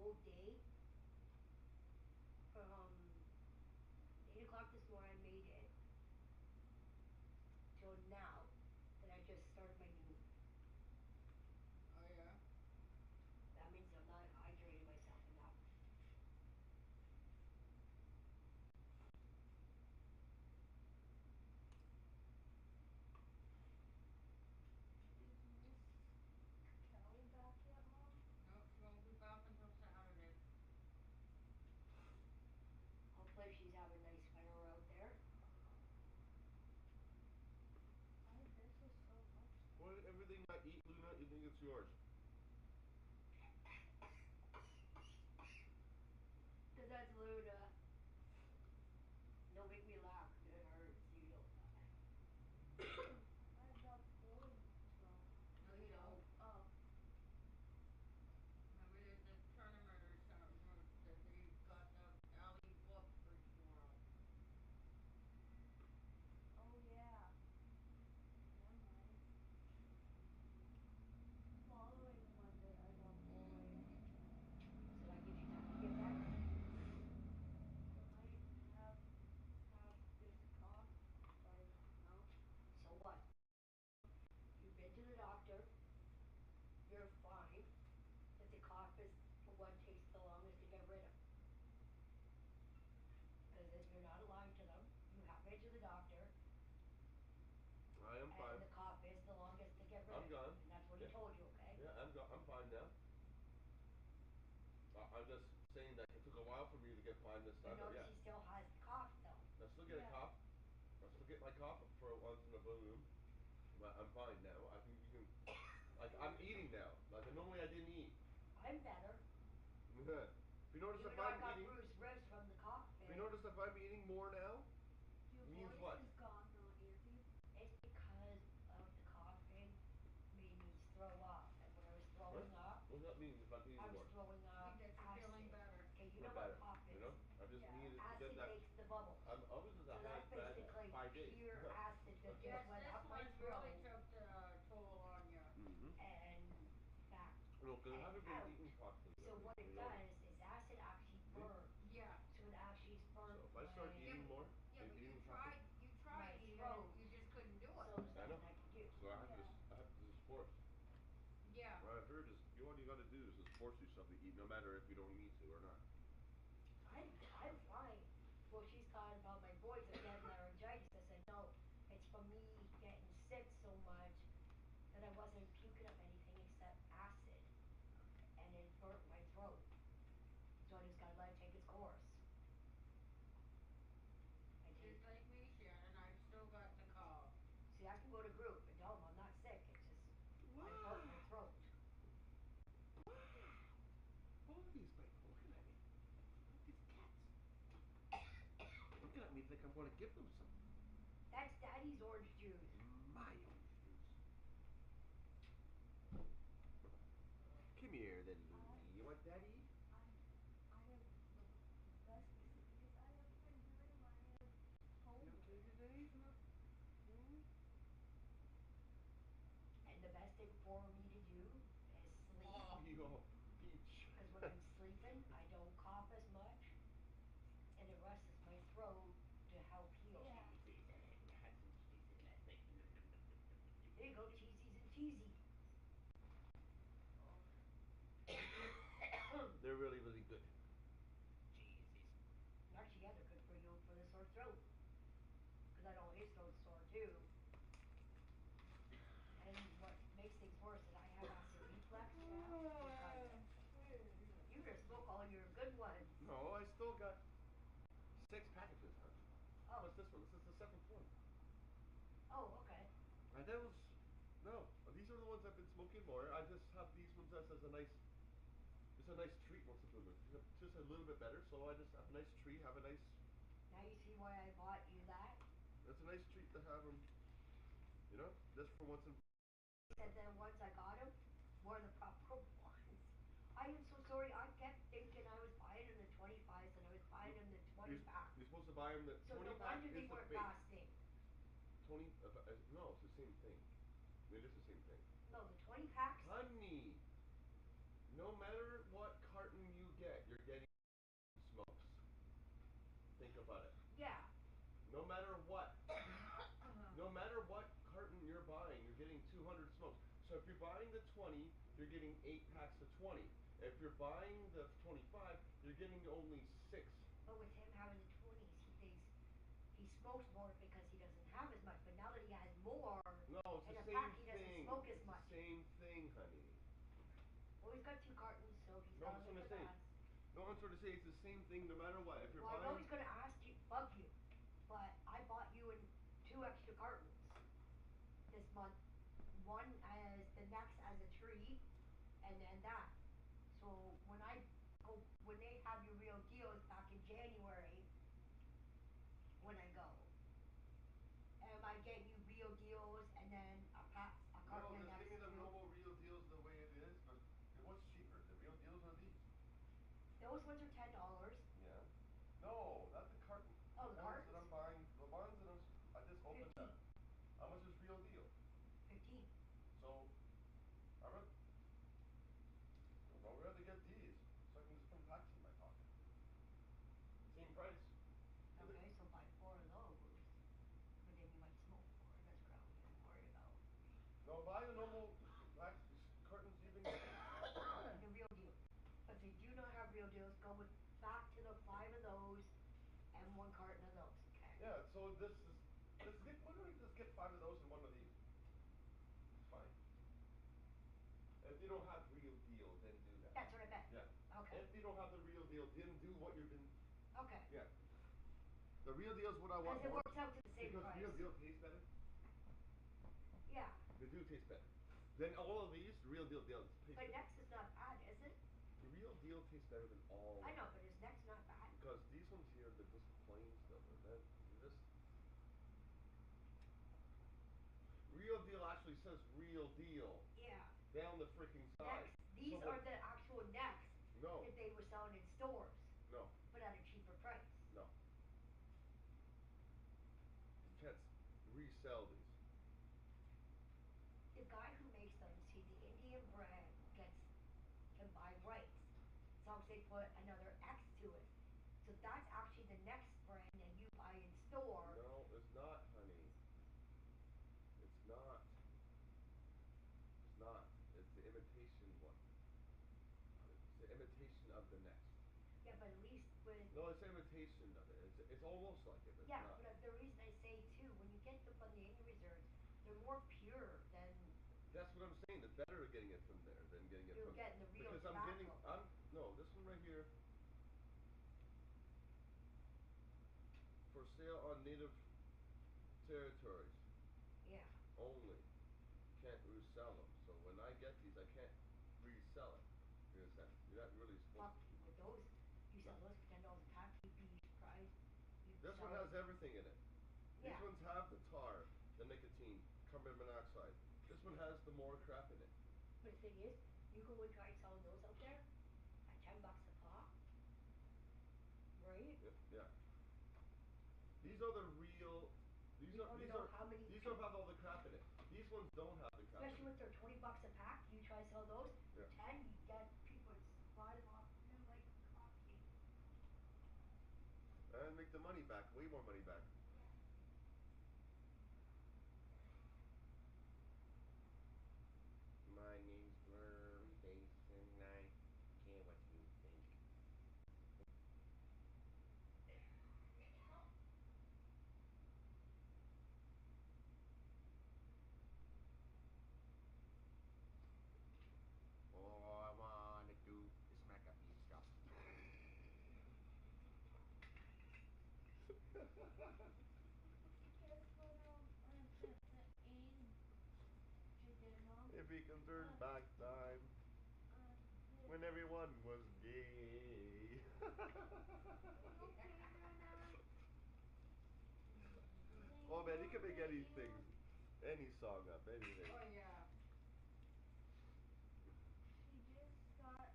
whole day from 8 o'clock this morning. I made it till now that I just started my noon. Oh, yeah? That means I'm not hydrating myself enough. Is Miss Kelly back yet, Mom? No, she won't be back until Saturday. Hopefully she's having nice weather out there. I miss her so much. Well, everything I eat, Luna, you think it's yours. Cause that's Luna. Don't make me laugh, cause it hurts. You know that. I'm not pulling though. No, you don't. Oh. Maybe there's a tournament or something that they got the alley booked for tomorrow. Oh yeah. Never mind. Following Monday I got bowling. So that gives you time to get better. I might have this cough, but I don't know. So what? You've been to the doctor. You're fine. But the cough is the one takes the longest to get rid of. Because if you're not lying to them, you have been to the doctor. I am fine. And the cough is the longest to get rid of. I'm gone. And that's what he told you, okay? Yeah, I'm fine now. I'm just saying that it took a while for me to get fine this time. But notice he still has the cough, though. I still get a cough. I still get my cough for once in a blue moon. But I'm fine now. I think you can. Like, I'm eating now. Like, normally I didn't eat. I'm better. If you notice, Even if though I I'm got eating, bruised ribs from the cough. if you notice if I'm eating more now, Your means voice what? is gone though, Auntie. It's because of the coughing made me throw up. And when I was throwing up, what does that mean if I'm eating I was more? throwing up That you're acid. feeling better. Okay, you Not know what better, cough is. you know? I just needed to Acid get that. makes the bubbles. I'm always So that's basically 5 days. pure acid that Yes, just went this up my one throat really took the toll on you. and back No, because I and haven't been out. eating properly. So what it does is acid actually burns. Yeah. So it actually burns So if I start eating more, Yeah, but you eating tried my eating throat. it, you just couldn't do it. So there's I know. nothing I can do. So I have to just force. Yeah. What I've heard is what you got to do is just force yourself to eat, no matter if you don't need to or not. I'm fine. Well, she's talking about my boys are getting laryngitis. I said, no, it's from me getting sick so much that I wasn't puking up anything except acid. And it burnt my throat. So I just gotta let it take its course. Just like me, Shannon, I've still got the cough. See, I can go to group and tell them I'm not sick. It's just, I burnt my throat. All these people looking at me. All these cats. Looking at me like I'm going to give them something. That's Daddy's orange juice. My orange juice. Come here then, Looney. You want Daddy? I have the best because I haven't been doing my homework. And the best thing for me to do is sleep. Oh, you peach. Because when I'm sleeping, I don't cough as much. And it rests my throat to help heal. Yeah. I had some cheeses last night. There you go, cheesies and cheesy. They're really, really good. Actually, yeah, they're good for you for the sore throat. Because I know his throat's sore too. And what makes things worse is I have acid reflux. Because you're going to smoke all your good ones. No, I still got 6 packages, huh? Oh. What's this one? This is the 7th one. Oh, okay. And those, no, these are the ones I've been smoking more. I just have these ones as a nice, it's a nice treat once in a blue moon. Just a little bit better, so I just have a nice treat, have a nice. Now you see why I bought you that? It's a nice treat to have them, you know, just for once in. And then once I got them, were the proper ones. I am so sorry. I kept thinking I was buying them the 25s and I was buying them the 20 pack. You're supposed to buy them the So 20 no pack wonder is they the weren't fake. lasting. 20, no, it's the same thing. It is the same thing. No, the 20 packs. Honey, no matter what carton you about it. Yeah. No matter what. No matter what carton you're buying, you're getting 200 smokes. So if you're buying the 20, you're getting 8 packs of 20. If you're buying the 25, you're getting only 6. But with him having the 20s, he smokes more because he doesn't have as much. But now that he has more No, it's in the a same pack, he doesn't thing. smoke as It's much. the same thing, honey. Well, he's got 2 cartons, so he's No, got that's to what make I'm the saying. best. No, I'm trying to say it's the same thing no matter what. If you're Well, I know buying... he's going to bug you, but I bought you in 2 extra cartons this month. One as the next as a treat, and then that. So when they have your real deals back in January, when I go, am I getting you real deals and then a carton No, of just next give me the too? normal real deals the way it is, but what's cheaper, the real deals or these? Those ones are $10. Yeah. No, not the carton. Oh, the ones cartons? that I'm buying, the ones that I just opened 15. up. How much is real deal? 15. So, I'd rather get these, so I can just put packs in my pocket. Same price. Okay, so buy 4 of those, but then you might smoke more. That's what I'm getting worried about. No, buy the normal packs, cartons even. The real deal. But if you do not have real deals, go back to the 5 of those and 1 carton of those, okay? Yeah, so why don't we just get 5 of those and 1 of these? It's fine. If you don't have real deal, then do that. That's what I bet. Yeah. Okay. If you don't have the real deal, then do what you've been... Okay. Yeah. The real deal is what I want Because it more. works out to the same because price. Real deal tastes better. Yeah. They do taste better. Then all of these, real deal taste But better. next is not bad, is it? The real deal tastes better than all I of know, them. but is next not bad? Because these ones here, they're just plain still. They're just... Real deal actually says real deal. Yeah. Down the freaking side. Next, these are the actual necks No. that they were selling in stores. No. But at a cheaper price. No. You can't resell these. The guy who makes them, see, the Indian brand can buy rights. As long as they put another X to it. So that's actually the next brand that you buy in store. No, it's not, honey. It's not. It's not. It's the imitation one. It's the imitation of the next. Yeah, but at least with... No, it's imitation of it. It's almost like it, but yeah, it's not. but the reason I say, too, when you get them from the Indian reserves, they're more pure than... That's what I'm saying. It's better getting it from there than getting it You're from... getting the real because tobacco. No, this one right here. For sale on native territories. Yeah. Only. Can't resell them. So when I get these, I can't resell it. You understand? You're not really supposed to. With those, you sell those for $10 a pack, you'd be surprised. This one has everything in it. Yeah. These ones have the tar, the nicotine, carbon monoxide. This one has the more crap in it. But the thing is, you go and try selling those out there at $10 a pop, right? Yep, yeah. These are the real. These You are wanna these know are how many these don't have all the crap in it. These ones don't have the crap. Especially in it. with their $20 a pack, you try to sell those for Yeah. 10, you get people to buy them off you like hotcakes. And make the money back, way more money back. My name's Blurry Face and I care what you think. All I wanna do is smack a beat stuff. Guess what the angel did, Mom? If we can turn back time when everyone was gay. Are you okay, Luna? Oh man, you can make anything, any song up, anything. Oh yeah. She just got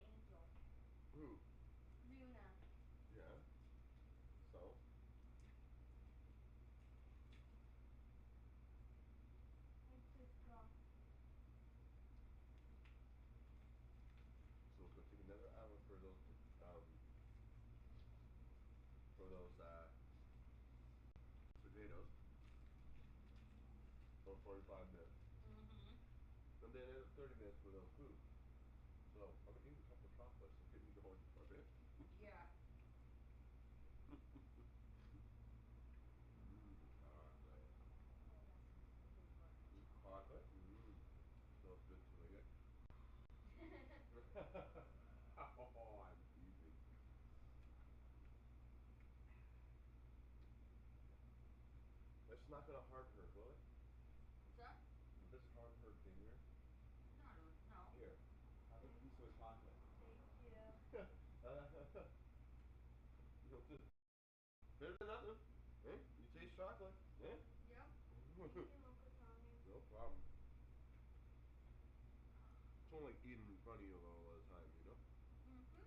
angel. Who? Luna. Yeah. So? I took off. So it's gonna take another hour for those for those potatoes. For 45 minutes. Mm-hmm. And then another 30 minutes for those food. So I've been eating a couple of chocolates to get me going for a bit. Yeah. Chocolate. Oh, that smells so good, but Chocolate? Smells good to me. Oh, I'm teasing. It's not gonna harden her, will it? What's that? Will this harden her finger? No, I don't. No. Here, have a piece of chocolate. Thank you. You know, just better than nothing. Eh? You taste chocolate. Eh? Yep. Thank you, Uncle Tommy. No problem. It's only like eating in front of you all the time, you know? Mm-hmm.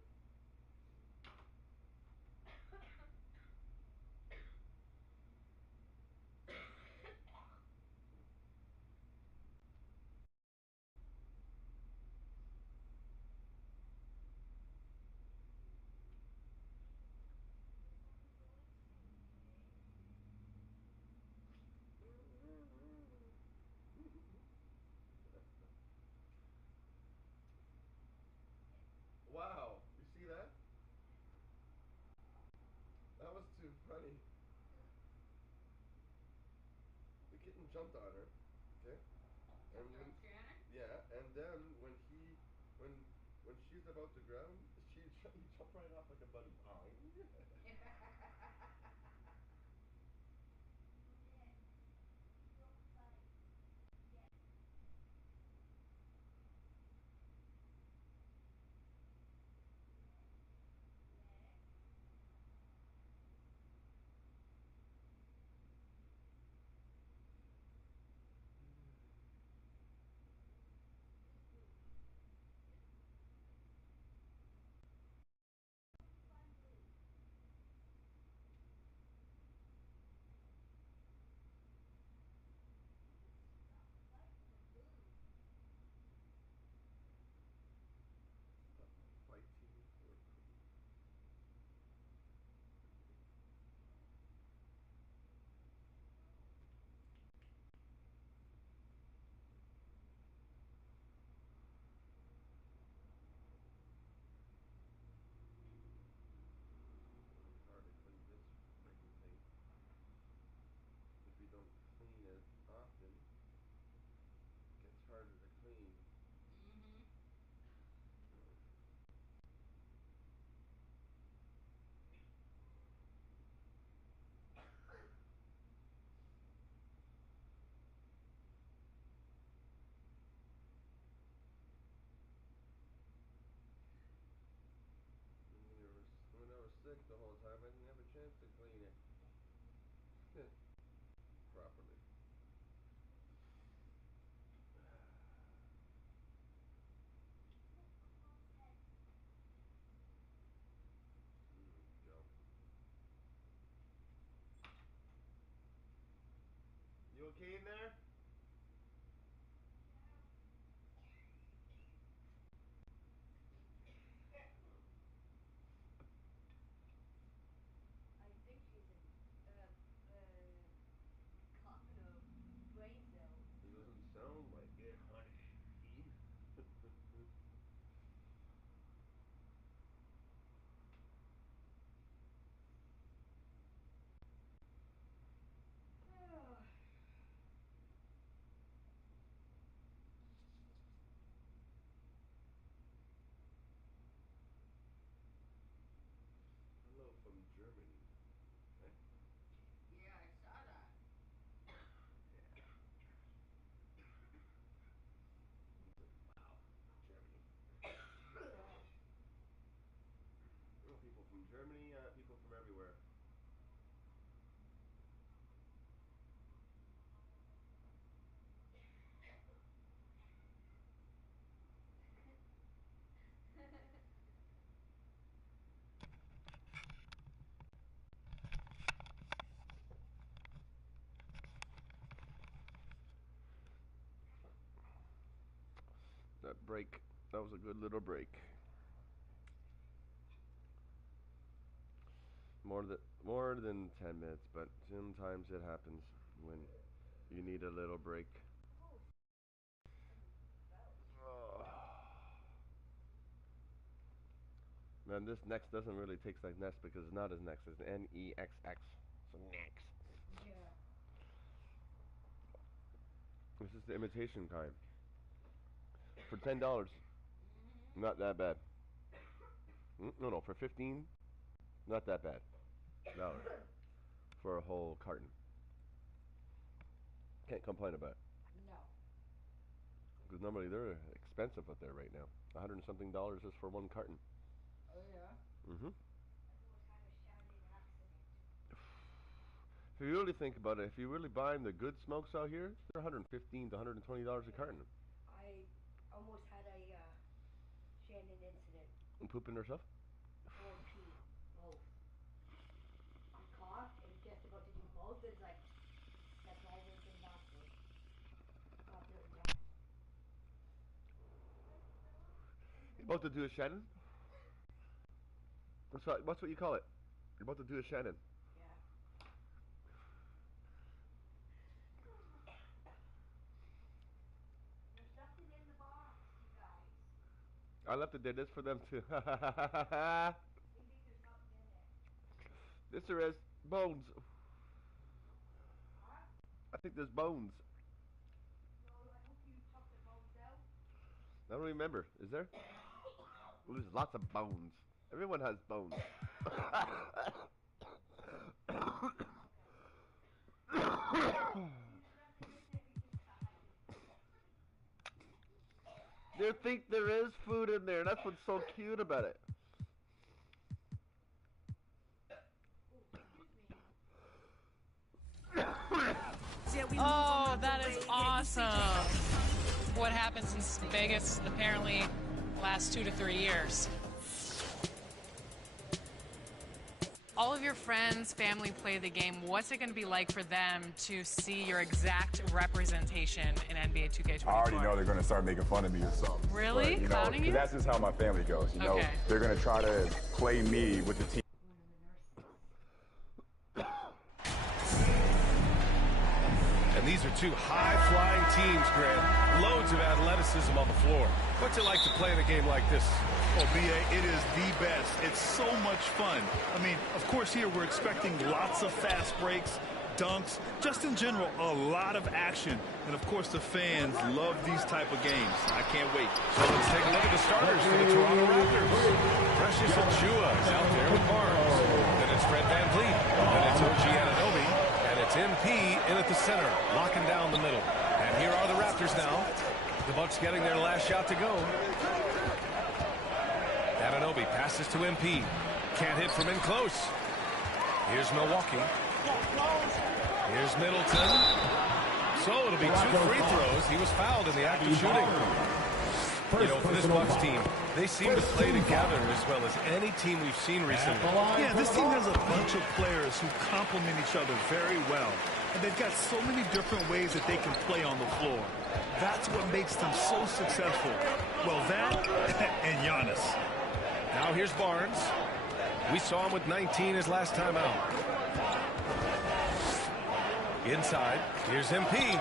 Wow, you see that? That was too funny. The kitten jumped on her, okay? And Jumped when, on Shannon? yeah, and then when when she's about to ground, he jumped right off like a bunny. You're funny. Yeah. Fighting for food. Really hard to clean this freaking thing. If you don't clean it often, it gets harder to clean. Mm-hmm. When I was sick the whole time, I didn't have a chance to clean it properly. Go. You okay in there? I think she's coughing of brain cells. It doesn't sound like it, honey. Hello from Germany. Eh? Yeah, I saw that. Wow, Germany. People from Germany, people from everywhere. That break, that was a good little break. more than 10 minutes, but sometimes it happens when you need a little break. Man, this next doesn't really taste like next because it's not as next. It's N-E-X-X. So next. Yeah. This is the imitation kind. For $10, not that bad. No, for 15, not that bad. $1 for a whole carton. Can't complain about it. No. Because normally they're expensive up there right now. $100 and something just for one carton. Oh yeah. Mm-hmm. If you really think about it, if you're really buying the good smokes out here, they're $115 to $120 a carton. I almost had a Shannon incident. And pooping herself? Or pee. Both. I coughed and just about to do both. It's like, that's why I went to the doctor. Got their injection. You're about to do a Shannon? What's what you call it? You're about to do a Shannon. Yeah. There's nothing in the box, you guys. I left it there just for them to. You think there's something in it? Yes, there is. Bones. Huh? I think there's bones. No, I hope you took the bones out. I don't remember. Is there? Well, there's lots of bones. Everyone has bones. They think there is food in there. That's what's so cute about it. Oh, that is awesome. What happened since Vegas apparently last 2 to 3 years. All of your friends, family play the game. What's it going to be like for them to see your exact representation in NBA 2K24? I already know they're going to start making fun of me or something. Really? But, Clowning you? That's just how my family goes. You know, they're going to try to play me with the team. And these are two high-flying teams, Grant. Loads of athleticism on the floor. What's it like to play in a game like this? Oh, B.A., it is the best. It's so much fun. I mean, of course, here we're expecting lots of fast breaks, dunks, just in general, a lot of action. And, of course, the fans love these type of games. I can't wait. So let's take a look at the starters for the Toronto Raptors. Precious Achiuwa is out there with Barnes. Then it's Fred VanVleet. Then it's OG Anunoby. And it's MP in at the center, locking down the middle. And here are the Raptors now. The Bucks getting their last shot to go. Anunoby passes to MP. Can't hit from in close. Here's Milwaukee. Here's Middleton. So it'll be 2 free throws. He was fouled in the act of shooting. You know, for this Bucks team, they seem to play together as well as any team we've seen recently. Yeah, this team has a bunch of players who complement each other very well. And they've got so many different ways that they can play on the floor. That's what makes them so successful. Well, that and Giannis. Now here's Barnes. We saw him with 19 his last time out. Inside, here's MP.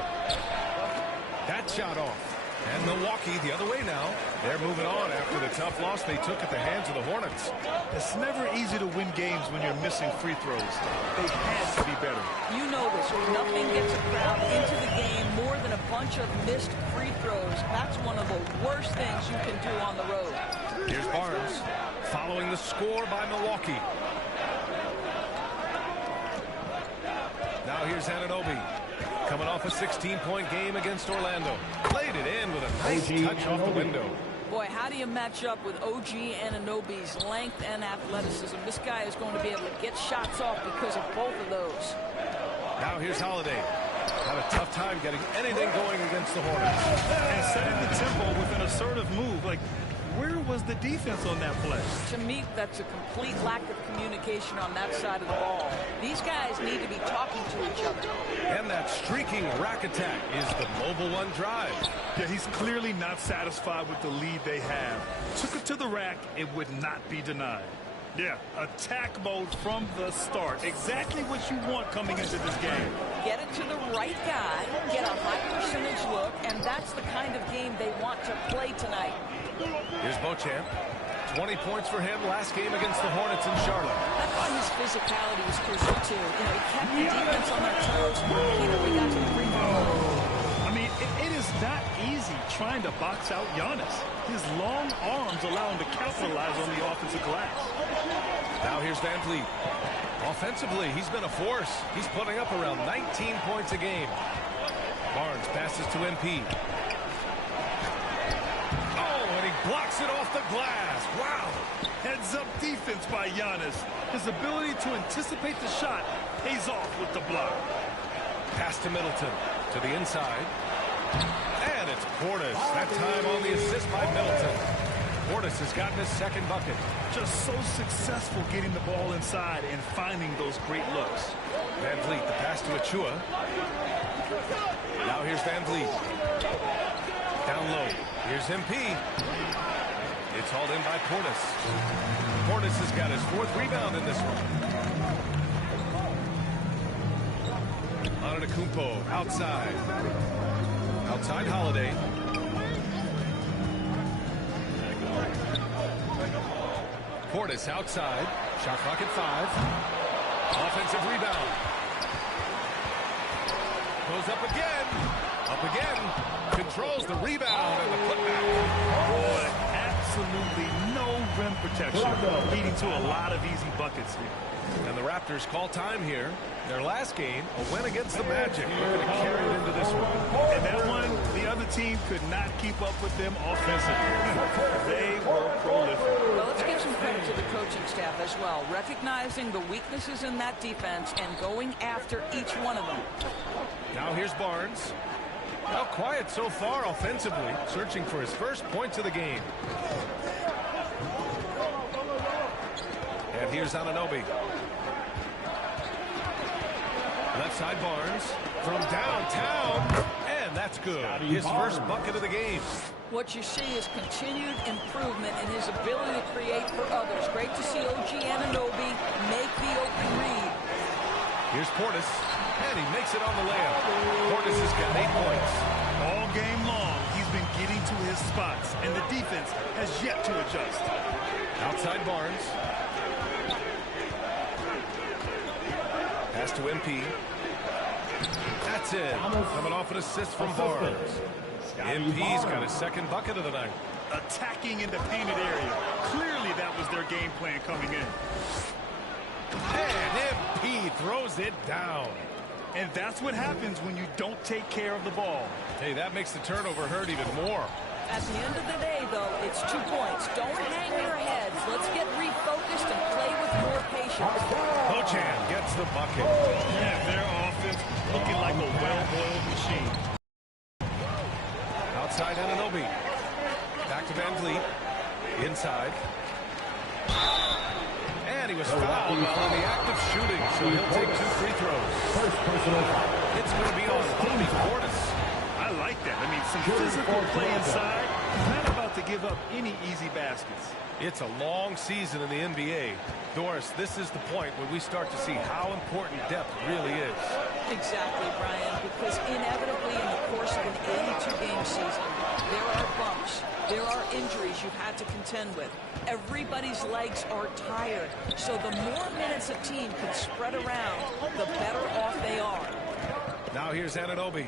That shot off. And Milwaukee the other way now. They're moving on after the tough loss they took at the hands of the Hornets. It's never easy to win games when you're missing free throws. They had to be better. You know this. Nothing gets a crowd into the game more than a bunch of missed free throws. That's one of the worst things you can do on the road. Here's Barnes following the score by Milwaukee. Now here's Anunoby. Coming off a 16-point game against Orlando. Played it in with a nice touch off the window. Boy, how do you match up with OG Anunoby's length and athleticism? This guy is going to be able to get shots off because of both of those. Now here's Holiday. Had a tough time getting anything going against the Hornets. And setting the tempo with an assertive move. Like, where was the defense on that play? To me, that's a complete lack of communication on that side of the ball. These guys need to be talking to each other. And that streaking rack attack is the mobile one drive. Yeah, he's clearly not satisfied with the lead they have. Took it to the rack, it would not be denied. Yeah, attack mode from the start. Exactly what you want coming into this game. Get it to the right guy, get a high percentage look, and that's the kind of game they want to play tonight. Here's Beauchamp. 20 points for him last game against the Hornets in Charlotte. I thought his physicality was crucial, too. You know, he kept the defense on their toes. He really got to the free throw line. I mean, it is not easy trying to box out Giannis. His long arms allow him to capitalize on the offensive glass. Now here's Van Vliet. Offensively, he's been a force. He's putting up around 19 points a game. Barnes passes to MP. Oh, and he blocks it off the glass. Wow. Heads-up defense by Giannis. His ability to anticipate the shot pays off with the block. Pass to Middleton. To the inside. And it's Portis. That time on the assist by Middleton. Portis has gotten his second bucket. Just so successful getting the ball inside and finding those great looks. Van Vliet, the pass to Achua. Now here's Van Vliet. Down low. Here's MP. It's hauled in by Portis. Portis has got his fourth rebound in this one. Antetokounmpo outside. Outside Holiday. Portis outside. Shot clock at 5. Offensive rebound. Goes up again. Up again. Controls the rebound and the putback. Boy, absolutely no rim protection, leading to a lot of easy buckets here. And the Raptors call time here. Their last game, a win against the Magic. They're going to carry it into this one. And that one, the other team could not keep up with them offensively. They were prolific. Well, let's give some credit to the coaching staff as well, recognizing the weaknesses in that defense and going after each one of them. Now here's Barnes. Well, quiet so far offensively, searching for his first points of the game. And here's Anunoby. Left side Barnes from downtown, and that's good. His first bucket of the game. What you see is continued improvement in his ability to create for others. Great to see OG Anunoby make the open read. Here's Portis, and he makes it on the layup. Portis has got 8 points. All game long, he's been getting to his spots, and the defense has yet to adjust. Outside Barnes. Pass to MP. That's it. Coming off an assist from Barnes. MP's got his second bucket of the night. Attacking in the painted area. Clearly that was their game plan coming in. And MP throws it down. And that's what happens when you don't take care of the ball. Hey, that makes the turnover hurt even more. At the end of the day, though, it's 2 points. Don't hang your heads. Let's get refocused and play with more patience. Beauchamp gets the bucket. Yeah, their offense looking like a well-oiled machine. Outside Anunoby. Back to Van Vliet. Inside. And he was fouled while in the act of shooting, so he'll take 2 free throws. It's going to be on Bobby Portis. I like that. I mean, some physical play inside. He's not about to give up any easy baskets. It's a long season in the NBA. Doris, this is the point where we start to see how important depth really is. Exactly, Brian, because inevitably in the course of an 82-game season, there are bumps, there are injuries you've had to contend with. Everybody's legs are tired, so the more minutes a team can spread around, the better off they are. Now here's Anunoby.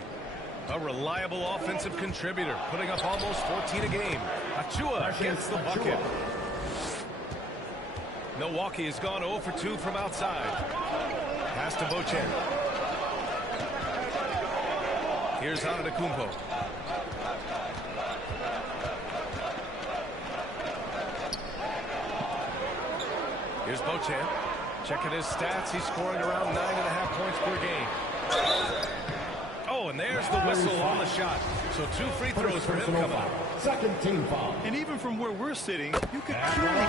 A reliable offensive contributor, putting up almost 14 a game. Achua gets the bucket. Milwaukee has gone 0 for 2 from outside. Pass to Beauchamp. Here's Antetokounmpo. Here's Beauchamp. Checking his stats. He's scoring around 9.5 points per game. Oh, and there's the whistle on the shot. So 2 free throws for him coming up. Second team foul. And even from where we're sitting, you could clearly...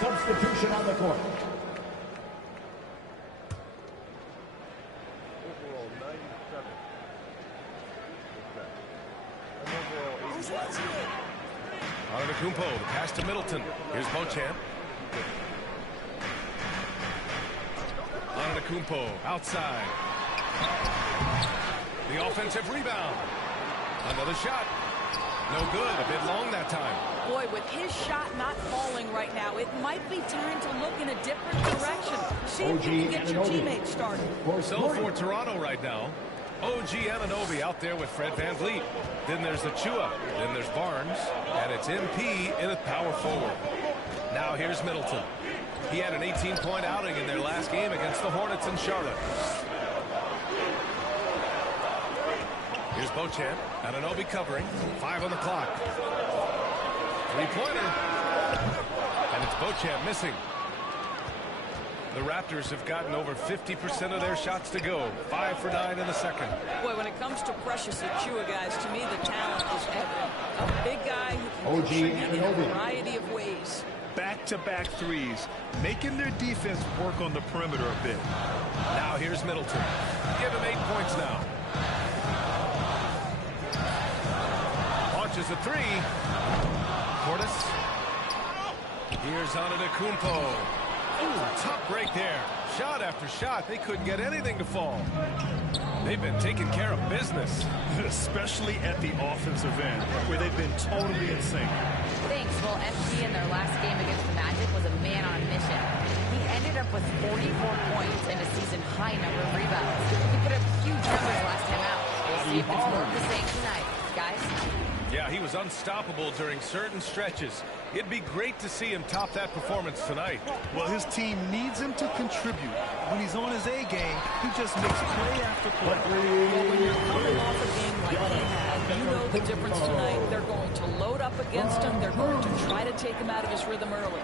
Substitution on the court. Overall, 97. Antetokounmpo, the pass to Middleton. Here's Beauchamp. Antetokounmpo outside. The offensive rebound. Another shot. No good. A bit long that time. Boy, with his shot not falling right now, it might be time to look in a different direction. See if you can get your teammates started. So for Toronto right now, OG Anunoby out there with Fred VanVleet. Then there's Achua. Then there's Barnes. And it's MP in at power forward. Now here's Middleton. He had an 18-point outing in their last game against the Hornets in Charlotte. Here's Beauchamp. Anunoby covering. 5 on the clock. Three-pointer. And it's Beauchamp missing. The Raptors have gotten over 50% of their shots to go. 5 for 9 in the second. Boy, when it comes to Precious Achua, guys, to me the talent is evident. A big guy who can contribute in a variety of ways. Back-to-back threes, making their defense work on the perimeter a bit. Now here's Middleton. Give him 8 points now. Launches a three. Portis. Here's Antetokounmpo. Ooh, tough break there. Shot after shot. They couldn't get anything to fall. They've been taking care of business. Especially at the offensive end, where they've been totally in sync. Thanks. Well, FG in their last game against the Magic was a man on a mission. He ended up with 44 points and a season-high number of rebounds. He put up huge numbers last time out. We'll see if it's more of the same tonight. Guys? Yeah, he was unstoppable during certain stretches. It'd be great to see him top that performance tonight. Well, his team needs him to contribute. When he's on his A game, he just makes play after play. Well, when you're coming off a game like he had, you know the difference tonight. They're going to load up against him. They're going to try to take him out of his rhythm early.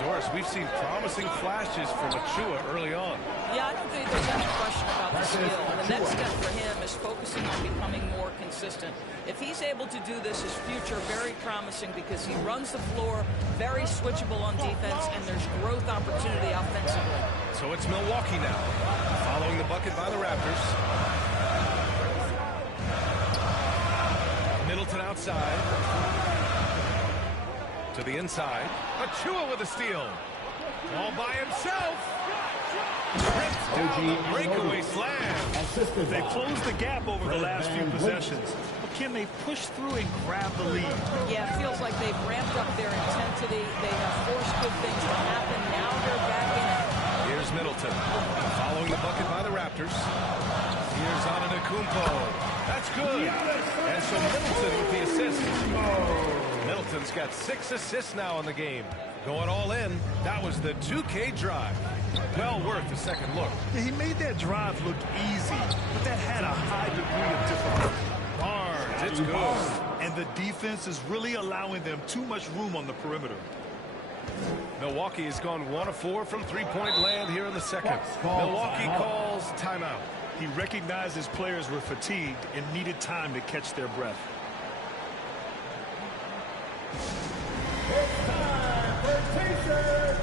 Doris, we've seen promising flashes from Achua early on. Yeah, I don't think there's any question about the skill. The next step for him is focusing on becoming more consistent. If he's able to do this, his future very promising because he runs the floor, very switchable on defense, and there's growth opportunity offensively. So it's Milwaukee now, following the bucket by the Raptors. Middleton outside. To the inside. Achua with a steal. All by himself. Rips down the breakaway slam. They closed the gap over the last few possessions. But can they push through and grab the lead? Yeah, it feels like they've ramped up their intensity. They have forced good things to happen. Now they're back in it. Here's Middleton. Following the bucket by the Raptors. Here's Antetokounmpo. That's good. And so Middleton with the assist. Middleton's got 6 assists now in the game. Going all in. That was the 2K drive. Well worth a second look. Yeah, he made that drive look easy, but that had a high degree of difficulty. Barnes, it's good. And the defense is really allowing them too much room on the perimeter. Milwaukee has gone 1 of 4 from three-point land here in the second. Milwaukee calls timeout. He recognized his players were fatigued and needed time to catch their breath. It's time for T-shirts.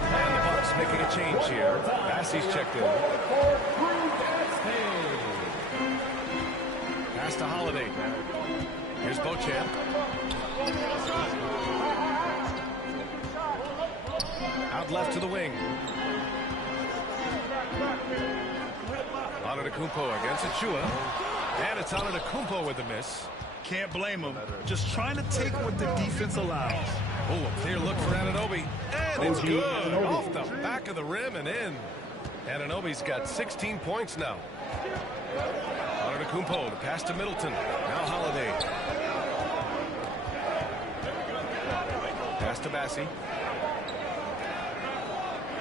And the Bucks making a change here. Bassey's checked in. Pass to Holiday. Here's Beauchamp. Out left to the wing. Antetokounmpo against Achua. And it's Antetokounmpo with the miss. Can't blame him. Just trying to take what the defense allows. Oh, a clear look for Anunoby. And it's good. Off the back of the rim and in. Anunoby's got 16 points now. Antetokounmpo to pass to Middleton. Now Holiday. Pass to Bassey.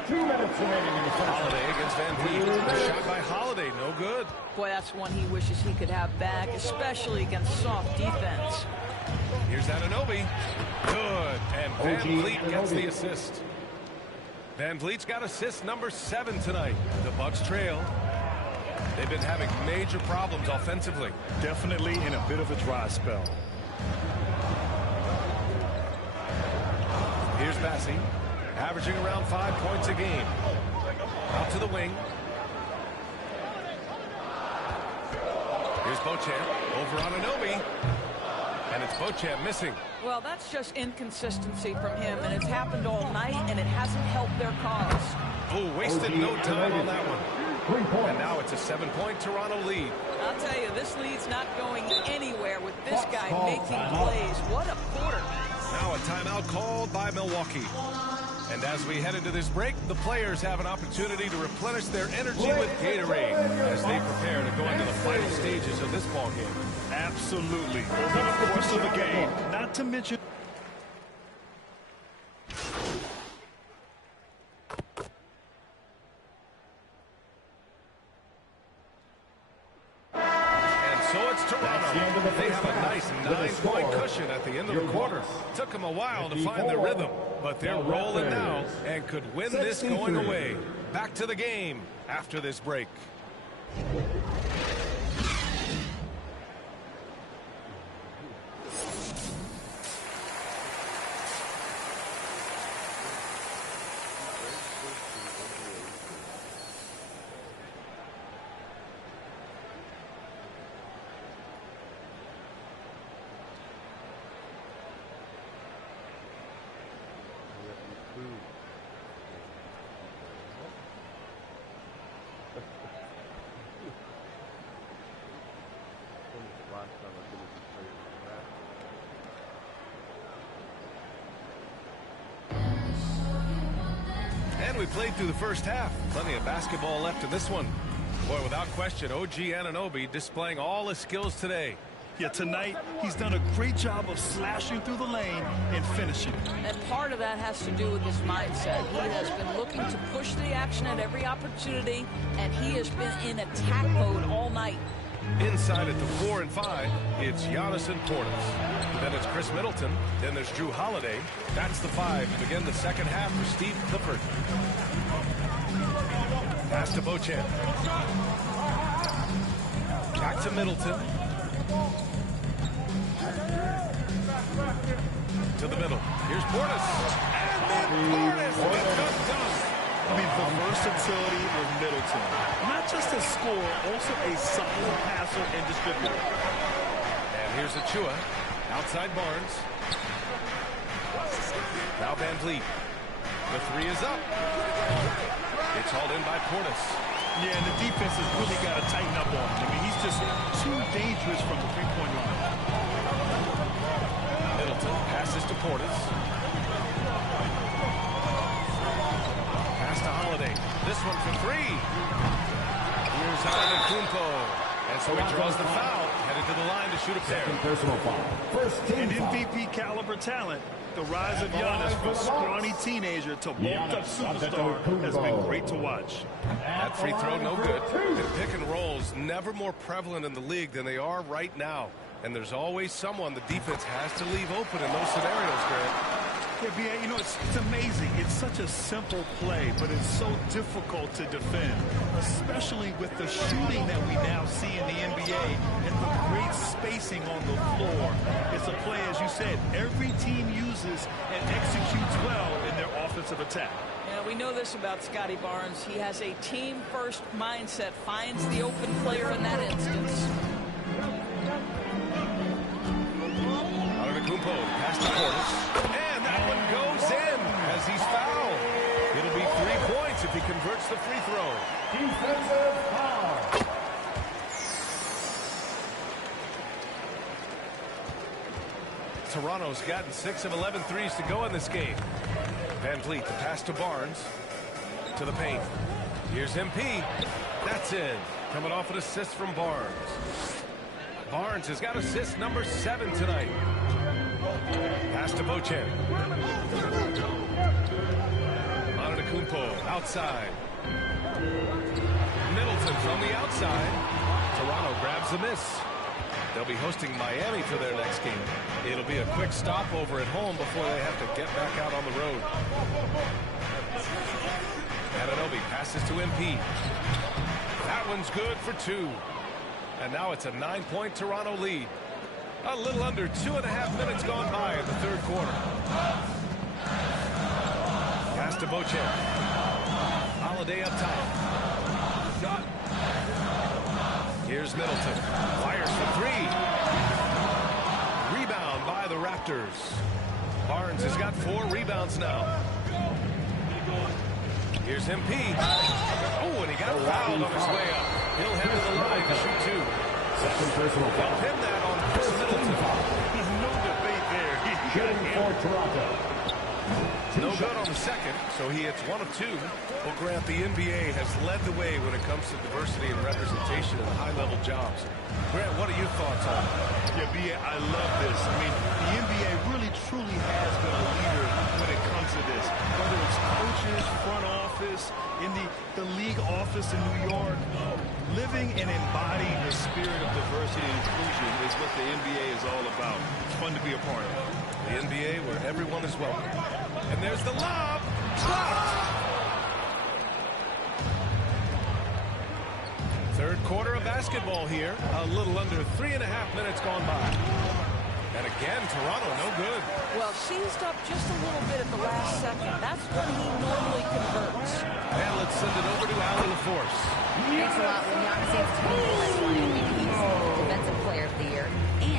2 minutes remaining in the second. Holiday against VanVleet. The shot by Holiday, no good. Boy, that's one he wishes he could have back, especially against soft defense. Here's Anunoby. Good. And VanVleet gets the assist. VanVleet's got assist number 7 tonight. The Bucks trail. They've been having major problems offensively. Definitely in a bit of a dry spell. Here's Bassey, averaging around 5 points a game. Out to the wing. Here's Beauchamp over on Anunoby. And it's Beauchamp missing. Well, that's just inconsistency from him, and it's happened all night, and it hasn't helped their cause. Oh, wasted no time on that one. And now it's a 7-point Toronto lead. I'll tell you, this lead's not going anywhere with this guy making plays. What a quarter. Now a timeout called by Milwaukee. And as we head into this break, the players have an opportunity to replenish their energy with Gatorade as they prepare to go into the final stages of this ball game. Absolutely. Over the course of the game, not to mention... They have a nice 9-point cushion at the end of the quarter. Took them a while to find their rhythm, but they're rolling now and could win this going away. Back to the game after this break. And we played through the first half. Plenty of basketball left in this one. Boy, without question, OG Anunoby displaying all his skills today. Yeah, tonight he's done a great job of slashing through the lane and finishing. And part of that has to do with his mindset. He has been looking to push the action at every opportunity, and he has been in attack mode all night. Inside at the 4 and 5, it's Giannis and Portis. Then it's Chris Middleton. Then there's Drew Holiday. That's the 5 to begin the second half for Steve Clifford. Pass to Beauchamp. Back to Middleton. To the middle. Here's Portis. And then Portis gets it done. I mean, the versatility of Middleton. Not just a scorer, also a solid passer and distributor. And here's Achua. Outside Barnes. Now Van Vliet. The 3 is up. It's hauled in by Portis. Yeah, and the defense has really got to tighten up on him. I mean, he's just too dangerous from the three-point line. Middleton passes to Portis. Pass to Holiday. This one for 3. Here's Antetokounmpo. And so he draws the foul. Headed to the line to shoot a pair. Personal foul. First team foul. MVP caliber talent. The rise of Giannis from scrawny teenager to bulked up superstar has been great to watch. That free throw no good. And pick and rolls never more prevalent in the league than they are right now. And there's always someone the defense has to leave open in those scenarios, Grant. Yeah, B.A., you know, it's amazing. It's such a simple play, but it's so difficult to defend, especially with the shooting that we now see in the NBA and the great spacing on the floor. It's a play, as you said, every team uses and executes well in their offensive attack. Yeah, we know this about Scotty Barnes. He has a team-first mindset, finds the open player in that instance. Antetokounmpo pass to Portis. And that one goes in as he's fouled. It'll be 3 points if he converts the free throw. Defensive foul. Toronto's gotten 6 of 11 threes to go in this game. Van Vliet, the pass to Barnes. To the paint. Here's MP. That's in. Coming off an assist from Barnes. Barnes has got assist number 7 tonight. Pass to Beauchamp. Antetokounmpo outside. Middleton from the outside. Toronto grabs the miss. They'll be hosting Miami for their next game. It'll be a quick stopover at home before they have to get back out on the road. Anunoby passes to MP. That one's good for 2. And now it's a 9-point Toronto lead. A little under 2.5 minutes gone by in the third quarter. Pass to Beauchamp. Holiday up top. Shot. Here's Middleton. Fires for three. Rebound by the Raptors. Barnes has got 4 rebounds now. Here's MP. Oh, and he got fouled on his way up. He'll head to the line to shoot 2. Second personal foul. They'll pin that on Chris Middleton. There's no debate there. Shooting for Toronto. No good on the second, so he hits 1 of 2. Well, Grant, the NBA has led the way when it comes to diversity and representation in high-level jobs. Grant, what are your thoughts on it? Yeah, B.A., I love this. I mean, the NBA really, truly has been a leader when it comes to this. Whether it's coaches, front office, in the league office in New York, living and embodying the spirit of diversity and inclusion is what the NBA is all about. It's fun to be a part of. The NBA where everyone is welcome. And there's the lob. Blocked. Third quarter of basketball here. A little under 3.5 minutes gone by. And again, Toronto, no good. Well, seized up just a little bit at the last second. That's when he normally converts. And let's send it over to Allie LaForce. Thanks a lot. When Giannis Antetokounmpo won MVPs, Defensive Player of the Year,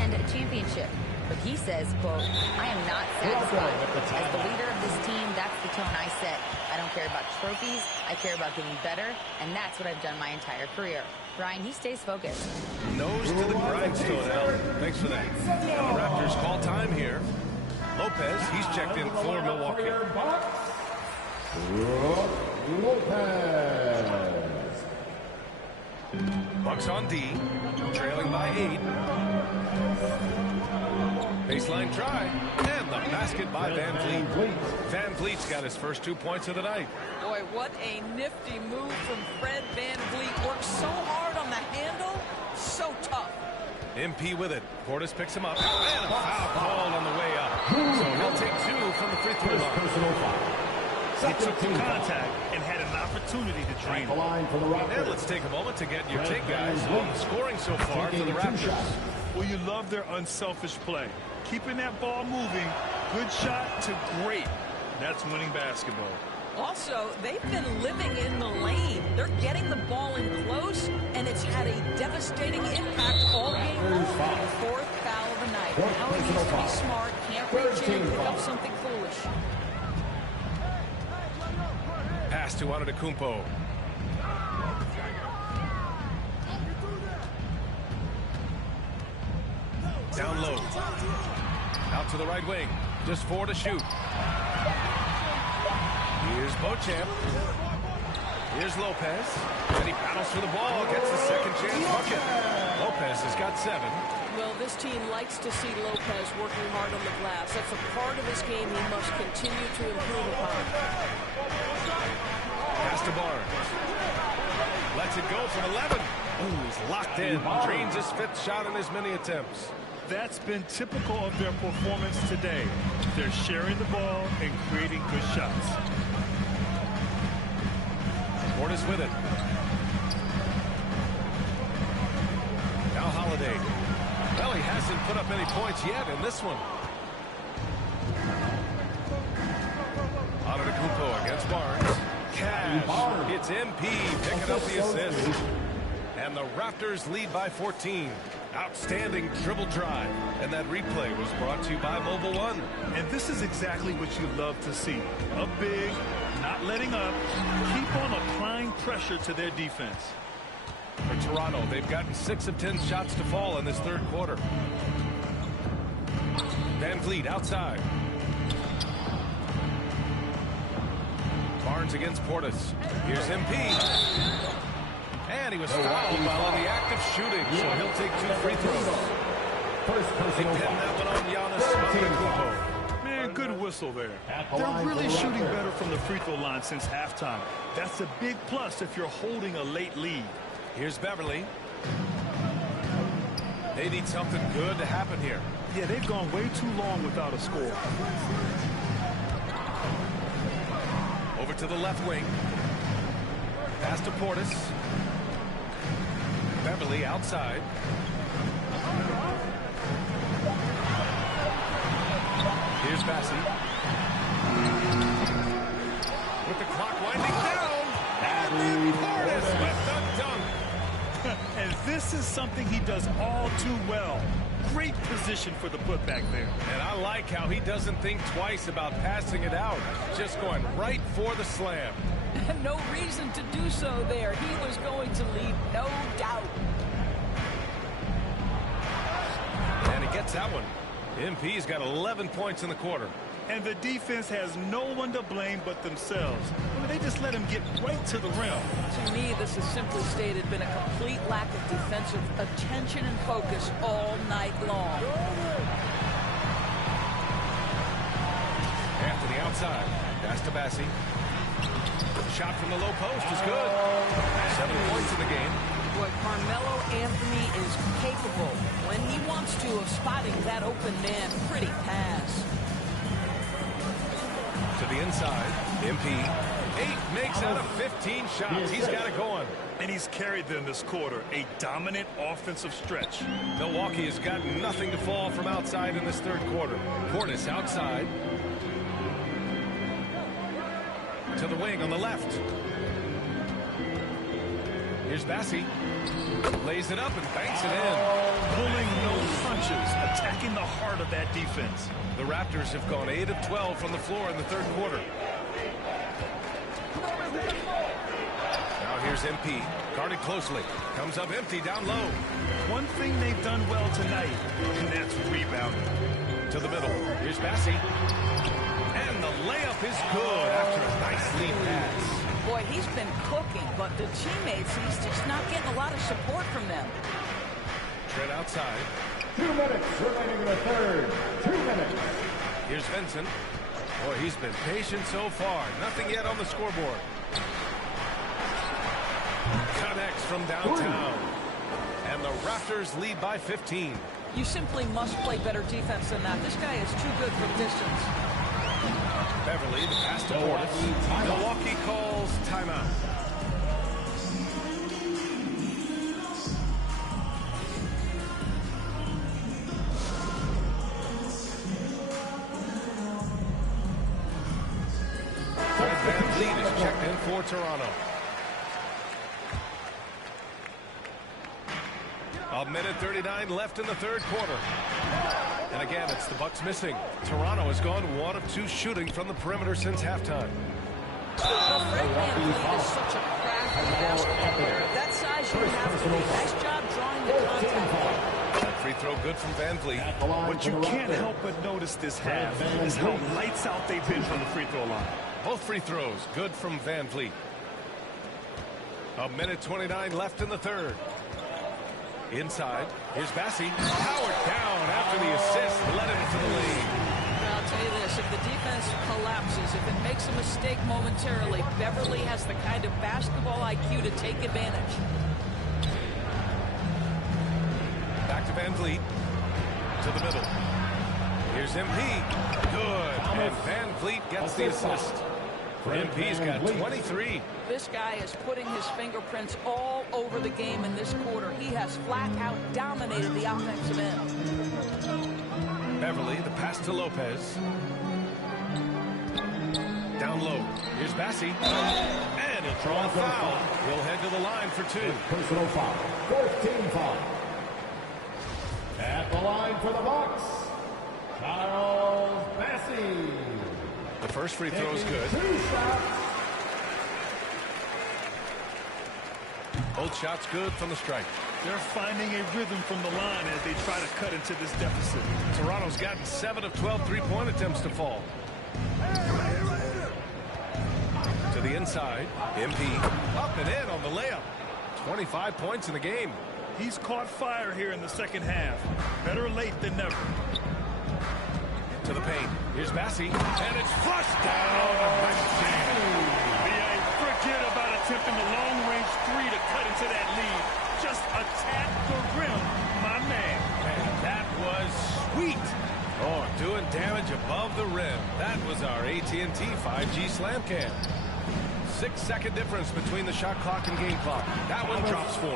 and a championship. But he says, quote, I am not satisfied. As the leader of this team, that's the tone I set. I don't care about trophies. I care about getting better, and that's what I've done my entire career. Ryan, he stays focused. Nose to the grindstone, Al. Thanks for that. Now the Raptors call time here. Lopez, he's checked in for Milwaukee. Lopez. Bucks on D, trailing by 8. Baseline try, and the basket by Van Vliet. Van Vliet's got his first 2 points of the night. Boy, what a nifty move from Fred Van Vliet. Works so hard on the handle, so tough. MP with it. Portis picks him up, and a foul called on the way up. So he'll take 2 from the free throw line. Personal foul. He took the contact and had an opportunity to drain the line for the Raptors. And let's take a moment to get your take, guys, on the scoring so far for the Raptors. Well, you love their unselfish play. Keeping that ball moving, good shot to great. That's winning basketball. Also, they've been living in the lane. They're getting the ball in close, and it's had a devastating impact all game long. Fourth foul of the night. Now he needs to be smart, can't reach in and pick up something foolish. Pass to Antetokounmpo. Down low. Out to the right wing. Just 4 to shoot. Here's Beauchamp. Here's Lopez. And he battles for the ball. Gets the second chance bucket. Lopez has got 7. Well, this team likes to see Lopez working hard on the glass. That's a part of his game he must continue to improve upon. Pass to Barnes. Lets it go from 11. Ooh, he's locked in. Drains his 5th shot in as many attempts. That's been typical of their performance today. They're sharing the ball and creating good shots. Portis with it. Now Holiday. Well, he hasn't put up any points yet in this one. Antetokounmpo against Barnes. Cash. It's MP picking up the assist. And the Raptors lead by 14. Outstanding dribble drive. And that replay was brought to you by Mobile One. And this is exactly what you love to see. Up big, not letting up, keep on applying pressure to their defense. For Toronto, they've gotten 6 of 10 shots to fall in this third quarter. Van Vliet outside. Barnes against Portis. Here's MP. And he was fouled while in the act of shooting, so he'll take 2 free throws. They pin that one on Giannis Antetokounmpo. Man, good whistle there. They're really shooting better from the free throw line since halftime. That's a big plus if you're holding a late lead. Here's Beverly. They need something good to happen here. Yeah, they've gone way too long without a score. Over to the left wing. Pass to Portis. Beverly outside. Here's Bassey. With the clock winding down. And then Portis with the dunk. And And this is something he does all too well. Great position for the putback there. And I like how he doesn't think twice about passing it out. Just going right for the slam. No reason to do so there. He was going to leave, no doubt. And he gets that one. MP's got 11 points in the quarter. And the defense has no one to blame but themselves. I mean, they just let him get right to the rim. To me, this has simply stated been a complete lack of defensive attention and focus all night long. Anthony outside. Pass to Bassi. The shot from the low post is good. 7 points in the game. Boy, Carmelo Anthony is capable, when he wants to, of spotting that open man. Pretty pass. To the inside. MP. 8 makes out of 15 shots. He's got it going. And he's carried them this quarter. A dominant offensive stretch. Milwaukee has got nothing to fall from outside in this third quarter. Portis outside. To the wing on the left. Here's Bassi. Lays it up and banks it in. Pulling no punches. Attacking the heart of that defense. The Raptors have gone 8 of 12 from the floor in the third quarter. Now here's MP. Guarded closely. Comes up empty down low. One thing they've done well tonight, and that's rebounding. To the middle. Here's Bassi. And the layup is good after a nice lead pass. Boy, he's been cooking, but the teammates, he's just not getting a lot of support from them. Trent outside. 2 minutes remaining in the third. 2 minutes. Here's Vincent. Boy, he's been patient so far. Nothing yet on the scoreboard. Connects from downtown. And the Raptors lead by 15. You simply must play better defense than that. This guy is too good from distance. Beverly, the pass to Portis. Milwaukee calls timeout. Fred VanVleet is checked in for Toronto. A minute 39 left in the third quarter. And again, it's the Bucks missing. Toronto has gone 1 of 2 shooting from the perimeter since halftime. Well, Fred VanVleet is such a crafty basketball player. That size you have to be. Nice job drawing the contact. That free throw good from VanVleet. What you can't help but notice this half is how lights out they've been from the free throw line. Both free throws good from VanVleet. A minute 29 left in the third. Inside, here's Bassi. Powered down after the assist, led him to the lead. I'll tell you this, if the defense collapses, if it makes a mistake momentarily, Beverly has the kind of basketball IQ to take advantage. Back to VanVleet. To the middle. Here's MP. Good. And VanVleet gets the assist. MP's got 23. This guy is putting his fingerprints all over the game in this quarter. He has flat out dominated the offensive end. Beverly, the pass to Lopez. Down low. Here's Bassi. And a draw foul. He'll head to the line for 2. Personal foul. 4th team foul. At the line for the Bucks, Charles Bassi. The first free throw is good. 2 shots. Both shots good from the strike. They're finding a rhythm from the line as they try to cut into this deficit. Toronto's gotten 7 of 12 three-point attempts to fall. To the inside. MP up and in on the layup. 25 points in the game. He's caught fire here in the second half. Better late than never. To the paint. Here's Bassi. And it's flushed down. Forget about attempting the long-range 3 to cut into that lead. Just attack the rim, my man. And that was sweet. Oh, doing damage above the rim. That was our AT&T 5G slam cam. 6-second difference between the shot clock and game clock. That one drops 4.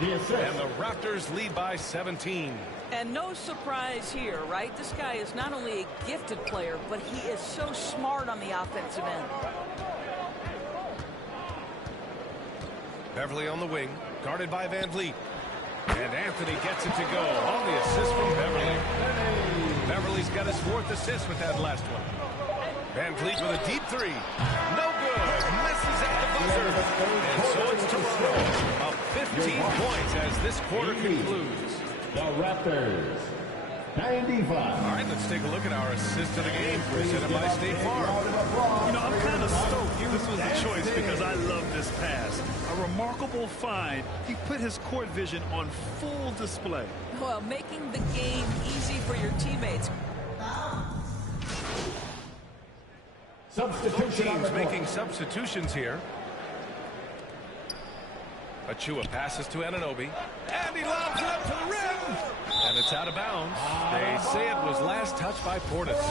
And the Raptors lead by 17. And no surprise here, right? This guy is not only a gifted player, but he is so smart on the offensive end. Beverly on the wing, guarded by VanVleet. And Anthony gets it to go on the assist from Beverly. Beverly's got his 4th assist with that last one. Van Vliet with a deep 3. No good. Misses at the buzzer. And so it's Toronto up 15 points as this quarter concludes. The Raptors, 95. All right, let's take a look at our assist of the game presented by State Farm. You know, I'm kind of stoked this was the choice because I love this pass. A remarkable find. He put his court vision on full display. Well, making the game easy for your teammates. Both teams making substitutions here. Achua passes to Anunoby. And he lobs it up to the rim. And it's out of bounds. They say it was last touched by Portis.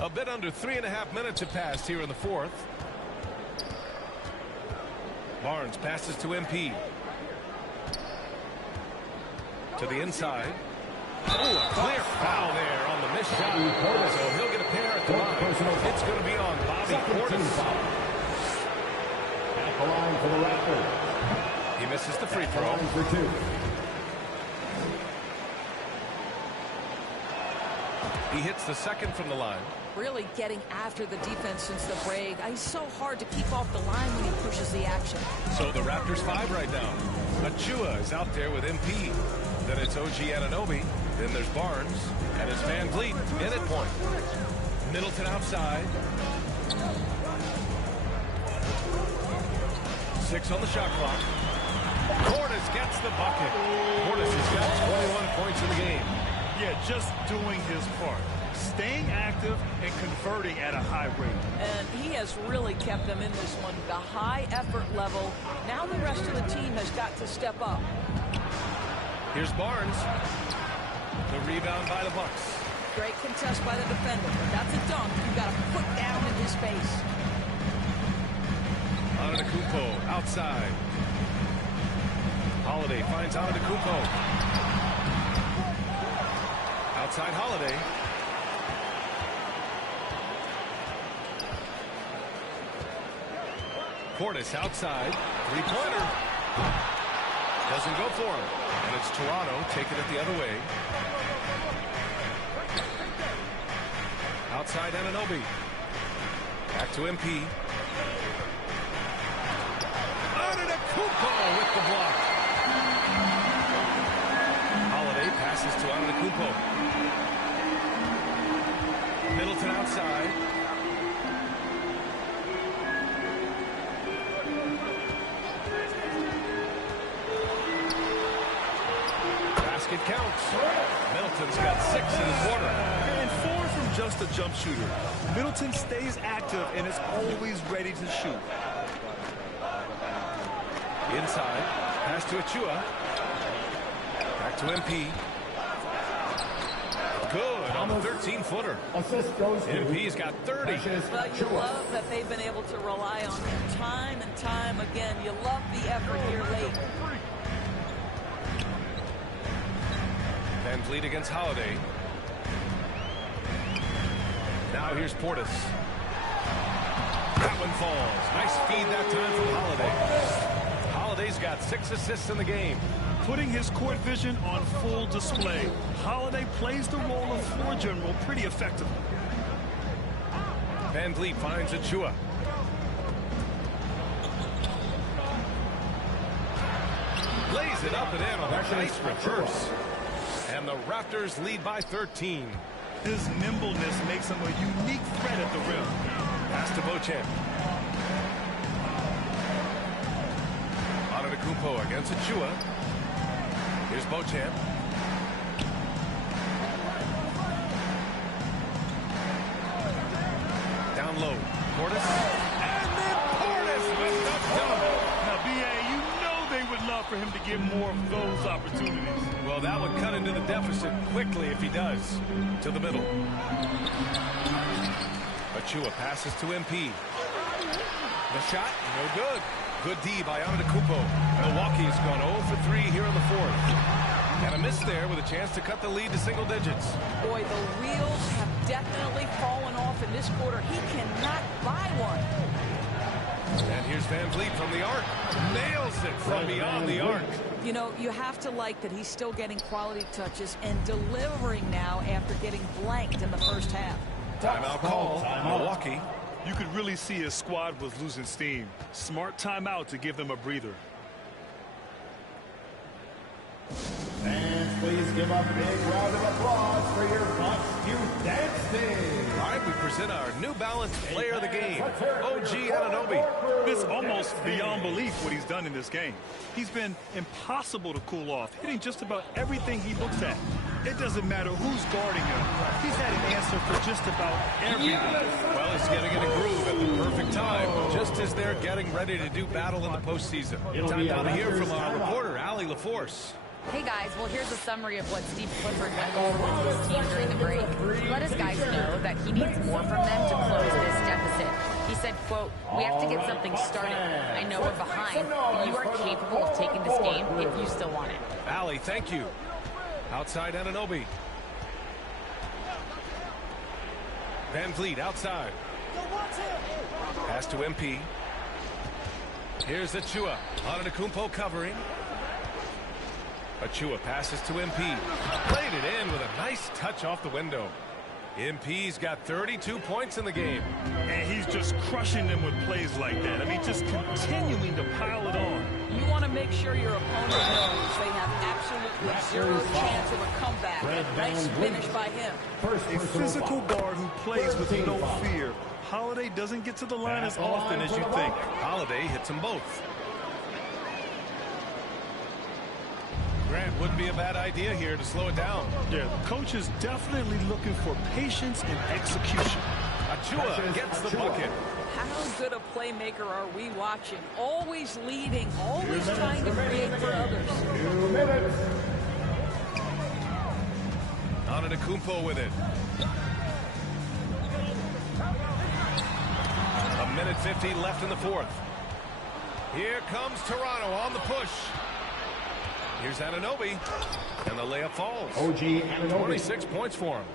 A bit under 3.5 minutes have passed here in the 4th. Barnes passes to MP. To the inside. Oh, a clear foul there on the missed shot. So he'll get a pair at the line. It's going to be on Bobby Portis. At the line for the Raptors. He misses the free throw. For 2. He hits the 2nd from the line. Really getting after the defense since the break. He's so hard to keep off the line when he pushes the action. So the Raptors 5 right now. Achua is out there with MP. Then it's OG Anunoby. Then there's Barnes. And it's Van Vliet in at point. Middleton outside. 6 on the shot clock. Portis gets the bucket. Portis has got 21 points in the game. Yeah, just doing his part. Staying active and converting at a high rate. And he has really kept them in this one. The high effort level. Now the rest of the team has got to step up. Here's Barnes. The rebound by the Bucks. Great contest by the defender. That's a dunk. You've got to put down in his face. Antetokounmpo outside. Holiday finds Antetokounmpo. Outside Holiday. Portis outside. 3-pointer. Doesn't go for him. And it's Toronto taking it the other way. Outside Anunoby. Back to MP. Antetokounmpo with the block. Holiday passes to Antetokounmpo. Middleton outside. Basket counts. Middleton's got 6 in the quarter. And 4 from just a jump shooter. Middleton stays active and is always ready to shoot. Inside. Pass to Achua. Back to MP. Good on the 13-footer. Assist goes to MP's got 30. Well, you love that they've been able to rely on him time and time again. You love the effort here late. Van Vliet against Holiday. Now here's Portis. That one falls. Nice feed that time from Holiday. Holiday's got 6 assists in the game. Putting his court vision on full display. Holiday plays the role of floor general pretty effectively. Van Vliet finds Achua. Lays it up and in on a nice reverse. And the Raptors lead by 13. His nimbleness makes him a unique threat at the rim. Pass to Beauchamp. Antetokounmpo against Achua. Here's Beauchamp. Down low. Portis. And then Portis with the dunk. Now, B.A., you know they would love for him to get more of those opportunities. Well, that would cut into the deficit quickly if he does. To the middle. Achua passes to MP. The shot, no good. Good D by Antetokounmpo. Milwaukee's gone 0 for 3 here in the 4th. And a miss there with a chance to cut the lead to single digits. Boy, the wheels have definitely fallen off in this quarter. He cannot buy one. And here's Van Vliet from the arc. Nails it from beyond the arc. You know, you have to like that he's still getting quality touches and delivering now after getting blanked in the first half. Timeout call, Milwaukee. You could really see his squad was losing steam. Smart timeout to give them a breather. Fans, please give a big round of applause for your Bucks Youth Dance Team. All right, we present our New Balance Player of the Game, OG Anunoby. It's almost beyond belief what he's done in this game. He's been impossible to cool off, hitting just about everything he looks at. It doesn't matter who's guarding him. He's had an answer for just about everything. Well, he's getting in a groove at the perfect time, just as they're getting ready to do battle in the postseason. Time now to hear from our reporter, Allie LaForce. Hey guys, well here's a summary of what Steve Clifford went over with his team during the break. He let his guys know that he needs more from them to close this deficit. He said, quote, "We have to get something started. I know we're behind, but you are capable of taking this game if you still want it." Allie, thank you. Outside Anunoby. Van Vliet outside. Pass to MP. Here's Achua. Antetokounmpo covering. Achua passes to MP. Played it in with a nice touch off the window. MP's got 32 points in the game. And he's just crushing them with plays like that. I mean, just continuing to pile it on. You want to make sure your opponent knows they have absolutely zero chance of a comeback. Nice finish by him. A physical guard who plays with no fear. Holiday doesn't get to the line as often as you think. Holiday hits them both. Grant wouldn't be a bad idea here to slow it down. Yeah, the coach is definitely looking for patience and execution. Achua gets the bucket. How good a playmaker are we watching? Always leading, always trying to create for others. 2 minutes. Antetokounmpo with it. A minute 50 left in the fourth. Here comes Toronto on the push. Here's Anunoby, and the layup falls. OG Anunoby. 26 points for him.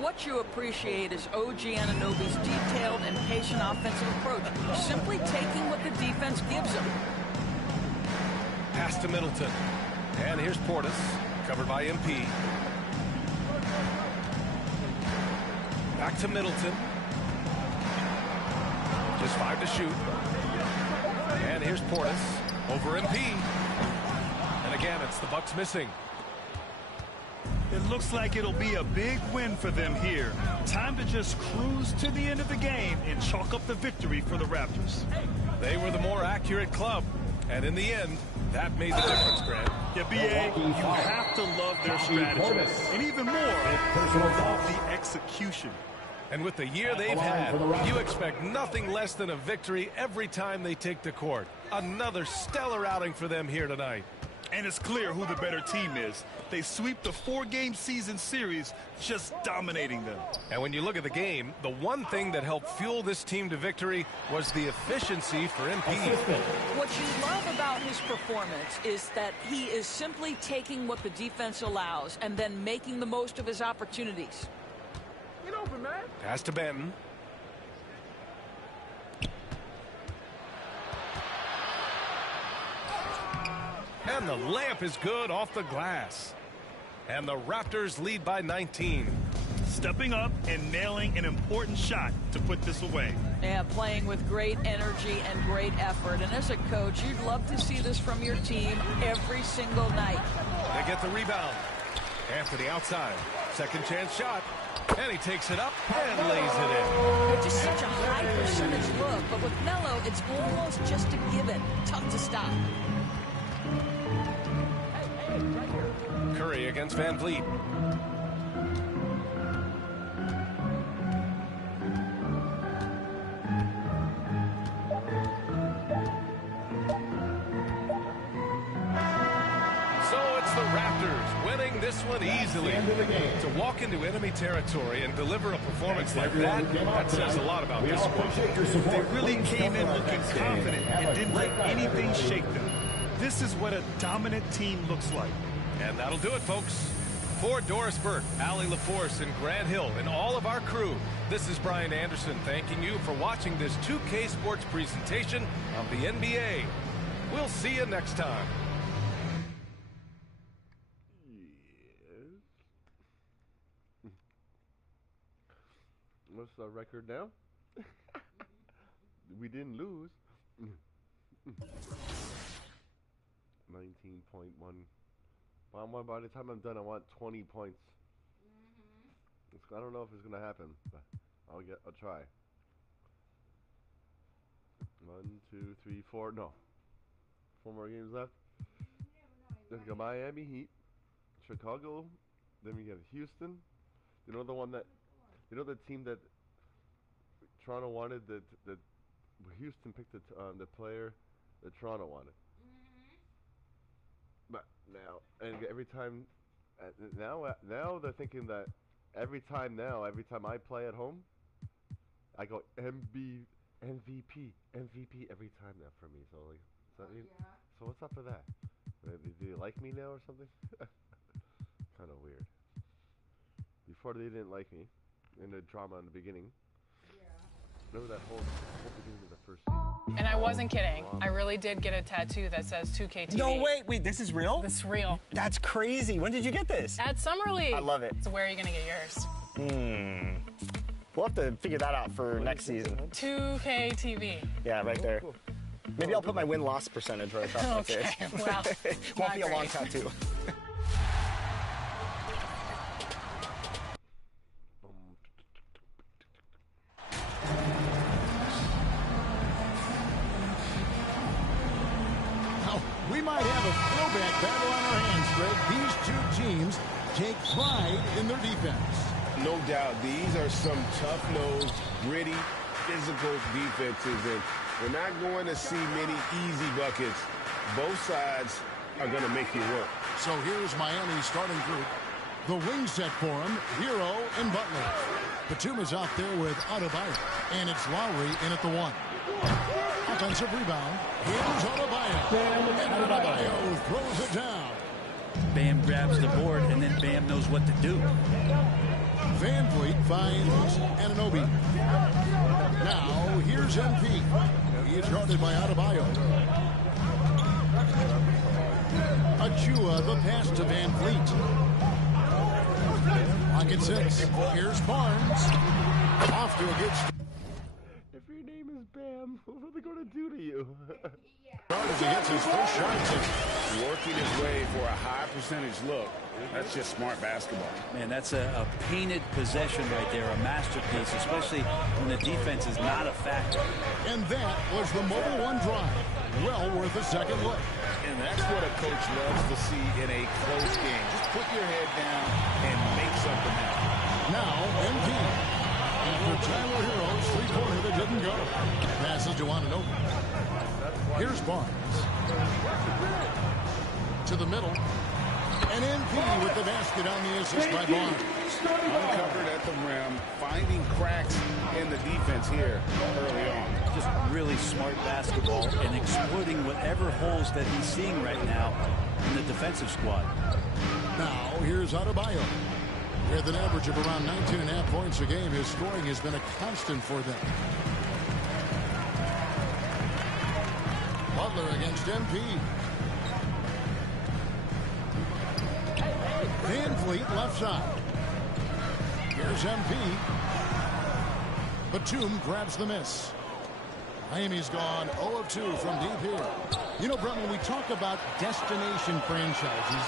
What you appreciate is OG Anunoby's detailed and patient offensive approach, simply taking what the defense gives him. Pass to Middleton. And here's Portis, covered by MP. Back to Middleton. Just 5 to shoot. And here's Portis over MP. And again, it's the Bucks missing. It looks like it'll be a big win for them here. Time to just cruise to the end of the game and chalk up the victory for the Raptors. They were the more accurate club. And in the end, that made the difference, Grant. Yeah, B.A., you have to love their strategy. And even more, the execution. And with the year they've had, you expect nothing less than a victory every time they take the court. Another stellar outing for them here tonight. And it's clear who the better team is. They sweep the 4-game season series, just dominating them. And when you look at the game, the one thing that helped fuel this team to victory was the efficiency for MP. What you love about his performance is that he is simply taking what the defense allows and then making the most of his opportunities. Get open, man. Pass to Benton. And the layup is good off the glass. And the Raptors lead by 19. Stepping up and nailing an important shot to put this away. Yeah, playing with great energy and great effort. And as a coach, you'd love to see this from your team every single night. They get the rebound. Anthony outside. Second chance shot. And he takes it up and lays it in. It's just such a high percentage look. But with Melo, it's almost just a given. Tough to stop. Curry against Van Vliet. So it's the Raptors winning this one easily. To walk into enemy territory and deliver a performance like that says a lot about this squad. They really came in looking confident and didn't let anything shake them. This is what a dominant team looks like. And that'll do it, folks. For Doris Burke, Allie LaForce, and Grant Hill, and all of our crew, this is Brian Anderson thanking you for watching this 2K Sports presentation of the NBA. We'll see you next time. What's the record now? We didn't lose. 19.1. By the time I'm done, I want 20 points. I don't know if it's gonna happen, but I'll try. 1, 2, 3, 4. No, 4 more games left. Then we got Miami Heat, Chicago. Then we have Houston. You know the one that, you know the team that Toronto wanted, that Houston picked the player that Toronto wanted. But now, and every time, now they're thinking that every time I play at home, I go MVP every time now for me. So like, so what's up with that? Do you like me now or something? Kind of weird. Before they didn't like me, in the drama in the beginning. Remember that whole beginning of the first season? And I wasn't kidding. I really did get a tattoo that says 2K TV. No, wait, this is real? This is real. That's crazy. When did you get this? At Summer League. I love it. So where are you going to get yours? We'll have to figure that out for next season. 2K TV. Yeah, right there. Maybe I'll put my win-loss percentage right across okay, well, won't be a long tattoo. We might have a throwback battle on our hands, Greg. These two teams take pride in their defense. No doubt. These are some tough-nosed, gritty, physical defenses, and we're not going to see many easy buckets. Both sides are going to make you work. So here's Miami's starting group. The wing set for him, Hero and Butler. Batum is out there with Adebayo, and it's Lowry in at the 1. Offensive rebound. Here's Adebayo. And Adebayo throws it down. Bam grabs the board, and then Bam knows what to do. Van Vliet finds Anunoby. Now, here's MP. He is guarded by Adebayo. Achua, the pass to Van Vliet. Pocket 6. Here's Barnes. Off to a good start. If your name is Bam, what are they going to do to you? As he hits his first shot. Working his way for a high percentage look. That's just smart basketball. Man, that's a painted possession right there, a masterpiece, especially when the defense is not a factor. And that was the Mobile One drive. Well worth a second look. And that's what a coach loves to see in a close game. Just put your head down and make something happen. Now, MP. After Tyler Hero's three-pointer that didn't go. Passes to Anunoby. Here's Barnes. To the middle. And MP with the basket on the assist by Barnes. Uncovered at the rim, finding cracks in the defense here early on. Just really smart basketball and exploiting whatever holes that he's seeing right now in the defensive squad. Now, here's Adebayo. With an average of around 19.5 points a game, his scoring has been a constant for them. Butler against MP. Van Vliet left side. Here's MP. Batum grabs the miss. Miami's gone 0 of 2 from deep here. You know, Brent, when we talk about destination franchises,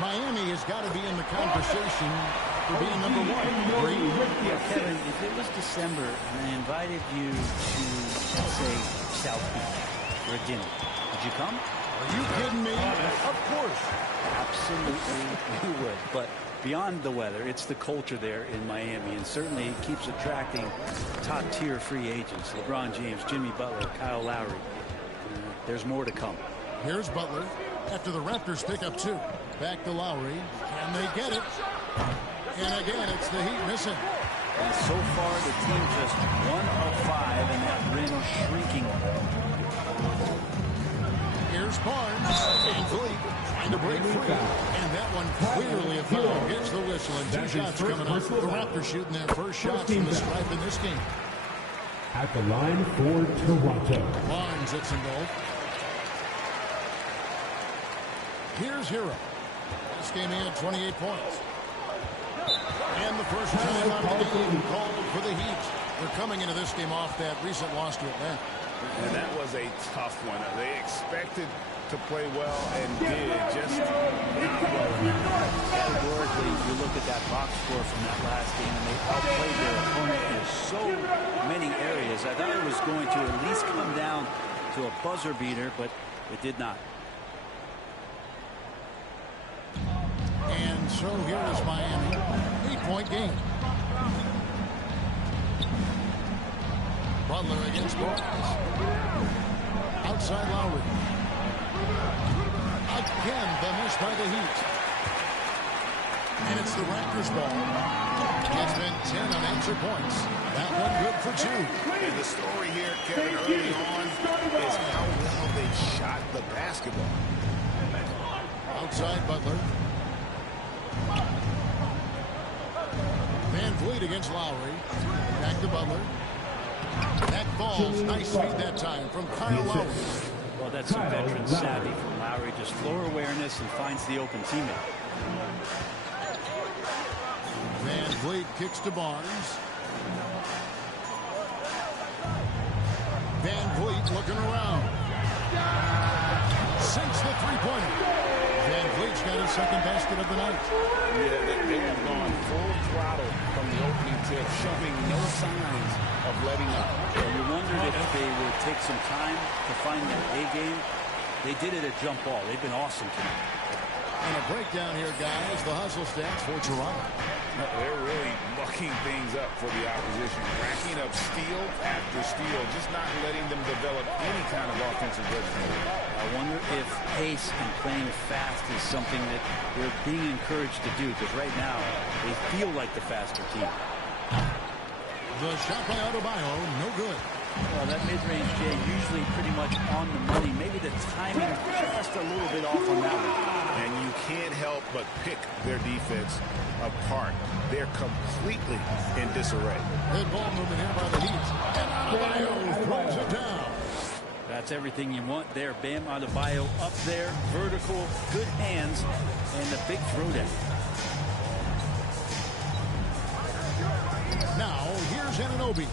Miami has got to be in the conversation for being number 1. Yeah, Kevin, if it was December and I invited you to, say, South Beach for a dinner, would you come? Are you kidding me? Of course. Absolutely you would. But beyond the weather, it's the culture there in Miami, and certainly it keeps attracting top-tier free agents. LeBron James, Jimmy Butler, Kyle Lowry. There's more to come. Here's Butler after the Raptors pick up 2. Back to Lowry. Can they get it? And again, it's the Heat missing. And so far, the team just 1 of 5, and that rim shrinking. Here's Here's Barnes. And Vliet trying to break free. And that one clearly a foul. Gets the whistle, and 2 shots coming up. The Raptors shooting their first shots from the stripe in this game. At the line for Toronto. Barnes hits some goal. Here's Hero. This game he had 28 points. And the first time out of the game called for the Heat. They're coming into this game off that recent loss to Atlanta. And that was a tough one. They expected to play well and did, just not well enough. Categorically, you look at that box score from that last game, and they outplayed their opponent in so many areas. I thought it was going to at least come down to a buzzer beater, but it did not. And so here is Miami. 8-point game. Butler against Barnes. Outside Lowry. Again, the miss by the Heat. And it's the Raptors ball. It's been 10 unanswered points. That one good for 2. And the story here, Kevin, early on is how well they shot the basketball. Outside Butler. Van Vliet against Lowry. Back to Butler. That falls. Nice feed that time from Kyle Lowry. Well, that's some veteran savvy from Lowry. Just floor awareness and finds the open teammate. Van Vliet kicks to Barnes. Van Vliet looking around. Sinks the three-pointer. Van Vliet's got his second basket of the night. Yeah, they have gone full throttle from the opening tip, showing no signs of letting up. Well, you wondered if they would take some time to find their A game. They did it at jump ball. They've been awesome tonight. And a breakdown here, guys. The hustle stats for Toronto. They're really mucking things up for the opposition, racking up steal after steal, just not letting them develop any kind of offensive rhythm. I wonder if pace and playing fast is something that they're being encouraged to do, because right now they feel like the faster team. The shot by Adebayo, no good. Well, that mid-range, Jay, usually pretty much on the money. Maybe the timing just a little bit off on that one. And you can't help but pick their defense apart. They're completely in disarray. Good ball movement here by the Heat. And Adebayo throws it down. That's everything you want there. Bam Adebayo up there, vertical, good hands, and the big throwdown. Now, here's Anunoby.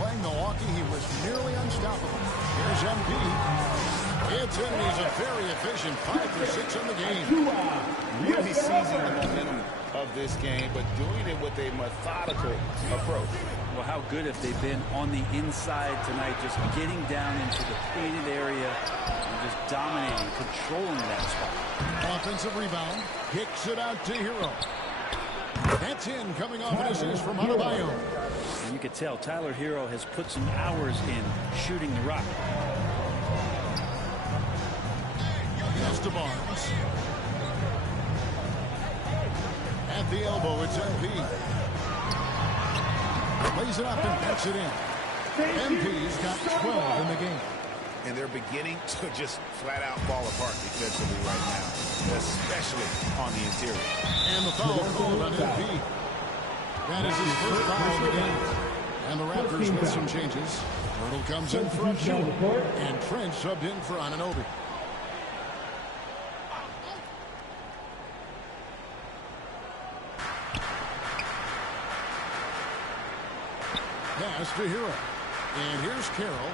Playing Milwaukee, he was nearly unstoppable. Here's MP. It's in, and he's a very efficient 5 for 6 in the game. Really seizing the momentum of this game, but doing it with a methodical approach. Well, how good have they been on the inside tonight, just getting down into the painted area and just dominating, controlling that spot. Offensive rebound. Kicks it out to Hero. That's in, coming off an assist from Adebayo. And you could tell Tyler Hero has put some hours in shooting the rock. Pass to Barnes. At the elbow, it's MP. Plays it up and backs it in. MP's got 12 in the game. And they're beginning to just flat out fall apart defensively right now, especially on the interior. And the foul called on MP. That is his first foul of the game. And the Raptors with some changes. Hurdle comes in for Achua, and Trent subbed in for Anunoby. Pass to Hero. And here's Carroll.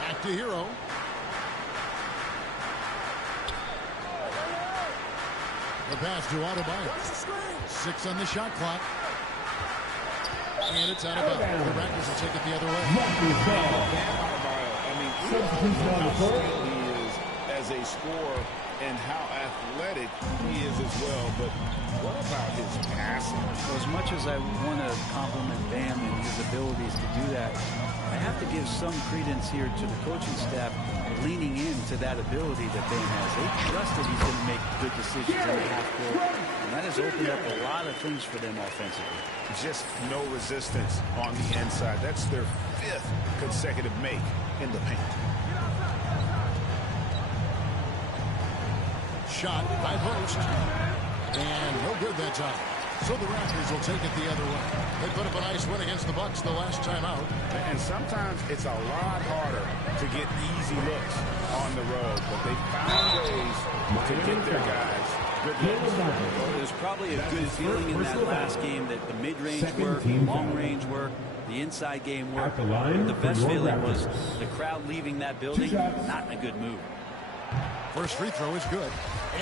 Back to Hero. The pass to Adebayo. 6 on the shot clock. And it's out of bounds. The Raptors will take it the other way. I mean, how skilled he is as a scorer and how athletic he is as well. But what about his passing? Well, as much as I want to compliment Bam and his abilities to do that, I have to give some credence here to the coaching staff leaning into that ability that Bam has. They trust that he's going to make good decisions in the half court, and that has opened up a lot of things for them offensively. Just no resistance on the inside. That's their 5th consecutive make in the paint. shot, high post. And no good that time. So the Raptors will take it the other way. They put up a nice win against the Bucks the last time out. And sometimes it's a lot harder to get easy looks on the road, but they found ways to get their guys good looks. Well, there's probably a good feeling in that last game that the mid-range work, long-range work, the inside game work. The best feeling was the crowd leaving that building, not in a good mood. First free throw is good.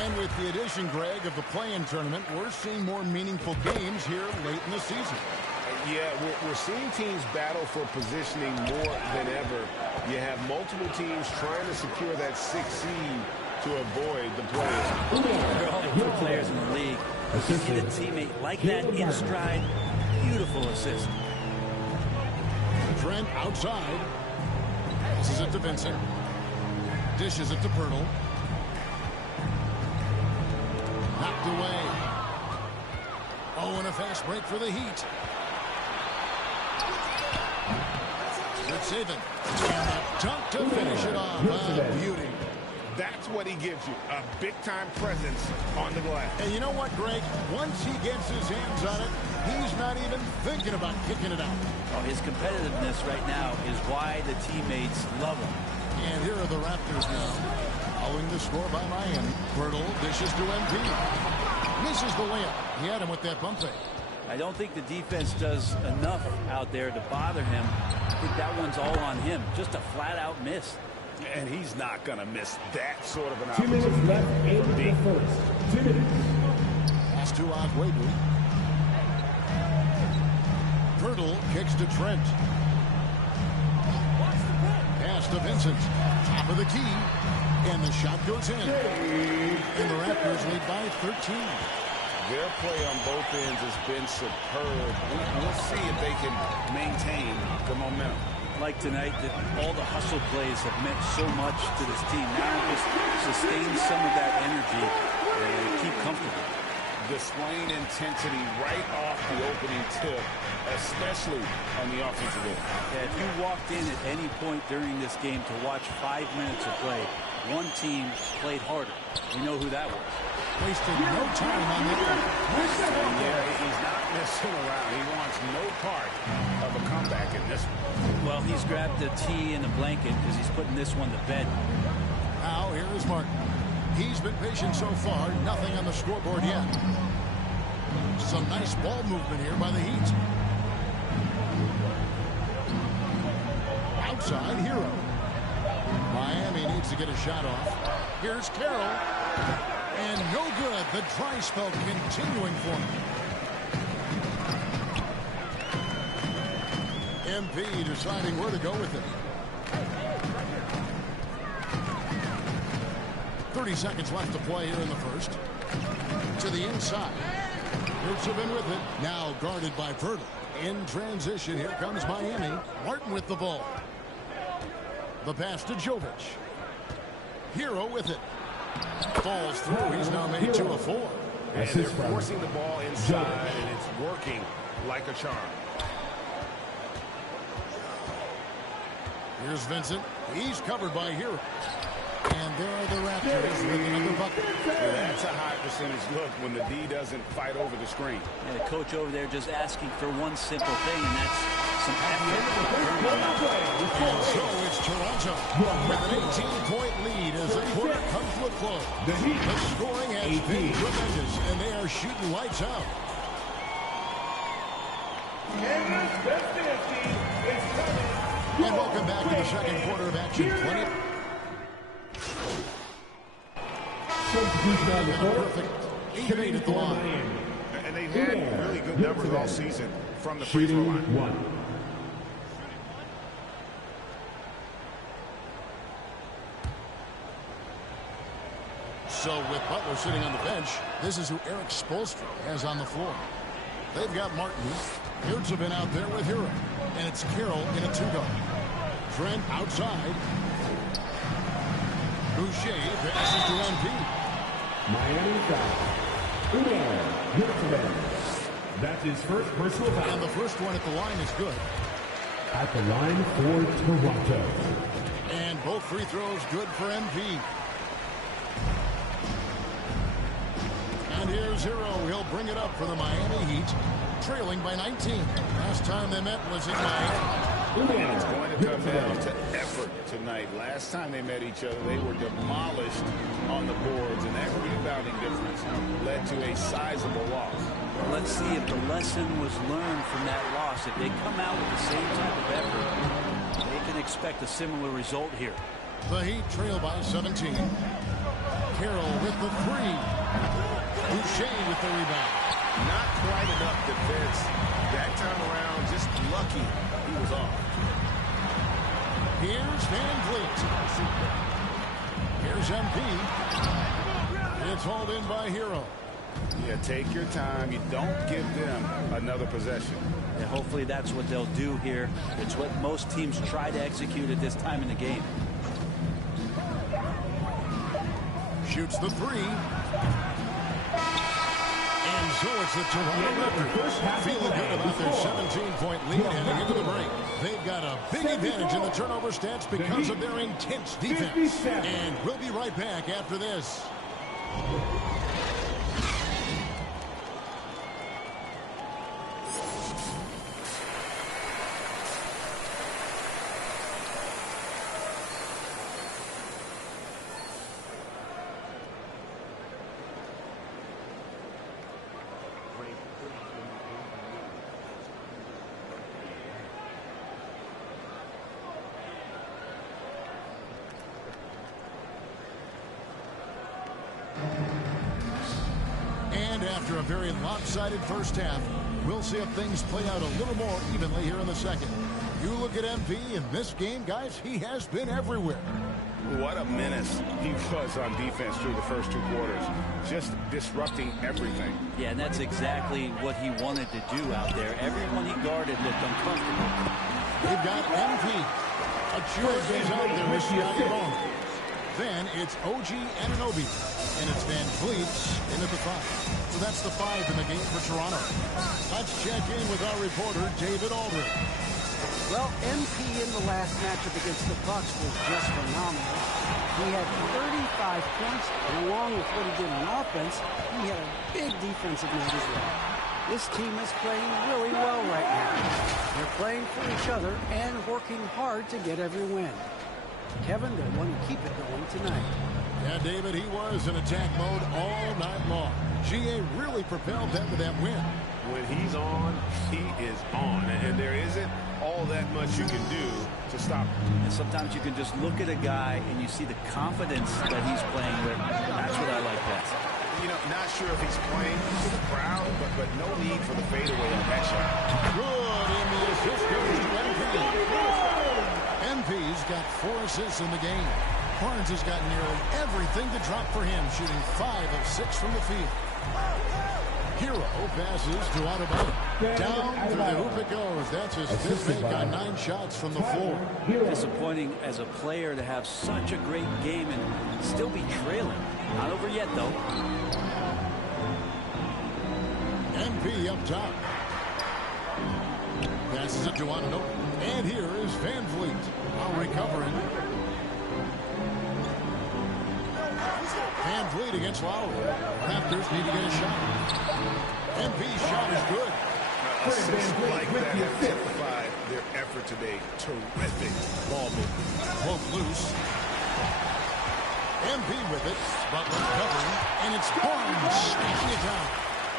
And with the addition, Greg, of the play-in tournament, we're seeing more meaningful games here late in the season. Yeah, we're seeing teams battle for positioning more than ever. You have multiple teams trying to secure that 6th seed to avoid the play-in. There are all the good players in the league. You see the teammate like that in stride. Beautiful assist. Trent outside. Passes it to Vincent. Dishes it to Pirtle. Knocked away. Oh, and a fast break for the Heat. Good saving. And a dunk to finish it off. Beauty. That's what he gives you, a big-time presence on the glass. And you know what, Greg? Once he gets his hands on it, he's not even thinking about kicking it out. Oh, his competitiveness right now is why the teammates love him. And here are the Raptors now, following the score by Miami. Pirtle dishes to MP. Misses the layup. He had him with that bump fake. I don't think the defense does enough out there to bother him. I think that one's all on him. Just a flat-out miss. And he's not going to miss that sort of an 2 minutes opportunity. left in the first. 2 minutes. Pass to Oswego. Pirtle kicks to Trent. Pass to Vincent. Top of the key. And the shot goes in. And the Raptors lead by 13. Their play on both ends has been superb. We'll see if they can maintain the momentum. Like tonight, that all the hustle plays have meant so much to this team. Now just sustain some of that energy and keep comfortable. Displaying intensity right off the opening tip, especially on the offensive end. Yeah, if you walked in at any point during this game to watch 5 minutes of play, one team played harder. We know who that was. Wasted no time on that one. Yeah, he's not messing around. He wants no part of a comeback in this one. Well, he's grabbed a tee and a blanket because he's putting this one to bed. Now, here is Martin. He's been patient so far. Nothing on the scoreboard yet. Some nice ball movement here by the Heat. Outside, Hero. Miami needs to get a shot off. Here's Carroll. And no good. The dry spell continuing for him. MP deciding where to go with it. 30 seconds left to play here in the first. To the inside. Roots have been with it. Now guarded by Pirtle. In transition, here comes Miami. Martin with the ball. The pass to Jovic. Hero with it. Falls through. He's now made 2 of 4. And they're forcing the ball inside, and it's working like a charm. Here's Vincent. He's covered by Hero. And there are the Raptors with another bucket. Well, that's a high percentage look when the D doesn't fight over the screen. And the coach over there just asking for one simple thing, and that's some effort. And so it's Toronto with an 18-point lead as the quarter comes to a close. The scoring has been tremendous, and they are shooting lights out. And welcome back to the second quarter of action. Perfect 8-8 at the line. And they've had really good numbers all season from the free throw line. So with Butler sitting on the bench, this is who Eric Spoelstra has on the floor. They've got Martin. Hurts have been out there with Hero. And it's Carroll in a 2-guard. Trent outside. Boucher passes to MP. Miami foul. That's his first personal foul. And the first one at the line is good. At the line for Toronto. And both free throws good for MP. And here's Hero. He'll bring it up for the Miami Heat, trailing by 19. Last time they met was in Miami. And it's going to come down to effort tonight. Last time they met each other, they were demolished on the boards, and that rebounding difference led to a sizable loss. Well, let's see if the lesson was learned from that loss. If they come out with the same type of effort, they can expect a similar result here. The Heat trail by 17. Carroll with the three. Boucher with the rebound. Not quite enough defense that time around. Just lucky he was off. Here's Van Vliet. Here's MP. It's hauled in by Hero. Yeah, take your time. You don't give them another possession. And hopefully that's what they'll do here. It's what most teams try to execute at this time in the game. Shoots the three. And so it's the Toronto Raptors feeling good about their 17-point lead heading into the break. They've got a big advantage in the turnover stats because of their intense defense. And we'll be right back after this. And after a very lopsided first half, we'll see if things play out a little more evenly here in the second. You look at MP in this game, guys, he has been everywhere. What a menace he was on defense through the first 2 quarters. Just disrupting everything. Yeah, and that's exactly what he wanted to do out there. Everyone he guarded looked uncomfortable. They've got MP. A choice is out there with Chicago. Then it's OG Anunoby. And it's Van Vliet in at the 5. So that's the 5 in the game for Toronto. Let's check in with our reporter, David Aldridge. Well, MP in the last matchup against the Bucks was just phenomenal. He had 35 points, and along with what he did on offense, he had a big defensive night as well. This team is playing really well right now. They're playing for each other and working hard to get every win. Kevin, they want to keep it going tonight. Yeah, David, he was in attack mode all night long. GA really propelled them to that win. When he's on, he is on. And there isn't all that much you can do to stop him. And sometimes you can just look at a guy and you see the confidence that he's playing with. That's what I like best. You know, not sure if he's playing for the crowd, but no need for the fadeaway on that shot. Good in the assist goes to MP. MP's got 4 assists in the game. Barnes has got nearly everything to drop for him, shooting 5 of 6 from the field. Hero passes to Adebayo. Down to the hoop it goes. That's his 5th make on 9 shots from the floor. Disappointing as a player to have such a great game and still be trailing. Not over yet, though. MP up top. Passes it to Anunoby. And here is Van Vliet. Now recovering. Van Vliet against Lowry. Raptors need to get a shot. MP's shot is good. Assists like that have typified their effort today. Terrific ball movement. Both loose. MP with it. Butler covering. And it's Barnes snatching it down.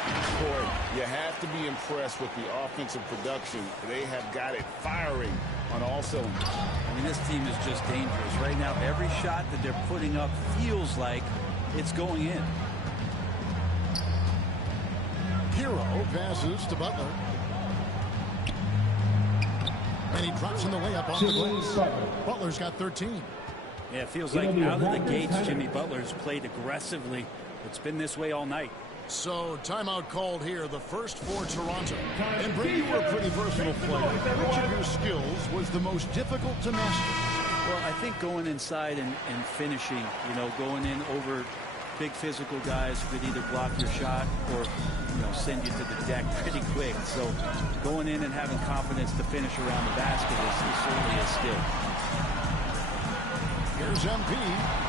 Boy, you have to be impressed with the offensive production. They have got it firing on all cylinders. I mean, this team is just dangerous. Right now, every shot that they're putting up feels like it's going in. Hero passes to Butler. And he drops in the layup off the glass. Butler's got 13. Yeah, it feels like out of the gates, Jimmy Butler's played aggressively. It's been this way all night. So, timeout called here, the first for Toronto. And Brady, you were a pretty versatile player. Which of your skills was the most difficult to master? Well, I think going inside and finishing, you know, going in over big physical guys who could either block your shot or, you know, send you to the deck pretty quick. So going in and having confidence to finish around the basket is certainly a skill. Here's MP.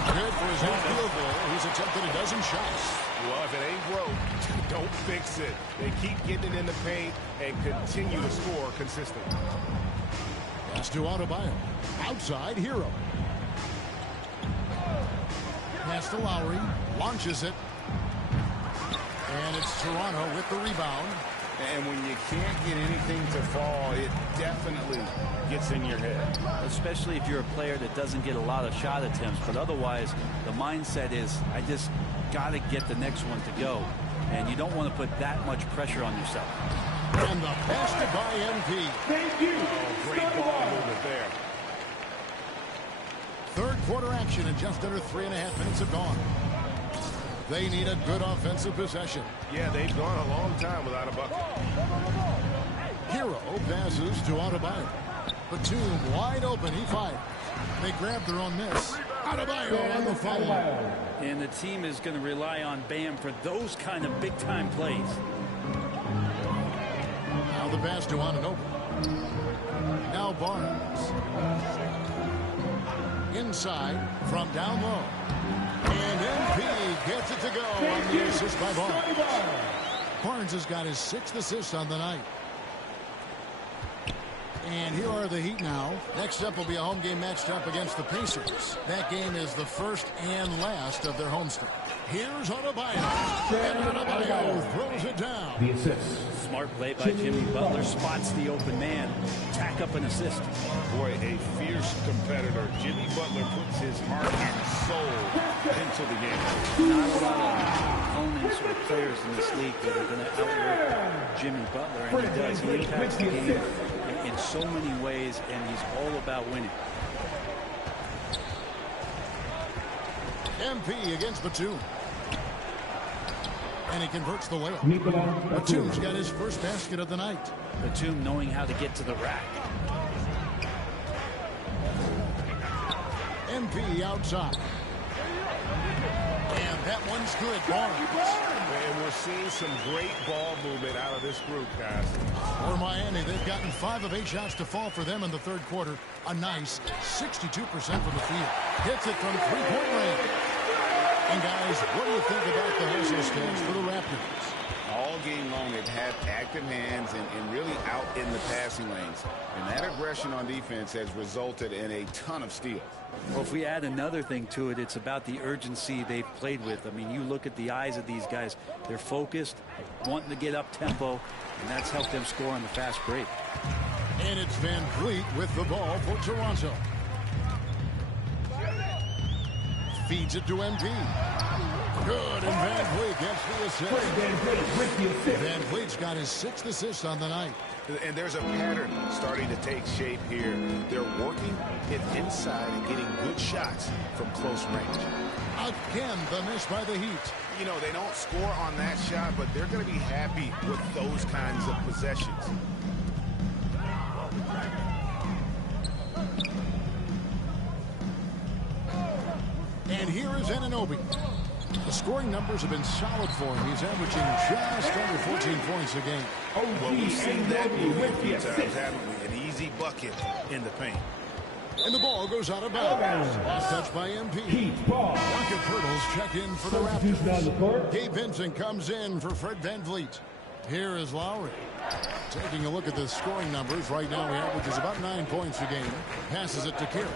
Good for his own field goal. He's attempted a dozen shots. Well, if it ain't broke, don't fix it. They keep getting it in the paint and continue to score consistently. Pass to Adebayo. Outside, Hero. Pass to Lowry. Launches it. And it's Toronto with the rebound. And when you can't get anything to fall, it definitely gets in your head. Especially if you're a player that doesn't get a lot of shot attempts. But otherwise, the mindset is, I just got to get the next one to go. And you don't want to put that much pressure on yourself. And the pass to by MP. Thank you. Oh, great ball movement there. Third quarter action and just under 3.5 minutes have gone. They need a good offensive possession. Yeah, they've gone a long time without a bucket. Hero passes to Adebayo. Batum wide open. He fires. They grab their own miss. Adebayo on the follow. And the team is going to rely on Bam for those kind of big-time plays. Now the pass to Anunoby. Now Barnes. Inside from down low. And MP gets it to go on the assist by Barnes. Barnes has got his 6th assist on the night. And here are the Heat now. Next up will be a home game matched up against the Pacers. That game is the first and last of their homestand. Here's Adebayo. And Adebayo throws it down. The assist. Smart play by Jimmy Butler. Spots the open man. Tack up an assist. Boy, a fierce competitor. Jimmy Butler puts his heart and soul into the game. Not a lot of opponents or players in this league that are going to outwork Jimmy Butler. And he does. He impacts the game in so many ways, and he's all about winning. MP against Batum. And he converts the layup. Batum's got his first basket of the night. Batum knowing how to get to the rack. MP outside. And that one's good. Barnes. And we're seeing some great ball movement out of this group, guys. For Miami, they've gotten 5 of 8 shots to fall for them in the third quarter. A nice 62% from the field. Hits it from 3-point range. And guys, what do you think about the hustle stance for the Raptors? All game long, they've had active hands and really out in the passing lanes. And that aggression on defense has resulted in a ton of steals. Well, if we add another thing to it, it's about the urgency they've played with. I mean, you look at the eyes of these guys. They're focused, wanting to get up tempo, and that's helped them score on the fast break. And it's Van Vliet with the ball for Toronto. Feeds it to MP. Good, and Van Vliet gets the assist. Van Vliet's got his 6th assist on the night. And there's a pattern starting to take shape here. They're working it inside and getting good shots from close range. Again, the miss by the Heat. You know, they don't score on that shot, but they're going to be happy with those kinds of possessions. And here is Anunoby. The scoring numbers have been solid for him. He's averaging just under 14 points a game. Well, we've seen that movie a few times, haven't we? An easy bucket in the paint. And the ball goes out of bounds. Last touch by MP. Rocket Pirtles check in for the Raptors. Gabe Vincent comes in for Fred VanVleet. Here is Lowry. Taking a look at the scoring numbers. Right now he averages about 9 points a game. Passes it to Carey.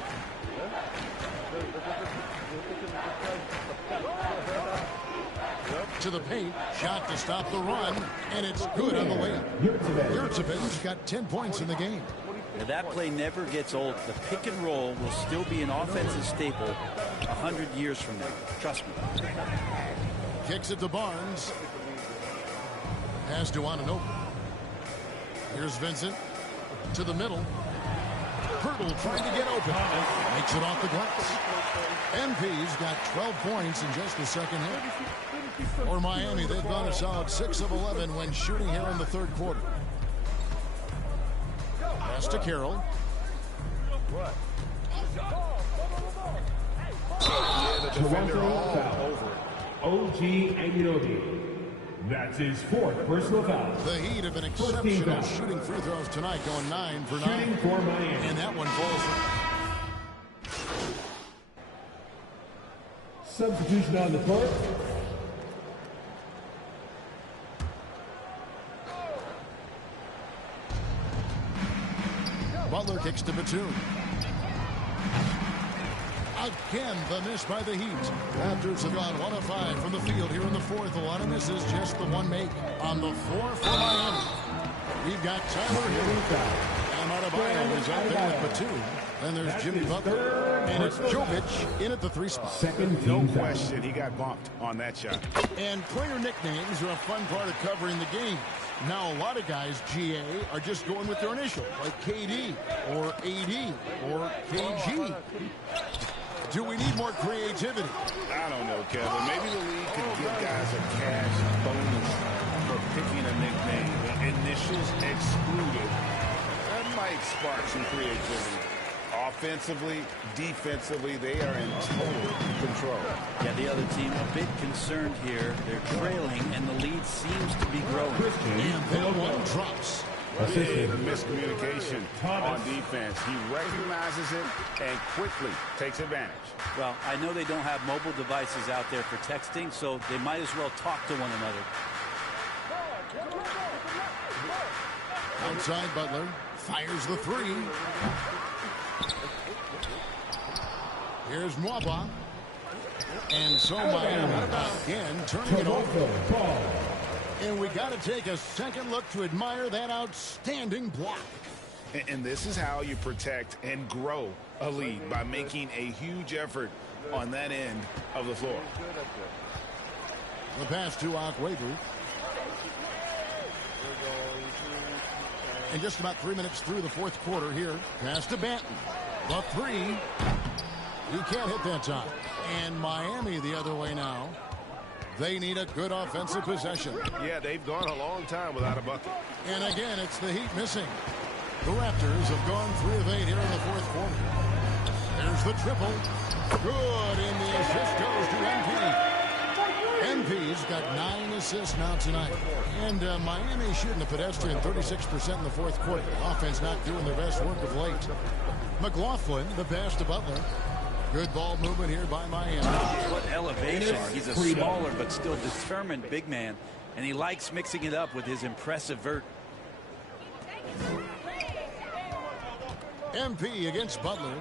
To the paint, shot to stop the run, and it's good on the way. Yurtsevic's got 10 points in the game. Now that play never gets old. The pick and roll will still be an offensive staple 100 years from now. Trust me. Kicks it to Barnes. Pass to Anunoby. Here's Vincent to the middle. Pirtle trying to get open. Makes it off the glass. MP's got 12 points in just the second half. For Miami, they've gone a solid 6 of 11 when shooting here in the third quarter. Pass to Carroll. What? Yeah, the defender all over it. OG Anunoby. That's his 4th personal foul. The Heat have been exceptional shooting free throws tonight, going 9 for 9. Shooting for Miami. And that one falls. Substitution on the court. Butler kicks to Batum. Again, the miss by the Heat. Raptors have gone 1 of 5 from the field here in the fourth. A lot of misses, just the one make. On the floor for Miami, we've got Tyler Hill. And Adebayo is out there with Batum. Then there's Jimmy Butler. And it's Jovic in at the 3 spot. No question, he got bumped on that shot. And player nicknames are a fun part of covering the game. Now, a lot of guys, GA, are just going with their initials, like KD, or AD, or KG. Do we need more creativity? I don't know, Kevin. Maybe the league could give guys a cash bonus for picking a nickname. Initials excluded. That might spark some creativity. Offensively, defensively, they are in total control. Yeah, the other team a bit concerned here. They're trailing, and the lead seems to be growing. And then one drops. Big miscommunication on defense. He recognizes it and quickly takes advantage. Well, I know they don't have mobile devices out there for texting, so they might as well talk to one another. Outside Butler fires the 3. Here's Mwaba. And so Miami again turning it over. And we got to take a second look to admire that outstanding block. And this is how you protect and grow a lead, by making a huge effort on that end of the floor. The pass to Akwebu. And just about 3 minutes through the fourth quarter here. Pass to Banton. The 3. He can't hit that time. And Miami the other way now. They need a good offensive possession. Yeah, they've gone a long time without a bucket. And again, it's the Heat missing. The Raptors have gone 3 of 8 here in the fourth quarter. There's the triple. Good, and the assist goes to MP. MP's got 9 assists now tonight. And Miami shooting the pedestrian 36% in the fourth quarter. Offense not doing their best work of late. McLaughlin, the pass to Butler. Good ball movement here by Miami. What elevation. He's a smaller but still determined big man. And he likes mixing it up with his impressive vert. MP against Butler.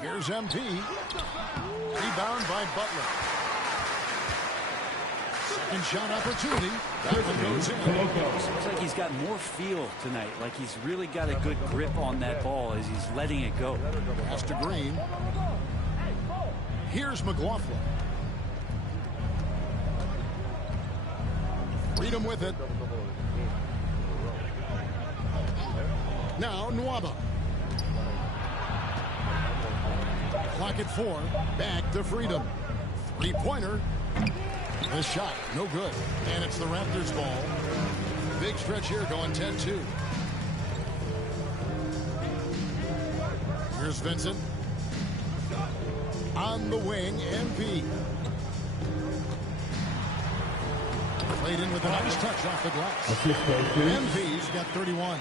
Here's MP. Rebound by Butler. Second shot opportunity. That one goes in. Looks like he's got more feel tonight. Like he's really got a good grip on that ball as he's letting it go. Pass to Green. Here's McLaughlin. Freedom with it. Now Nwaba. Clock at 4. Back to Freedom. 3-pointer. This shot, no good. And it's the Raptors' ball. Big stretch here going 10-2. Here's Vincent. On the wing, MP. Played in with a nice touch off the glass. MP's got 31.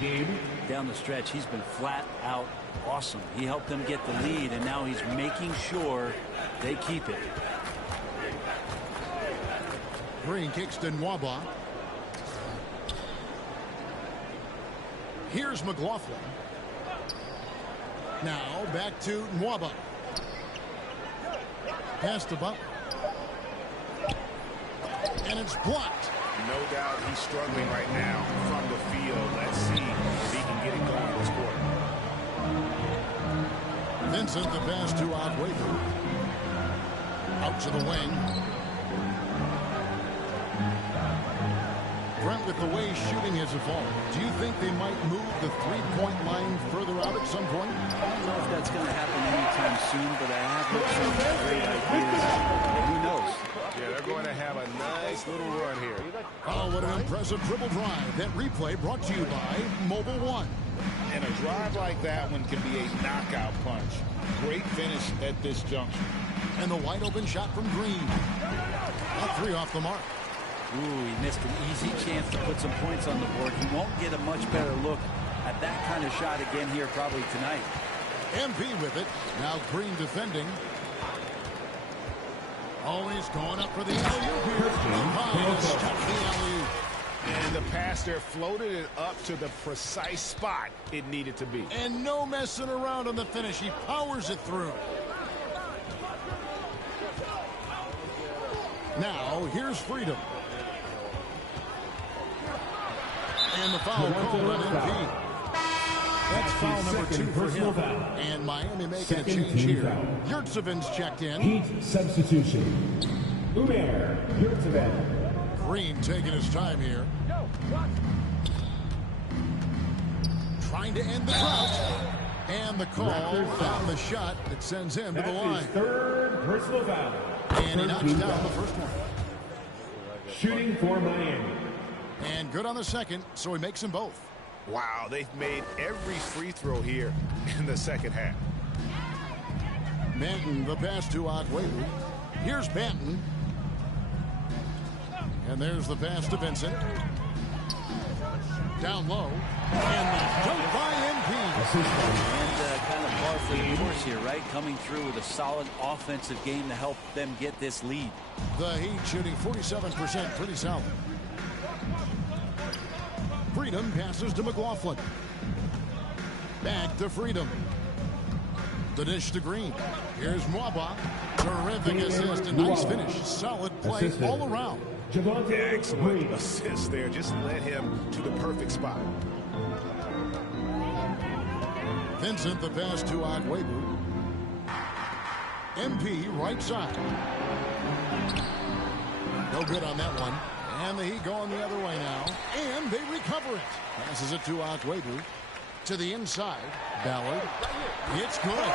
Down the stretch, he's been flat out awesome. He helped them get the lead, and now he's making sure they keep it. Green kicks to Nwaba. Here's McLaughlin. Now back to Nwaba. Pass to Butler. And it's blocked. No doubt he's struggling right now from the field. Let's see if he can get it going this quarter. Vincent, the pass to Akwebu. Out to the wing. Brent, with the way shooting has evolved, do you think they might move the three-point line further out at some point? I don't know if that's going to happen anytime soon, but I have heard some great ideas. Who knows? Yeah, they're going to have a nice little run here. Oh, what an impressive dribble drive. That replay brought to you by Mobile One. And a drive like that one can be a knockout punch. Great finish at this juncture. And the wide open shot from Green. A 3 off the mark. Ooh, he missed an easy chance to put some points on the board. He won't get a much better look at that kind of shot again here probably tonight. MP with it. Now Green defending. Always going up for the alley-oop here. Stuffed the alley-oop. And the pass there floated it up to the precise spot it needed to be. And no messing around on the finish. He powers it through. Now, here's Freedom. And the foul called on MP. That's foul number 2 for him. And Miami making a change here. Yurtseven's checked in. Heat substitution. Umer Yurtseven. Green taking his time here. Trying to end the drought. And the call on the shot that sends him to the line. Third personal foul. And he knocks down the first one. Shooting for Miami. And good on the second, so he makes them both. Wow, they've made every free throw here in the second half. Banton, the pass to Otway. Here's Banton. And there's the pass to Vincent. Down low. And the dunk by MP. And kind of par for the course here, right? Coming through with a solid offensive game to help them get this lead. The Heat shooting 47%, pretty solid. Freedom passes to McLaughlin. Back to Freedom. The dish to Green. Here's Mwaba. Terrific assist and nice finish. Solid play all around. Excellent assist there. Just led him to the perfect spot. Vincent, the pass to Agwebu. MP right side. No good on that one. And the Heat going the other way now. And they recover it. Passes it to Agwebu. To the inside. Ballard. It's good.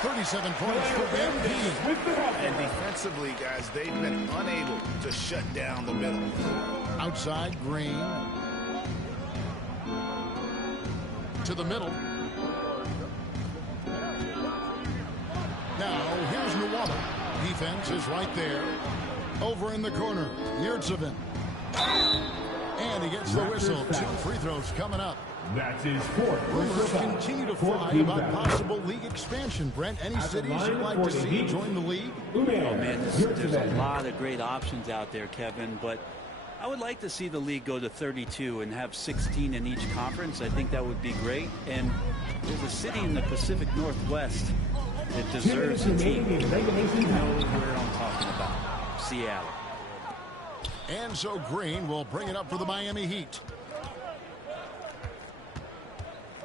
37 points for MP. And defensively, guys, they've been unable to shut down the middle. Outside, Green. To the middle. Now, here's Nwaba. Defense is right there. Over in the corner, Yurtseven. And he gets the whistle. 2 free throws coming up. That's his fourth. Rumors continue to fly about possible league expansion. Brent, any cities you'd like to see join the league? Oh, man, there's a lot of great options out there, Kevin, but I would like to see the league go to 32 and have 16 in each conference. I think that would be great. And there's a city in the Pacific Northwest that deserves a team. You know where I'm talking about. Seattle. And so Green will bring it up for the Miami Heat.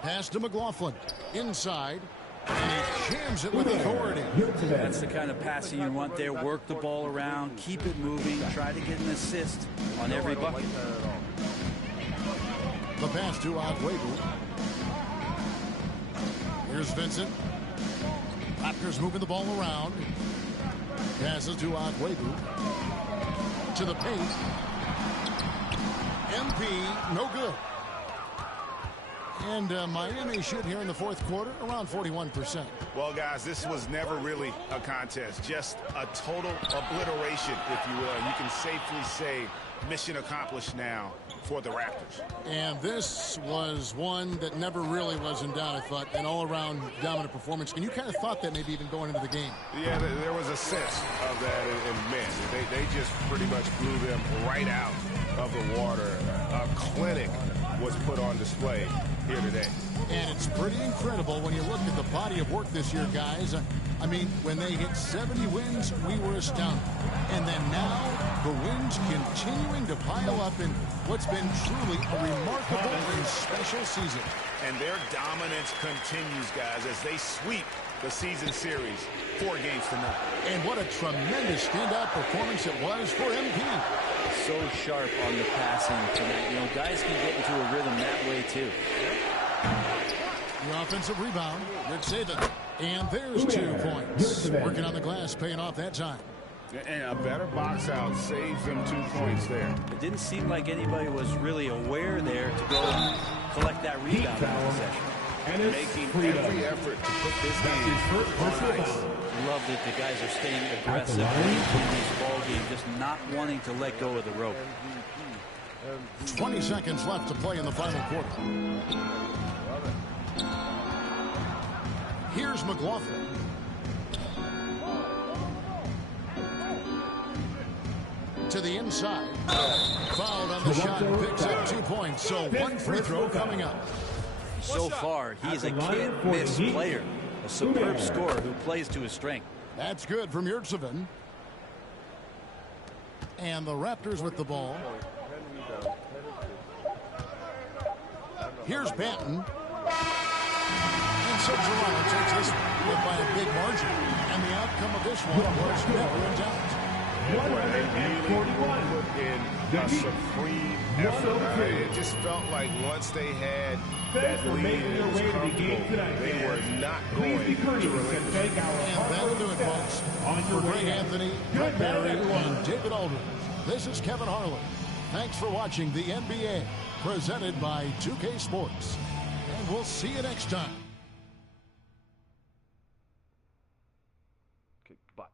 Pass to McLaughlin. Inside. And he jams it with authority. That's the kind of passing you want there. Work the ball around. Keep it moving. Try to get an assist on every bucket. The pass to Agwebu. Here's Vincent. Raptors moving the ball around. Passes to Agwebu. To the paint. MP, no good. And Miami shoot here in the fourth quarter around 41%. Well, guys, this was never really a contest. Just a total obliteration, if you will. You can safely say mission accomplished now for the Raptors. And this was one that never really was in doubt, I thought, an all-around dominant performance. And you kind of thought that maybe even going into the game. Yeah, there was a sense of that, and man, they just pretty much blew them right out of the water. A clinic was put on display here today. And it's pretty incredible when you look at the body of work this year, guys. I mean, when they hit 70 wins, we were astounded. And then now, the wins continuing to pile up in what's been truly a remarkable and special season. And their dominance continues, guys, as they sweep the season series 4 games to 0. And what a tremendous standout performance it was for MP. So sharp on the passing tonight. You know, guys can get into a rhythm that way, too. The offensive rebound, Rick Saban. And there's 2 points. Working on the glass, paying off that time. And a better box out saves them 2 points there. It didn't seem like anybody was really aware there to go and collect that rebound in the possession. Making every effort to put this game on ice. Love that the guys are staying aggressive in this ball game, just not wanting to let go of the rope. 20 seconds left to play in the final quarter. Here's McLaughlin. to the inside. Fouled on the shot, picks up 2 points. So one free throw coming up. So far, he's a can't-miss player. A superb scorer who plays to his strength. That's good from Yurtsevin. And the Raptors with the ball. Here's Benton. And so Toronto takes this one by a big margin. And the outcome of this one was never in doubt. They really put in a supreme effort. It just felt like once they had that lead, it was comfortable. They were not going to relinquish. And that'll do it, folks. For Greg Anthony, Brett Barry, and David Aldridge, this is Kevin Harlan. Thanks for watching the NBA, presented by 2K Sports. And we'll see you next time. Kick butt.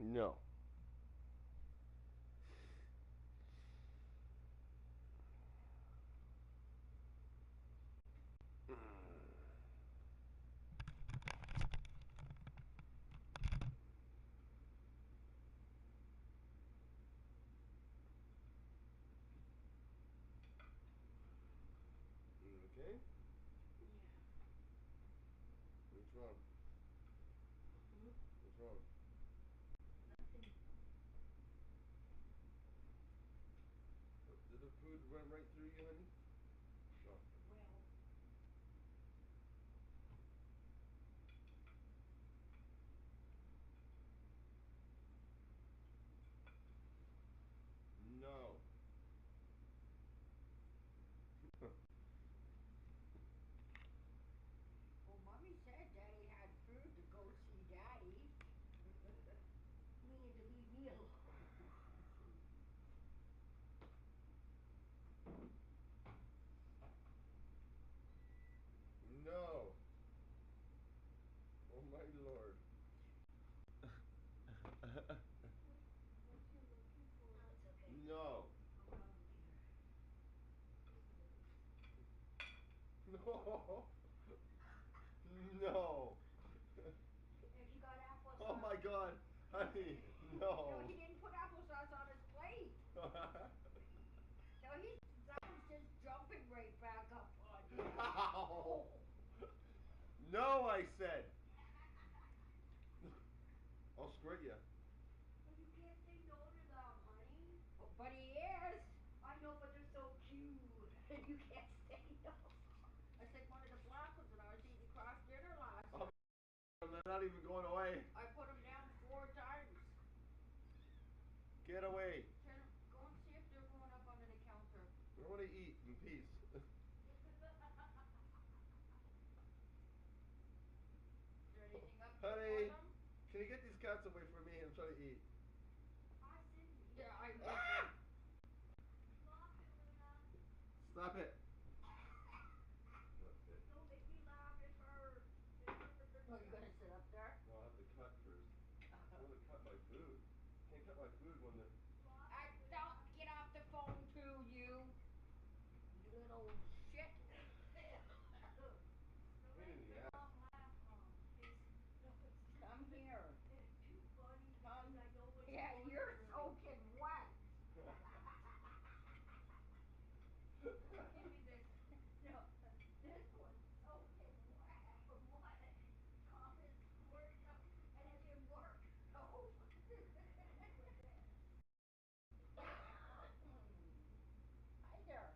No. Okay. What's wrong? What's wrong? Nothing. Did the food run right through you, honey? No. Well. No. Well, Mommy said Daddy had food to go see Daddy. Meaning to leave me alone. No. Oh my lord. What you looking for? Oh, it's okay. No. I'll probably be here. No. No. If you got applesauce. Oh my god. Honey. No. No, he didn't put applesauce on his plate. No, that was just jumping right back up on you. No. No, I said. I'll squirt you. Well, you can't say no to them, honey. Oh, but he is. I know, but they're so cute. You can't say no. It's like one of the black ones that I was eating craft dinner last night. They're not even going away. I put them down 4 times. Get away. Go and see if they're going up under the counter. I want to eat in peace. Is there anything up there Honey, for them? can you get these cats away from me? I'm trying to eat. Yeah, I know. Stop it, Luna. Stop it. Don't make me laugh. It hurts. Oh, you're gonna sit up there? No, I have to cut first. I want to cut my food. Can't cut my food when the... Don't get off the phone too, you little shit. Pain in the ass. Come here. It's too funny Come. because I know what's Yeah, going you're through. soaking wet. Give me this. No, this one's soaking wet. What? Tom is squirting up, and it didn't work. No. Hi there.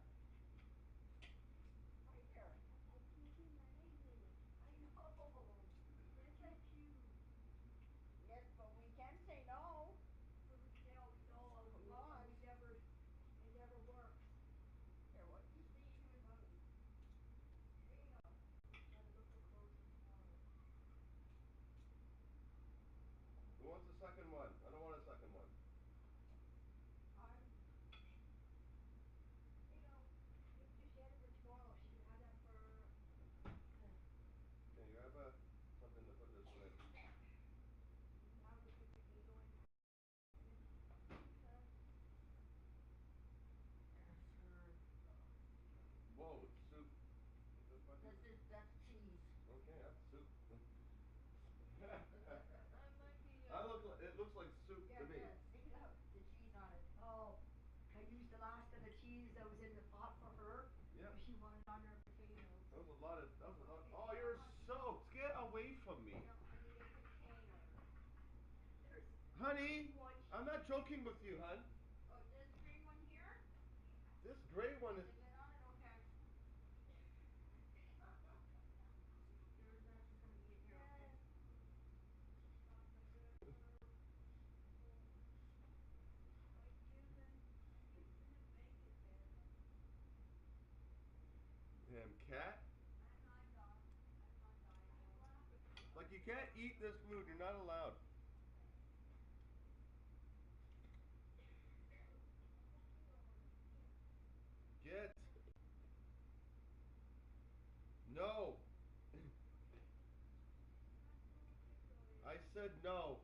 cheese that was in the pot for her. Yeah. She wanted on her potatoes. That was a lot of. That was a lot. Oh, you're soaked. Get away from me. No, I need a container. There's Honey, one. I'm not joking with you, hon. Oh, there's a green one here. This gray one is. The lid on it, okay. There's actually gonna be in here, okay. Damn cat. I'm not dying. Like you can't eat this food. You're not allowed. Get. No. I said no.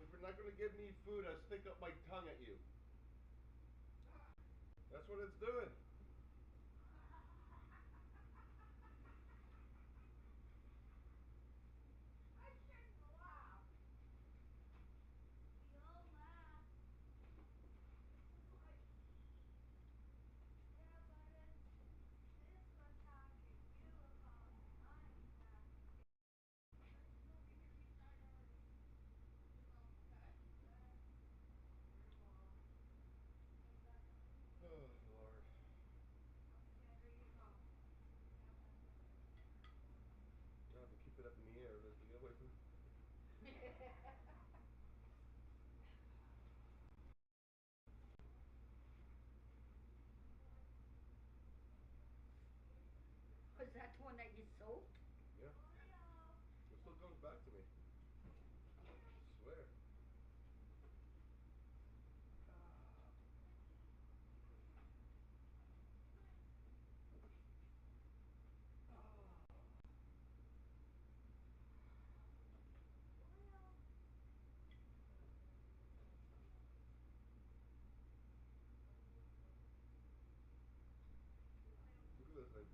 If you're not gonna give me food, I'll stick up my tongue at you. That's what it's doing. I shouldn't laugh. We all laugh. Like, yeah, but it's attacking you about my cat. Let's go get your pizza already. Your mom's okay? Yeah. Your mom. Is that Oh Lord. okay, here you go. I have to keep it up in the air just to get away from. Was that the one that you soaked? Yeah. It still comes back to me. I swear. Look at this thing.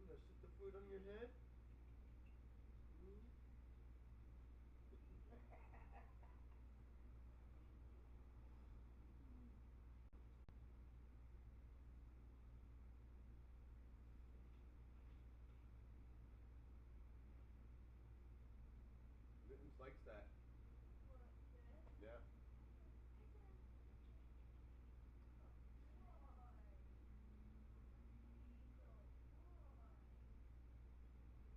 Ooh, I sit the food on your head. Mittens likes that. What, this? Yeah. Chicken. Good boy. He's a boy.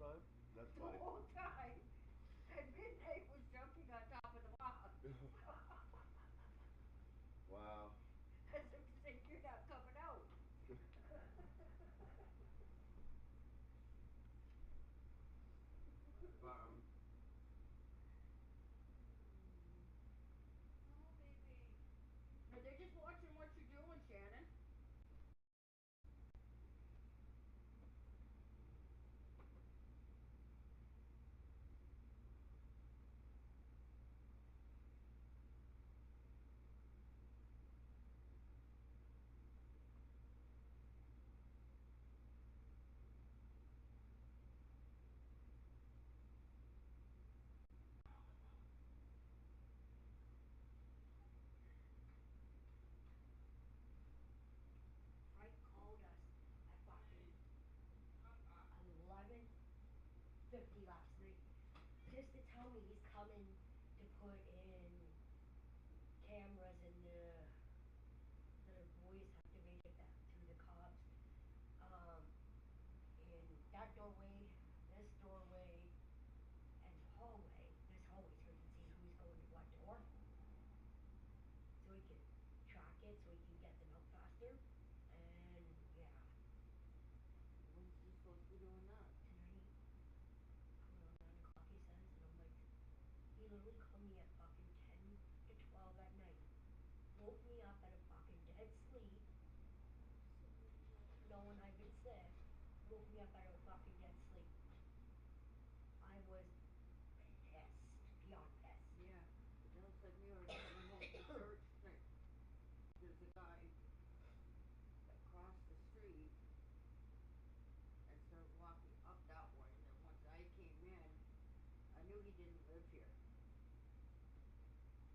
time? That's The funny. whole time. And Midnight was jumping on top of the box. Wow. As if to say, you're not coming out. But, Oh, baby. No, they're just watching what you're doing, Shannon. Frank called us at fucking 11:50 last night just to tell me he's coming to put in cameras in the boys have divided that through the cops. In that doorway, this doorway, and hallway, this hallway, so we can see who's going to what door. So we can track it, so we can get them out faster. And yeah. When's he supposed to be doing that? Tonight. Around 9 o'clock, he says, and I'm like, he literally called me at fucking 10 to 12 at night. Woke me up at a fucking dead sleep. Knowing I've been sick. Woke me up out of a fucking dead sleep. I was pissed. Beyond pissed. Yeah. It sounds like me when I was coming home from church. There's a guy across the street and started walking up that way. And then once I came in, I knew he didn't live here.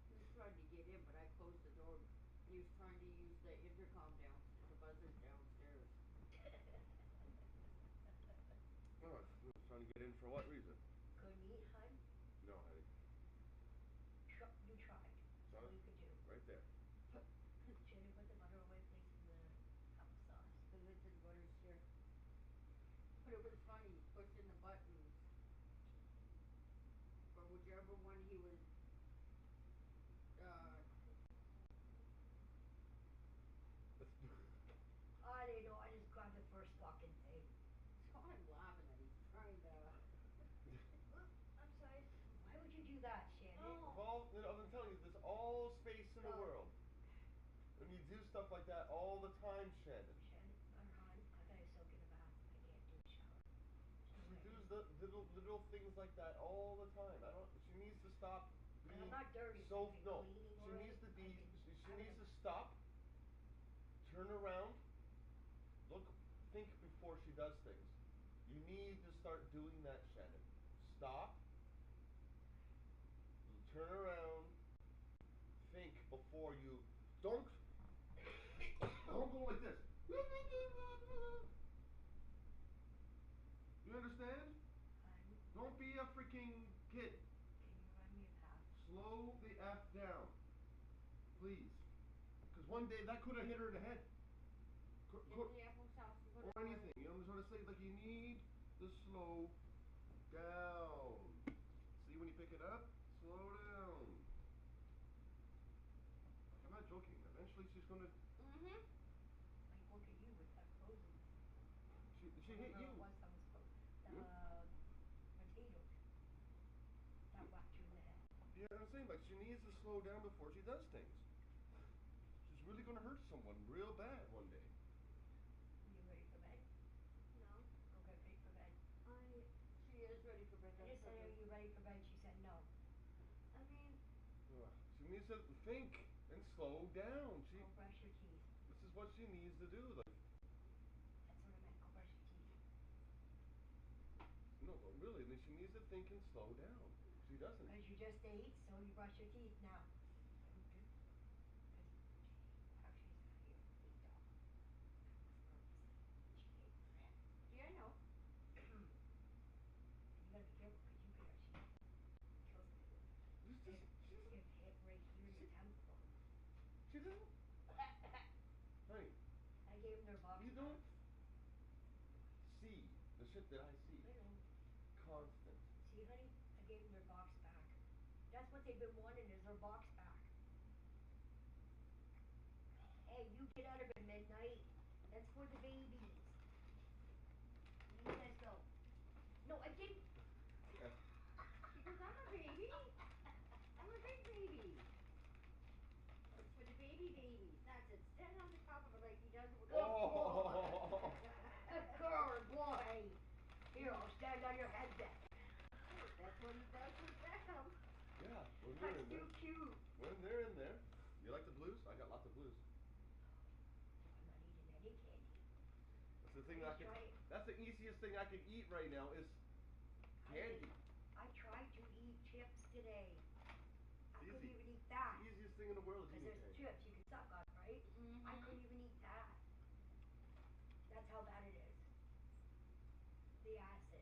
He was trying to get in, but I closed the door. And he was trying to use the intercom downstairs, the buzzers downstairs. Oh, trying to get in for what reason? Couldn't eat, hun? No, honey. You tried. That's all you could do. Right there. She didn't put the butter away, place in the applesauce. Because it's in butter's here. But it was funny, pushing the buttons for whichever one he was, I didn't know, I just grabbed the first fucking thing. So I'm laughing at he's trying to... I'm sorry. Why would you do that, Shannon? Well, I'm telling you, there's all space in the world. When you do stuff like that all the time, Shannon. Shannon, hon, I gotta soak in a bath. I can't do a shower. She does the little things like that all the time. She needs to stop being I'm not dirty. so no. She needs to be. She needs to stop. Turn around. Look. Think before she does things. You need to start doing that, Shannon. Stop. Turn around. Think before you. Don't go like this. You understand? Don't be a freaking kid. Can you remind me of half? Slow the F down. Please. Because one day that could have hit her in the head. Get the applesauce and put it or anything. You know what I'm trying to say? Like, you need to slow down. See, when you pick it up, slow down. I'm not joking. Eventually she's going to... Mm-hmm. Like, look at you with that frozen. She hit you. It was that was potatoes. That whacked you in the head. Yeah, I'm saying, like, she needs to slow down before she does things. She's really going to hurt someone real bad one day. You ready for bed? No. Okay, ready for bed. She is ready for bed. I just said, are you ready for bed? She said no. I mean... She needs to think and slow down. Go brush your teeth. This is what she needs to do. Like, that's what I meant. Go brush your teeth. No, but really, I mean, she needs to think and slow down. She doesn't. Because you just ate, so you brush your teeth now. Because actually, it's not here. Eat dog. She ate bread. Yeah, I know. You gotta be careful because you could actually kill something. If hit right here in the temple. She doesn't. Honey. I gave him their box. You don't see the shit that I see. I know. constant. See, honey, I gave them their box back. That's what they've been wanting is their box back. Hey, you get out of bed midnight. That's for the babies. Where do you guys go? No, I didn't. He goes, I'm a baby. I'm a big baby. It's for the baby babies. That's it. Stand on the top of it like he does it with Good all boy. Good girl, boy. Here, I'll stand on your head then. That's what he does with them. Yeah, when they're That's in there. too cute. When they're in there. You like the blues? I got lots of blues. I'm not eating any candy. That's the thing I could. That's the easiest thing I could eat right now is candy. I tried to eat chips today. I It's couldn't easy. even eat that. It's the easiest thing in the world is Because eating there's candy. chips you can suck on, right? I couldn't even eat that. That's how bad it is. The acid.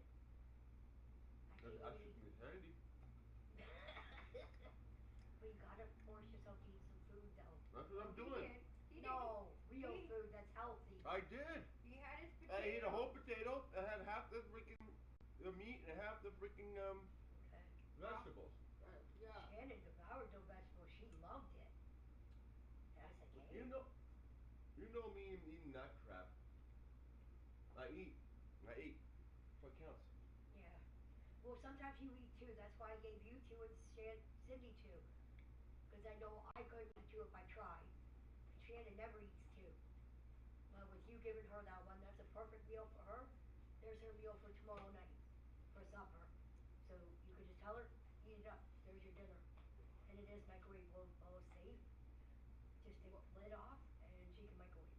I can't That's even eat. candy. But you gotta force yourself to eat some food, though. That's what I'm doing. No, real food that's healthy. I did. He had his potato. I ate a whole potato. I had half the freaking meat and half the freaking vegetables. Yeah. Shannon devoured the vegetables. She loved it. That's a game. You know me eating that crap. I ate. So it counts. Yeah. Well, sometimes you eat two. That's why I gave you two and Cindy two. Because I know I couldn't eat two if I tried. Shannon never eats two. But with you giving her that one, that's a perfect meal for her. There's her meal for tomorrow night for supper. So you could just tell her, eat it up. There's your dinner. And it is microwavable safe. Just take the lid off and she can microwave it.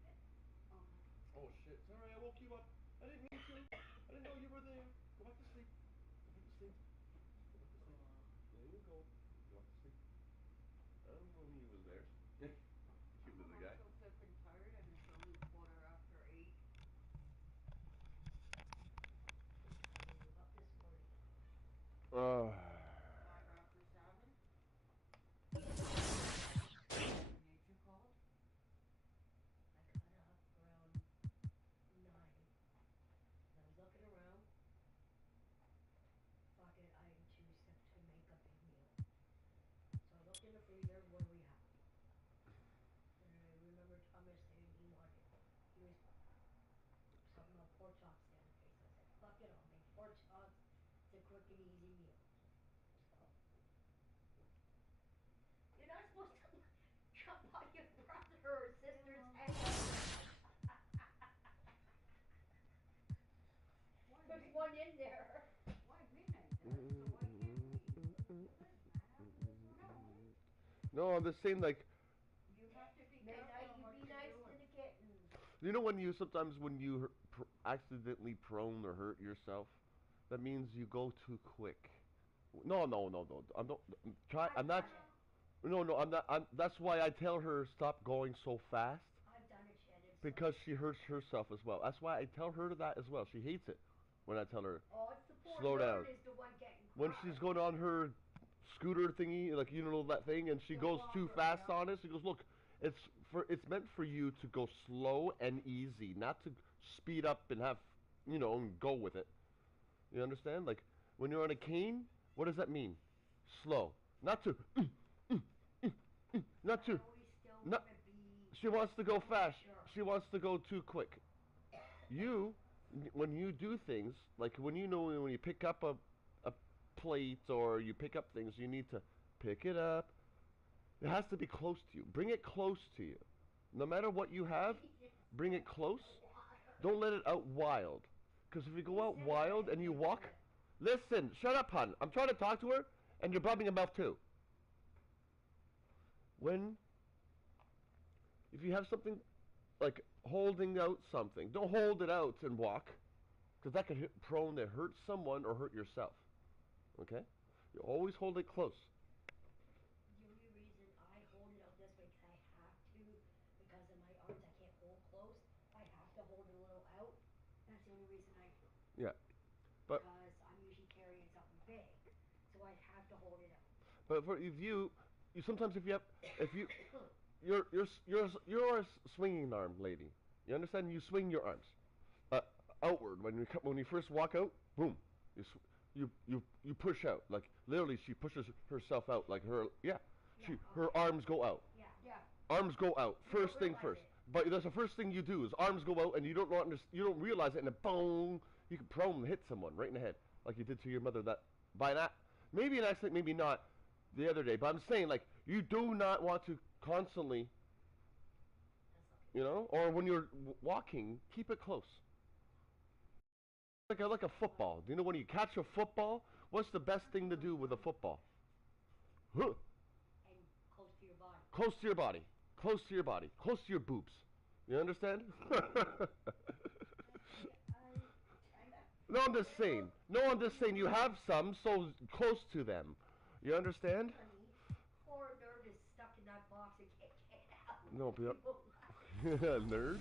Oh shit! Sorry, I woke you up. I didn't mean to. I didn't know you were there. Go back to sleep. Go back to sleep. Go back to sleep. There you go. Go back to sleep. I don't know he was there. He was the guy. I'm so flippin' tired and it's only 8:15. Were you up this morning? 7:05. Nature called. I got up around 9. And I was looking around. Fuck it, I am too sick to make a big meal. So I looked in the freezer, what do we have? And I remember Thomas saying he was something about pork chops the other day. So I said, fuck it, I'll make pork chops. It's a quick and easy meal. So, you're not supposed to jump on your brother or sister's head. There's one in there. Why midnight? So why can't we? No, I'm just saying like. You have to be Midnight, careful you what be you're nice doing. to the kittens. You know when you sometimes when you accidentally prone or hurt yourself, that means you go too quick. No. I'm not try. I'm not. No. I'm not. That's why I tell her stop going so fast. I've done it, Shannon. Because she hurts herself as well. That's why I tell her that as well. She hates it when I tell her Oh, it's the poor slow nerd down. is the one getting When crushed. she's going on her scooter thingy, like you know that thing, and she goes too fast on it. She goes, look, it's meant for you to go slow and easy, not to speed up and have and go with it. You understand? Like when you're on a cane, what does that mean? Slow, not to, not to, not. She wants to go fast. She wants to go too quick. When you do things, like when you pick up a plate or you pick up things, you need to pick it up. It has to be close to you. Bring it close to you. No matter what you have, bring it close. Don't let it out wild. Because if you go out wild and you walk... Listen, shut up, hon. I'm trying to talk to her, and you're rubbing your mouth too. If you have something like holding out something, don't hold it out and walk. Because that could prone to hurt someone or hurt yourself. Okay? You always hold it close. The only reason I hold it out this way because I have to, because of my arms, I can't hold close. I have to hold it a little out. That's the only reason I do. Yeah. But because I'm usually carrying something big, so I have to hold it out. But for you sometimes you're a swinging arm lady. You understand? You swing your arms outward when you first walk out. Boom. you push out. Like literally, she pushes herself out. Like her arms go out. Yeah. Arms go out. You don't First thing realize first. it. But that's the first thing you do is arms go out, and you don't realize it, and then boom, you can prone hit someone right in the head, like you did to your mother. That by that, maybe an accident, maybe not, the other day. But I'm saying like you do not want to constantly, or when you're walking, keep it close. Like a football. Do you know when you catch a football? What's the best thing to do with a football? Huh. And close to your body. Close to your body. Close to your body. Close to your boobs. You understand? No, I'm just saying. No, I'm just saying you have some so close to them. You understand? Honey, poor nerd is stuck in that box and can't get out. No, but nerd.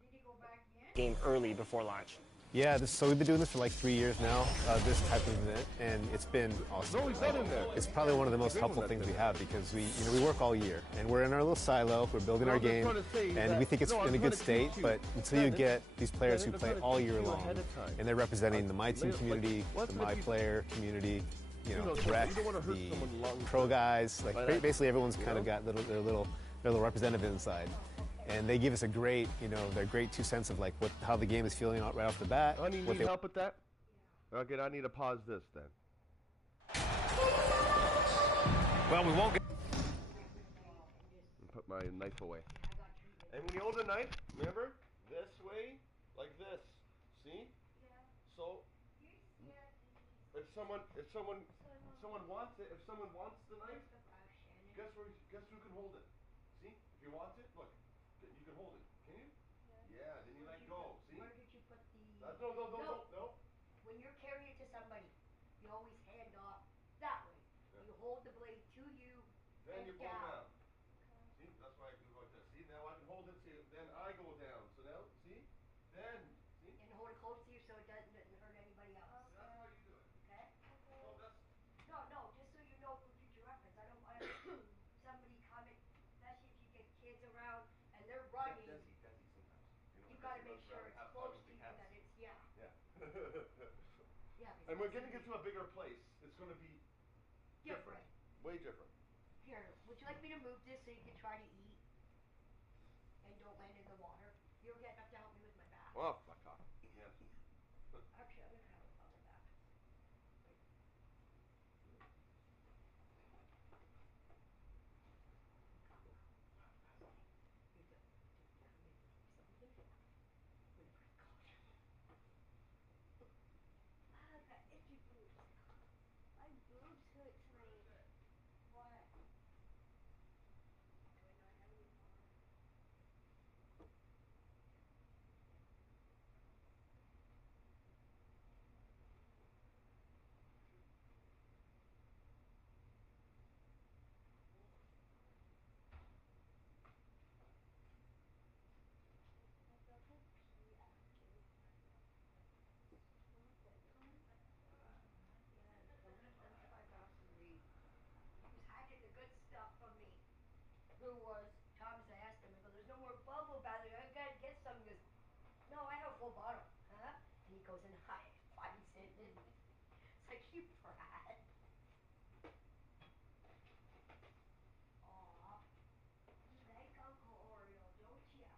Did he go back in? Game early before launch. Yeah, so we've been doing this for like 3 years now, this type of event, and it's been awesome. No, he's not in there. It's probably one of the most helpful things we have because we work all year, and we're in our little silo, we're building our game, and we think it's in a good state, but until you get these players who play all year long, and they're representing the My Team community, the My Player community, the rec, the pro guys, like basically everyone's kind of got their little representative inside. And they give us a great, their great 2 cents of like how the game is feeling right off the bat. Honey, need help with that? Okay, I need to pause this then. Well, we won't get. Put my knife away. And when you hold the knife, remember this way, like this. See? Yeah. So if someone wants it, if someone wants the knife, guess who can hold it? See? If you want it, look. You can hold it. Can you? Yeah, then you let go. See? Where did you put the... No. When you're carrying it to somebody, you always hand off that way. Yeah. You hold the blade to you, then you down. go down. See? That's why I can go like this. See? Now I can hold it, see? Then I go down. So now, see? Then, see? And hold it close to you so it doesn't hurt anybody else. Okay. That's how you do it. Okay? So that's... No, just so you know for future reference. I don't want somebody comment, especially if you get kids around and they're running. Desi sometimes. You got to make sure it's close to you that it's, yeah. And we're getting into a bigger place. It's going to be different. Way different. Here, would you like me to move this so you can try to eat and don't land in the water? You'll have to help me with my back. Oh, fuck off. Yeah. Actually, I'm going to have it on my back. I've got itchy boobs. My boobs hurt tonight. Why? I thought I'd pee after. Want bedtime? Yes, the Lead Limps by Dawson Reed. He was hiding the good stuff from me. Who was? Thomas, I asked him, I go, there's no more bubble bath. I gotta get some. He goes, no, I have a full bottle. Huh? And he goes and finds it. And it's like, you brat. Aw. You like Uncle Oreo, don't ya?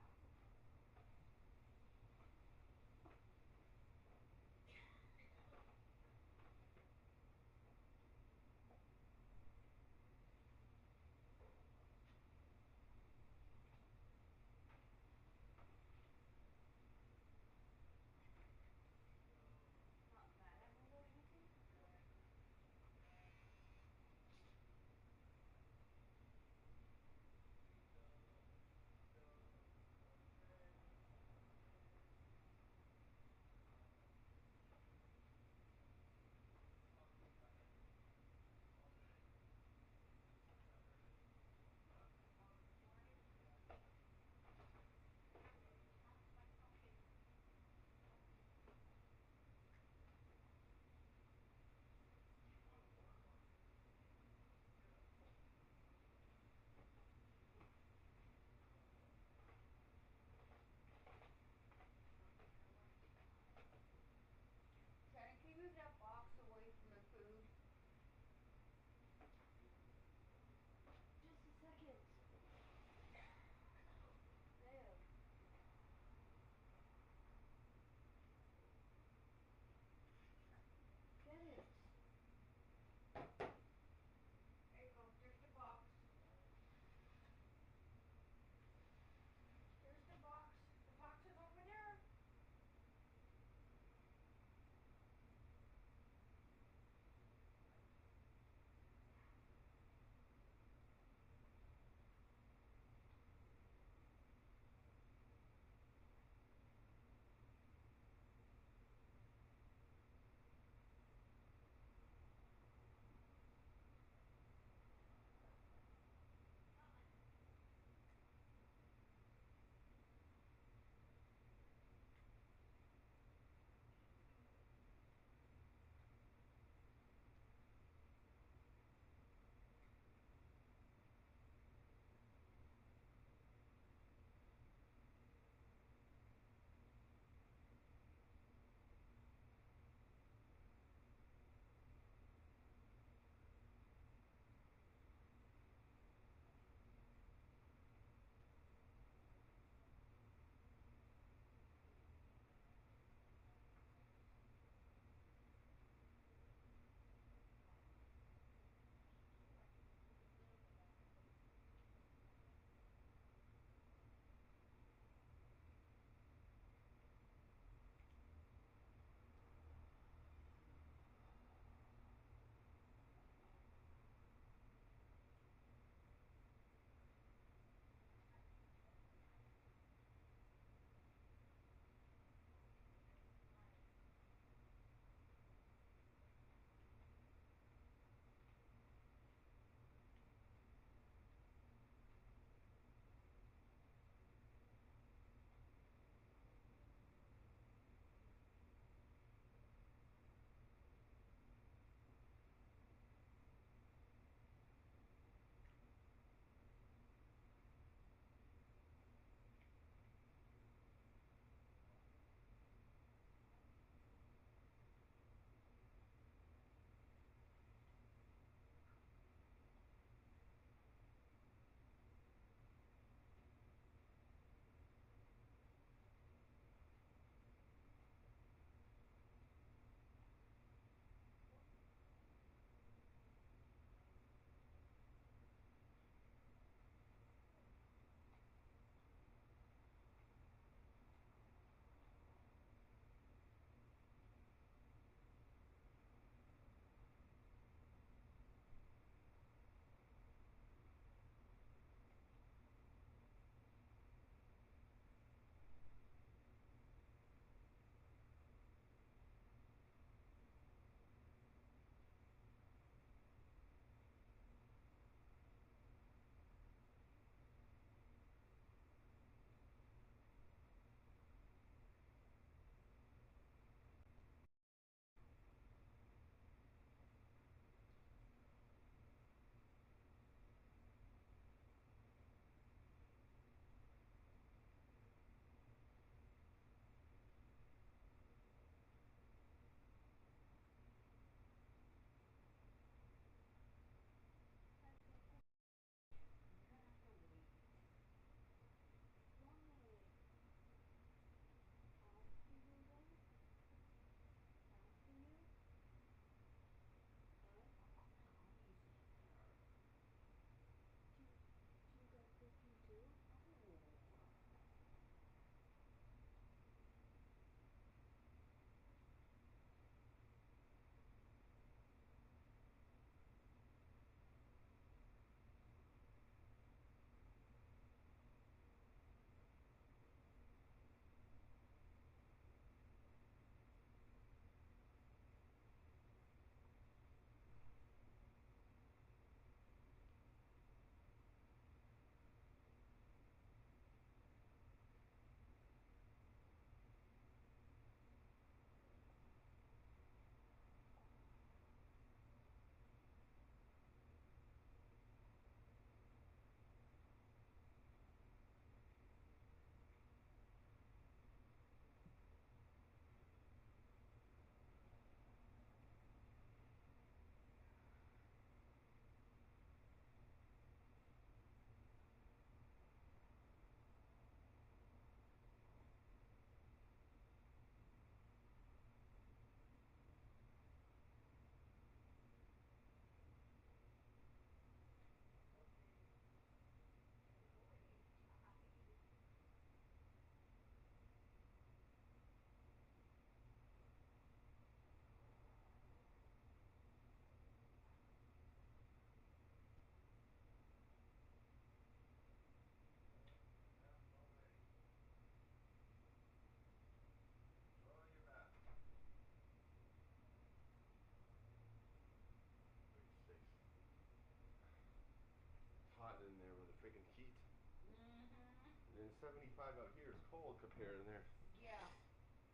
75 out here is cold compared in there. Yeah.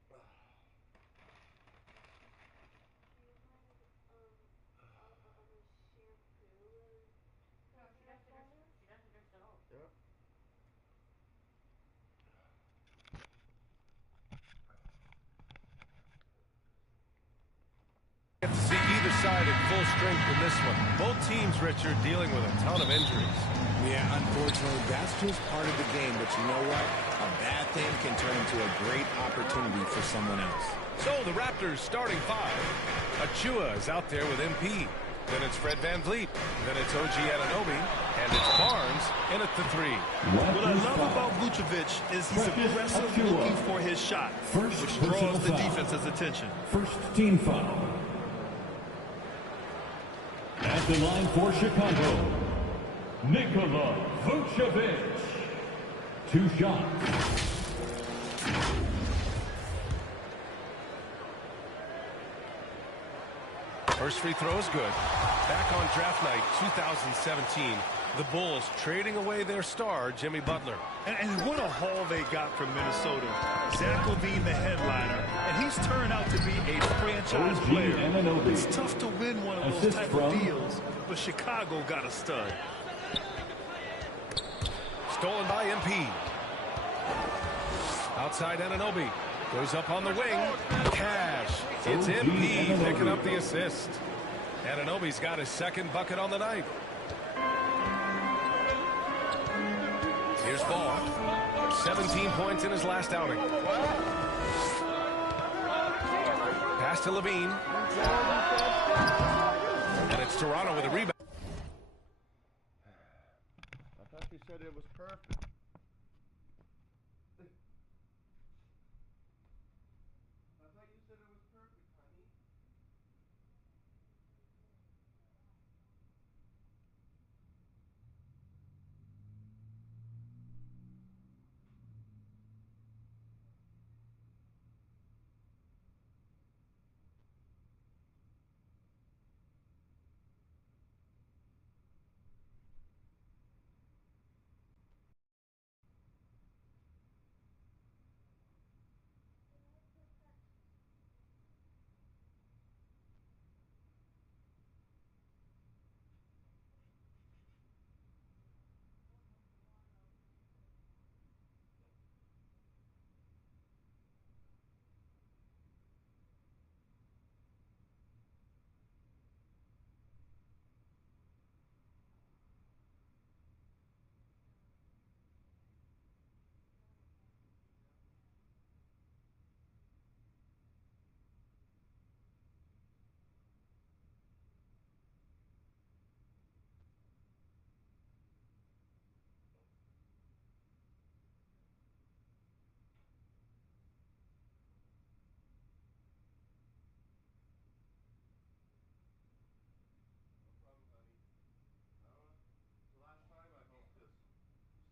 Do you mind, a shampoo No, she does it herself. Yep. Get to see either side at full strength in this one. Both teams, Richard, dealing with a ton of injuries. Yeah, unfortunately, that's just part of the game. But you know what? A bad thing can turn into a great opportunity for someone else. So the Raptors starting five. Achua is out there with MP. Then it's Fred VanVleet. Then it's OG Anunoby. And it's Barnes in at the three. What I love about Vucevic is he's aggressive looking for his shot, which draws the defense's attention. First team foul. At the line for Chicago, Nikola Vucevic. 2 shots. First free throw is good. Back on draft night 2017, the Bulls trading away their star, Jimmy Butler. And what a haul they got from Minnesota. Zach LaVine, the headliner, and he's turned out to be a franchise player. It's tough to win one of those type of deals, but Chicago got a stud. Stolen by MP. Outside Anunoby. Goes up on the wing. Cash. It's MP picking up the assist. Anunoby's got his second bucket on the night. Here's Ball. 17 points in his last outing. Pass to Levine. And it's Toronto with a rebound. I thought you said it was perfect. I thought you said it was perfect, honey.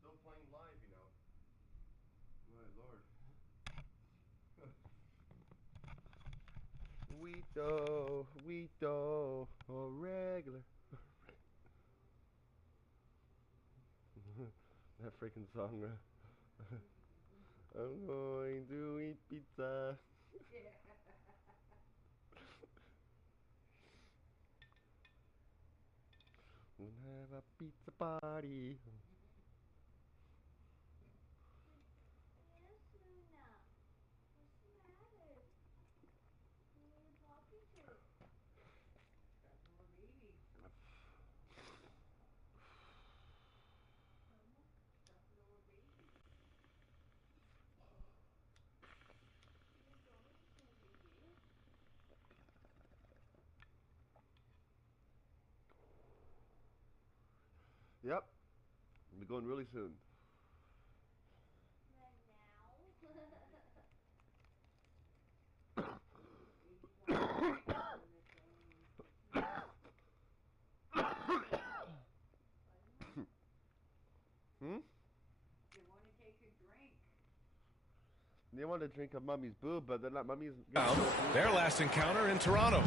Still playing live, you know. My lord. Wheato, oh regular. That freaking song. I'm going to eat pizza. We'll have a pizza party. Yes, Luna. What's the matter? You need a puppy too. That's a little baby. Mama, that's a little baby. You're going to, baby. Yep. We'll be going really soon. But now? Hmm? You want to take a drink? They want to drink a mummy's boob, but they're not mummies. Their last encounter in Toronto.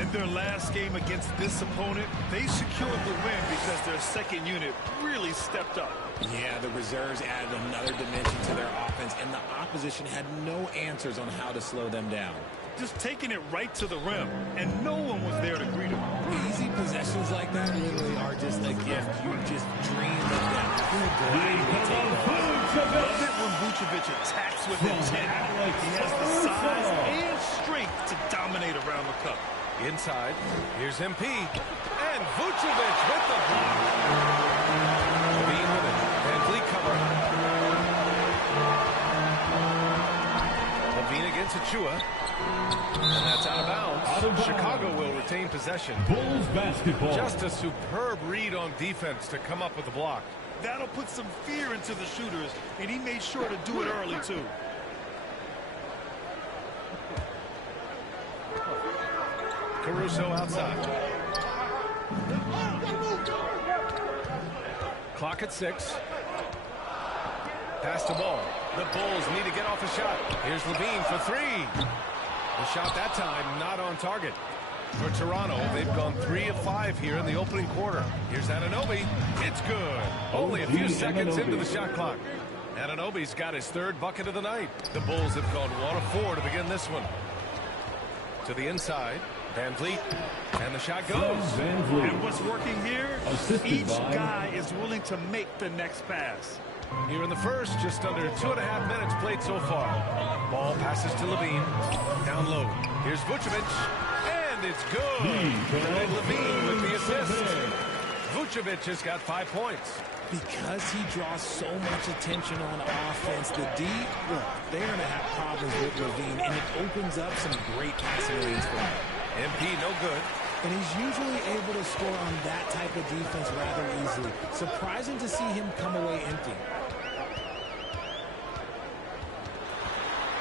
In their last game against this opponent, they secured the win because their second unit really stepped up. Yeah, the reserves added another dimension to their offense, and the opposition had no answers on how to slow them down. Just taking it right to the rim, and no one was there to greet them. Easy possessions like that literally are just a gift. You just dream of them. Love it when Vucevic attacks with intent. He has the size and strength to dominate around the cup. Inside, here's MP, and Vucevic with the block. Being with it, Van Vliet cover. Levine against Achua. And that's out of bounds. Chicago will retain possession. Bulls basketball. Just a superb read on defense to come up with the block. That'll put some fear into the shooters, and he made sure to do it early, too. Caruso outside. Clock at 6. Pass to Ball. The Bulls need to get off a shot. Here's Levine for 3. The shot that time not on target. For Toronto, they've gone 3 of 5 here in the opening quarter. Here's Anunoby. It's good. Only a few seconds into the shot clock. Anunoby's got his 3rd bucket of the night. The Bulls have gone 1 of 4 to begin this one. To the inside, Van Vliet, and the shot goes. And what's working here? Each guy is willing to make the next pass. Here in the first, just under 2.5 minutes played so far. Ball passes to Levine. Down low. Here's Vucevic. And it's good. And Levine with the assist. Vucevic has got 5 points. Because he draws so much attention on offense, the D, look, they're going to have problems with Levine, and it opens up some great passing lanes for him. MP no good. And he's usually able to score on that type of defense rather easily. Surprising to see him come away empty.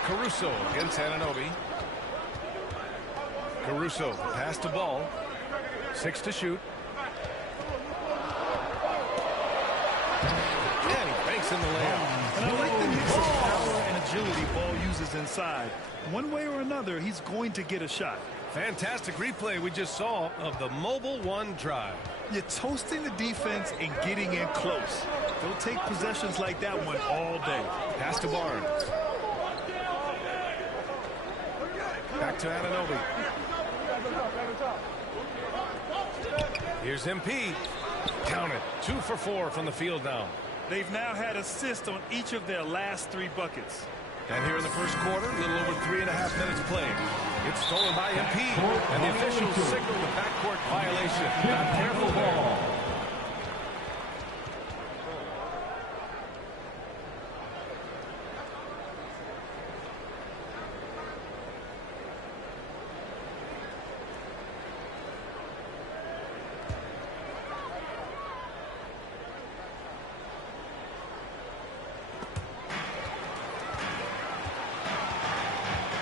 Caruso against Anunoby. Caruso pass to Ball. 6 to shoot. And he banks in the layup. And I like the mix of power and agility Ball uses inside. One way or another, he's going to get a shot. Fantastic replay we just saw of the Mobile One drive. You're toasting the defense and getting in close. They'll take possessions like that one all day. Pass to Barnes. Back to Anunoby. Here's MP. Count it. 2 for 4 from the field now. They've now had assists on each of their last 3 buckets. And here in the first quarter, a little over 3.5 minutes played. It's stolen by MP, and the officials signal the backcourt violation. Not careful there.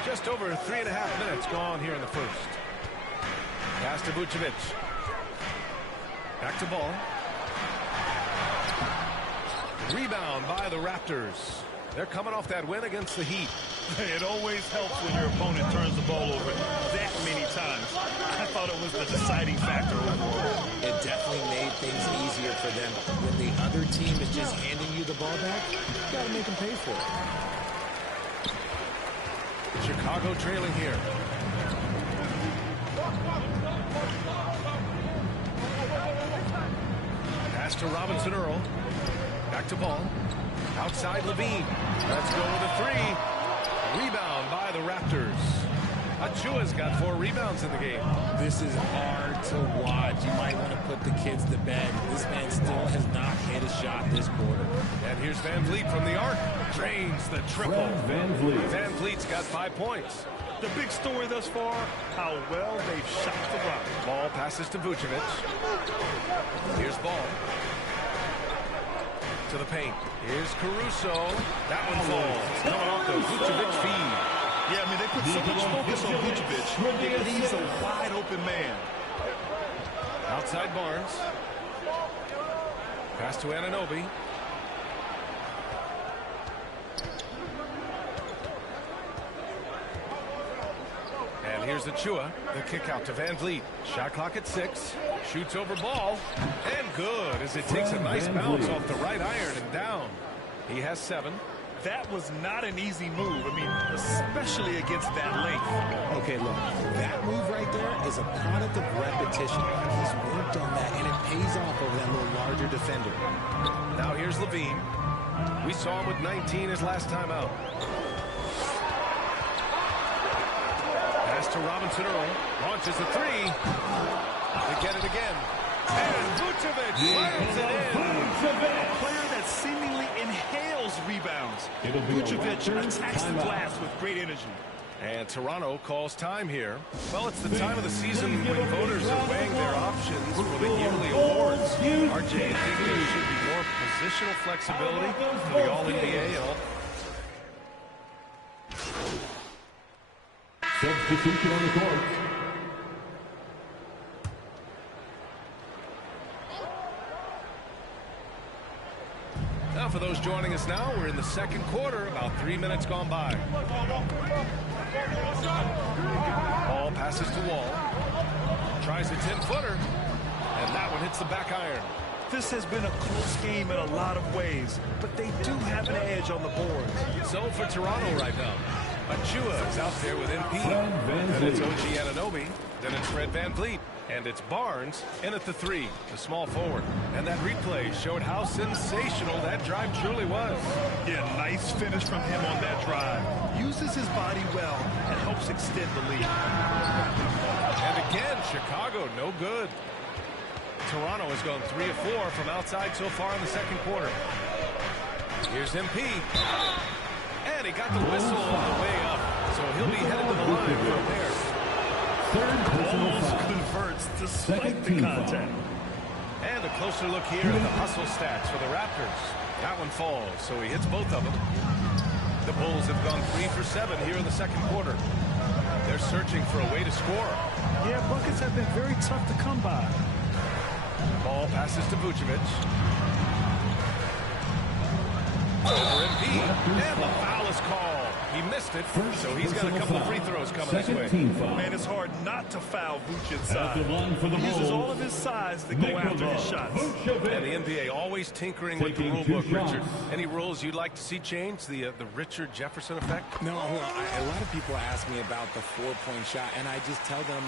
Just over 3.5 minutes gone here in the first. Pass to Vucevic. Back to Ball. Rebound by the Raptors. They're coming off that win against the Heat. It always helps when your opponent turns the ball over that many times. I thought it was the deciding factor overall. It definitely made things easier for them. When the other team is just handing you the ball back, you got to make them pay for it. Chicago trailing here. Pass to Robinson Earl. Back to Ball. Outside Levine. Let's go with a 3. Rebound by the Raptors. Achua's got 4 rebounds in the game. This is hard to watch. You might want to put the kids to bed. This man still has not hit a shot this quarter. And here's Van Vliet from the arc. Drains the triple. Van Vliet. Van Vliet's got 5 points. The big story thus far, how well they've shot the rock. Ball passes to Vucevic. Here's Ball. To the paint. Here's Caruso. That one falls. Coming off the Vucevic feed. Yeah, I mean, they put so much focus on Vucevic. It leaves a wide open man. Outside Barnes. Pass to Anunoby. here's Achua. The kick out to Van Vliet. Shot clock at 6. Shoots over ball. And good as it takes a nice bounce off the right iron and down. He has 7. That was not an easy move. I mean, especially against that length. Okay, look, that move right there is a product of repetition. He's worked on that, and it pays off over that little larger defender. Now here's Levine. We saw him with 19 his last time out. Pass to Robinson Earl. Launches a 3. They get it again. And Vucevic fires it in. A player that seemingly inhales rebounds. Vucevic attacks the glass with great energy. And Toronto calls time here. Well, it's the time of the season when voters are weighing their options for the yearly awards. RJ, I think there should be more positional flexibility for the All-NBA and all. Substitution on the court. Now, for those joining us now, we're in the second quarter, about 3 minutes gone by. Ball passes to Wall. Tries a 10-footer, and that one hits the back iron. This has been a close game in a lot of ways, but they do have an edge on the board. So for Toronto right now, Achua is out there with MP. Then it's OG Anunoby. Then it's Fred Van Vliet. And it's Barnes in at the 3, the small forward. And that replay showed how sensational that drive truly was. Yeah, nice finish from him on that drive. Uses his body well and helps extend the lead. And again, Chicago, no good. Toronto has gone 3 of 4 from outside so far in the second quarter. Here's MP. And he got the whistle on the way up. So he'll be headed to the line from there. Almost converts despite the contact. And a closer look here at the hustle stats for the Raptors. That one falls, so he hits both of them. The Bulls have gone 3 for 7 here in the second quarter. They're searching for a way to score. Yeah, buckets have been very tough to come by. Ball passes to Vucevic. Over MP, and the foul is called. He missed it, so he's got a couple of free throws coming his way. Man, it's hard not to foul Vuce inside. He uses all of his size to go after his shots. And the NBA always tinkering with the rule book, Richard. Any rules you'd like to see change? The Richard Jefferson effect? No, a lot of people ask me about the 4-point shot, and I just tell them,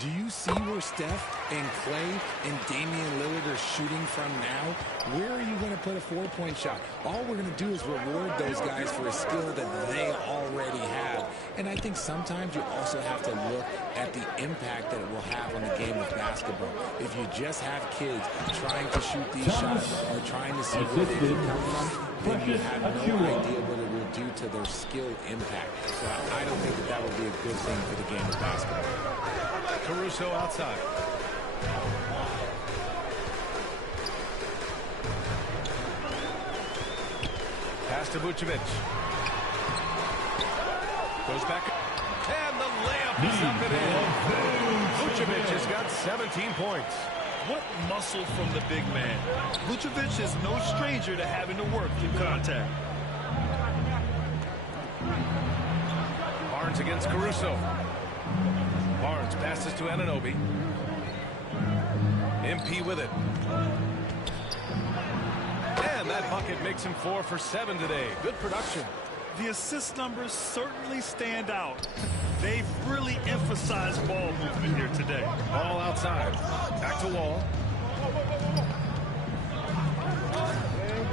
do you see where Steph and Clay and Damian Lillard are shooting from now? Where are you going to put a 4-point shot? All we're going to do is reward those guys for a skill that they already have. And I think sometimes you also have to look at the impact that it will have on the game of basketball. If you just have kids trying to shoot these shots or trying to see where they can come from, then you have no idea what it will do to their skill impact. So I don't think that would be a good thing for the game of basketball. Caruso outside. Pass to Vucevic. Goes back. And the layup is up and in. Vucevic has got 17 points. What muscle from the big man. Vucevic is no stranger to having to work through contact. Barnes against Caruso. Barnes passes to Anunoby. MP with it. And that bucket makes him 4 for 7 today. Good production. The assist numbers certainly stand out. They've really emphasized ball movement here today. Ball outside. Back to Wall.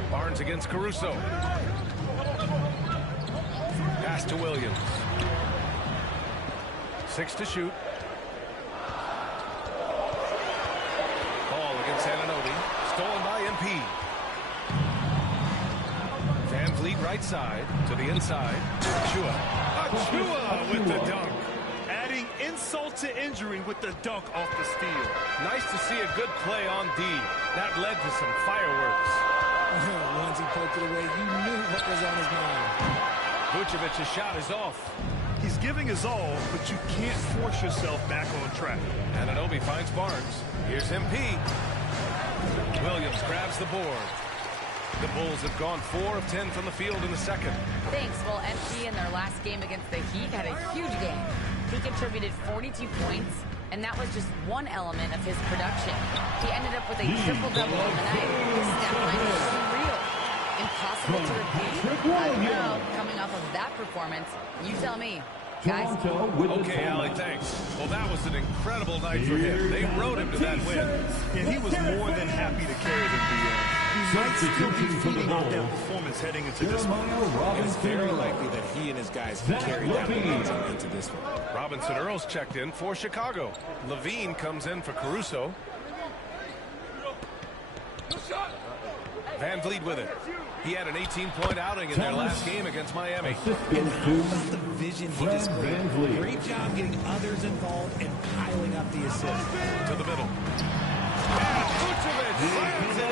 Barnes against Caruso. Pass to Williams. 6 to shoot. Ball against Anunoby. Stolen by MP. Van Vliet right side to the inside. Achua with the dunk. Adding insult to injury with the dunk off the steal. Nice to see a good play on D. That led to some fireworks. Once he poked it away, you knew what was on his mind. Vucevic's shot is off. He's giving his all, but you can't force yourself back on track. Anunoby finds Barnes. Here's MP. Williams grabs the board. The Bulls have gone 4 of 10 from the field in the second. Thanks. Well, MP in their last game against the Heat had a huge game. He contributed 42 points, and that was just one element of his production. He ended up with a triple-double on the night. His stat line is surreal. Impossible to repeat? I don't know. Coming off of that performance, you tell me. Guys? Okay, Allie, thanks. Well, that was an incredible night for him. They rode him to that win. And he was more than happy to carry them to the end. He might still be feeding off that performance heading into this one. It's very likely that he and his guys can carry that momentum into this one. Robinson Earls checked in for Chicago. Levine comes in for Caruso. Van Vliet with it. He had an 18-point outing in their last game against Miami. And how about the vision he displayed? Great job getting others involved and piling up the assists. To the middle. And Vucevic slams it in.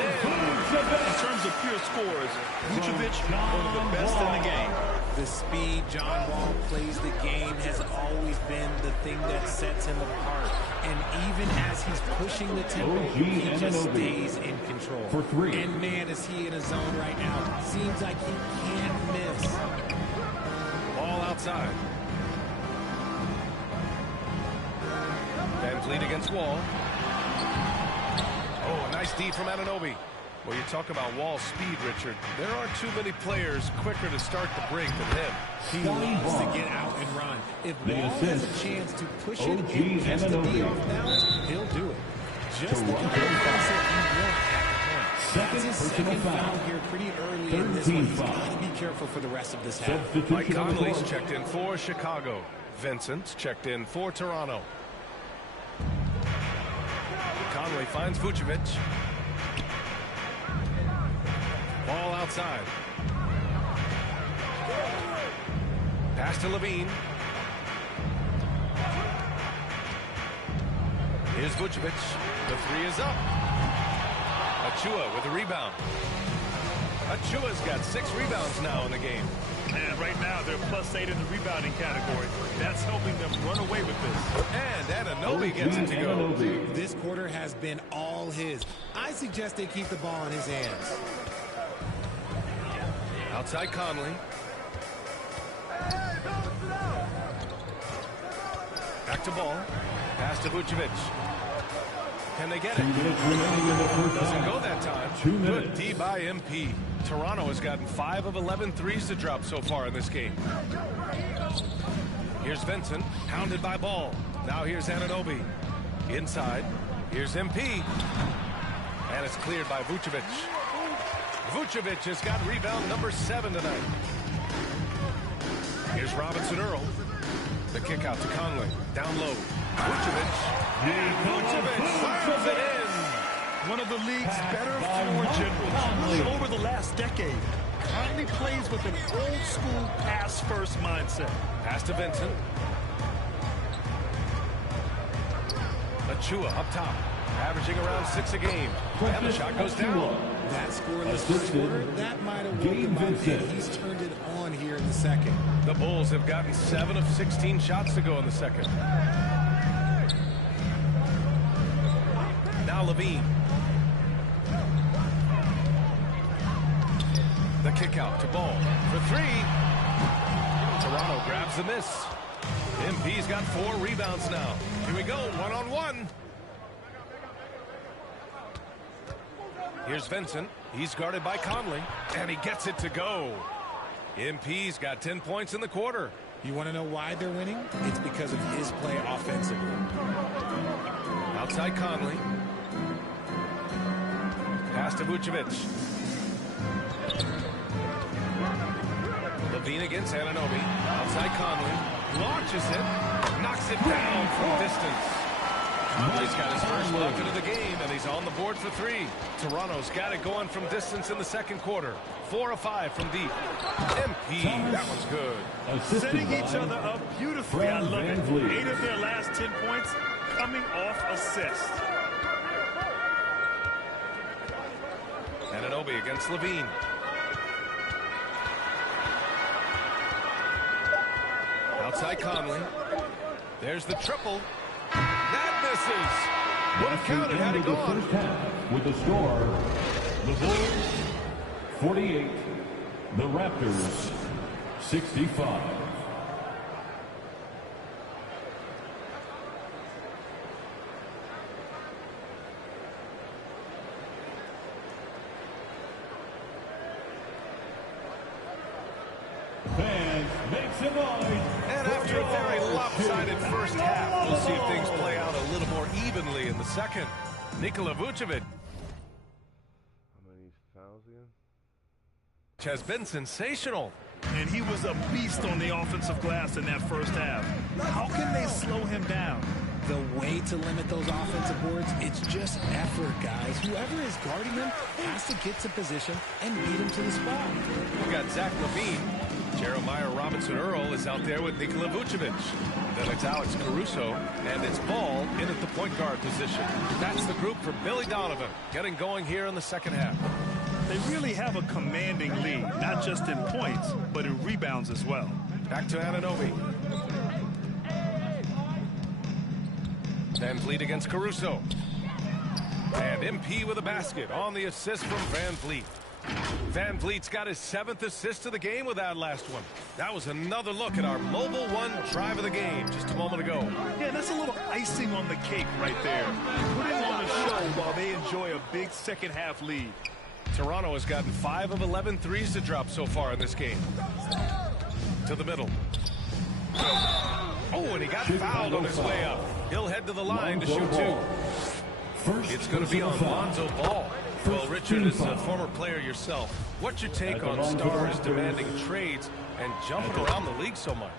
In terms of pure scores, Vucevic, one of the best in the game. The speed John Wall plays the game has always been the thing that sets him apart. And even as he's pushing the tempo, he just stays in control. For three. And man, is he in a zone right now. Seems like he can't miss. Ball outside. Van Vliet against Wall. Oh, a nice D from Anunoby. Well, you talk about Wall's speed, Richard. There aren't too many players quicker to start the break than him. He loves to get out and run. If Wall has a chance to push it and catch the D off balance, he'll do it. Just the kind of mindset you want at the point. That's his second foul here pretty early in this one. He's got to be careful for the rest of this half. Mike Conley's checked in for Chicago. Vincent checked in for Toronto. Conley finds Vucevic. Ball outside. Pass to Levine. Here's Vucevic. The three is up. Achua with a rebound. Achua's got 6 rebounds now in the game. And right now, they're +8 in the rebounding category. That's helping them run away with this. And Anunoby gets it to go. This quarter has been all his. I suggest they keep the ball in his hands. Outside Conley. Back to ball. Pass to Vucevic. Can they get it? Doesn't go that time. Good D by MP. Toronto has gotten 5 of 11 threes to drop so far in this game. Here's Vincent, hounded by Ball. Now here's Anunoby. Inside. Here's MP. And it's cleared by Vucevic. Vucevic has got rebound number 7 tonight. Here's Robinson Earl. The kick out to Conley. Down low. Vucevic. Vucevic slams it in. One of the league's better forward generals over the last decade. Conley plays with an old-school pass-first mindset. Pass to Vincent. Achua up top. Averaging around 6 a game. And the shot goes down. That scoreless first quarter, that might have woken him up, and he's turned it on here in the second. The Bulls have gotten 7 of 16 shots to go in the second. Now Levine. The kick out to Ball for 3. Toronto grabs the miss. MP's got 4 rebounds now. Here we go, one-on-one. Here's Vincent. He's guarded by Conley, and he gets it to go. MP's got 10 points in the quarter. You want to know why they're winning? It's because of his play offensively. Outside Conley. Pass to Vucevic. Levine against Anunoby. Outside Conley. Launches it. Knocks it down from distance. Conley's got his first bucket of the game, and he's on the board for 3. Toronto's got it going from distance in the second quarter. 4 of 5 from deep. MP, that one's good. Setting each other up beautifully. I love it. 8 of their last 10 points coming off assists. Anunoby against Levine. Outside Conley. There's the triple. That misses. Would have counted had it gone. First half with the score: the Bulls 48, the Raptors 65. one-sided first half. We'll see if things play out a little more evenly in the second. Nikola Vucevic has been sensational. And he was a beast on the offensive glass in that first half. How can they slow him down? The way to limit those offensive boards, it's just effort, guys. Whoever is guarding him has to get to position and beat him to the spot. We got Zach LaVine. Jeremiah Robinson-Earl is out there with Nikola Vucevic. Then it's Alex Caruso, and it's Ball in at the point guard position. That's the group for Billy Donovan, getting going here in the second half. They really have a commanding lead, not just in points, but in rebounds as well. Back to Anunoby. Van Vliet against Caruso. And MP with a basket on the assist from Van Vliet. Van Vliet's got his 7th assist of the game with that last one. That was another look at our Mobile One drive of the game just a moment ago. Yeah, that's a little icing on the cake right there. Putting on a show while they enjoy a big second half lead. Toronto has gotten 5 of 11 threes to drop so far in this game. To the middle. Oh, and he got fouled on his way up. He'll head to the line to shoot 2. It's going to be on Lonzo Ball. Well, Richard, as a former player yourself, what's your take on stars demanding trades and jumping around the league so much?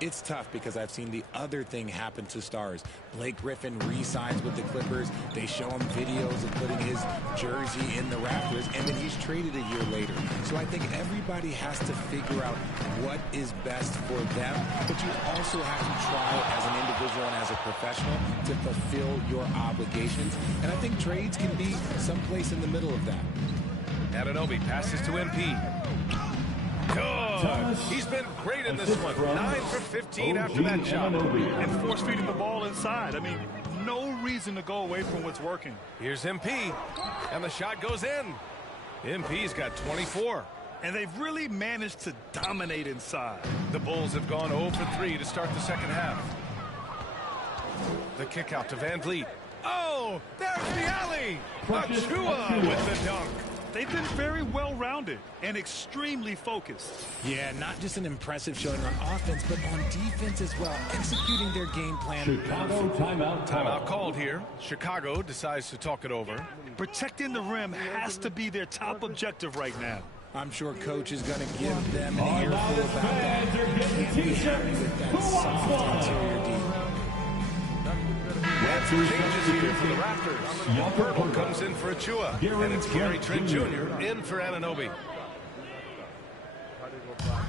It's tough because I've seen the other thing happen to stars. Blake Griffin re-signs with the Clippers. They show him videos of putting his jersey in the rafters, and then he's traded a year later. So I think everybody has to figure out what is best for them, but you also have to try as an individual and as a professional to fulfill your obligations. And I think trades can be someplace in the middle of that. Anunoby passes to MP. Good. He's been great in this one. 9 for 15 after that shot. And force feeding the ball inside. I mean, no reason to go away from what's working. Here's MP. And the shot goes in. MP's got 24. And they've really managed to dominate inside. The Bulls have gone 0 for 3 to start the second half. The kick out to Van Vliet. Oh, there's the alley. Achua with the dunk. They've been very well-rounded and extremely focused. Yeah, not just an impressive showing on offense, but on defense as well, executing their game plan. Chicago timeout. Timeout called here. Chicago decides to talk it over. Protecting the rim has to be their top objective right now. I'm sure Coach is going to give them an earful about that. Can't be happy with that soft interior D. Some changes here for the Raptors. Purtle comes in for Achua, and it's Gary Trent Jr. in for Anunoby.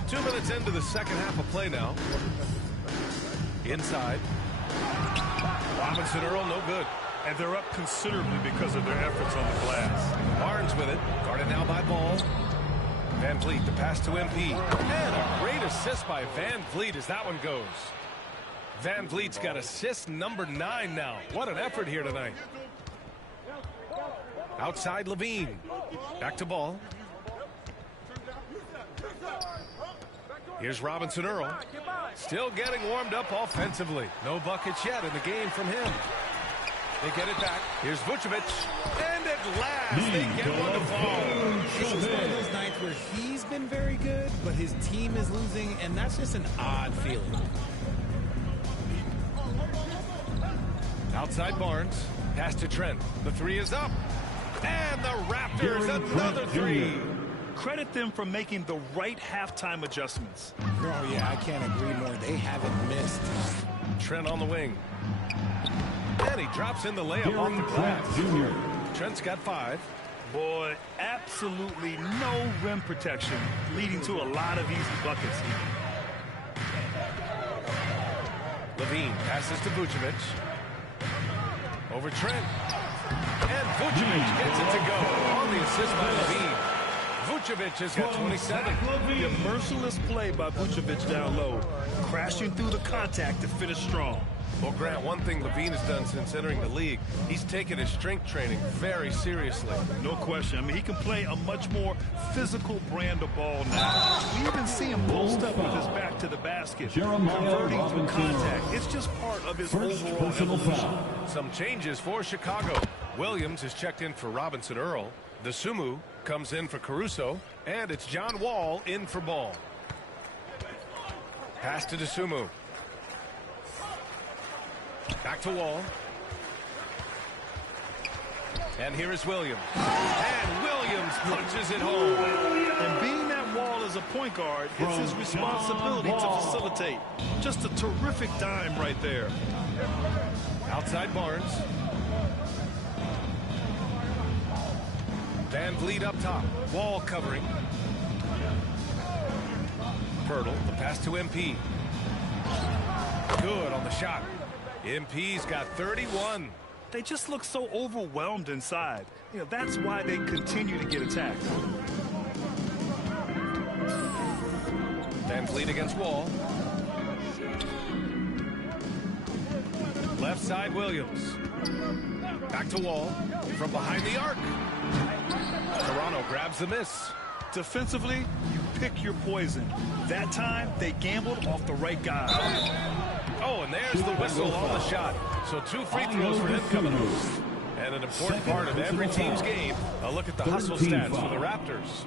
2 minutes into the second half of play now. Inside. Robinson-Earl, no good. And they're up considerably because of their efforts on the glass. Barnes with it, guarded now by Ball. Van Vliet, the pass to MP. And a great assist by Van Vliet as that one goes. Van Vliet's got assist number 9 now. What an effort here tonight. Outside LaVine. Back to Ball. Here's Robinson-Earl. Still getting warmed up offensively. No buckets yet in the game from him. They get it back. Here's Vucevic. And at last, they get one to fall. This is one of those nights where he's been very good, but his team is losing, and that's just an odd feeling. Outside Barnes. Pass to Trent. The 3 is up. And the Raptors, another 3. Credit them for making the right halftime adjustments. Oh, yeah, I can't agree more. They haven't missed. Trent on the wing. And he drops in the layup off the glass. Trent's got 5. Boy, absolutely no rim protection, leading to a lot of easy buckets here. LaVine passes to Vucevic. Over Trent. And Vucevic gets it to go on the assist by LaVine. Vucevic has got 27. The merciless play by Vucevic down low, crashing through the contact to finish strong. Well, Grant, one thing LaVine has done since entering the league, he's taken his strength training very seriously. No question. I mean, he can play a much more physical brand of ball now. We even see him post up with his back to the basket, converting through contact. It's just part of his overall evolution. Some changes for Chicago. Williams is checked in for Robinson-Earl. The Sumu comes in for Caruso, and it's John Wall in for Ball. Pass to DeSumo. Back to Wall. And here is Williams. And Williams punches it home. And being that Wall is a point guard, it's his responsibility to facilitate. Just a terrific dime right there. Outside Barnes. Van Vliet up top. Wall covering. Pirtle, the pass to MP. Good on the shot. MP's got 31. They just look so overwhelmed inside. You know, that's why they continue to get attacked. Van Vliet against Wall. Left side Williams. Back to Wall. From behind the arc. Toronto grabs the miss. Defensively, you pick your poison. That time, they gambled off the right guy. Oh, and there's the whistle on the shot. So 2 free throws for him coming up. And an important part of every team's game. A look at the hustle stats for the Raptors.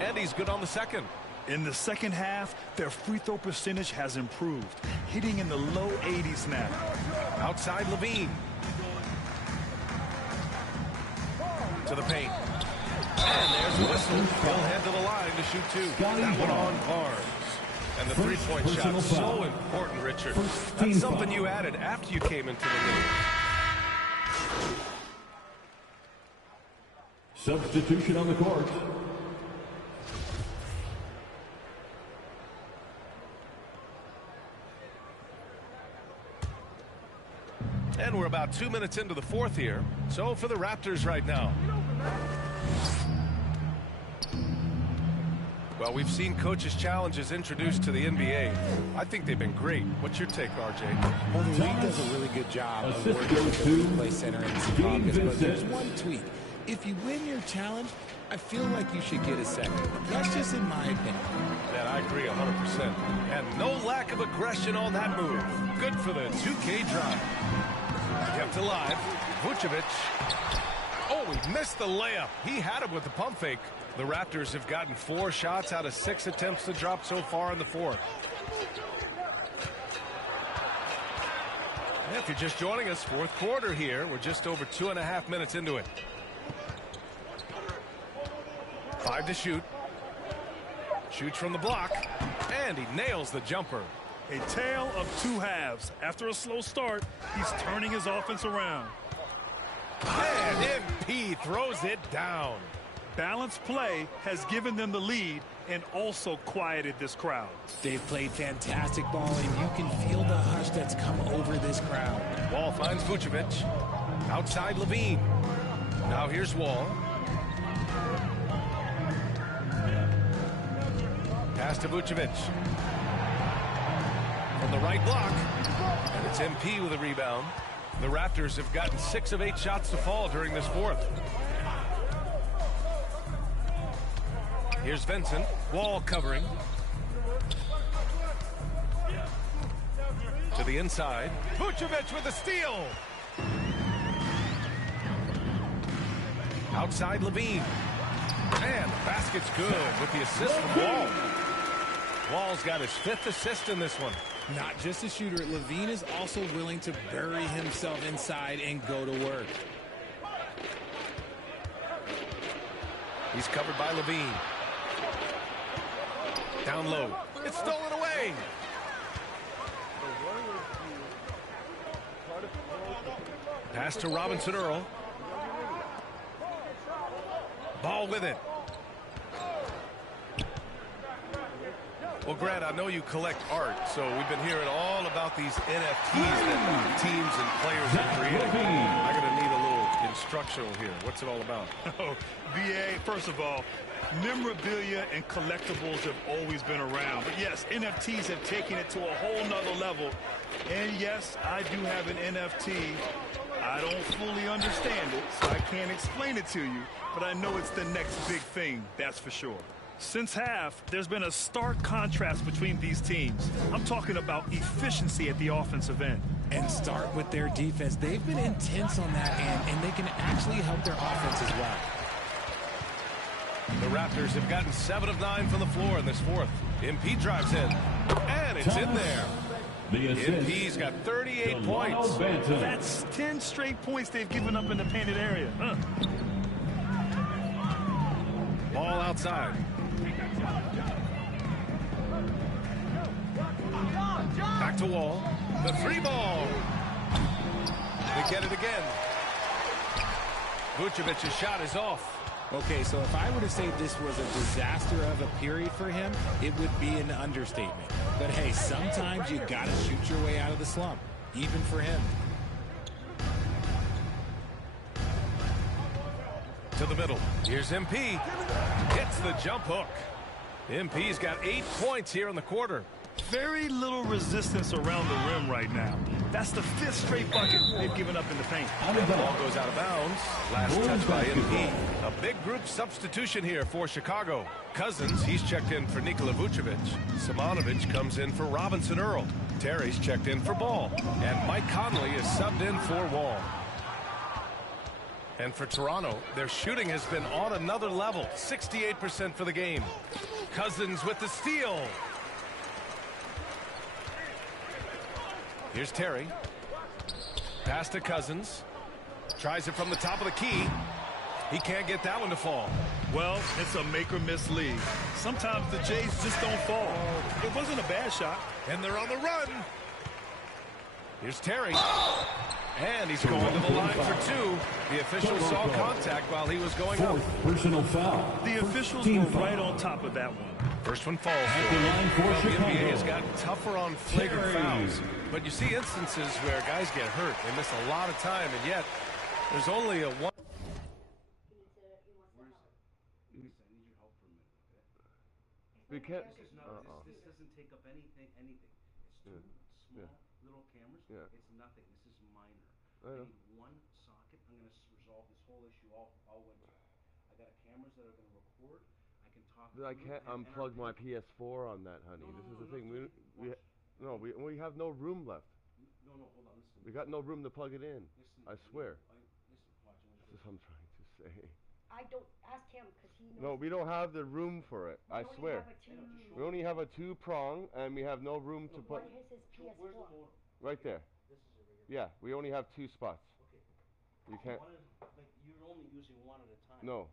And he's good on the second. In the second half, their free throw percentage has improved, hitting in the low 80s now. Outside Levine. To the paint. And there's the whistle. He'll head to the line to shoot 2. That one on Barnes. And the three-point shot, so important, Richard. That's something you added after you came into the league. Substitution on the court. And we're about 2 minutes into the fourth here. So for the Raptors right now. Well, we've seen coaches' challenges introduced to the NBA. I think they've been great. What's your take, RJ? Well, the league does a really good job of working with the play center in some pockets, but there's one tweak. If you win your challenge, I feel like you should get a second. That's just in my opinion. Man, I agree 100%. And no lack of aggression on that move. Good for the 2K drive. Kept alive. Vucevic. Oh, he missed the layup. He had him with the pump fake. The Raptors have gotten 4 shots out of 6 attempts to drop so far in the fourth. And if you're just joining us, fourth quarter here. We're just over 2.5 minutes into it. 5 to shoot. Shoots from the block. And he nails the jumper. A tale of 2 halves. After a slow start, he's turning his offense around. And MP throws it down. Balanced play has given them the lead and also quieted this crowd. They've played fantastic ball, and you can feel the hush that's come over this crowd. Wall finds Vucevic. Outside Levine. Now here's Wall. Pass to Vucevic. From the right block. And it's MP with a rebound. The Raptors have gotten 6 of 8 shots to fall during this fourth. Here's Vincent. Wall covering. To the inside. Vucevic with a steal. Outside Levine. And the basket's good with the assist from Wall. Wall's got his 5th assist in this one. Not just a shooter, Levine is also willing to bury himself inside and go to work. He's covered by Levine. Down low. It's stolen away. Pass to Robinson Earl. Ball with it. Well, Grant, I know you collect art, so we've been hearing all about these NFTs that teams and players are creating. I'm going to need a little instructional here. What's it all about? Oh, BA, first of all, memorabilia and collectibles have always been around. But yes, NFTs have taken it to a whole nother level. And yes, I do have an NFT. I don't fully understand it, so I can't explain it to you. But I know it's the next big thing, that's for sure. Since half, there's been a stark contrast between these teams. I'm talking about efficiency at the offensive end. And start with their defense. They've been intense on that end, and they can actually help their offense as well. The Raptors have gotten 7 of 9 from the floor in this fourth. MP drives in, and it's in there. MP's got 38 points. That's 10 straight points they've given up in the painted area. Ball outside. Back to Wall. The 3-ball. They get it again. Vucevic's shot is off. Okay, so if I were to say this was a disaster of a period for him, it would be an understatement. But hey, sometimes you got to shoot your way out of the slump, even for him. To the middle. Here's MP. Hits the jump hook. MP's got 8 points here in the quarter. Very little resistance around the rim right now. That's the 5th straight bucket they've given up in the paint. The ball goes out of bounds. Last touch by MP. A big group substitution here for Chicago. Cousins, he's checked in for Nikola Vucevic. Simonovic comes in for Robinson Earl. Terry's checked in for Ball. And Mike Conley is subbed in for Wall. And for Toronto, their shooting has been on another level. 68% for the game. Cousins with the steal. Here's Terry. Pass to Cousins. Tries it from the top of the key. He can't get that one to fall. Well, it's a make or miss league. Sometimes the Jays just don't fall. It wasn't a bad shot. And they're on the run. Here's Terry. And he's going to the line for 2. The official saw contact while he was going up. Personal foul. The officials were right on top of that one. First one falls for him. Well, the NBA has gotten tougher on flagrant fouls. But you see instances where guys get hurt. They miss a lot of time, and yet there's only a one. We can't. This doesn't take up anything. It's two small little cameras. Yeah. It's nothing. This is minor. I know. need one socket. I'm going to resolve this whole issue all winter. I got cameras that are going to record. I can talk. I can't unplug my PS4 on that, honey. This is the thing. We have no room left. No, hold on. Listen. We got no room to plug it in. Listen, I swear. Listen, watch. This is what I'm trying to say. I don't ask him because he knows. No, we don't have the room for it. I swear. We only have a 2-prong, and we have no room to put. What is his PS4? Where's the motor? Right there. This is a regular. Yeah, we only have 2 spots. Okay. You can't. You're only using one at a time. No.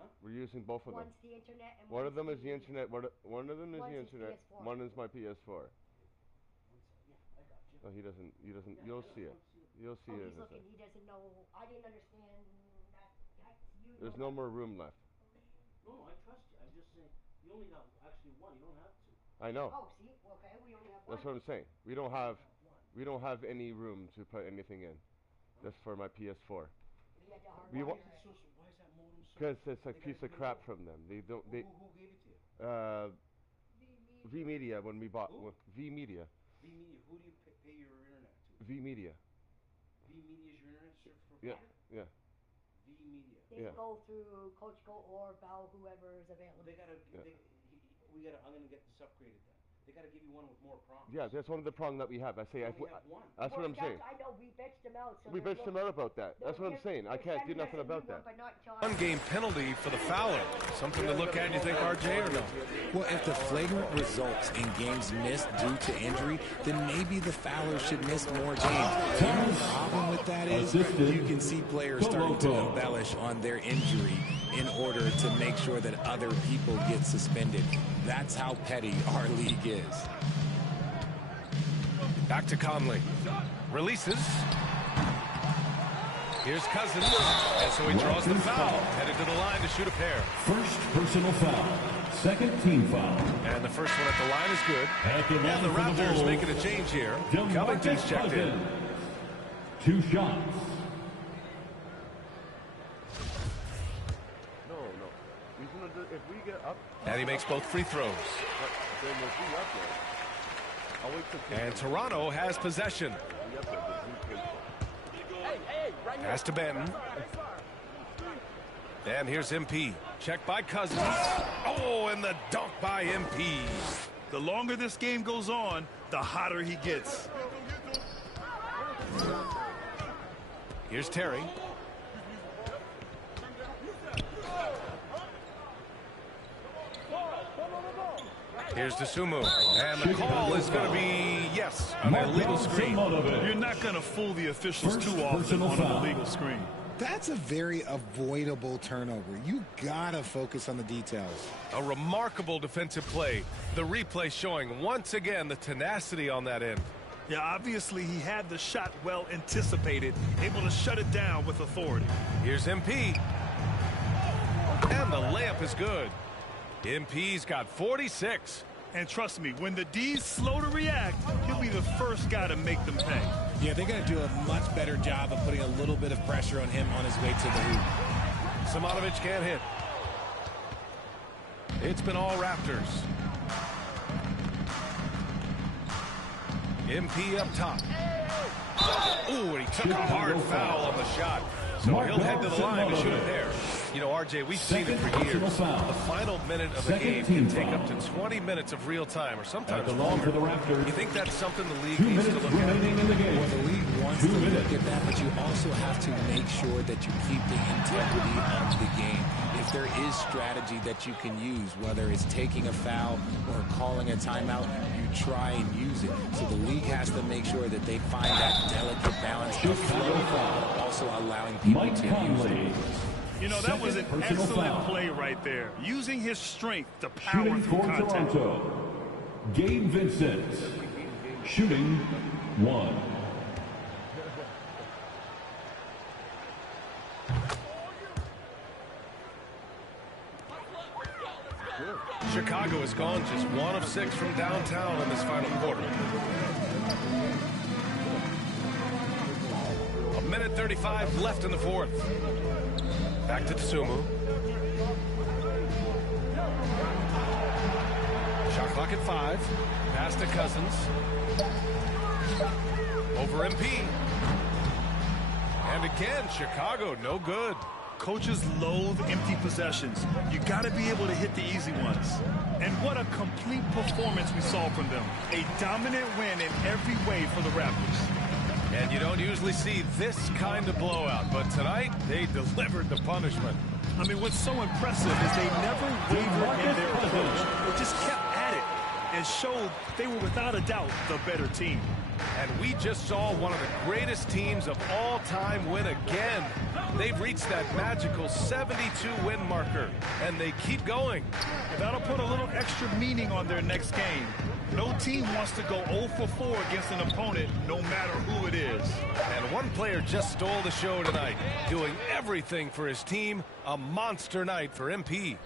Huh? We're using both of them. One's the internet and one of them is the TV. internet. One of them is the internet. PS4. One is my PS4. Yeah, I got you. No, he doesn't. You'll see it. You'll see it. He's looking. He doesn't know. I didn't understand that. There's no more room left. No, I trust you. I'm just saying, you only have actually one. You don't have 2. I know. Oh, see, okay, we only have one. That's what I'm saying. We don't have any room to put anything in. That's for my PS4. Why is that modem so? Because it's a piece of crap from them. They don't. They. Who gave it to you? V Media when we bought V Media. V Media. Who do you pay your internet to? V Media. V Media is your internet service for Yeah. Yeah. V Media. They go through Coach Go or Bell, whoever is available. They gotta. I'm gonna get this upgraded then. They gotta give you one with more prongs. Yeah, that's one of the prong that we have. I say. We have one. That's what I'm saying. I know we bitched them out. So we bitched them out about that. That's what I'm saying. I can't do nothing about that. One-game penalty for the fouler. Something to look at, you think, RJ, or no? Well, if the flagrant results in games missed due to injury, then maybe the fouler should miss more games. The problem with that is you can see players starting to embellish on their injury in order to make sure that other people get suspended. That's how petty our league is. Back to Conley. Releases. Here's Cousins. And so he draws the foul. Headed to the line to shoot a pair. First personal foul. Second team foul. And the first one at the line is good. And the Raptors making a change here. Covington's checked in. 2 shots. No. If we get up. And he makes both free throws. Then we'll be up there. I'll wait till And Toronto has possession. Pass to Benton. And here's MP. Check by Cousins. Oh, and the dunk by MP. The longer this game goes on, the hotter he gets. Here's Terry. Here's Desumo. And the call is going to be, Yes, an illegal screen. You're not going to fool the officials too often on an illegal screen. That's a very avoidable turnover. You gotta focus on the details. A remarkable defensive play. The replay showing once again the tenacity on that end. Yeah, obviously he had the shot well anticipated, able to shut it down with authority. Here's MP. And the layup is good. MP's got 46. And trust me, when the D's slow to react, he'll be the first guy to make them pay. Yeah, they're going to do a much better job of putting a little bit of pressure on him on his way to the hoop. Simonovic can't hit. It's been all Raptors. MP up top. Ooh, and he took a hard foul on the shot. So he'll head to the line to shoot it there. You know, RJ, we've seen it for years. The final minute of a game can take up to 20 minutes of real time, or sometimes longer. You think that's something the league needs to look at? Well, the league wants to look at that, but you also have to make sure that you keep the integrity of the game. If there is strategy that you can use, whether it's taking a foul or calling a timeout, you try and use it. So the league has to make sure that they find that delicate balance of flow, while also allowing people to use it. You know, that was an excellent play right there. Using his strength to power through contact. Toronto, Gabe Vincent, shooting 1. Chicago has gone just 1 of 6 from downtown in this final quarter. A minute 35 left in the fourth. Back to Tsumu. Shot clock at 5. Pass to Cousins. Over MP. And again, Chicago, no good. Coaches loathe empty possessions. You got to be able to hit the easy ones. And what a complete performance we saw from them. A dominant win in every way for the Raptors. And you don't usually see this kind of blowout, but tonight they delivered the punishment. I mean, what's so impressive is they never wavered in their approach. They just kept at it and showed they were without a doubt the better team. And we just saw one of the greatest teams of all time win again. They've reached that magical 72-win marker, and they keep going. That'll put a little extra meaning on their next game. No team wants to go 0 for 4 against an opponent, no matter who it is. And one player just stole the show tonight, doing everything for his team. A monster night for MP.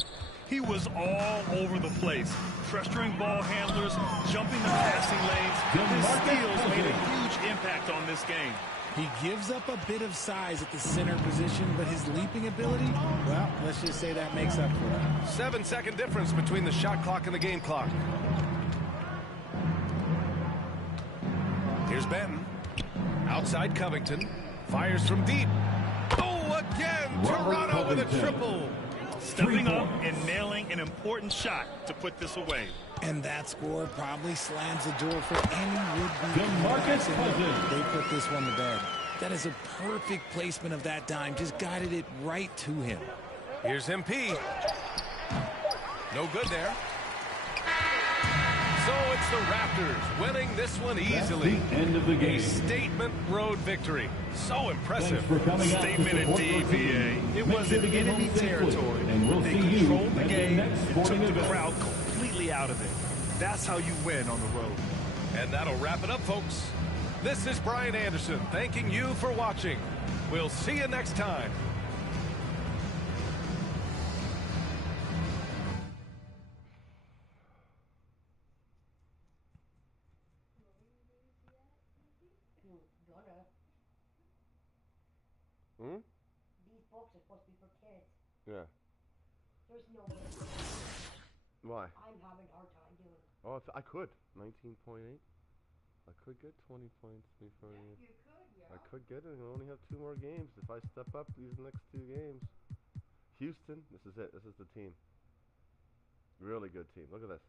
He was all over the place, pressuring ball handlers, jumping the passing lanes. His steals made a huge impact on this game. He gives up a bit of size at the center position, but his leaping ability, well, let's just say that makes up for it. 7-second difference between the shot clock and the game clock. Here's Benton. Outside Covington. Fires from deep. Oh, again! Toronto with a triple. Stepping up and nailing an important shot to put this away. And that score probably slams the door for any would-be. They put this one to bed. That is a perfect placement of that dime. Just guided it right to him. Here's MP. No good there. So it's the Raptors winning this one easily. That's the end of the game. A statement road victory. So impressive. Statement in DVA. It was in enemy territory. They controlled the game and took the crowd completely out of it. That's how you win on the road. And that'll wrap it up, folks. This is Brian Anderson thanking you for watching. We'll see you next time. These books are supposed to be for kids. Yeah. There's no way. Why? I'm having a hard time doing it. Oh, I could. 19.8. I could get 20 points before you. You could, yeah. I could get it. I only have 2 more games. If I step up these next 2 games. Houston, this is it. This is the team. Really good team. Look at this.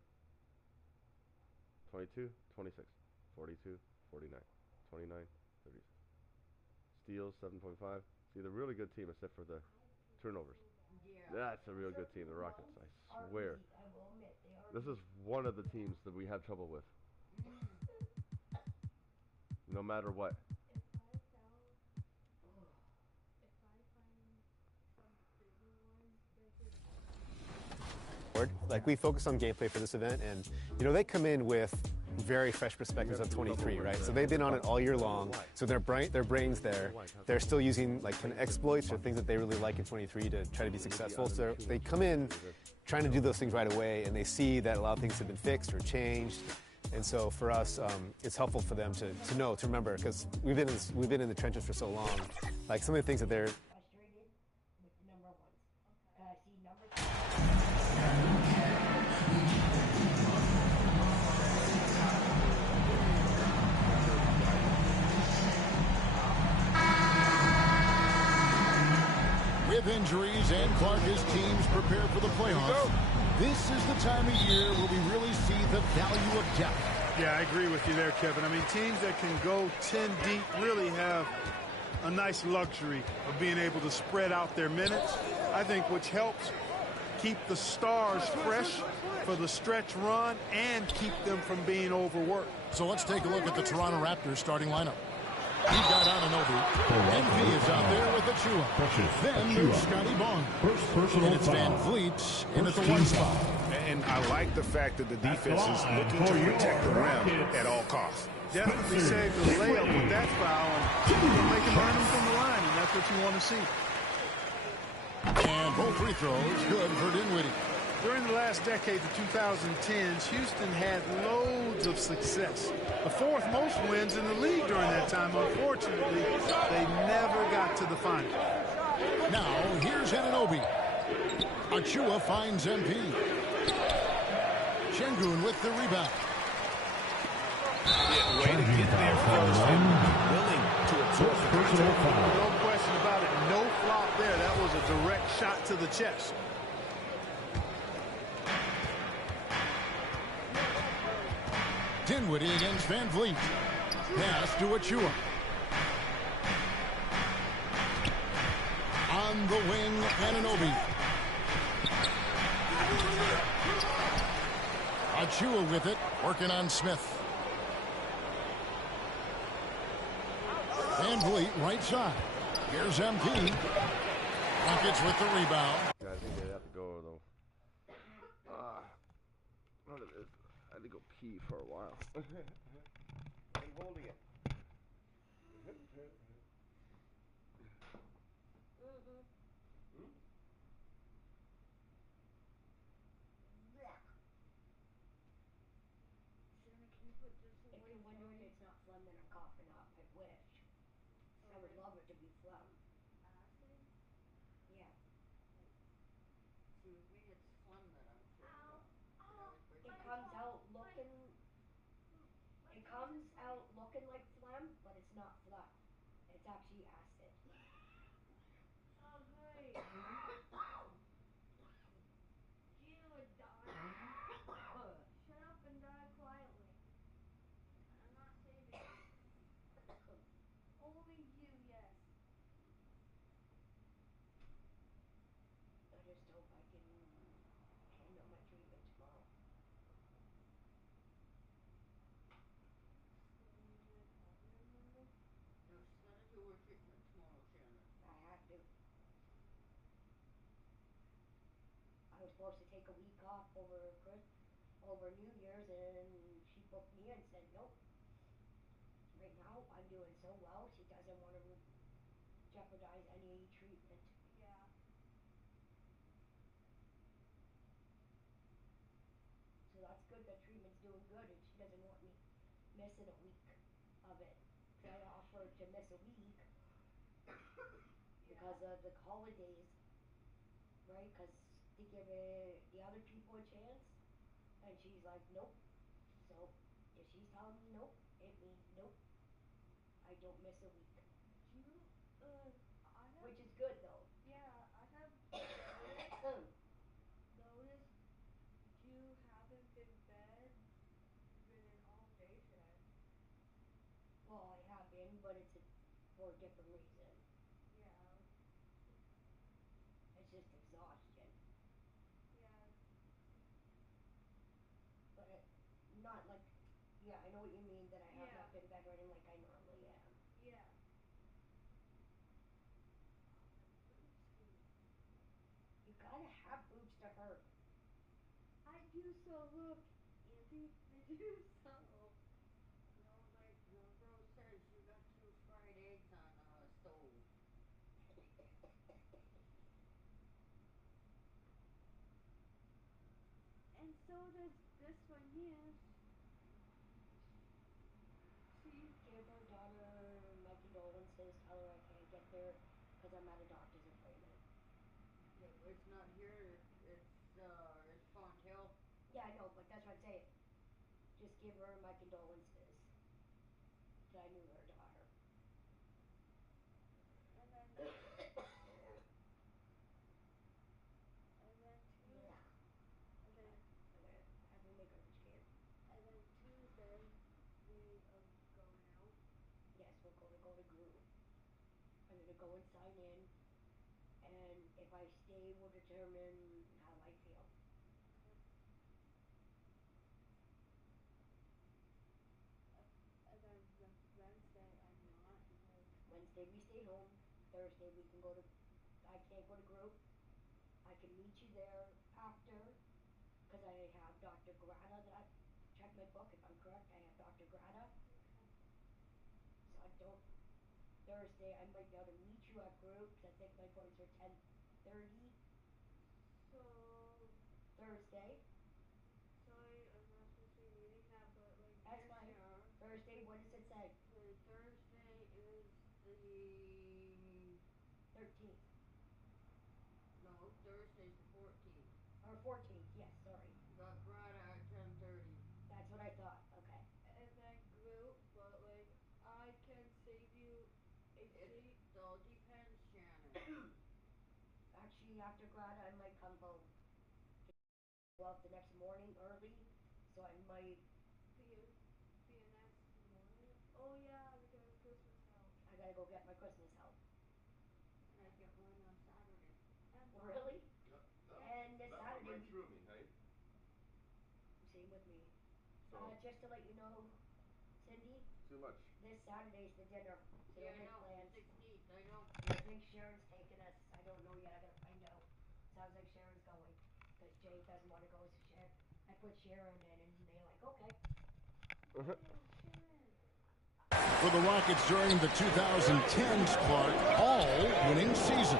22, 26, 42, 49, 29, 36. Steals, 7.5. See, they're a really good team except for the turnovers. Yeah. That's a real good team, the Rockets. I swear. I will admit, they are. This is one of the teams that we have trouble with. no matter what. Like, we focus on gameplay for this event, and you know, they come in with very fresh perspectives of 23, right? So they've been on it all year long. So their brains there, they're still using like kind of exploits or things that they really like in 23 to try to be successful. So they come in trying to do those things right away, and they see that a lot of things have been fixed or changed. And so for us, it's helpful for them to know, to remember, because we've been in the trenches for so long. Like, some of the things that they're Frustrated with the number ones. I see number With injuries and Clark's teams prepare for the playoffs, this is the time of year where we really see the value of depth. Yeah, I agree with you there, Kevin. I mean, teams that can go 10 deep really have a nice luxury of being able to spread out their minutes, I think, which helps keep the stars fresh for the stretch run and keep them from being overworked. So let's take a look at the Toronto Raptors starting lineup. We've got Anunoby. NP is out there with Achua. Then there's Scotty Barnes. And it's Van Vliet in at the one spot. And I like the fact that the defense is looking to protect the rim at all costs. Definitely saved the layup with that foul, and make him earn them from the line, and that's what you want to see. And both free throws good for Dinwiddie. During the last decade, the 2010s, Houston had loads of success. The fourth most wins in the league during that time. Unfortunately, they never got to the final. Now, here's Anunoby. Achua finds MP. Şengün with the rebound. Yeah, way to get there first and willing to absorb the contact. No question about it. No flop there. That was a direct shot to the chest. Dinwiddie against Van Vliet. Pass to Achua. On the wing, Anunoby. Achua with it, working on Smith. Van Vliet right side. Here's MP. Rockets with the rebound. I think they have to go, though. What it is? I had to go pee for a while. I'm holding it. If you're wondering, it's not phlegm that I'm coughing up. I wish. I would love it to be phlegm. Yeah. To me, it's phlegm that I'm afraid of. It comes out looking. It comes out looking like phlegm, but it's not phlegm. It's actually acid. Oh, great. Gina would die. Shut up and die quietly. I'm not saving you. Only you, yes. I just hope I can handle my treatment tomorrow. No, she's got to do her treatment tomorrow, Shannon. I have to. I was supposed to take a week off over New Year's, and she booked me and said nope. Right now, I'm doing so well. She doesn't want to jeopardize any treatment. Yeah. So that's good that treatment's doing good, and she doesn't want me missing a week of it. So I offered to miss a week because of the holidays, right? Because to give the other people a chance, and she's like, nope. So if she's telling me nope, it means nope. I don't miss a week. Do you, I have... Which is good, though. Yeah, I have noticed you haven't been bedridden all day today. Well, I have been, but it's for a different reason. Yeah. It's just exhaustion. Yeah. But not like, yeah, I know what you mean, that I have not been bedridden like I normally Yeah. You gotta have boobs to hurt. I do so. Look, Auntie, I do so. No, like the girl says, you got 2 fried eggs on a stove. And so does this one here. See? Give her daughter my condolences. Tell her I can't get there because I'm at a doctor's appointment. Yeah, but it's not here. It's Fonthill. Yeah, I know, but that's what I'm saying. Just give her my condolences. That I knew her daughter. And then two. Yeah. And then I'm gonna have her make garbage can. And then Tuesday we are going out. Yes, we're gonna go to Groove. I'm gonna go and sign in, and if I stay, will determine how I feel. And then Wednesday I'm not because Wednesday we stay home. Thursday we can go to. I can't go to Groove. I can meet you there after, because I have Dr. Grata that I check my book if I'm correct. I have Dr. Grata. So I don't. Thursday I might be able to meet you at Groove because I think my appointments are 10:30. So Thursday. sorry, I'm not supposed to be reading that, but like That's fine. Thursday, what does it say? Thursday is the 13th. no. Thursday's the 14th. Or 14th, yes, sorry. Got Grata at 10:30. That's what I thought. Okay. And then group, but like I can save you a seat. It all depends, Shannon. Actually, after Grata, I might come home. Go out the next morning early, so I might. The next morning. Oh yeah, because Christmas help. I gotta go get my Christmas help. And I get mine on Saturday. And Really? That And this went Saturday right we. through me, hey? Same with me. So. Just to let you know, Cindy. Too much. This Saturday's the dinner. So Yeah, don't I make know. plans. The 16th, I know. I think Sharon's taking us. I don't know yet. I gotta find out. Sounds like Sharon's going. Because Jay doesn't want to go. So Sharon, I put Sharon in, and they're like, okay. For the Rockets during the 2010s, Clark, all winning seasons.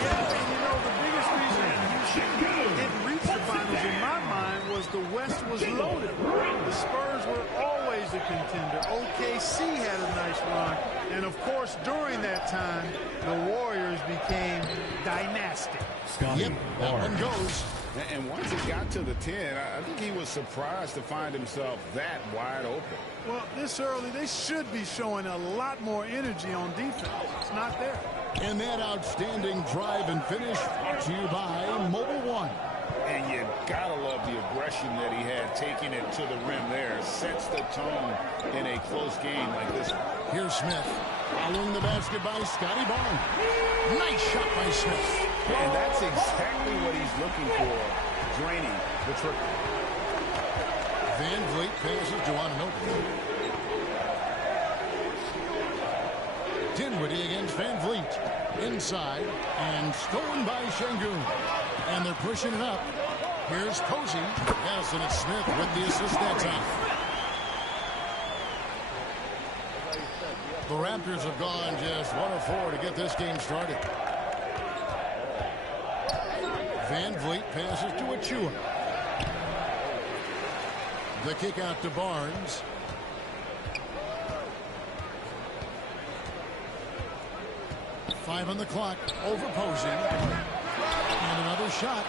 Yeah, and you know, the biggest reason Houston didn't reach the finals in my mind was the West was loaded. The Spurs were always a contender. OKC had a nice run. And, of course, during that time, the Warriors became dynastic. Yep, that one goes. And once it got to the 10, I think he was surprised to find himself that wide open. Well, this early, they should be showing a lot more energy on defense. It's not there. And that outstanding drive and finish brought to you by Mobile One. And you gotta love the aggression that he had taking it to the rim there. Sets the tone in a close game like this one. Here's Smith. Following the basket by Scotty Barnes. Nice shot by Smith. And that's exactly what he's looking for, draining the triple. Van Vliet passes to Anunoby. Dinwiddie against Van Vliet. Inside and stolen by Şengün. And they're pushing it up. Here's Posey. Yes, and it's Smith with the assist that time. The Raptors have gone just 1 of 4 to get this game started. Van Vliet passes to Achua. The kick out to Barnes. Five on the clock. Over Posey. And another shot.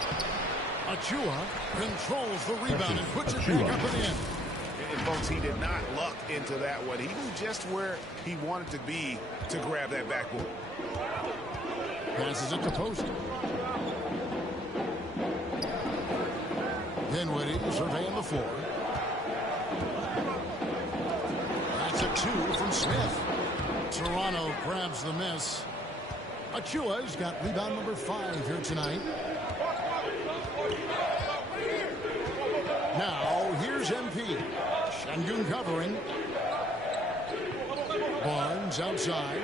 Achua controls the rebound and puts it back up and in. And folks, he did not luck into that one. He knew just where he wanted to be to grab that backboard. Passes it to Posey. Dinwiddie surveying the floor. That's a 2 from Smith. Toronto grabs the miss. Achua's got rebound number 5 here tonight. Now, here's MP. Şengün covering. Barnes Barnes outside.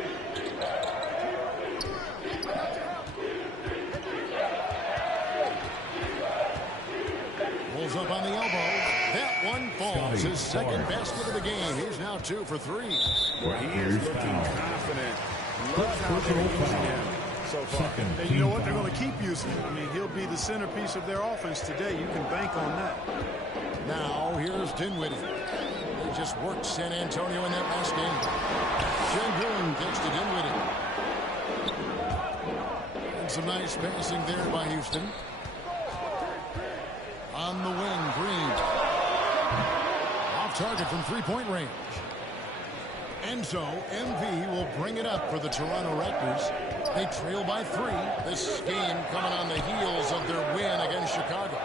Pulls up on the elbow. That one falls. His second basket of the game. He's now 2 for 3. Well, he is looking confident. Love how they're using him so far. And you know what? They're going to keep using him. I mean, he'll be the centerpiece of their offense today. You can bank on that. Now, here's Dinwiddie. They just worked San Antonio in that last game. Shengun gets to Dinwiddie. And some nice passing there by Houston. On the wing, Green. Off target from three-point range. And so, MV will bring it up for the Toronto Raptors. They trail by 3. This game coming on the heels of their win against Chicago.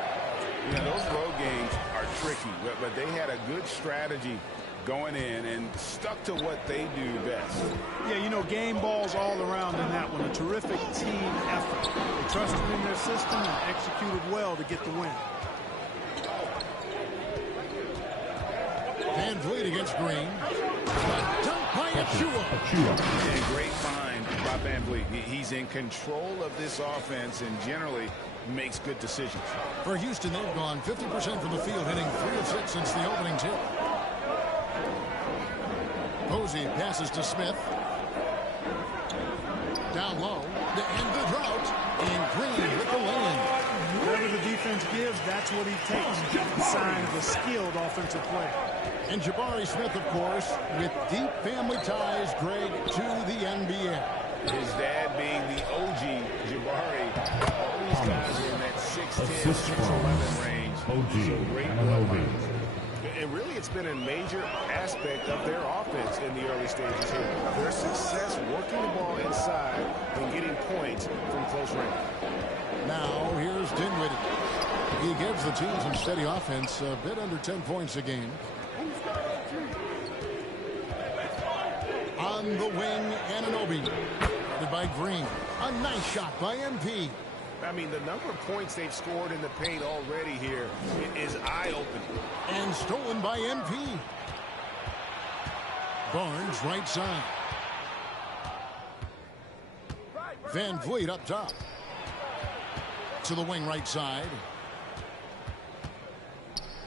Yeah, those road games are tricky, but they had a good strategy going in and stuck to what they do best. Yeah, you know, game balls all around in that one. A terrific team effort. They trusted in their system and executed well to get the win. Van Vliet against Green. Dunk by Achua. And great find by Van Vliet. He's in control of this offense and generally makes good decisions. For Houston, they've gone 50% from the field, hitting 3 of 6 since the opening tip. Posey passes to Smith. Down low. To end the drought. And Green with the lay-in. Whatever the defense gives, that's what he takes. A sign of a skilled offensive player. And Jabari Smith, of course, with deep family ties, Greg, to the NBA. His dad being the OG Jabari. All these guys are in that 6'10", 6'11" range. So great bloodlines. And really, it's been a major aspect of their offense in the early stages here. Their success working the ball inside and getting points from close range. Now, here's Dinwiddie. He gives the team some steady offense, a bit under 10 points a game. On the wing, Anunoby. Guarded by Green. A nice shot by MP. I mean, the number of points they've scored in the paint already here is eye-opening. And stolen by MP. Barnes, right side. Van Vliet up top. To the wing, right side.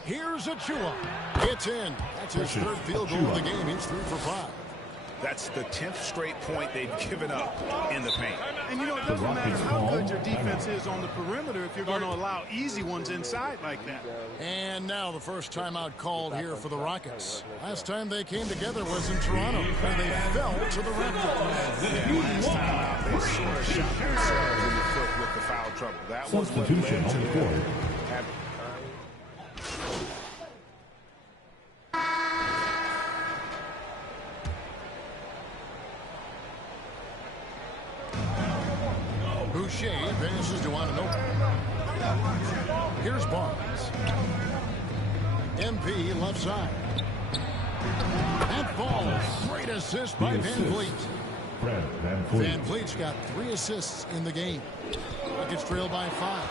Here's Achua. It's in. That's his 3rd field goal of the game. He's 3 for 5. That's the 10th straight point they've given up in the paint. And, you know, it doesn't matter how good your defense is on the perimeter if you're going to allow easy ones inside like that. And now the first timeout called here for the Rockets. Last time they came together was in Toronto, and they fell to the Raptors. Last time they sort of shot themselves in the foot with the foul trouble. That was what led to them having. Boucher advances to Anunoby. Here's Barnes. MP left side. That falls. Great assist by Van Vliet. Van Vliet's got 3 assists in the game. Rockets trail by 5.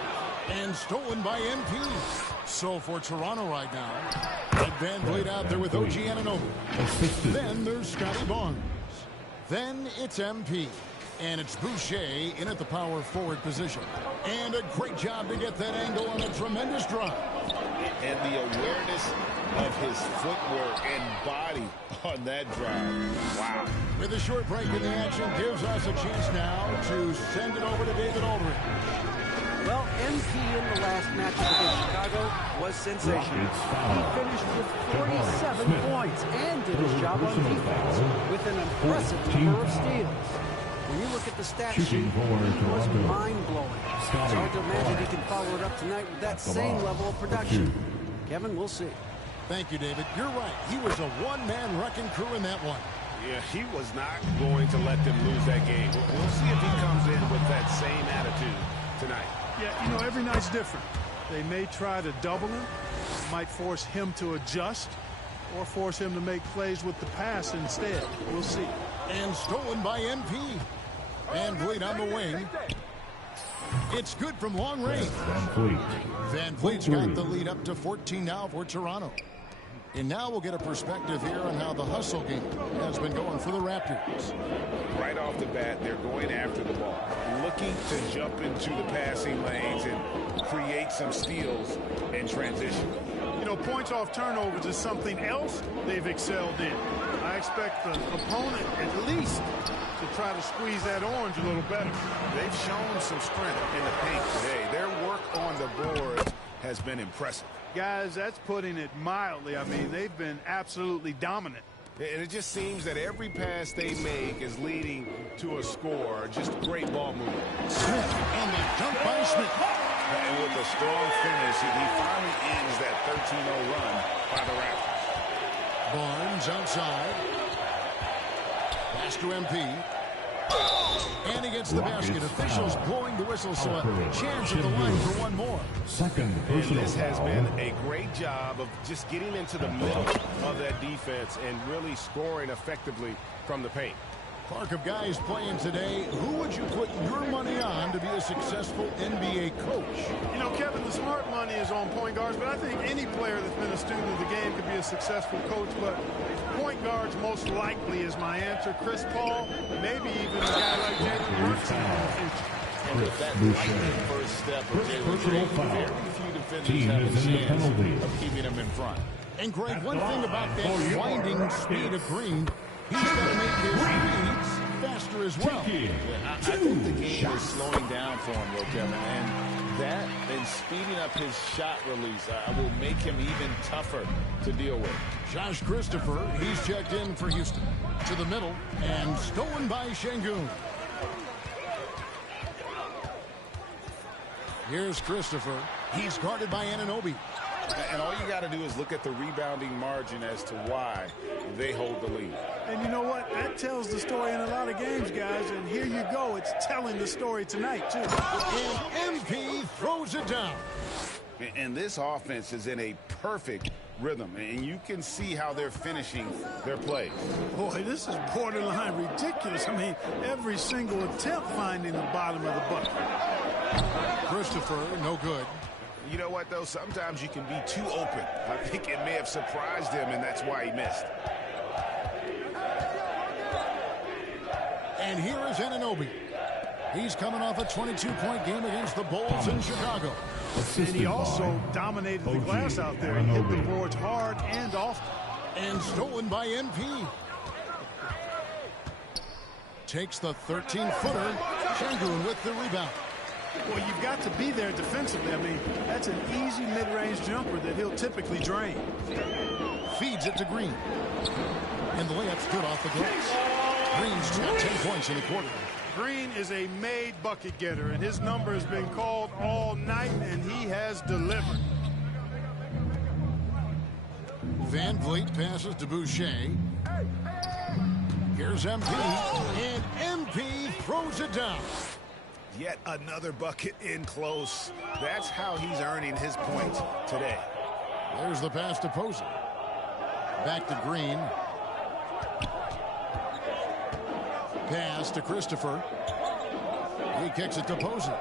And stolen by MP. So for Toronto right now, Van Vliet out there with OG Anunoby. Then there's Scotty Barnes. Then it's MP. And it's Boucher in at the power forward position. And a great job to get that angle on a tremendous drive. And the awareness of his footwork and body on that drive. Wow. With a short break in the action, gives us a chance now to send it over to David Aldridge. Well, MP in the last matchup against Chicago was sensational. He finished with 47 points and did his job on defense with an impressive number of steals. When you look at the stat sheet, he was mind-blowing. It's hard to imagine he can follow it up tonight with that same level of production. Kevin, we'll see. Thank you, David. You're right. He was a one-man wrecking crew in that one. Yeah, he was not going to let them lose that game. We'll see if he comes in with that same attitude tonight. Yeah, you know, every night's different. They may try to double him, might force him to adjust, or force him to make plays with the pass instead. We'll see. And stolen by MP. Van Vliet on the wing. It's good from long range. Van Vliet's got the lead up to 14 now for Toronto. And now we'll get a perspective here on how the hustle game has been going for the Raptors. Right off the bat, they're going after the ball, looking to jump into the passing lanes and create some steals in transition. You know, points off turnovers is something else they've excelled in. I expect the opponent at least to try to squeeze that orange a little better. They've shown some strength in the paint today. Their work on the boards has been impressive. Guys, that's putting it mildly. I mean, they've been absolutely dominant. And it just seems that every pass they make is leading to a score. Just great ball movement. Smith and the dunk by Smith. And with a strong finish, he finally ends that 13-0 run by the Raptors. Barnes outside. Pass to MP. And he gets the basket. Officials blowing the whistle, so a chance at the line for one more. Second And personal this has foul. been a great job of just getting into the middle of that defense and really scoring effectively from the paint. Park of guys playing today, who would you put your money on to be a successful NBA coach? You know, Kevin, the smart money is on point guards, but I think any player that's been a student of the game could be a successful coach, but point guards most likely is my answer. Chris Paul, maybe even a guy like Jalen Brunson in the future. And with that lightning first step of Jalen Green, very few defenders have a chance of keeping him in front. And Greg, one thing about that winding speed of Green, he's got to make his reads faster as well. I think the game is slowing down for him, though, Kevin. And that and speeding up his shot release will make him even tougher to deal with. Josh Christopher, he's checked in for Houston. To the middle, and stolen by Şengün. Here's Christopher. He's guarded by Anunoby. And all you got to do is look at the rebounding margin as to why they hold the lead. And you know what? That tells the story in a lot of games, guys. And here you go. It's telling the story tonight, too. And MP throws it down. And this offense is in a perfect rhythm. And you can see how they're finishing their plays. Boy, this is borderline ridiculous. I mean, every single attempt finding the bottom of the bucket. Christopher, no good. You know what, though? Sometimes you can be too open. I think it may have surprised him, and that's why he missed. And here is Anunoby. He's coming off a 22-point game against the Bulls in Chicago. And he also dominated the glass out there. He hit the boards hard and often. And stolen by MP. Takes the 13-footer. Şengün with the rebound. Well, you've got to be there defensively. I mean, that's an easy mid-range jumper that he'll typically drain. Feeds it to Green. And the layup's good off the glass. Green's got 10 points in the quarter. Green is a made bucket getter, and his number has been called all night, and he has delivered. Van Vliet passes to Boucher. Here's MP, and MP throws it down. Yet another bucket in close. That's how he's earning his points today. There's the pass to Posey. Back to Green. Pass to Christopher. He kicks it to Posey.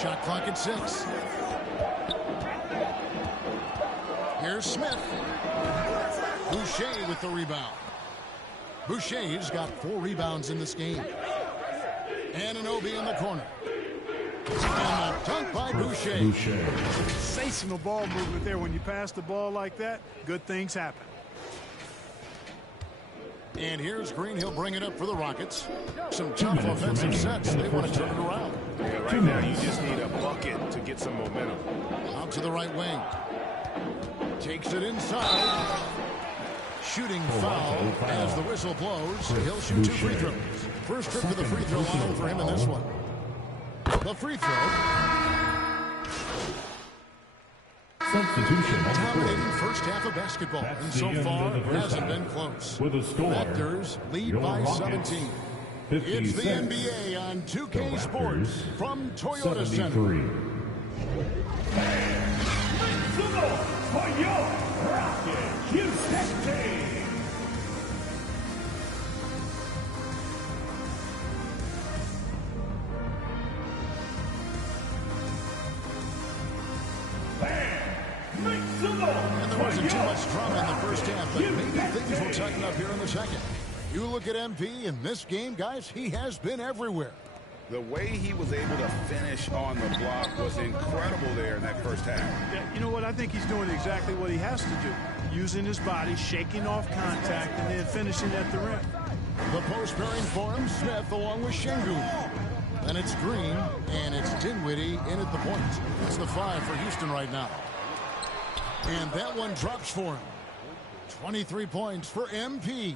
Shot clock at 6. Here's Smith. Boucher with the rebound. Boucher's got 4 rebounds in this game. Anunoby in the corner. And a dunk by Boucher. Sensational ball movement there. When you pass the ball like that, good things happen. And here's Green. He'll bring it up for the Rockets. Some tough offensive sets. They want to turn it around. Yeah, right now you just need a bucket to get some momentum. Out to the right wing. Takes it inside. Shooting foul as the whistle blows. He'll shoot 2 free throws. First trip to the free throw line for him in this one. The free throw. Substitution. Dominating first half of basketball, and so far hasn't been close. With a score, Raptors lead by 17. It's the NBA on 2K Sports from Toyota Center. For your Rocket Houston team. up here in the second. You look at MP in this game, guys, he has been everywhere. The way he was able to finish on the block was incredible there in that first half. Yeah, you know what? I think he's doing exactly what he has to do. Using his body, shaking off contact, and then finishing at the rim. The post pairing for him, Smith along with Şengün. And it's Green, and it's Dinwiddie in at the point. It's the 5 for Houston right now. And that one drops for him. 23 points for MP.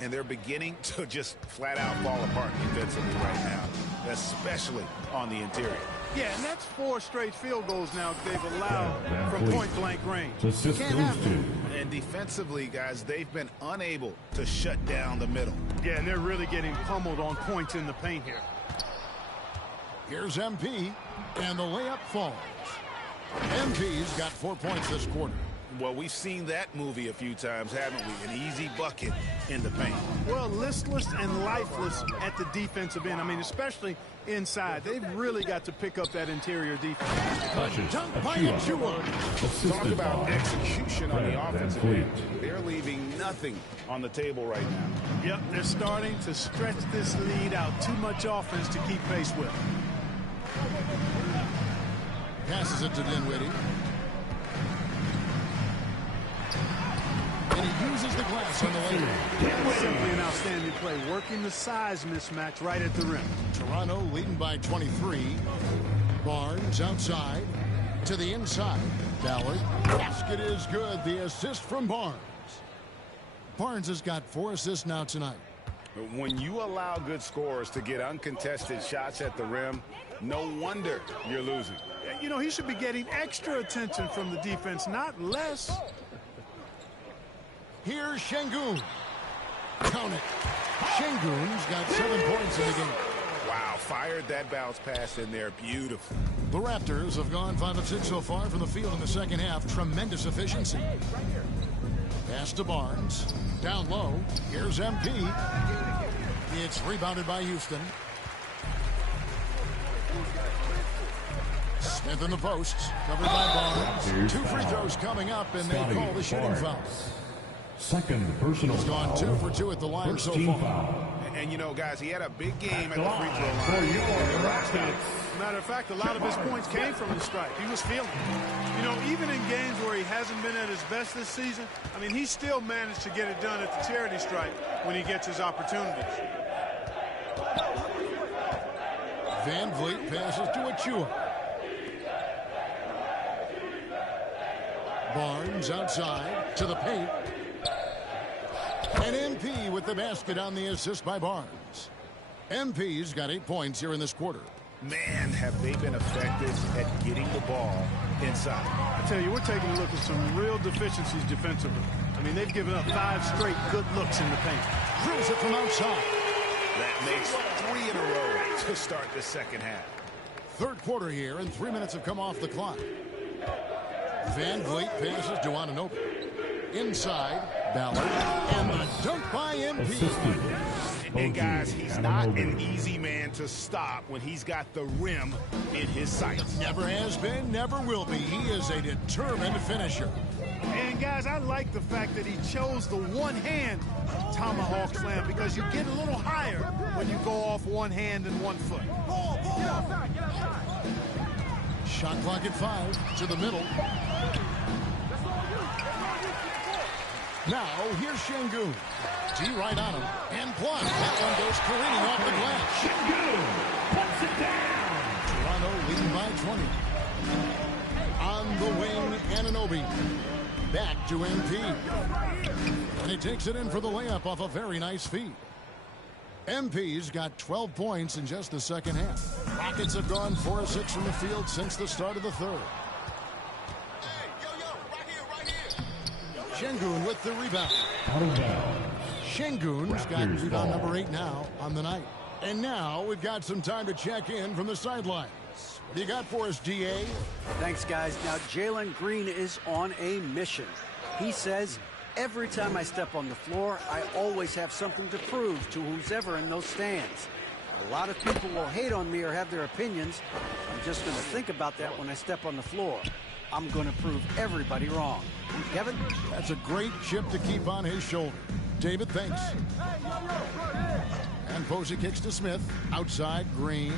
And they're beginning to just flat out fall apart defensively right now, especially on the interior. Yeah, and that's 4 straight field goals now they've allowed from point-blank range. Can't happen. And defensively, guys, they've been unable to shut down the middle. Yeah, and they're really getting pummeled on points in the paint here. Here's MP, and the layup falls. MP's got 4 points this quarter. Well, we've seen that movie a few times, haven't we? An easy bucket in the paint. Well, listless and lifeless at the defensive end. I mean, especially inside. They've really got to pick up that interior defense. Dunk by Achua. Talk about execution on the offensive end. They're leaving nothing on the table right now. Yep, they're starting to stretch this lead out. Too much offense to keep pace with. Passes it to Dinwiddie. And he uses the glass on the layup. Simply an outstanding play, working the size mismatch right at the rim. Toronto leading by 23. Barnes outside to the inside. Ballard. Basket is good. The assist from Barnes. Barnes has got 4 assists now tonight. When you allow good scorers to get uncontested shots at the rim, no wonder you're losing. You know, he should be getting extra attention from the defense, not less. Here's Şengün. Count it. Şengün's got 7 points in the game. Wow, fired that bounce pass in there. Beautiful. The Raptors have gone 5 of 6 so far from the field in the second half. Tremendous efficiency. Pass to Barnes. Down low. Here's MP. It's rebounded by Houston. Smith in the posts. Covered by Barnes. 2 free throws coming up, and they call the shooting foul. Second personal He's gone 2 for 2 at the line so far. And you know, guys, he had a big game at the free throw line. Matter of fact, a lot of his points came from the stripe. He was feeling it. You know, even in games where he hasn't been at his best this season, I mean, he still managed to get it done at the charity stripe when he gets his opportunities. Van Vliet passes to Achua. Barnes outside to the paint. And MP with the basket on the assist by Barnes. MP's got 8 points here in this quarter. Man, have they been effective at getting the ball inside. I tell you, we're taking a look at some real deficiencies defensively. I mean, they've given up 5 straight good looks in the paint. Drills it from outside. That makes 3 in a row to start the second half. Third quarter here, and 3 minutes have come off the clock. Van Vliet passes to Anunoby. Inside, Ballard, and the dunk by MP. And guys, he's not an easy man to stop when he's got the rim in his sights. Never has been, never will be. He is a determined finisher. And guys, I like the fact that he chose the one-hand tomahawk slam, because you get a little higher when you go off one hand and 1 foot. Shot clock at 5 to the middle. Now, here's Şengün. D right on him. And blocked. That one goes careening off the glass. Şengün puts it down. Toronto leading by 20. On the wing, Anunoby. Back to MP. And he takes it in for the layup off a very nice feed. MP's got 12 points in just the second half. Rockets have gone 4 of 6 from the field since the start of the third. Şengün with the rebound. Şengün's got rebound number 8 now on the night. And now we've got some time to check in from the sidelines. What do you got for us, DA? Thanks, guys. Now, Jalen Green is on a mission. He says, every time I step on the floor, I always have something to prove to who's ever in those stands. A lot of people will hate on me or have their opinions. I'm just going to think about that when I step on the floor. I'm going to prove everybody wrong. Kevin? That's a great chip to keep on his shoulder. David thinks. And Posey kicks to Smith. Outside, Green.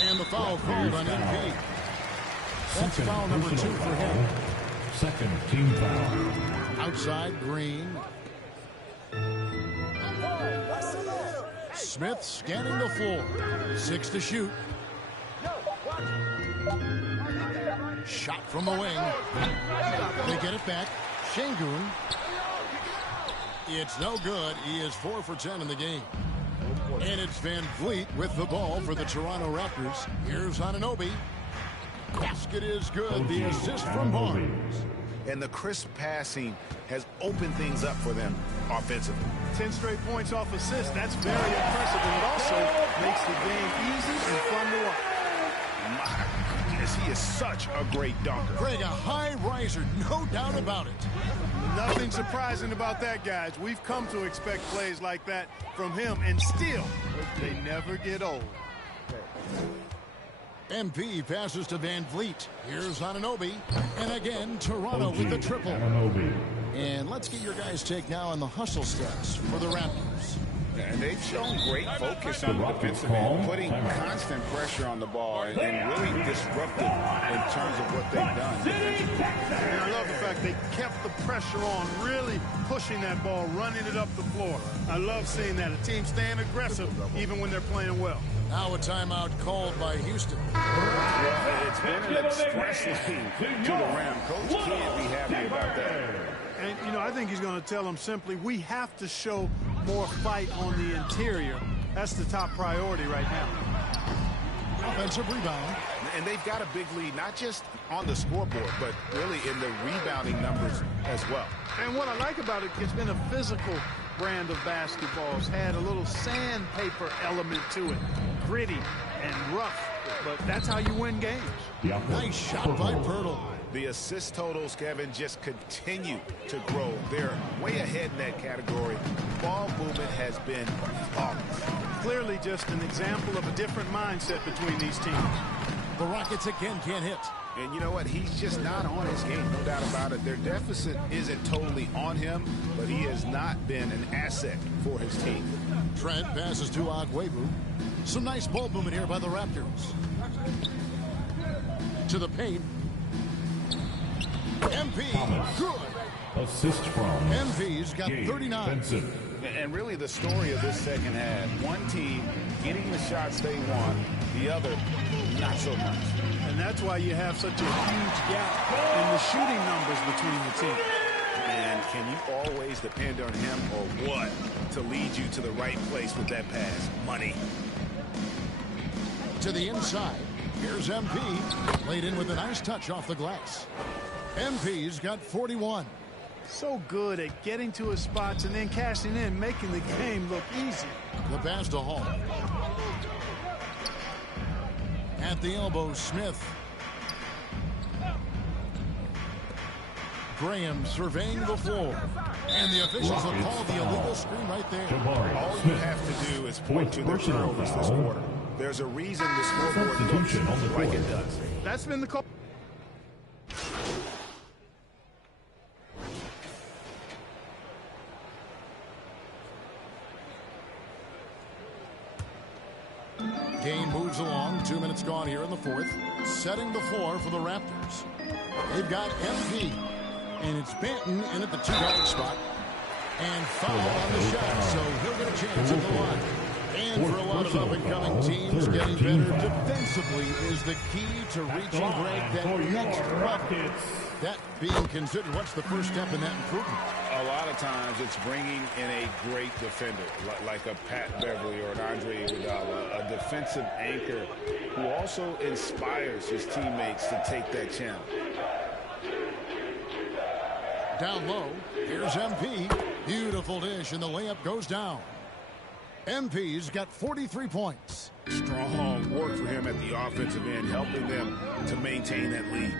And the foul called on MP. That's foul number 2 for him. Second team foul. Outside, Green. Smith scanning the floor. 6 to shoot. Shot from the wing. They get it back. Şengün. It's no good. He is 4 for 10 in the game. And it's Van Vliet with the ball for the Toronto Raptors. Here's Anunoby. Basket is good. The assist from Barnes. And the crisp passing has opened things up for them offensively. 10 straight points off assists. That's very impressive. And it also makes the game easy and fun to watch. My goodness, he is such a great dunker. Greg, a high riser, no doubt about it. Nothing surprising about that, guys. We've come to expect plays like that from him, and still, they never get old. MP passes to Van Vliet. Here's Anunoby. And again, Toronto with the triple. And let's get your guys' take now on the hustle stats for the Raptors. And they've shown great focus on the defensive end, putting constant pressure on the ball and really disruptive in terms of what they've done. And I love the fact they kept the pressure on, really pushing that ball, running it up the floor. I love seeing that. A team staying aggressive even when they're playing well. Now a timeout called by Houston. Well, it's been an express lane to the rim. Coach can't be happy about that. And, you know, I think he's going to tell them simply, we have to show more fight on the interior. That's the top priority right now. Offensive rebound. And they've got a big lead, not just on the scoreboard, but really in the rebounding numbers as well. And what I like about it, it's been a physical brand of basketball. It's had a little sandpaper element to it. Gritty and rough, but that's how you win games. Nice shot by Pirtle. The assist totals, Kevin, just continue to grow. They're way ahead in that category. Ball movement has been flawless. Clearly just an example of a different mindset between these teams. The Rockets again can't hit. And you know what? He's just not on his game, no doubt about it. Their deficit isn't totally on him, but he has not been an asset for his team. Trent passes to Agüero. Some nice ball movement here by the Raptors. To the paint. MP, good. Assist from MP's got 39. And really the story of this second half, one team getting the shots they want, the other not so much. And that's why you have such a huge gap in the shooting numbers between the teams. And can you always depend on him or what to lead you to the right place with that pass? Money. To the inside. Here's MP. Laid in with a nice touch off the glass. MP's got 41. So good at getting to his spots and then cashing in, making the game look easy. The pass to Hall. At the elbow, Smith. Graham surveying the floor. And the officials have called the illegal screen right there. All you have to do is point to their turnovers this quarter. There's a reason the scoreboard looks like it does. That's been the call. Game moves along. 2 minutes gone here in the fourth. Setting the floor for the Raptors. They've got MP. And it's Banton in at the two-guard spot. And foul on the shot, so he'll get a chance at the line. And for a lot of up-and-coming teams, getting better defensively is the key to reaching, Greg, that next level. That being considered, what's the first step in that improvement? A lot of times it's bringing in a great defender, like a Pat Beverly or an Andre Iguodala, a defensive anchor who also inspires his teammates to take that challenge. Down low, here's MP. Beautiful dish, and the layup goes down. MP's got 43 points. Strong work for him at the offensive end, helping them to maintain that lead.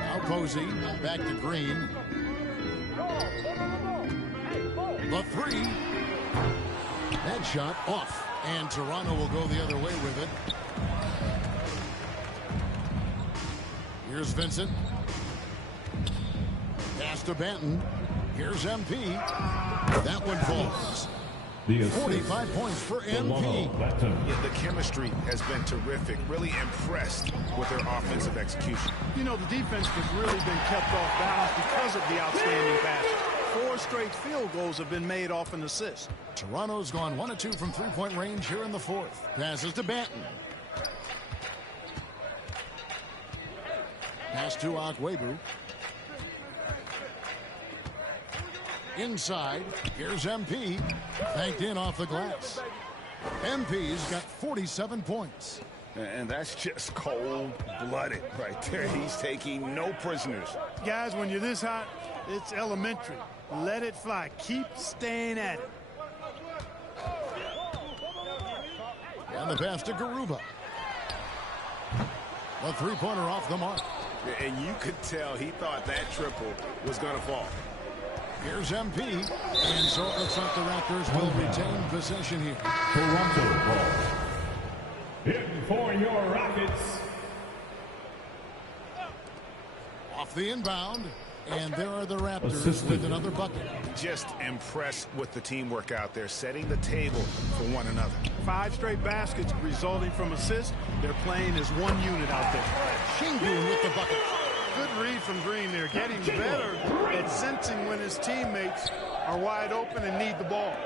Now Posey, back to Green. The three. That shot off, and Toronto will go the other way with it. Here's Vincent. Pass to Benton. Here's MP. That one falls. 45 points for MP. Yeah, the chemistry has been terrific. Really impressed with their offensive execution. You know, the defense has really been kept off balance because of the outstanding passes. 4 straight field goals have been made off an assist. Toronto's gone 1 of 2 from three-point range here in the fourth. Passes to Banton. Pass to Akwebu. Inside, here's MP. Banked in off the glass. MP's got 47 points. And that's just cold-blooded right there. He's taking no prisoners. Guys, when you're this hot, it's elementary. Let it fly. Keep staying at it. And the pass to Garuba. A three-pointer off the mark. And you could tell he thought that triple was going to fall. Here's MP. And so it looks like the Raptors will retain possession here. Toronto ball. Hitting for your Rockets. Off the inbound. And there are the Raptors with another bucket. Just impressed with the teamwork out there, setting the table for one another. 5 straight baskets resulting from assists. They're playing as one unit out there. Shingun with the bucket. Good read from Green there, getting better at sensing when his teammates are wide open and need the ball.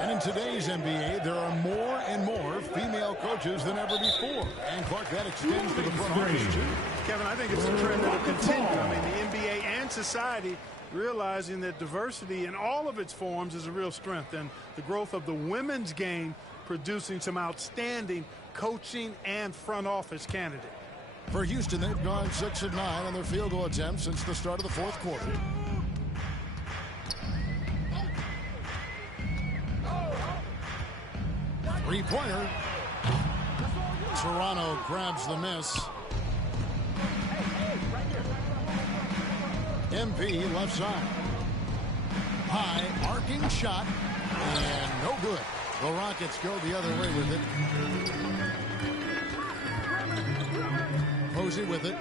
And in today's NBA, there are more and more female coaches than ever before. And Clark, that extends to the front office, too. Kevin, I think it's a trend that will continue. I mean, the NBA and society realizing that diversity in all of its forms is a real strength. And the growth of the women's game producing some outstanding coaching and front office candidates. For Houston, they've gone 6 of 9 on their field goal attempts since the start of the fourth quarter. Three-pointer. Toronto grabs the miss. MP left side. High arcing shot and no good. The Rockets go the other way with it. Posey with it.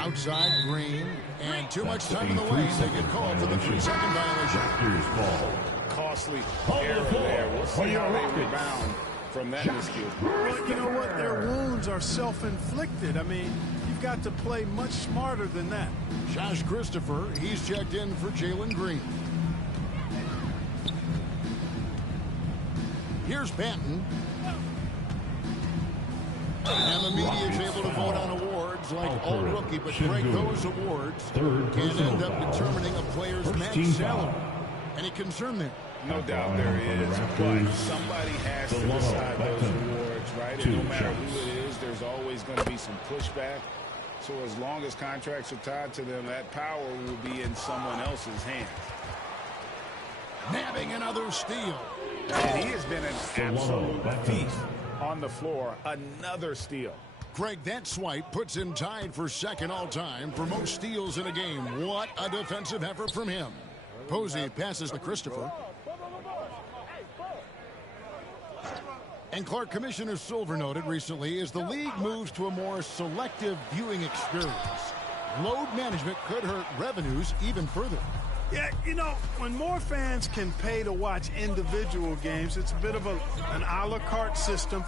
Outside Green. And too much time in the lane. They get called for the 3-second violation. Costly error there. We'll see how they rebound from that miscue. Well, you know what? Their wounds are self-inflicted. I mean, you've got to play much smarter than that. Josh Christopher, he's checked in for Jalen Green. Here's Banton. And the media is able to vote on awards like All-Rookie, but break those awards can end up determining a player's max salary. Any concern there? No doubt there is, but somebody has to decide those awards, right? And no matter who it is, there's always going to be some pushback. So as long as contracts are tied to them, that power will be in someone else's hands. Nabbing another steal. And he has been an absolute feast on the floor. Another steal. Craig, that swipe puts him tied for second all-time for most steals in a game. What a defensive effort from him. Posey passes to Christopher. And Clark, Commissioner Silver noted recently, as the league moves to a more selective viewing experience, load management could hurt revenues even further. Yeah, you know, when more fans can pay to watch individual games, it's a bit of an a la carte system.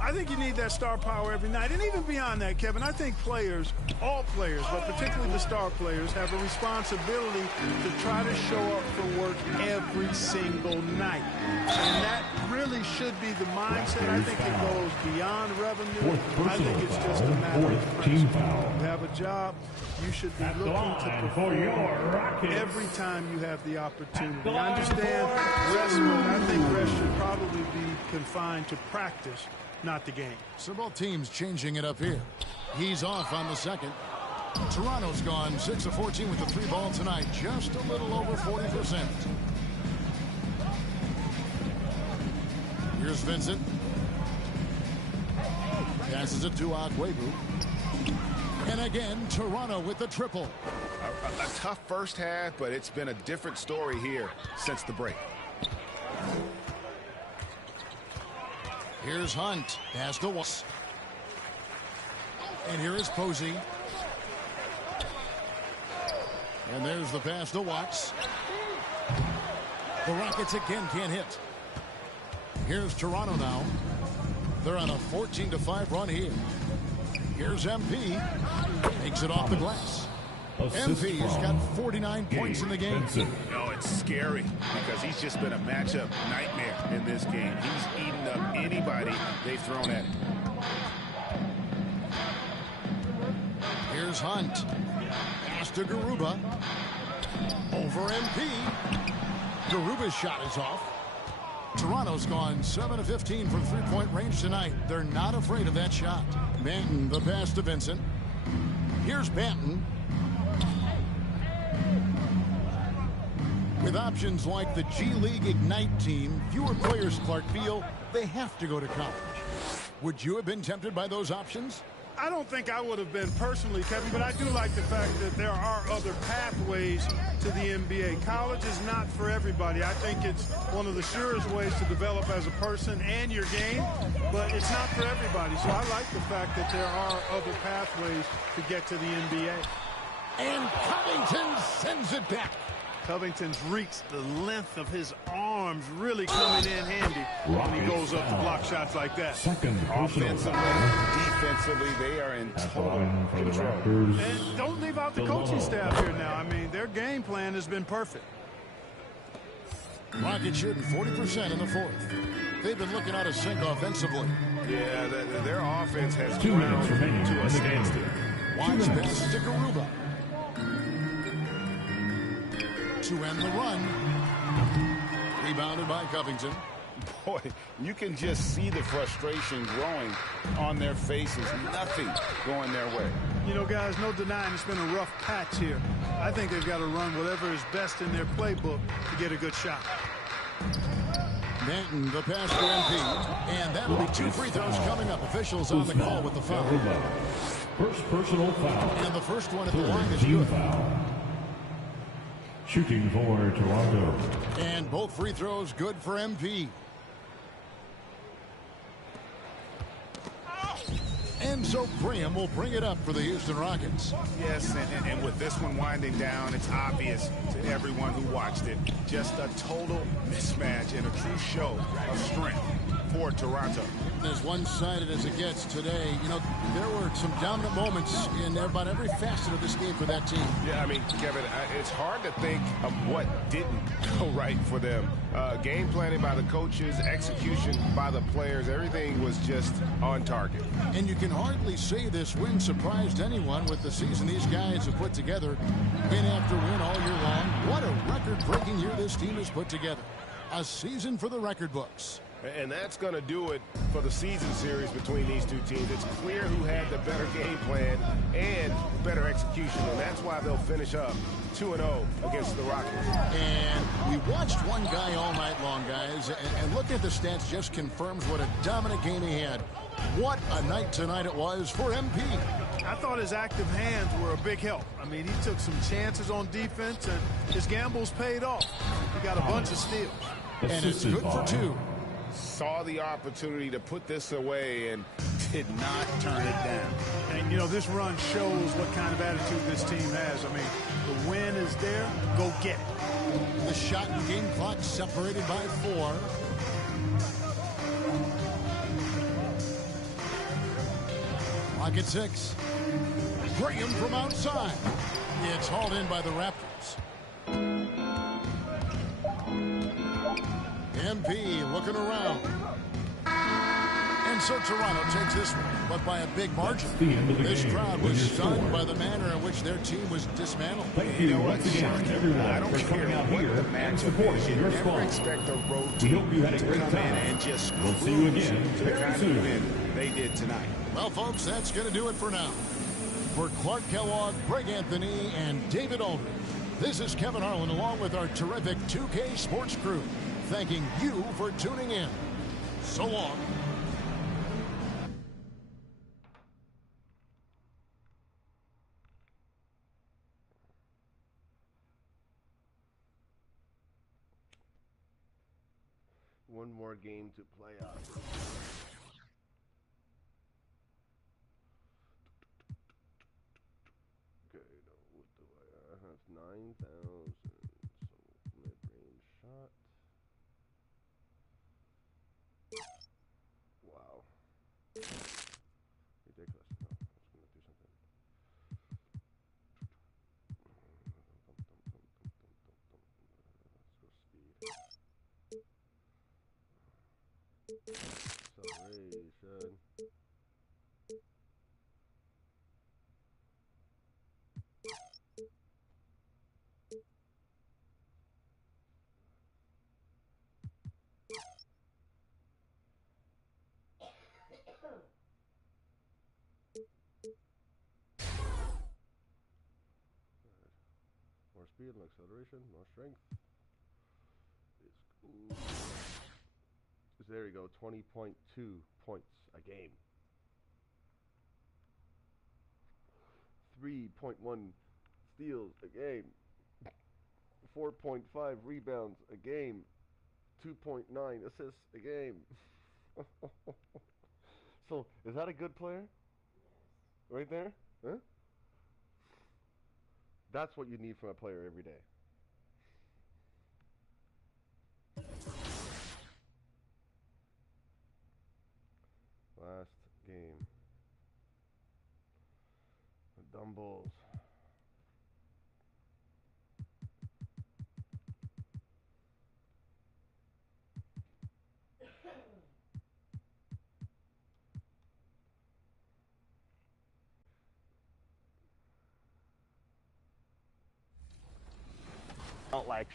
I think you need that star power every night. And even beyond that, Kevin, I think players, all players, but particularly the star players, have a responsibility to try to show up for work every single night. And that really should be the mindset. I think it goes beyond revenue. I think it's just a matter of principle. You have a job, you should be looking to perform every time you have the opportunity. I understand rest, but I think rest should probably be confined to practice, not the game. So both teams changing it up here. He's off on the second. Toronto's gone 6 of 14 with the 3 ball tonight. Just a little over 40%. Here's Vincent. Passes it to Akwebu. And again, Toronto with the triple. A tough first half, but it's been a different story here since the break. Here's Hunt. Pass to Watts. And here is Posey. And there's the pass to Watts. The Rockets again can't hit. Here's Toronto now. They're on a 14-5 run here. Here's MP. Makes it off the glass. MP's got 49 points in the game. No, it's scary because he's just been a matchup nightmare in this game. He's eating up anybody they've thrown at him. Here's Hunt. Pass to Garuba. Over MP. Garuba's shot is off. Toronto's gone 7 of 15 from three-point range tonight. They're not afraid of that shot. Banton, the pass to Vincent. Here's Banton. With options like the G League Ignite team, fewer players, Clark, feel they have to go to college. Would you have been tempted by those options? I don't think I would have been personally, Kevin, but I do like the fact that there are other pathways to the NBA. College is not for everybody. I think it's one of the surest ways to develop as a person and your game, but it's not for everybody. So I like the fact that there are other pathways to get to the NBA. And Covington sends it back. Covington's reach, the length of his arms really coming in handy when he goes up to block shots like that. Offensively, defensively, they are in total control. And don't leave out the coaching staff here now. I mean, their game plan has been perfect. Rockets shooting 40% in the fourth. They've been looking out of sync offensively. Yeah, their offense has 2 minutes remaining to in a the game. standstill. Watch pass to Garuba. To end the run. Rebounded by Covington. Boy, you can just see the frustration growing on their faces. Nothing going their way. You know, guys, no denying it's been a rough patch here. I think they've got to run whatever is best in their playbook to get a good shot. Banton, the pass to MP. And that'll be 2 free throws coming up. Officials on the call with the foul. First personal foul. And the first one at the line is good. Foul. Shooting for Toronto. And both free throws good for MP. And so Graham will bring it up for the Houston Rockets. Yes, and with this one winding down, it's obvious to everyone who watched it. Just a total mismatch and a true show of strength for Toronto. As one-sided as it gets today, you know, there were some dominant moments in about every facet of this game for that team. Yeah, I mean, Kevin, it's hard to think of what didn't go right for them. Game planning by the coaches, execution by the players, everything was just on target. And you can hardly say this win surprised anyone with the season these guys have put together. Win after win all year long. What a record-breaking year this team has put together. A season for the record books. And that's going to do it for the season series between these two teams. It's clear who had the better game plan and better execution, and that's why they'll finish up 2-0 against the Rockets. And we watched one guy all night long, guys, and looking at the stats just confirms what a dominant game he had. What a night tonight it was for MP. I thought his active hands were a big help. I mean, he took some chances on defense, and his gambles paid off. He got a bunch of steals. And it's good for 2. Saw the opportunity to put this away and did not turn it down. And, you know, this run shows what kind of attitude this team has. I mean, the win is there. Go get it. The shot and game clock separated by 4. Rocket 6. Graham from outside. It's hauled in by the Raptors. MP looking around. And so Toronto takes this one, but by a big margin. This crowd was stunned by the manner in which their team was dismantled. Thank you once again, everyone, for coming out here and supporting your squad. We hope you had a great time. We'll see you again very soon. They did tonight. Well, folks, that's going to do it for now. For Clark Kellogg, Greg Anthony, and David Aldridge, this is Kevin Harlan along with our terrific 2K Sports crew, thanking you for tuning in. So long. One more game to play out. 9,000. So mid-range shot. Wow. Ridiculous. No, I was gonna do something. Let's go speed. Acceleration. More speed, more acceleration, more strength. There you go, 20.2 points a game. 3.1 steals a game. 4.5 rebounds a game. 2.9 assists a game. So, is that a good player? Yes. Right there? Huh? That's what you need from a player every day. Last game. The Dumbles. Like,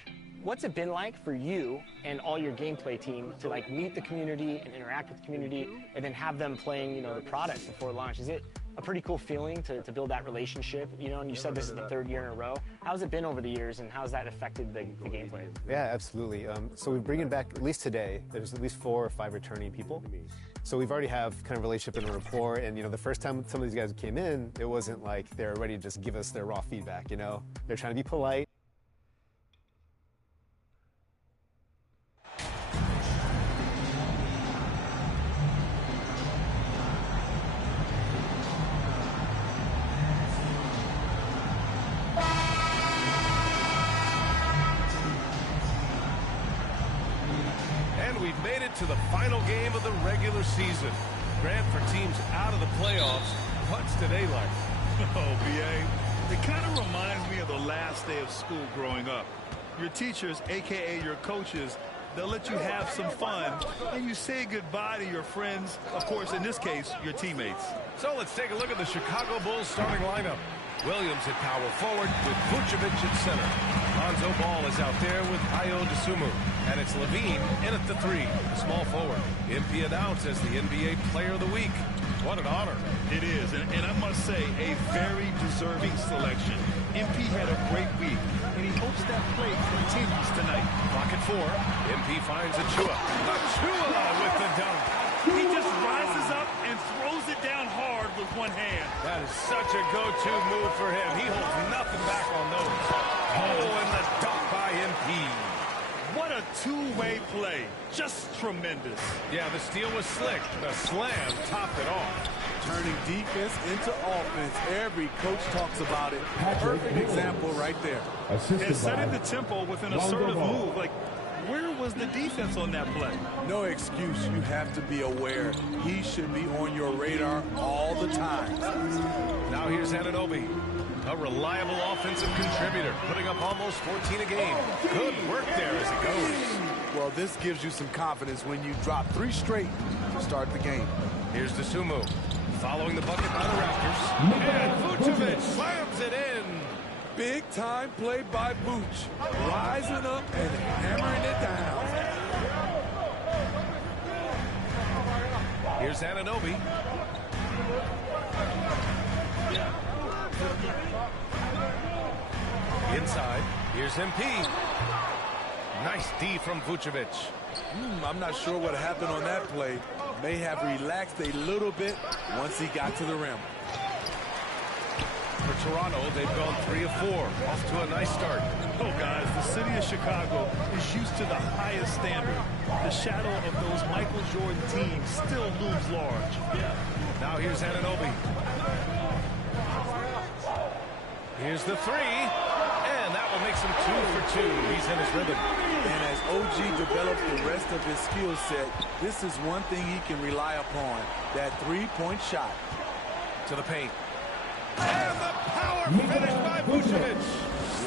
what's it been like for you and all your gameplay team to like meet the community and interact with the community and then have them playing, you know, the product before launch? Is it a pretty cool feeling to build that relationship, you know, and you said this is the 3rd year in a row. How's it been over the years and how's that affected the gameplay? Yeah, absolutely. So we're bringing back, at least today, there's at least 4 or 5 returning people. So we've already have kind of relationship and a rapport, and you know, the first time some of these guys came in, it wasn't like they're ready to just give us their raw feedback, you know? They're trying to be polite. We've made it to the final game of the regular season. Grant, for teams out of the playoffs, what's today like? Oh, B.A., it kind of reminds me of the last day of school growing up. Your teachers, a.k.a. your coaches, they'll let you have some fun, and you say goodbye to your friends, of course, in this case, your teammates. So let's take a look at the Chicago Bulls starting lineup. Williams at power forward with Vucevic at center. Lonzo Ball is out there with Ayo Dosunmu. And it's Levine in at the 3, small forward. MP announced as the NBA Player of the Week. What an honor. It is, and I must say, a very deserving selection. MP had a great week, and he hopes that play continues tonight. Clock at 4. MP finds Achua. Achua with the dunk. He just rises up and throws it down hard with one hand. That is such a go-to move for him. He holds nothing back on those. Oh, and the dunk by MP. What a two-way play. Just tremendous. Yeah, the steal was slick. The slam topped it off. Turning defense into offense. Every coach talks about it. Perfect example right there. And setting the tempo with an assertive move. Like, where was the defense on that play? No excuse. You have to be aware. He should be on your radar all the time. Now here's Anunoby. A reliable offensive contributor, putting up almost 14 a game. Good work there as it goes. Well, this gives you some confidence when you drop 3 straight to start the game. Here's Dosunmu, following the bucket by the Raptors. And Vucevic slams it in. Big time play by Vooch. Rising up and hammering it down. Here's Anunoby. Inside, here's MP. Nice D from Vucevic. I'm not sure what happened on that play. May have relaxed a little bit once he got to the rim. For Toronto, they've gone 3 of 4. Off to a nice start. Oh, guys, the city of Chicago is used to the highest standard. The shadow of those Michael Jordan teams still looms large. Now here's Anunoby. Here's the 3, and that Butler makes him 2 for 2. He's in his rhythm. And as OG develops the rest of his skill set, this is one thing he can rely upon, that three-point shot. To the paint. And the power finish by Vucevic.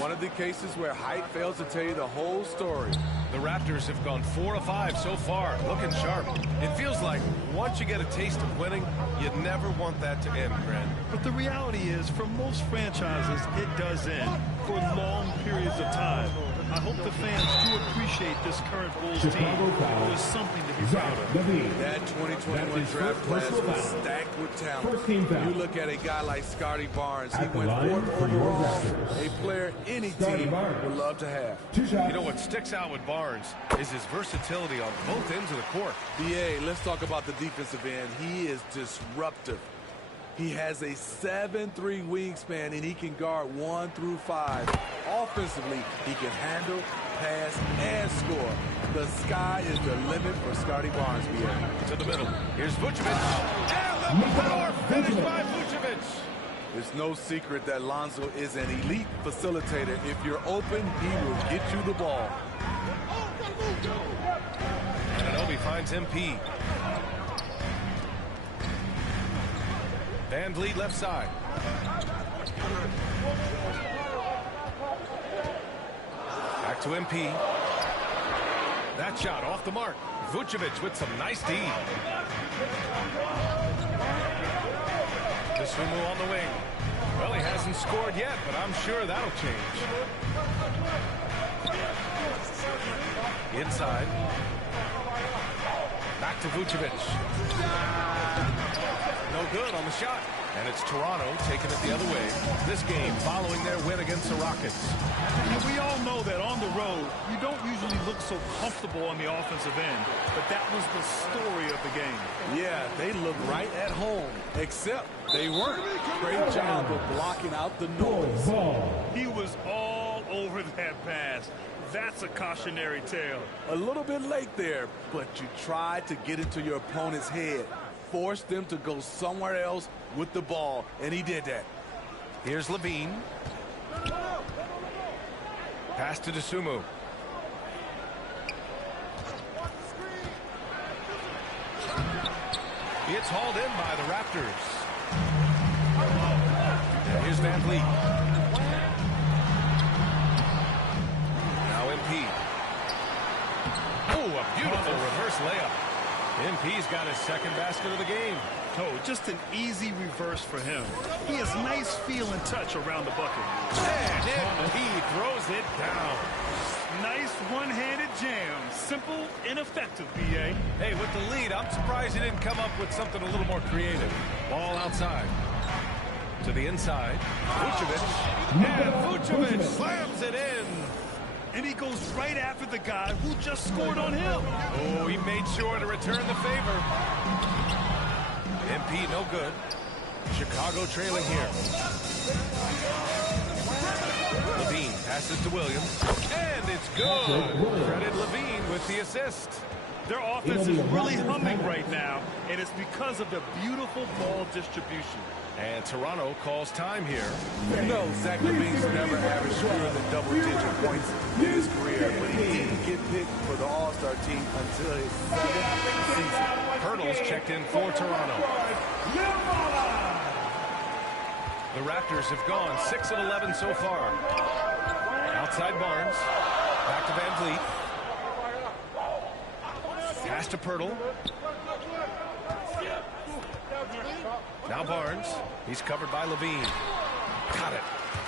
One of the cases where height fails to tell you the whole story. The Raptors have gone 4 of 5 so far, looking sharp. It feels like once you get a taste of winning, you never want that to end, Grant. But the reality is, for most franchises, it does end for long periods of time. I hope the fans do appreciate this current Bulls team. There's something to be proud of. That 2021 draft class was stacked with talent. You look at a guy like Scotty Barnes. He went 4th overall, a player any team would love to have. You know what sticks out with Barnes is his versatility on both ends of the court. BA, let's talk about the defensive end. He is disruptive. He has a 7'3" wingspan, and he can guard 1 through 5. Offensively, he can handle, pass, and score. The sky is the limit for Scotty Barnes, BA. To the middle. Here's Vucevic. And the power finish by Vucevic. It's no secret that Lonzo is an elite facilitator. If you're open, he will get you the ball. Anunoby finds MP. Van Vliet left side. Back to MP. That shot off the mark. Vucevic with some nice D. Dosunmu on the wing. Well, he hasn't scored yet, but I'm sure that'll change. Inside. Back to Vucevic. No good on the shot. And it's Toronto taking it the other way. This game following their win against the Rockets. And we all know that on the road, you don't usually look so comfortable on the offensive end. But that was the story of the game. Yeah, they look right at home, except they weren't. Great job of blocking out the noise. He was all over that pass. That's a cautionary tale. A little bit late there, but you tried to get into your opponent's head. Forced them to go somewhere else with the ball, and he did that. Here's Levine. Pass to Dosunmu. It's hauled in by the Raptors. Here's Van Vliet. Now MP. Oh, a beautiful reverse layup. MP's got his second basket of the game. Oh, just an easy reverse for him. He has nice feel and touch around the bucket. And MP throws it down. Nice one-handed jam. Simple and effective, BA. Hey, with the lead, I'm surprised he didn't come up with something a little more creative. Ball outside. To the inside. Vucevic. And Vucevic slams it in. And he goes right after the guy who just scored on him. Oh, he made sure to return the favor. MP no good. Chicago trailing here. Levine passes to Williams. And it's good. Credit Levine with the assist. Their offense is really humming right now, and it's because of the beautiful ball distribution. And Toronto calls time here. You know, Zach LaVine's never averaged fewer than double-digit points in his career, but he didn't get picked for the All-Star team until his second season. Hurdles checked in for Toronto. The Raptors have gone 6 of 11 so far. Outside Barnes. Back to Van Vliet. Pass to Pirtle. Now Barnes. He's covered by Levine. Got it.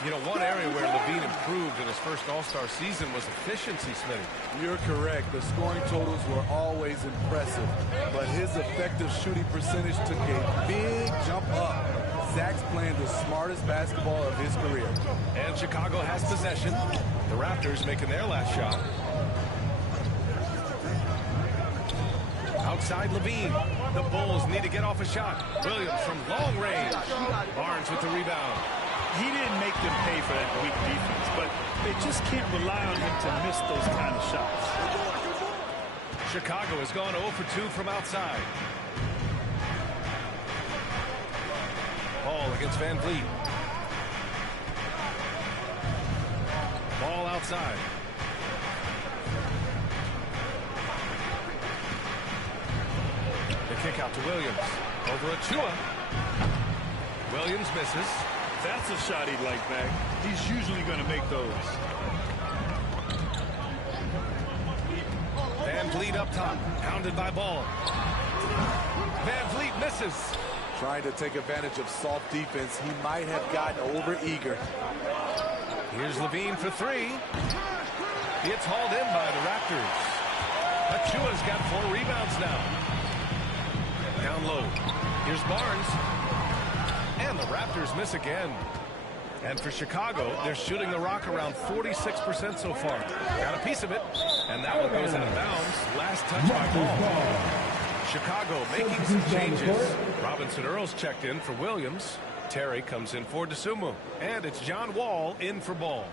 You know, one area where Levine improved in his first All-Star season was efficiency, Smitty. You're correct. The scoring totals were always impressive, but his effective shooting percentage took a big jump up. Zach's playing the smartest basketball of his career. And Chicago has possession. The Raptors making their last shot. Outside Levine. The Bulls need to get off a shot. Williams from long range. Barnes with the rebound. He didn't make them pay for that weak defense, but they just can't rely on him to miss those kind of shots. Chicago has gone 0 for 2 from outside. Ball against Van Vliet. Ball outside. The kick out to Williams. Over Achua. Williams misses. That's a shot he'd like back. He's usually going to make those. Van Vliet up top. Pounded by Ball. Van Vliet misses. Trying to take advantage of soft defense. He might have gotten over eager. Here's Levine for three. It's hauled in by the Raptors. Achua's got 4 rebounds now. Down low. Here's Barnes. And the Raptors miss again. And for Chicago, they're shooting the rock around 46% so far. Got a piece of it. And that one goes out of bounds. Last touch by Ball. Chicago making some changes. Robinson Earls checked in for Williams. Terry comes in for DeSumo. And it's John Wall in for Ball.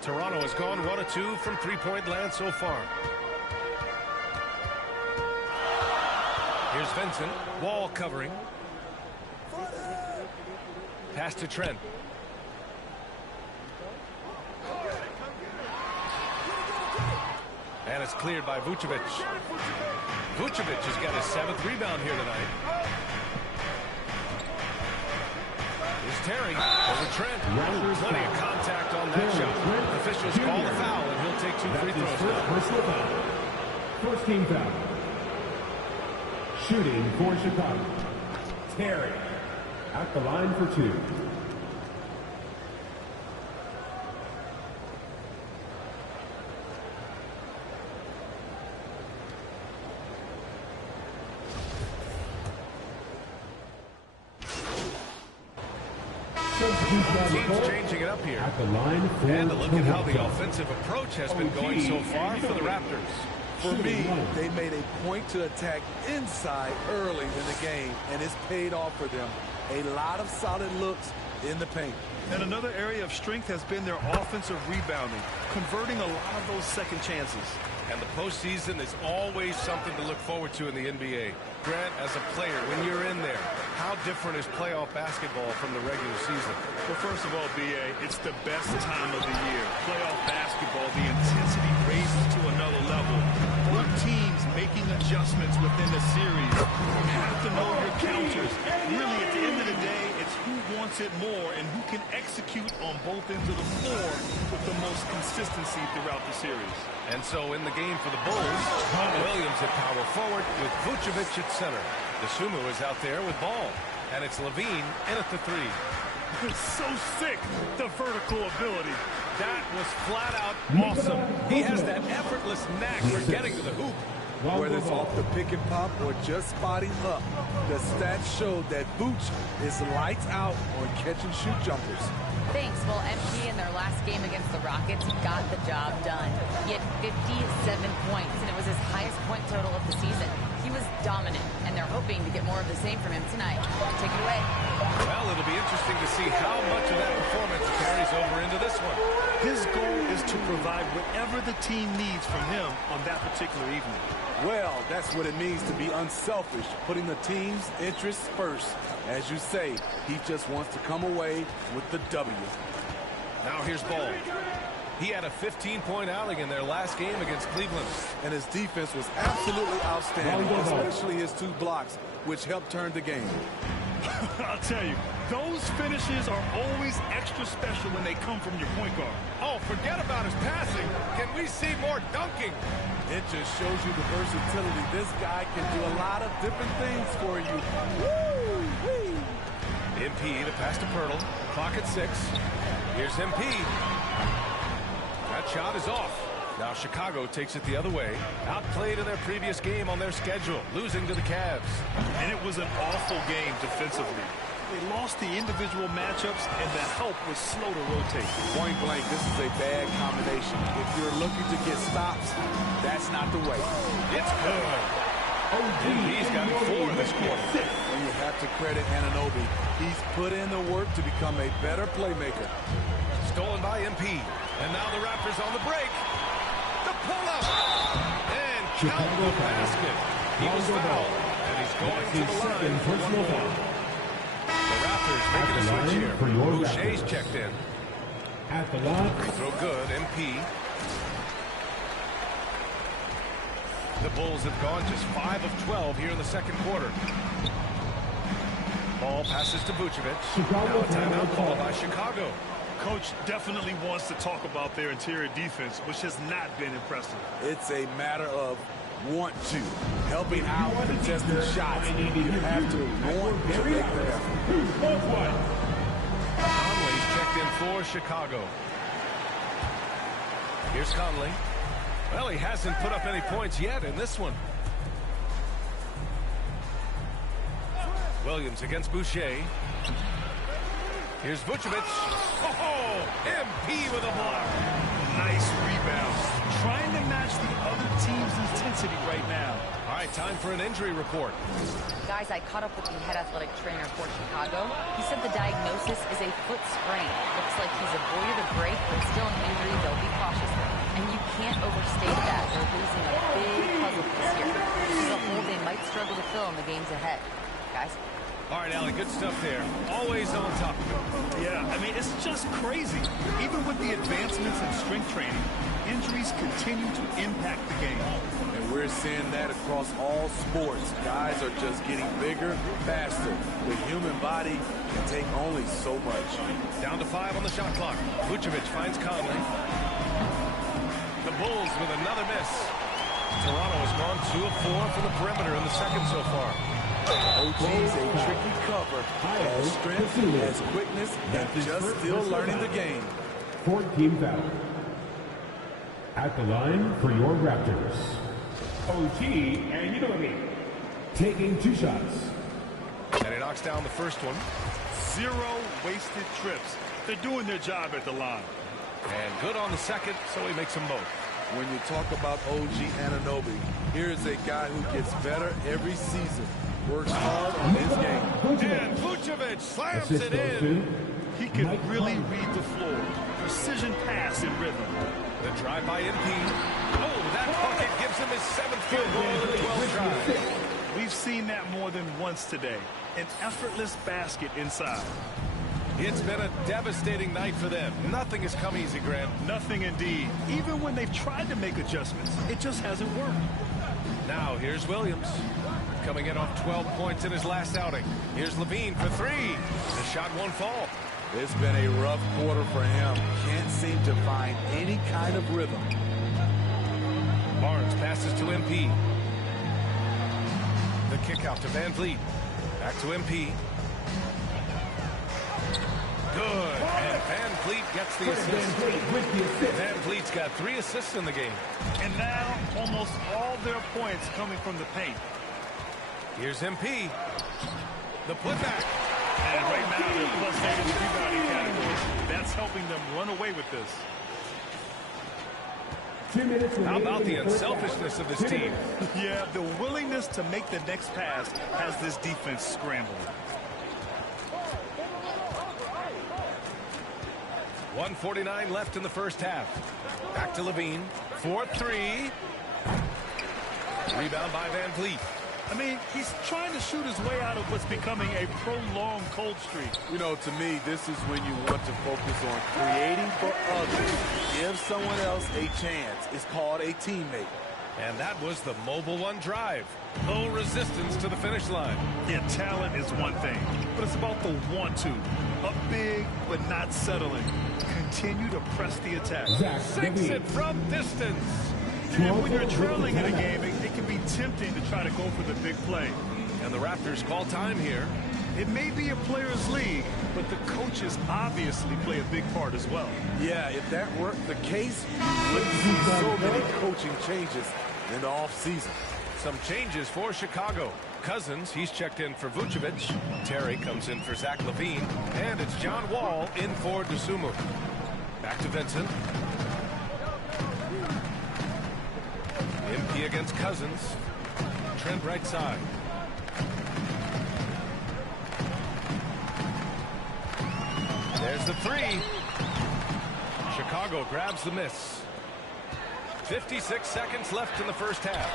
Toronto has gone 1 of 2 from three-point land so far. Here's Vincent. Wall covering. Pass to Trent. And it's cleared by Vucevic. Vucevic has got his 7th rebound here tonight. Here's Terry over Trent. Plenty of contact on that shot. Officials call the foul, and he'll take 2 free throws now. First team foul. Shooting for Chicago. Terry at the line for 2. Team's changing it up here. At the line for and to look at how the offensive approach has been going so far for the Raptors. For me, they made a point to attack inside early in the game, and it's paid off for them. A lot of solid looks in the paint. And another area of strength has been their offensive rebounding, converting a lot of those second chances. And the postseason is always something to look forward to in the NBA. Grant, as a player, when you're in there, how different is playoff basketball from the regular season? Well, first of all, B.A., it's the best time of the year. Playoff basketball, the intensity raises to another level. Both teams making adjustments within the series. You have to know your counters. Really, at the end of the day, it's who wants it more and who can execute on both ends of the floor with the most consistency throughout the series. And so in the game for the Bulls, Williams at power forward with Vucevic at center. DeSumo is out there with Ball. And it's Levine in at the 3. It's so sick, the vertical ability. That was flat out awesome. He has that effortless knack for getting to the hoop. Whether it's off the pick and pop or just spotting up, the stats show that Vooch is lights out on catch and shoot jumpers. Thanks. Well, MP in their last game against the Rockets got the job done. He had 57 points, and it was his highest point total of the season. He was dominant, and they're hoping to get more of the same from him tonight. Take it away. Well, it'll be interesting to see how much of that performance carries over into this one. His goal is to provide whatever the team needs from him on that particular evening. Well, that's what it means to be unselfish, putting the team's interests first. As you say, he just wants to come away with the W. Now here's Ball. He had a 15-point outing in their last game against Cleveland. And his defense was absolutely outstanding, especially his 2 blocks, which helped turn the game. I'll tell you, those finishes are always extra special when they come from your point guard. Oh, forget about his passing. Can we see more dunking? It just shows you the versatility. This guy can do a lot of different things for you. Woo-wee. MP, the pass to Pirtle. Clock at 6. Here's MP. That shot is off. Now Chicago takes it the other way. Outplayed in their previous game on their schedule, losing to the Cavs. And it was an awful game defensively. They lost the individual matchups, and the help was slow to rotate. Point blank, this is a bad combination. If you're looking to get stops, that's not the way. It's good. He's got 4 in this quarter. And you have to credit Anunoby. He's put in the work to become a better playmaker. Stolen by MP. And now the Raptors on the break. The pull-up. And count the basket. He was fouled. And he's going to the line for 1 more. The Raptors Raptors making a switch here. Boucher's checked in. At the line. Free throw good. MP. The Bulls have gone just 5 of 12 here in the second quarter. Ball passes to Vucevic. Now a timeout called by Chicago. Coach definitely wants to talk about their interior defense, which has not been impressive. It's a matter of want to. Helping out contested shots. You have to want to make the effort. Conley's checked in for Chicago. Here's Conley. Well, he hasn't put up any points yet in this one. Williams against Boucher. Here's Vucevic. Oh, MP with a block. Nice rebound. Trying to match the other team's intensity right now. All right, time for an injury report. Guys, I caught up with the head athletic trainer for Chicago. He said the diagnosis is a foot sprain. Looks like he's avoided a break, but still an injury they'll be cautious with. And you can't overstate that. They're losing a big puzzle this year. This is a hole they might struggle to fill in the games ahead. Guys? All right, Allie, good stuff there. Always on top of it. Yeah, I mean, it's just crazy. Even with the advancements in strength training, injuries continue to impact the game. And we're seeing that across all sports. Guys are just getting bigger, faster. The human body can take only so much. Down to 5 on the shot clock. Vucevic finds Conley. The Bulls with another miss. Toronto has gone 2 of 4 from the perimeter in the second so far. OG's a tricky cover. Has strength, has quickness, and just still learning the game. 14 foul. At the line for your Raptors, OG and Anunoby taking 2 shots. And he knocks down the first one. 0 wasted trips. They're doing their job at the line. And good on the second, so he makes them both. When you talk about OG Anunoby, here's a guy who gets better every season. Works hard on his game. And Vucevic slams it in. He can really read the floor. Precision pass in rhythm. The drive by MP. Oh, that bucket gives him his 7th field goal in the 12th try. We've seen that more than once today. An effortless basket inside. It's been a devastating night for them. Nothing has come easy, Grant. Nothing indeed. Even when they've tried to make adjustments, it just hasn't worked. Now here's Williams. Coming in off 12 points in his last outing. Here's Levine for 3. The shot won't fall. It's been a rough quarter for him. Can't seem to find any kind of rhythm. Barnes passes to MP. The kick out to Van Vliet. Back to MP. Good. And Van Vliet gets the assist. Van Vliet's got 3 assists in the game. And now almost all their points coming from the paint. Here's MP. The putback. And right now they're +8 in the rebounding category. That's helping them run away with this. 2 minutes. How about the unselfishness of this team? Yeah, the willingness to make the next pass has this defense scrambling. 1:49 left in the first half. Back to Levine. 4-3. Rebound by Van Vliet. I mean, he's trying to shoot his way out of what's becoming a prolonged cold streak. You know, to me, this is when you want to focus on creating for others. Give someone else a chance. It's called a teammate. And that was the Mobile One drive. No resistance to the finish line. Yeah, talent is one thing, but it's about the want-to. Up big, but not settling. Continue to press the attack. Sinks it from distance. And when you're trailing in a game, it can be tempting to try to go for the big play. And the Raptors call time here. It may be a players' league, but the coaches obviously play a big part as well. Yeah, if that weren't the case, you wouldn't see so many coaching changes in the offseason. Some changes for Chicago. Cousins, he's checked in for Vucevic. Terry comes in for Zach LaVine. And it's John Wall in for Dosunmu. Back to Vincent. MP against Cousins. Trent right side. There's the 3. Chicago grabs the miss. 56 seconds left in the first half.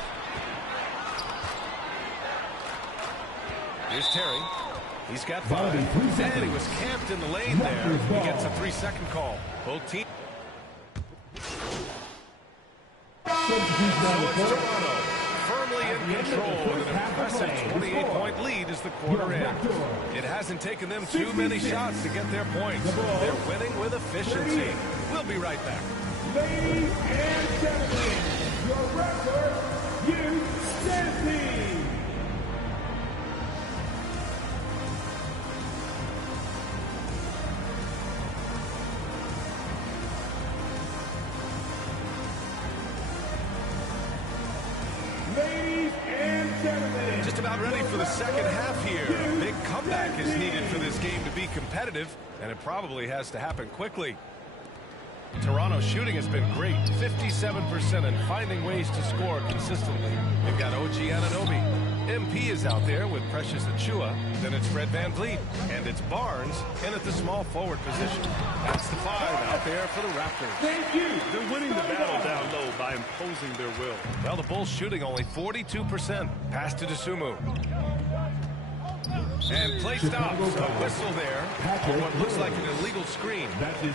Here's Terry. He's got 5. And he was camped in the lane there. He gets a 3-second call. Both teams. So it's Toronto, firmly in control with an impressive 28-point lead as the quarter ends. It hasn't taken them too many shots to get their points. They're winning with efficiency. We'll be right back. Ladies and gentlemen, your Raptors, you standing. Ladies and gentlemen, just about ready for the second half here. A big comeback is needed for this game to be competitive, and it probably has to happen quickly. Toronto's shooting has been great, 57%, and finding ways to score consistently. They've got OG Anunoby. MP is out there with Precious Achiuwa. Then it's Fred VanVleet, and it's Barnes in at the small forward position. That's the 5 out there for the Raptors. Thank you. They're winning the battle down low by imposing their will. Well, the Bulls shooting only 42%. Pass to Dosunmu. And play stops. A whistle there on what looks like an illegal screen.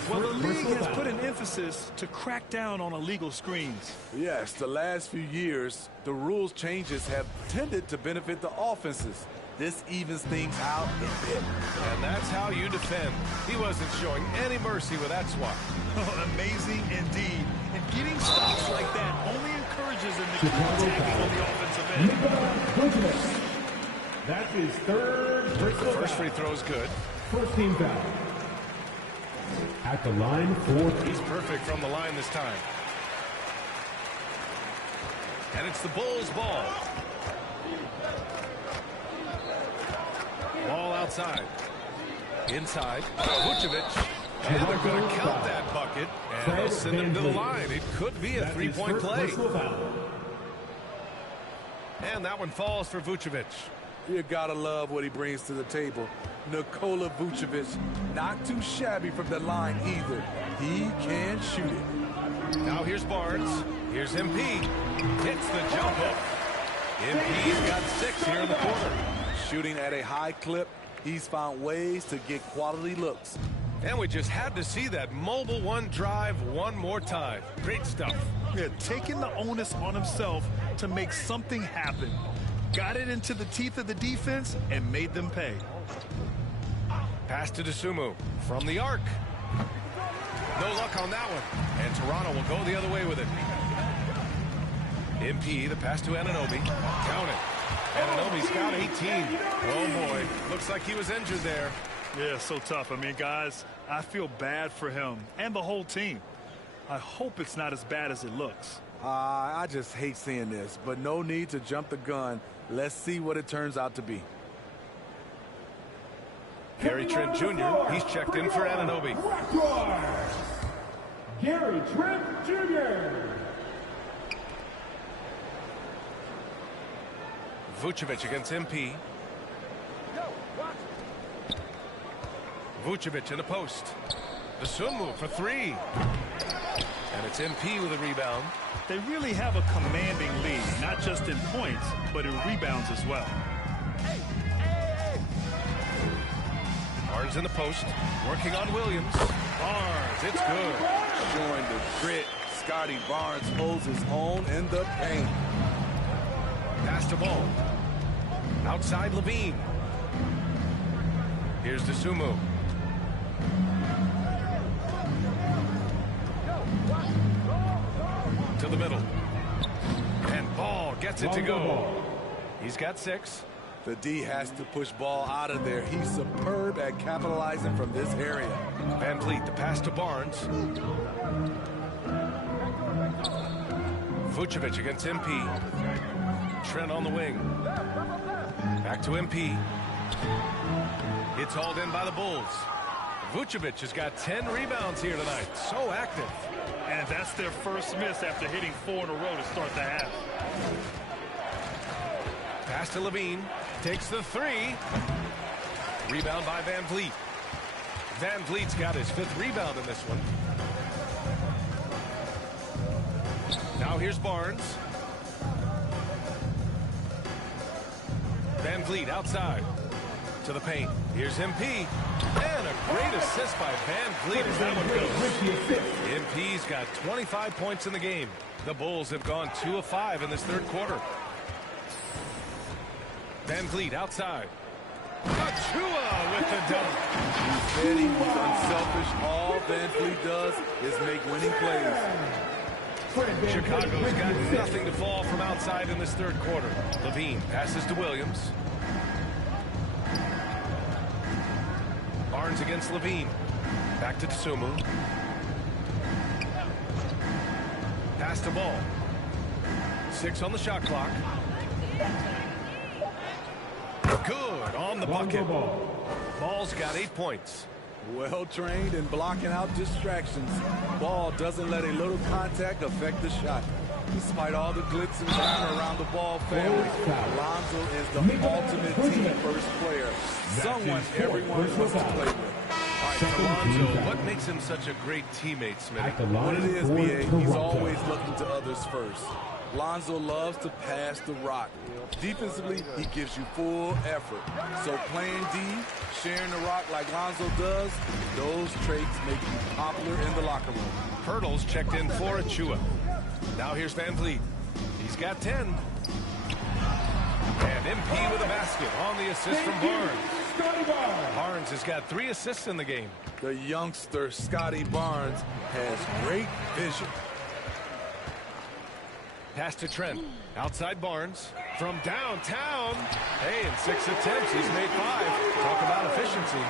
Well, the league has put an emphasis to crack down on illegal screens. Yes, the last few years, the rules changes have tended to benefit the offenses. This evens things out a bit. And that's how you defend. He wasn't showing any mercy with that swat. Amazing indeed. And getting stops like that only encourages them to keep attacking on the offensive end. That's his third personal foul. First free throw is good. First team foul. At the line for... He's perfect from the line this time. And it's the Bulls' ball. Ball outside. Inside. Vucevic. And they're going to count that bucket. And they'll send him to the line. It could be a three-point play. And that one falls for Vucevic. You gotta love what he brings to the table. Nikola Vucevic, not too shabby from the line either. He can shoot it. Now here's Barnes. Here's MP. Hits the jump hook. MP's got 6 here in the quarter. Shooting at a high clip, he's found ways to get quality looks. And we just had to see that mobile one drive one more time. Great stuff. Yeah, taking the onus on himself to make something happen. Got it into the teeth of the defense and made them pay. Pass to Dosunmu from the arc. No luck on that one. And Toronto will go the other way with it. MP, the pass to Anunoby. Count it. Anunoby's got 18. Oh, boy. Looks like he was injured there. Yeah, so tough. I mean, guys, I feel bad for him and the whole team. I hope it's not as bad as it looks. I just hate seeing this, but no need to jump the gun. Let's see what it turns out to be. Gary Trent Jr., he's checked in for Anunoby. Gary Trent Jr. Vucevic against MP. Vucevic in the post. Dosunmu for 3. And it's MP with a rebound. They really have a commanding lead, not just in points, but in rebounds as well. Barnes in the post, working on Williams. Barnes, it's good. Showing the grit, Scotty Barnes holds his own in the paint. Pass the ball. Outside Levine. Here's Dosunmu. To the middle. And Ball gets it to go. He's got 6. The D has to push Ball out of there. He's superb at capitalizing from this area. VanVleet, the pass to Barnes. Vucevic against MP. Trent on the wing. Back to MP. It's hauled in by the Bulls. Vucevic has got 10 rebounds here tonight. So active. And that's their first miss after hitting 4 in a row to start the half. Pass to Levine. Takes the 3. Rebound by VanVleet. VanVleet's got his 5th rebound in this one. Now here's Barnes. VanVleet outside to the paint. Here's MP. And a great assist by Van Vliet as that one goes. MP's got 25 points in the game. The Bulls have gone 2 of 5 in this third quarter. Van Vliet outside. Achua with the dunk. He's steady, he's unselfish. All Van Vliet does is make winning plays. Chicago's got nothing to fall from outside in this third quarter. Levine passes to Williams. Barnes against Levine. Back to Tsumu. Pass to Ball. 6 on the shot clock. Good on the bucket. Ball's got 8 points. Well trained in blocking out distractions. Ball doesn't let a little contact affect the shot. Despite all the glitz and glamour around the Ball family, Alonzo is the ultimate team first player. Someone everyone wants to play with. All right, Alonzo, what makes him such a great teammate, Smitty? What it is, B.A., he's always looking to others first. Lonzo loves to pass the rock. Defensively, he gives you full effort. So playing D, sharing the rock like Lonzo does, those traits make you popular in the locker room. Hurdles checked in for Achua. Now here's Van Vliet. He's got 10. And MP with a basket on the assist from Barnes. Barnes has got 3 assists in the game. The youngster, Scotty Barnes, has great vision. Pass to Trent. Outside Barnes. From downtown. Hey, in 6 attempts, he's made 5. Talk about efficiency.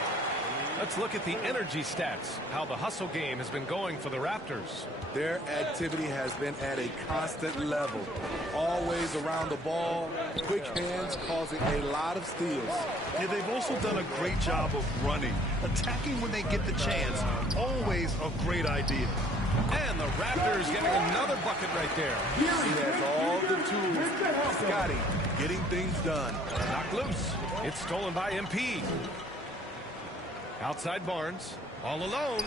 Let's look at the energy stats. How the hustle game has been going for the Raptors. Their activity has been at a constant level. Always around the ball. Quick hands causing a lot of steals. Yeah, they've also done a great job of running. Attacking when they get the chance. Always a great idea. And the Raptors getting another bucket right there. He has all the tools. Scotty getting things done. Knocked loose. It's stolen by MP. Outside Barnes. All alone.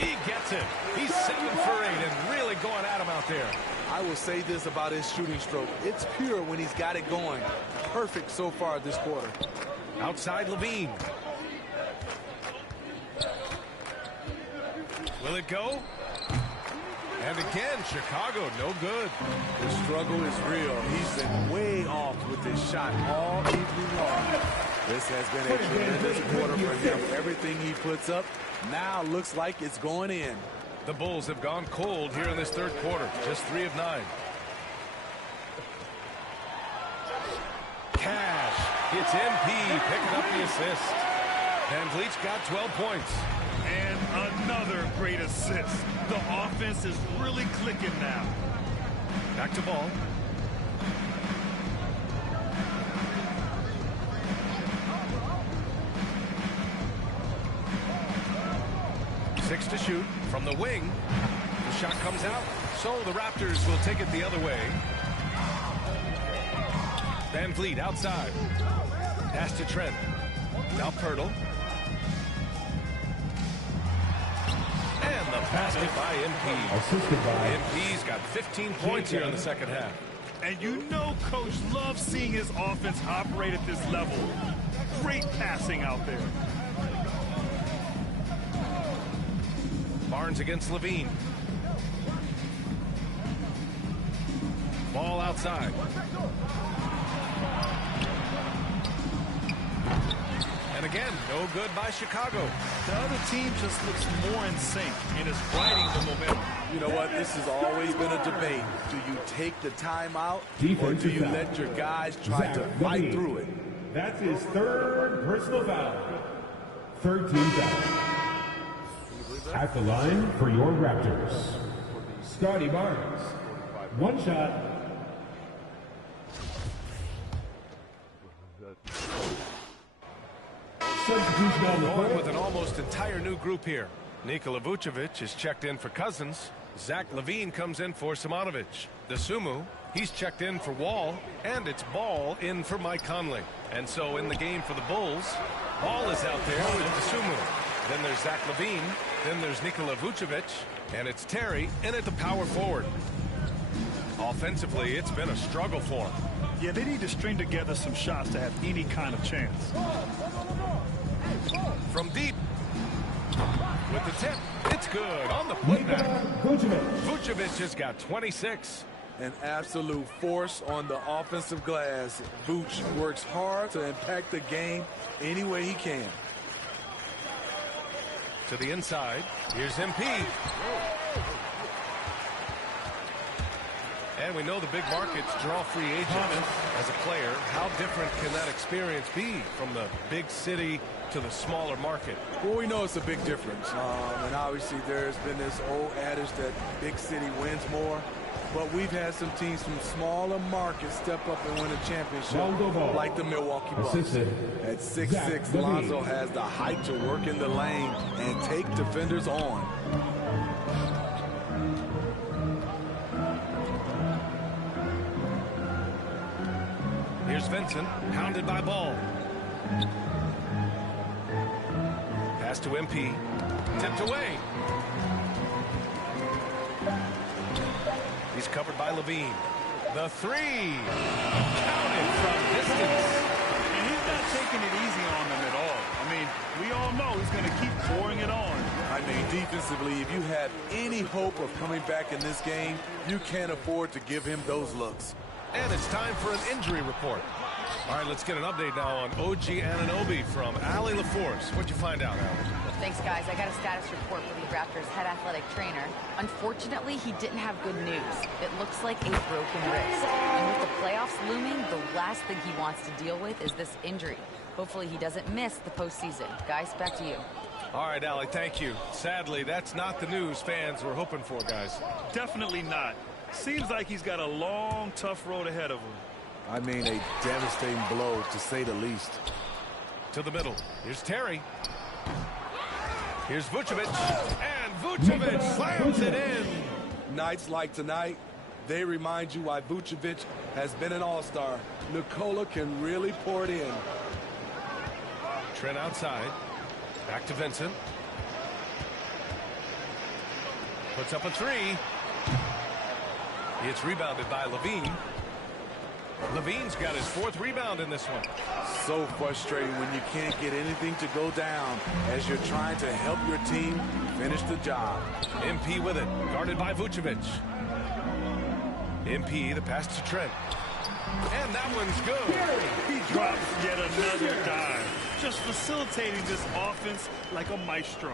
He gets it. He's 7 for 8 and really going at him out there. I will say this about his shooting stroke. It's pure when he's got it going. Perfect so far this quarter. Outside Levine. Will it go? And again, Chicago, no good. The struggle is real. He's been way off with this shot all evening long. This has been a tremendous quarter for him. Everything he puts up now looks like it's going in. The Bulls have gone cold here in this third quarter. Just 3 of 9. Cash. It's MP picking up the assist. Van Vliet's got 12 points. And another great assist. The offense is really clicking now. Back to Ball. Six to shoot from the wing. The shot comes out, so the Raptors will take it the other way. Van Vliet outside. Pass to Trent. Now Pirtle. And the basket by MP. Assisted by MP's got 15 points here in the second half. And you know Coach loves seeing his offense operate at this level. Great passing out there. Barnes against Levine. Ball outside. And again, no good by Chicago. The other team just looks more in sync and is riding the momentum. You know what? This has always been a debate. Do you take the timeout or do you let your guys try to fight through it? That's his 3rd personal foul. 13 foul. At the line for your Raptors, Scotty Barnes. 1 shot. Substitution on the Going court. with an almost entire new group here. Nikola Vucevic is checked in for Cousins. Zach LaVine comes in for Simonovic. The Sumu, he's checked in for Wall. And it's Ball in for Mike Conley. And so in the game for the Bulls, Ball is out there with the Sumu. Then there's Zach LaVine. Then there's Nikola Vucevic. And it's Terry in at the power forward. Offensively, it's been a struggle for him. Yeah, they need to string together some shots to have any kind of chance. from deep. With the tip, it's good on the putback. Vucevic has got 26. An absolute force on the offensive glass. Vooch works hard to impact the game any way he can. To the inside, here's MP. And we know the big markets draw free agents as a player. How different can that experience be from the big city to the smaller market? Well, we know it's a big difference. And obviously there's been this old adage that big city wins more. But we've had some teams from smaller markets step up and win a championship, like the Milwaukee Bucks. At 6'6", Lonzo has the height to work in the lane and take defenders on. Here's Vincent, hounded by Ball. Pass to MP, tipped away. He's covered by Levine. The three, counted from distance. And he's not taking it easy on them at all. I mean, we all know he's going to keep pouring it on. I mean, defensively, if you have any hope of coming back in this game, you can't afford to give him those looks. And it's time for an injury report. All right, let's get an update now on OG Anunoby from Allie LaForce. What'd you find out, Allie? Thanks, guys. I got a status report from the Raptors' head athletic trainer. Unfortunately, he didn't have good news. It looks like a broken wrist. And with the playoffs looming, the last thing he wants to deal with is this injury. Hopefully, he doesn't miss the postseason. Guys, back to you. All right, Allie, thank you. Sadly, that's not the news fans were hoping for, guys. Definitely not. Seems like he's got a long, tough road ahead of him. I mean, a devastating blow, to say the least. To the middle. Here's Terry. Here's Vucevic. And Vucevic slams it in. Nights like tonight, they remind you why Vucevic has been an all-star. Nikola can really pour it in. Trent outside. Back to Vincent. Puts up a three. It's rebounded by Levine. Levine's got his fourth rebound in this one. So frustrating when you can't get anything to go down as you're trying to help your team finish the job. MP with it, guarded by Vucevic. MP, the pass to Trent. And that one's good. He drops yet another dime. Just facilitating this offense like a maestro.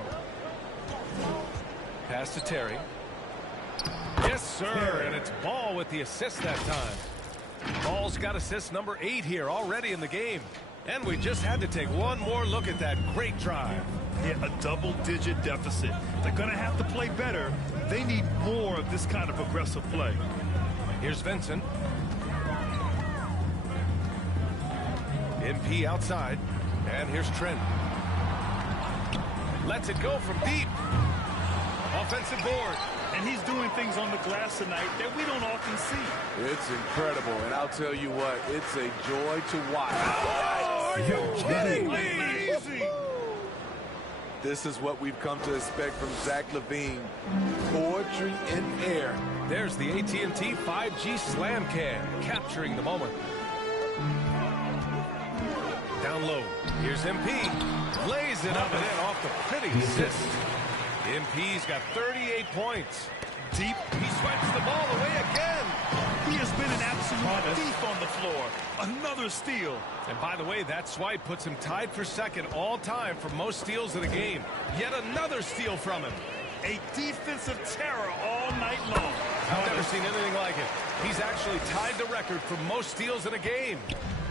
Pass to Terry. Yes, sir. And it's Ball with the assist that time. Ball's got assist number 8 here already in the game. And we just had to take one more look at that great drive. Yeah, a double-digit deficit. They're going to have to play better. They need more of this kind of aggressive play. Here's Vincent. MP outside. And here's Trent. Lets it go from deep. Offensive board. And he's doing things on the glass tonight that we don't often see. It's incredible, and I'll tell you what, it's a joy to watch. Oh, are you kidding me? Amazing. This is what we've come to expect from Zach LaVine. Poetry in air. There's the AT&T 5G Slam Cam, capturing the moment. Down low, here's MP. Lays it up and in off the pretty assist. MP's got 38 points. Deep. He swipes the ball away again. He has been an absolute thief on the floor. Another steal. And by the way, that swipe puts him tied for second all time for most steals in a game. Yet another steal from him. A defensive terror all night long. I've never seen anything like it. He's actually tied the record for most steals in a game.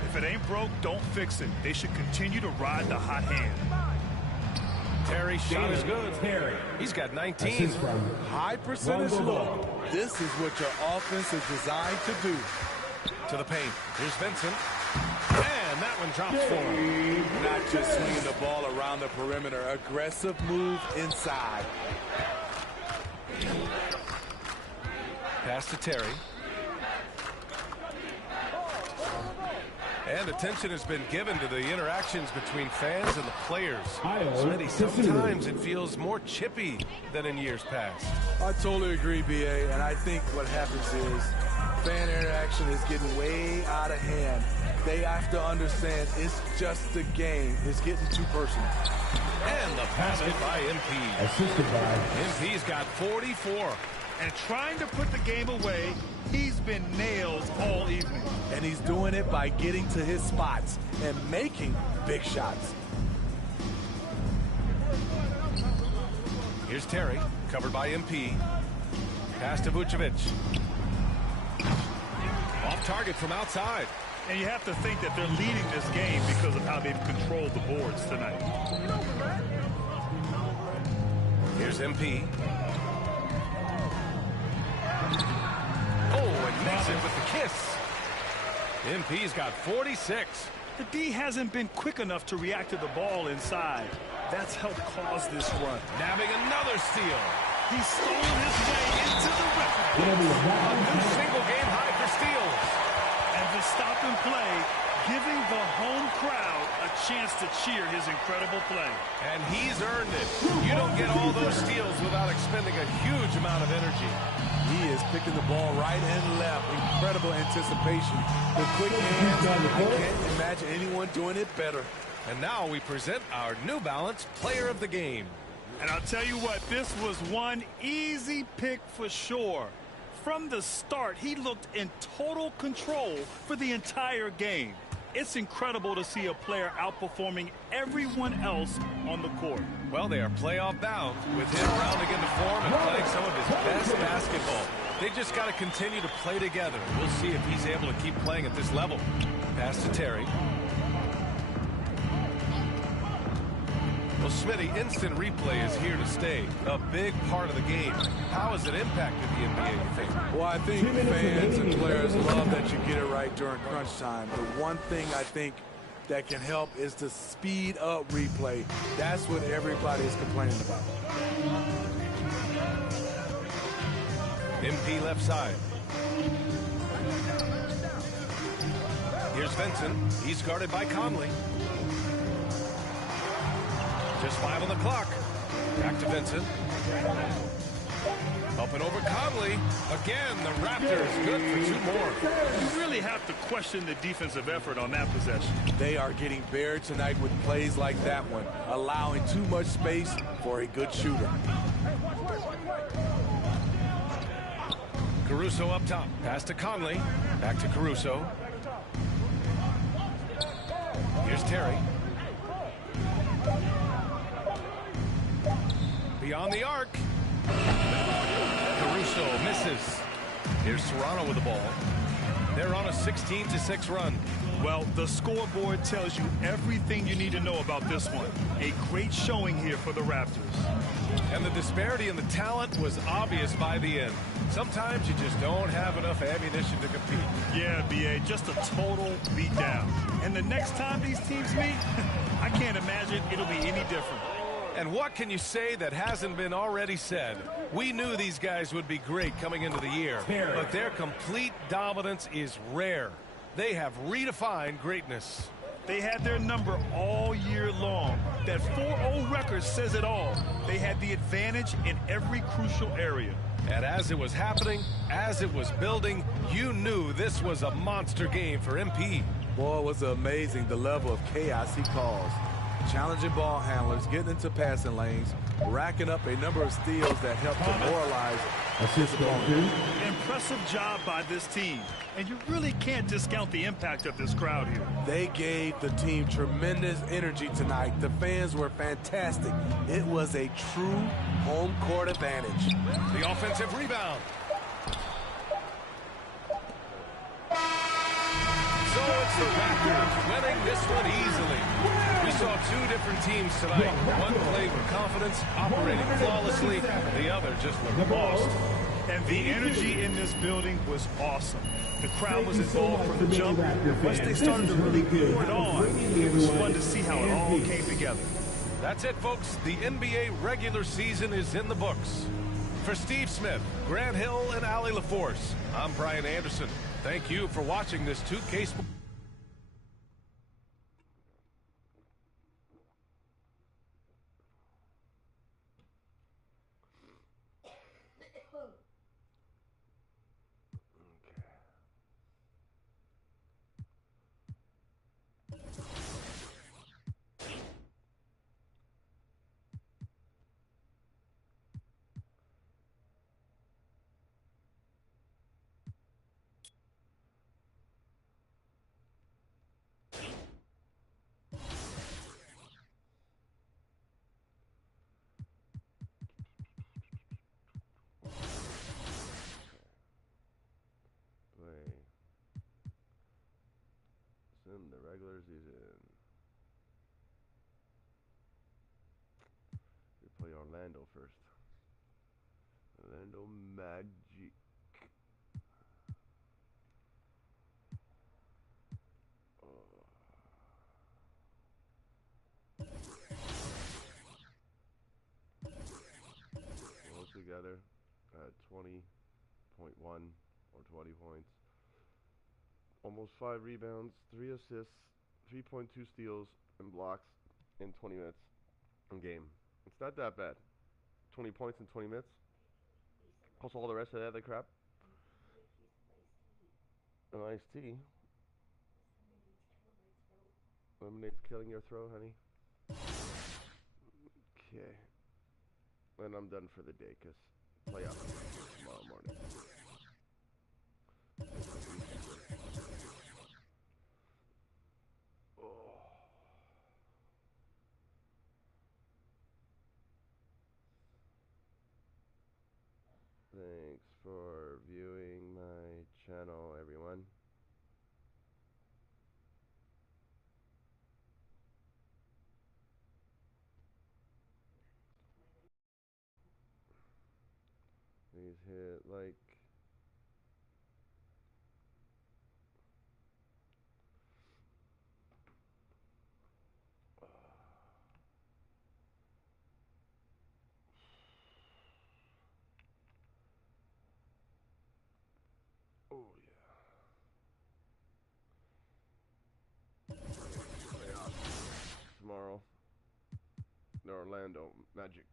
If it ain't broke, don't fix it. They should continue to ride the hot hand. Terry's shot is good. Terry. He's got 19. High percentage look. This is what your offense is designed to do. To the paint. Here's Vincent. And that one drops for him. Not just swinging the ball around the perimeter. Aggressive move inside. Pass to Terry. And attention has been given to the interactions between fans and the players. Smitty, sometimes it feels more chippy than in years past. I totally agree, BA, and I think what happens is fan action is getting way out of hand. They have to understand it's just a game. It's getting too personal. And the basket by MP. Assisted by MP's got 44. And trying to put the game away, he's been nails all evening. And he's doing it by getting to his spots and making big shots. Here's Terry, covered by MP. Pass to Vucevic. Off target from outside. And you have to think that they're leading this game because of how they've controlled the boards tonight. Here's MP. Oh, and makes it with the kiss. MP's got 46. The D hasn't been quick enough to react to the ball inside. That's helped cause this run. Nabbing another steal. He's stolen his way into the record. A new single game high for steals. And to stop and play, giving the home crowd a chance to cheer his incredible play. And he's earned it. You don't get all those steals without expending a huge amount of energy. He is picking the ball right and left. Incredible anticipation. The quick hands, I can't imagine anyone doing it better. And now we present our New Balance Player of the Game. And I'll tell you what, this was one easy pick for sure. From the start, he looked in total control for the entire game. It's incredible to see a player outperforming everyone else on the court. Well, they are playoff bound with him rounding into form and playing some of his best basketball. They just got to continue to play together. We'll see if he's able to keep playing at this level. Pass to Terry. Well, Smitty, instant replay is here to stay. A big part of the game. How has it impacted the NBA, you think? Well, I think fans and players love that you get it right during crunch time. The one thing I think that can help is to speed up replay. That's what everybody is complaining about. MP left side. Here's Vincent. He's guarded by Conley. Just 5 on the clock. Back to Vincent. Up and over Conley. Again, the Raptors good for 2 more. You really have to question the defensive effort on that possession. They are getting buried tonight with plays like that one, allowing too much space for a good shooter. Caruso up top. Pass to Conley. Back to Caruso. Here's Terry. Beyond the arc. Caruso misses. Here's Serrano with the ball. They're on a 16-6 run. Well, the scoreboard tells you everything you need to know about this one. A great showing here for the Raptors. And the disparity in the talent was obvious by the end. Sometimes you just don't have enough ammunition to compete. Yeah, B.A., just a total beatdown. And the next time these teams meet, I can't imagine it'll be any different. And what can you say that hasn't been already said? We knew these guys would be great coming into the year, but their complete dominance is rare. They have redefined greatness. They had their number all year long. That 4-0 record says it all. They had the advantage in every crucial area. And as it was happening, as it was building, you knew this was a monster game for MP. Boy, it was amazing the level of chaos he caused. Challenging ball handlers, getting into passing lanes, racking up a number of steals that helped demoralize his opponent. Impressive job by this team. And you really can't discount the impact of this crowd here. They gave the team tremendous energy tonight. The fans were fantastic. It was a true home court advantage. The offensive rebound. So it's the Raptors winning this one easily. We saw 2 different teams tonight. One played with confidence, operating flawlessly. The other just looked lost. And the energy in this building was awesome. The crowd was involved from the jump. Once they started to really pour it on, it was fun to see how it all came together. That's it, folks. The NBA regular season is in the books. For Steve Smith, Grant Hill, and Allie LaForce, I'm Brian Anderson. Thank you for watching this 2K Sports. season. We play Orlando first. Orlando Magic. All together at 20.1 or 20 points. Almost 5 rebounds, 3 assists, 3.2 steals and blocks in 20 minutes in game. It's not that bad. 20 points in 20 minutes. Plus all the rest of that other crap. An iced tea. Lemonade's killing your throat, honey. Okay. And I'm done for the day because playoffs tomorrow morning. Oh. Thanks for viewing my channel, everyone. Please hit like. Oh yeah. Playoffs tomorrow. The Orlando Magic.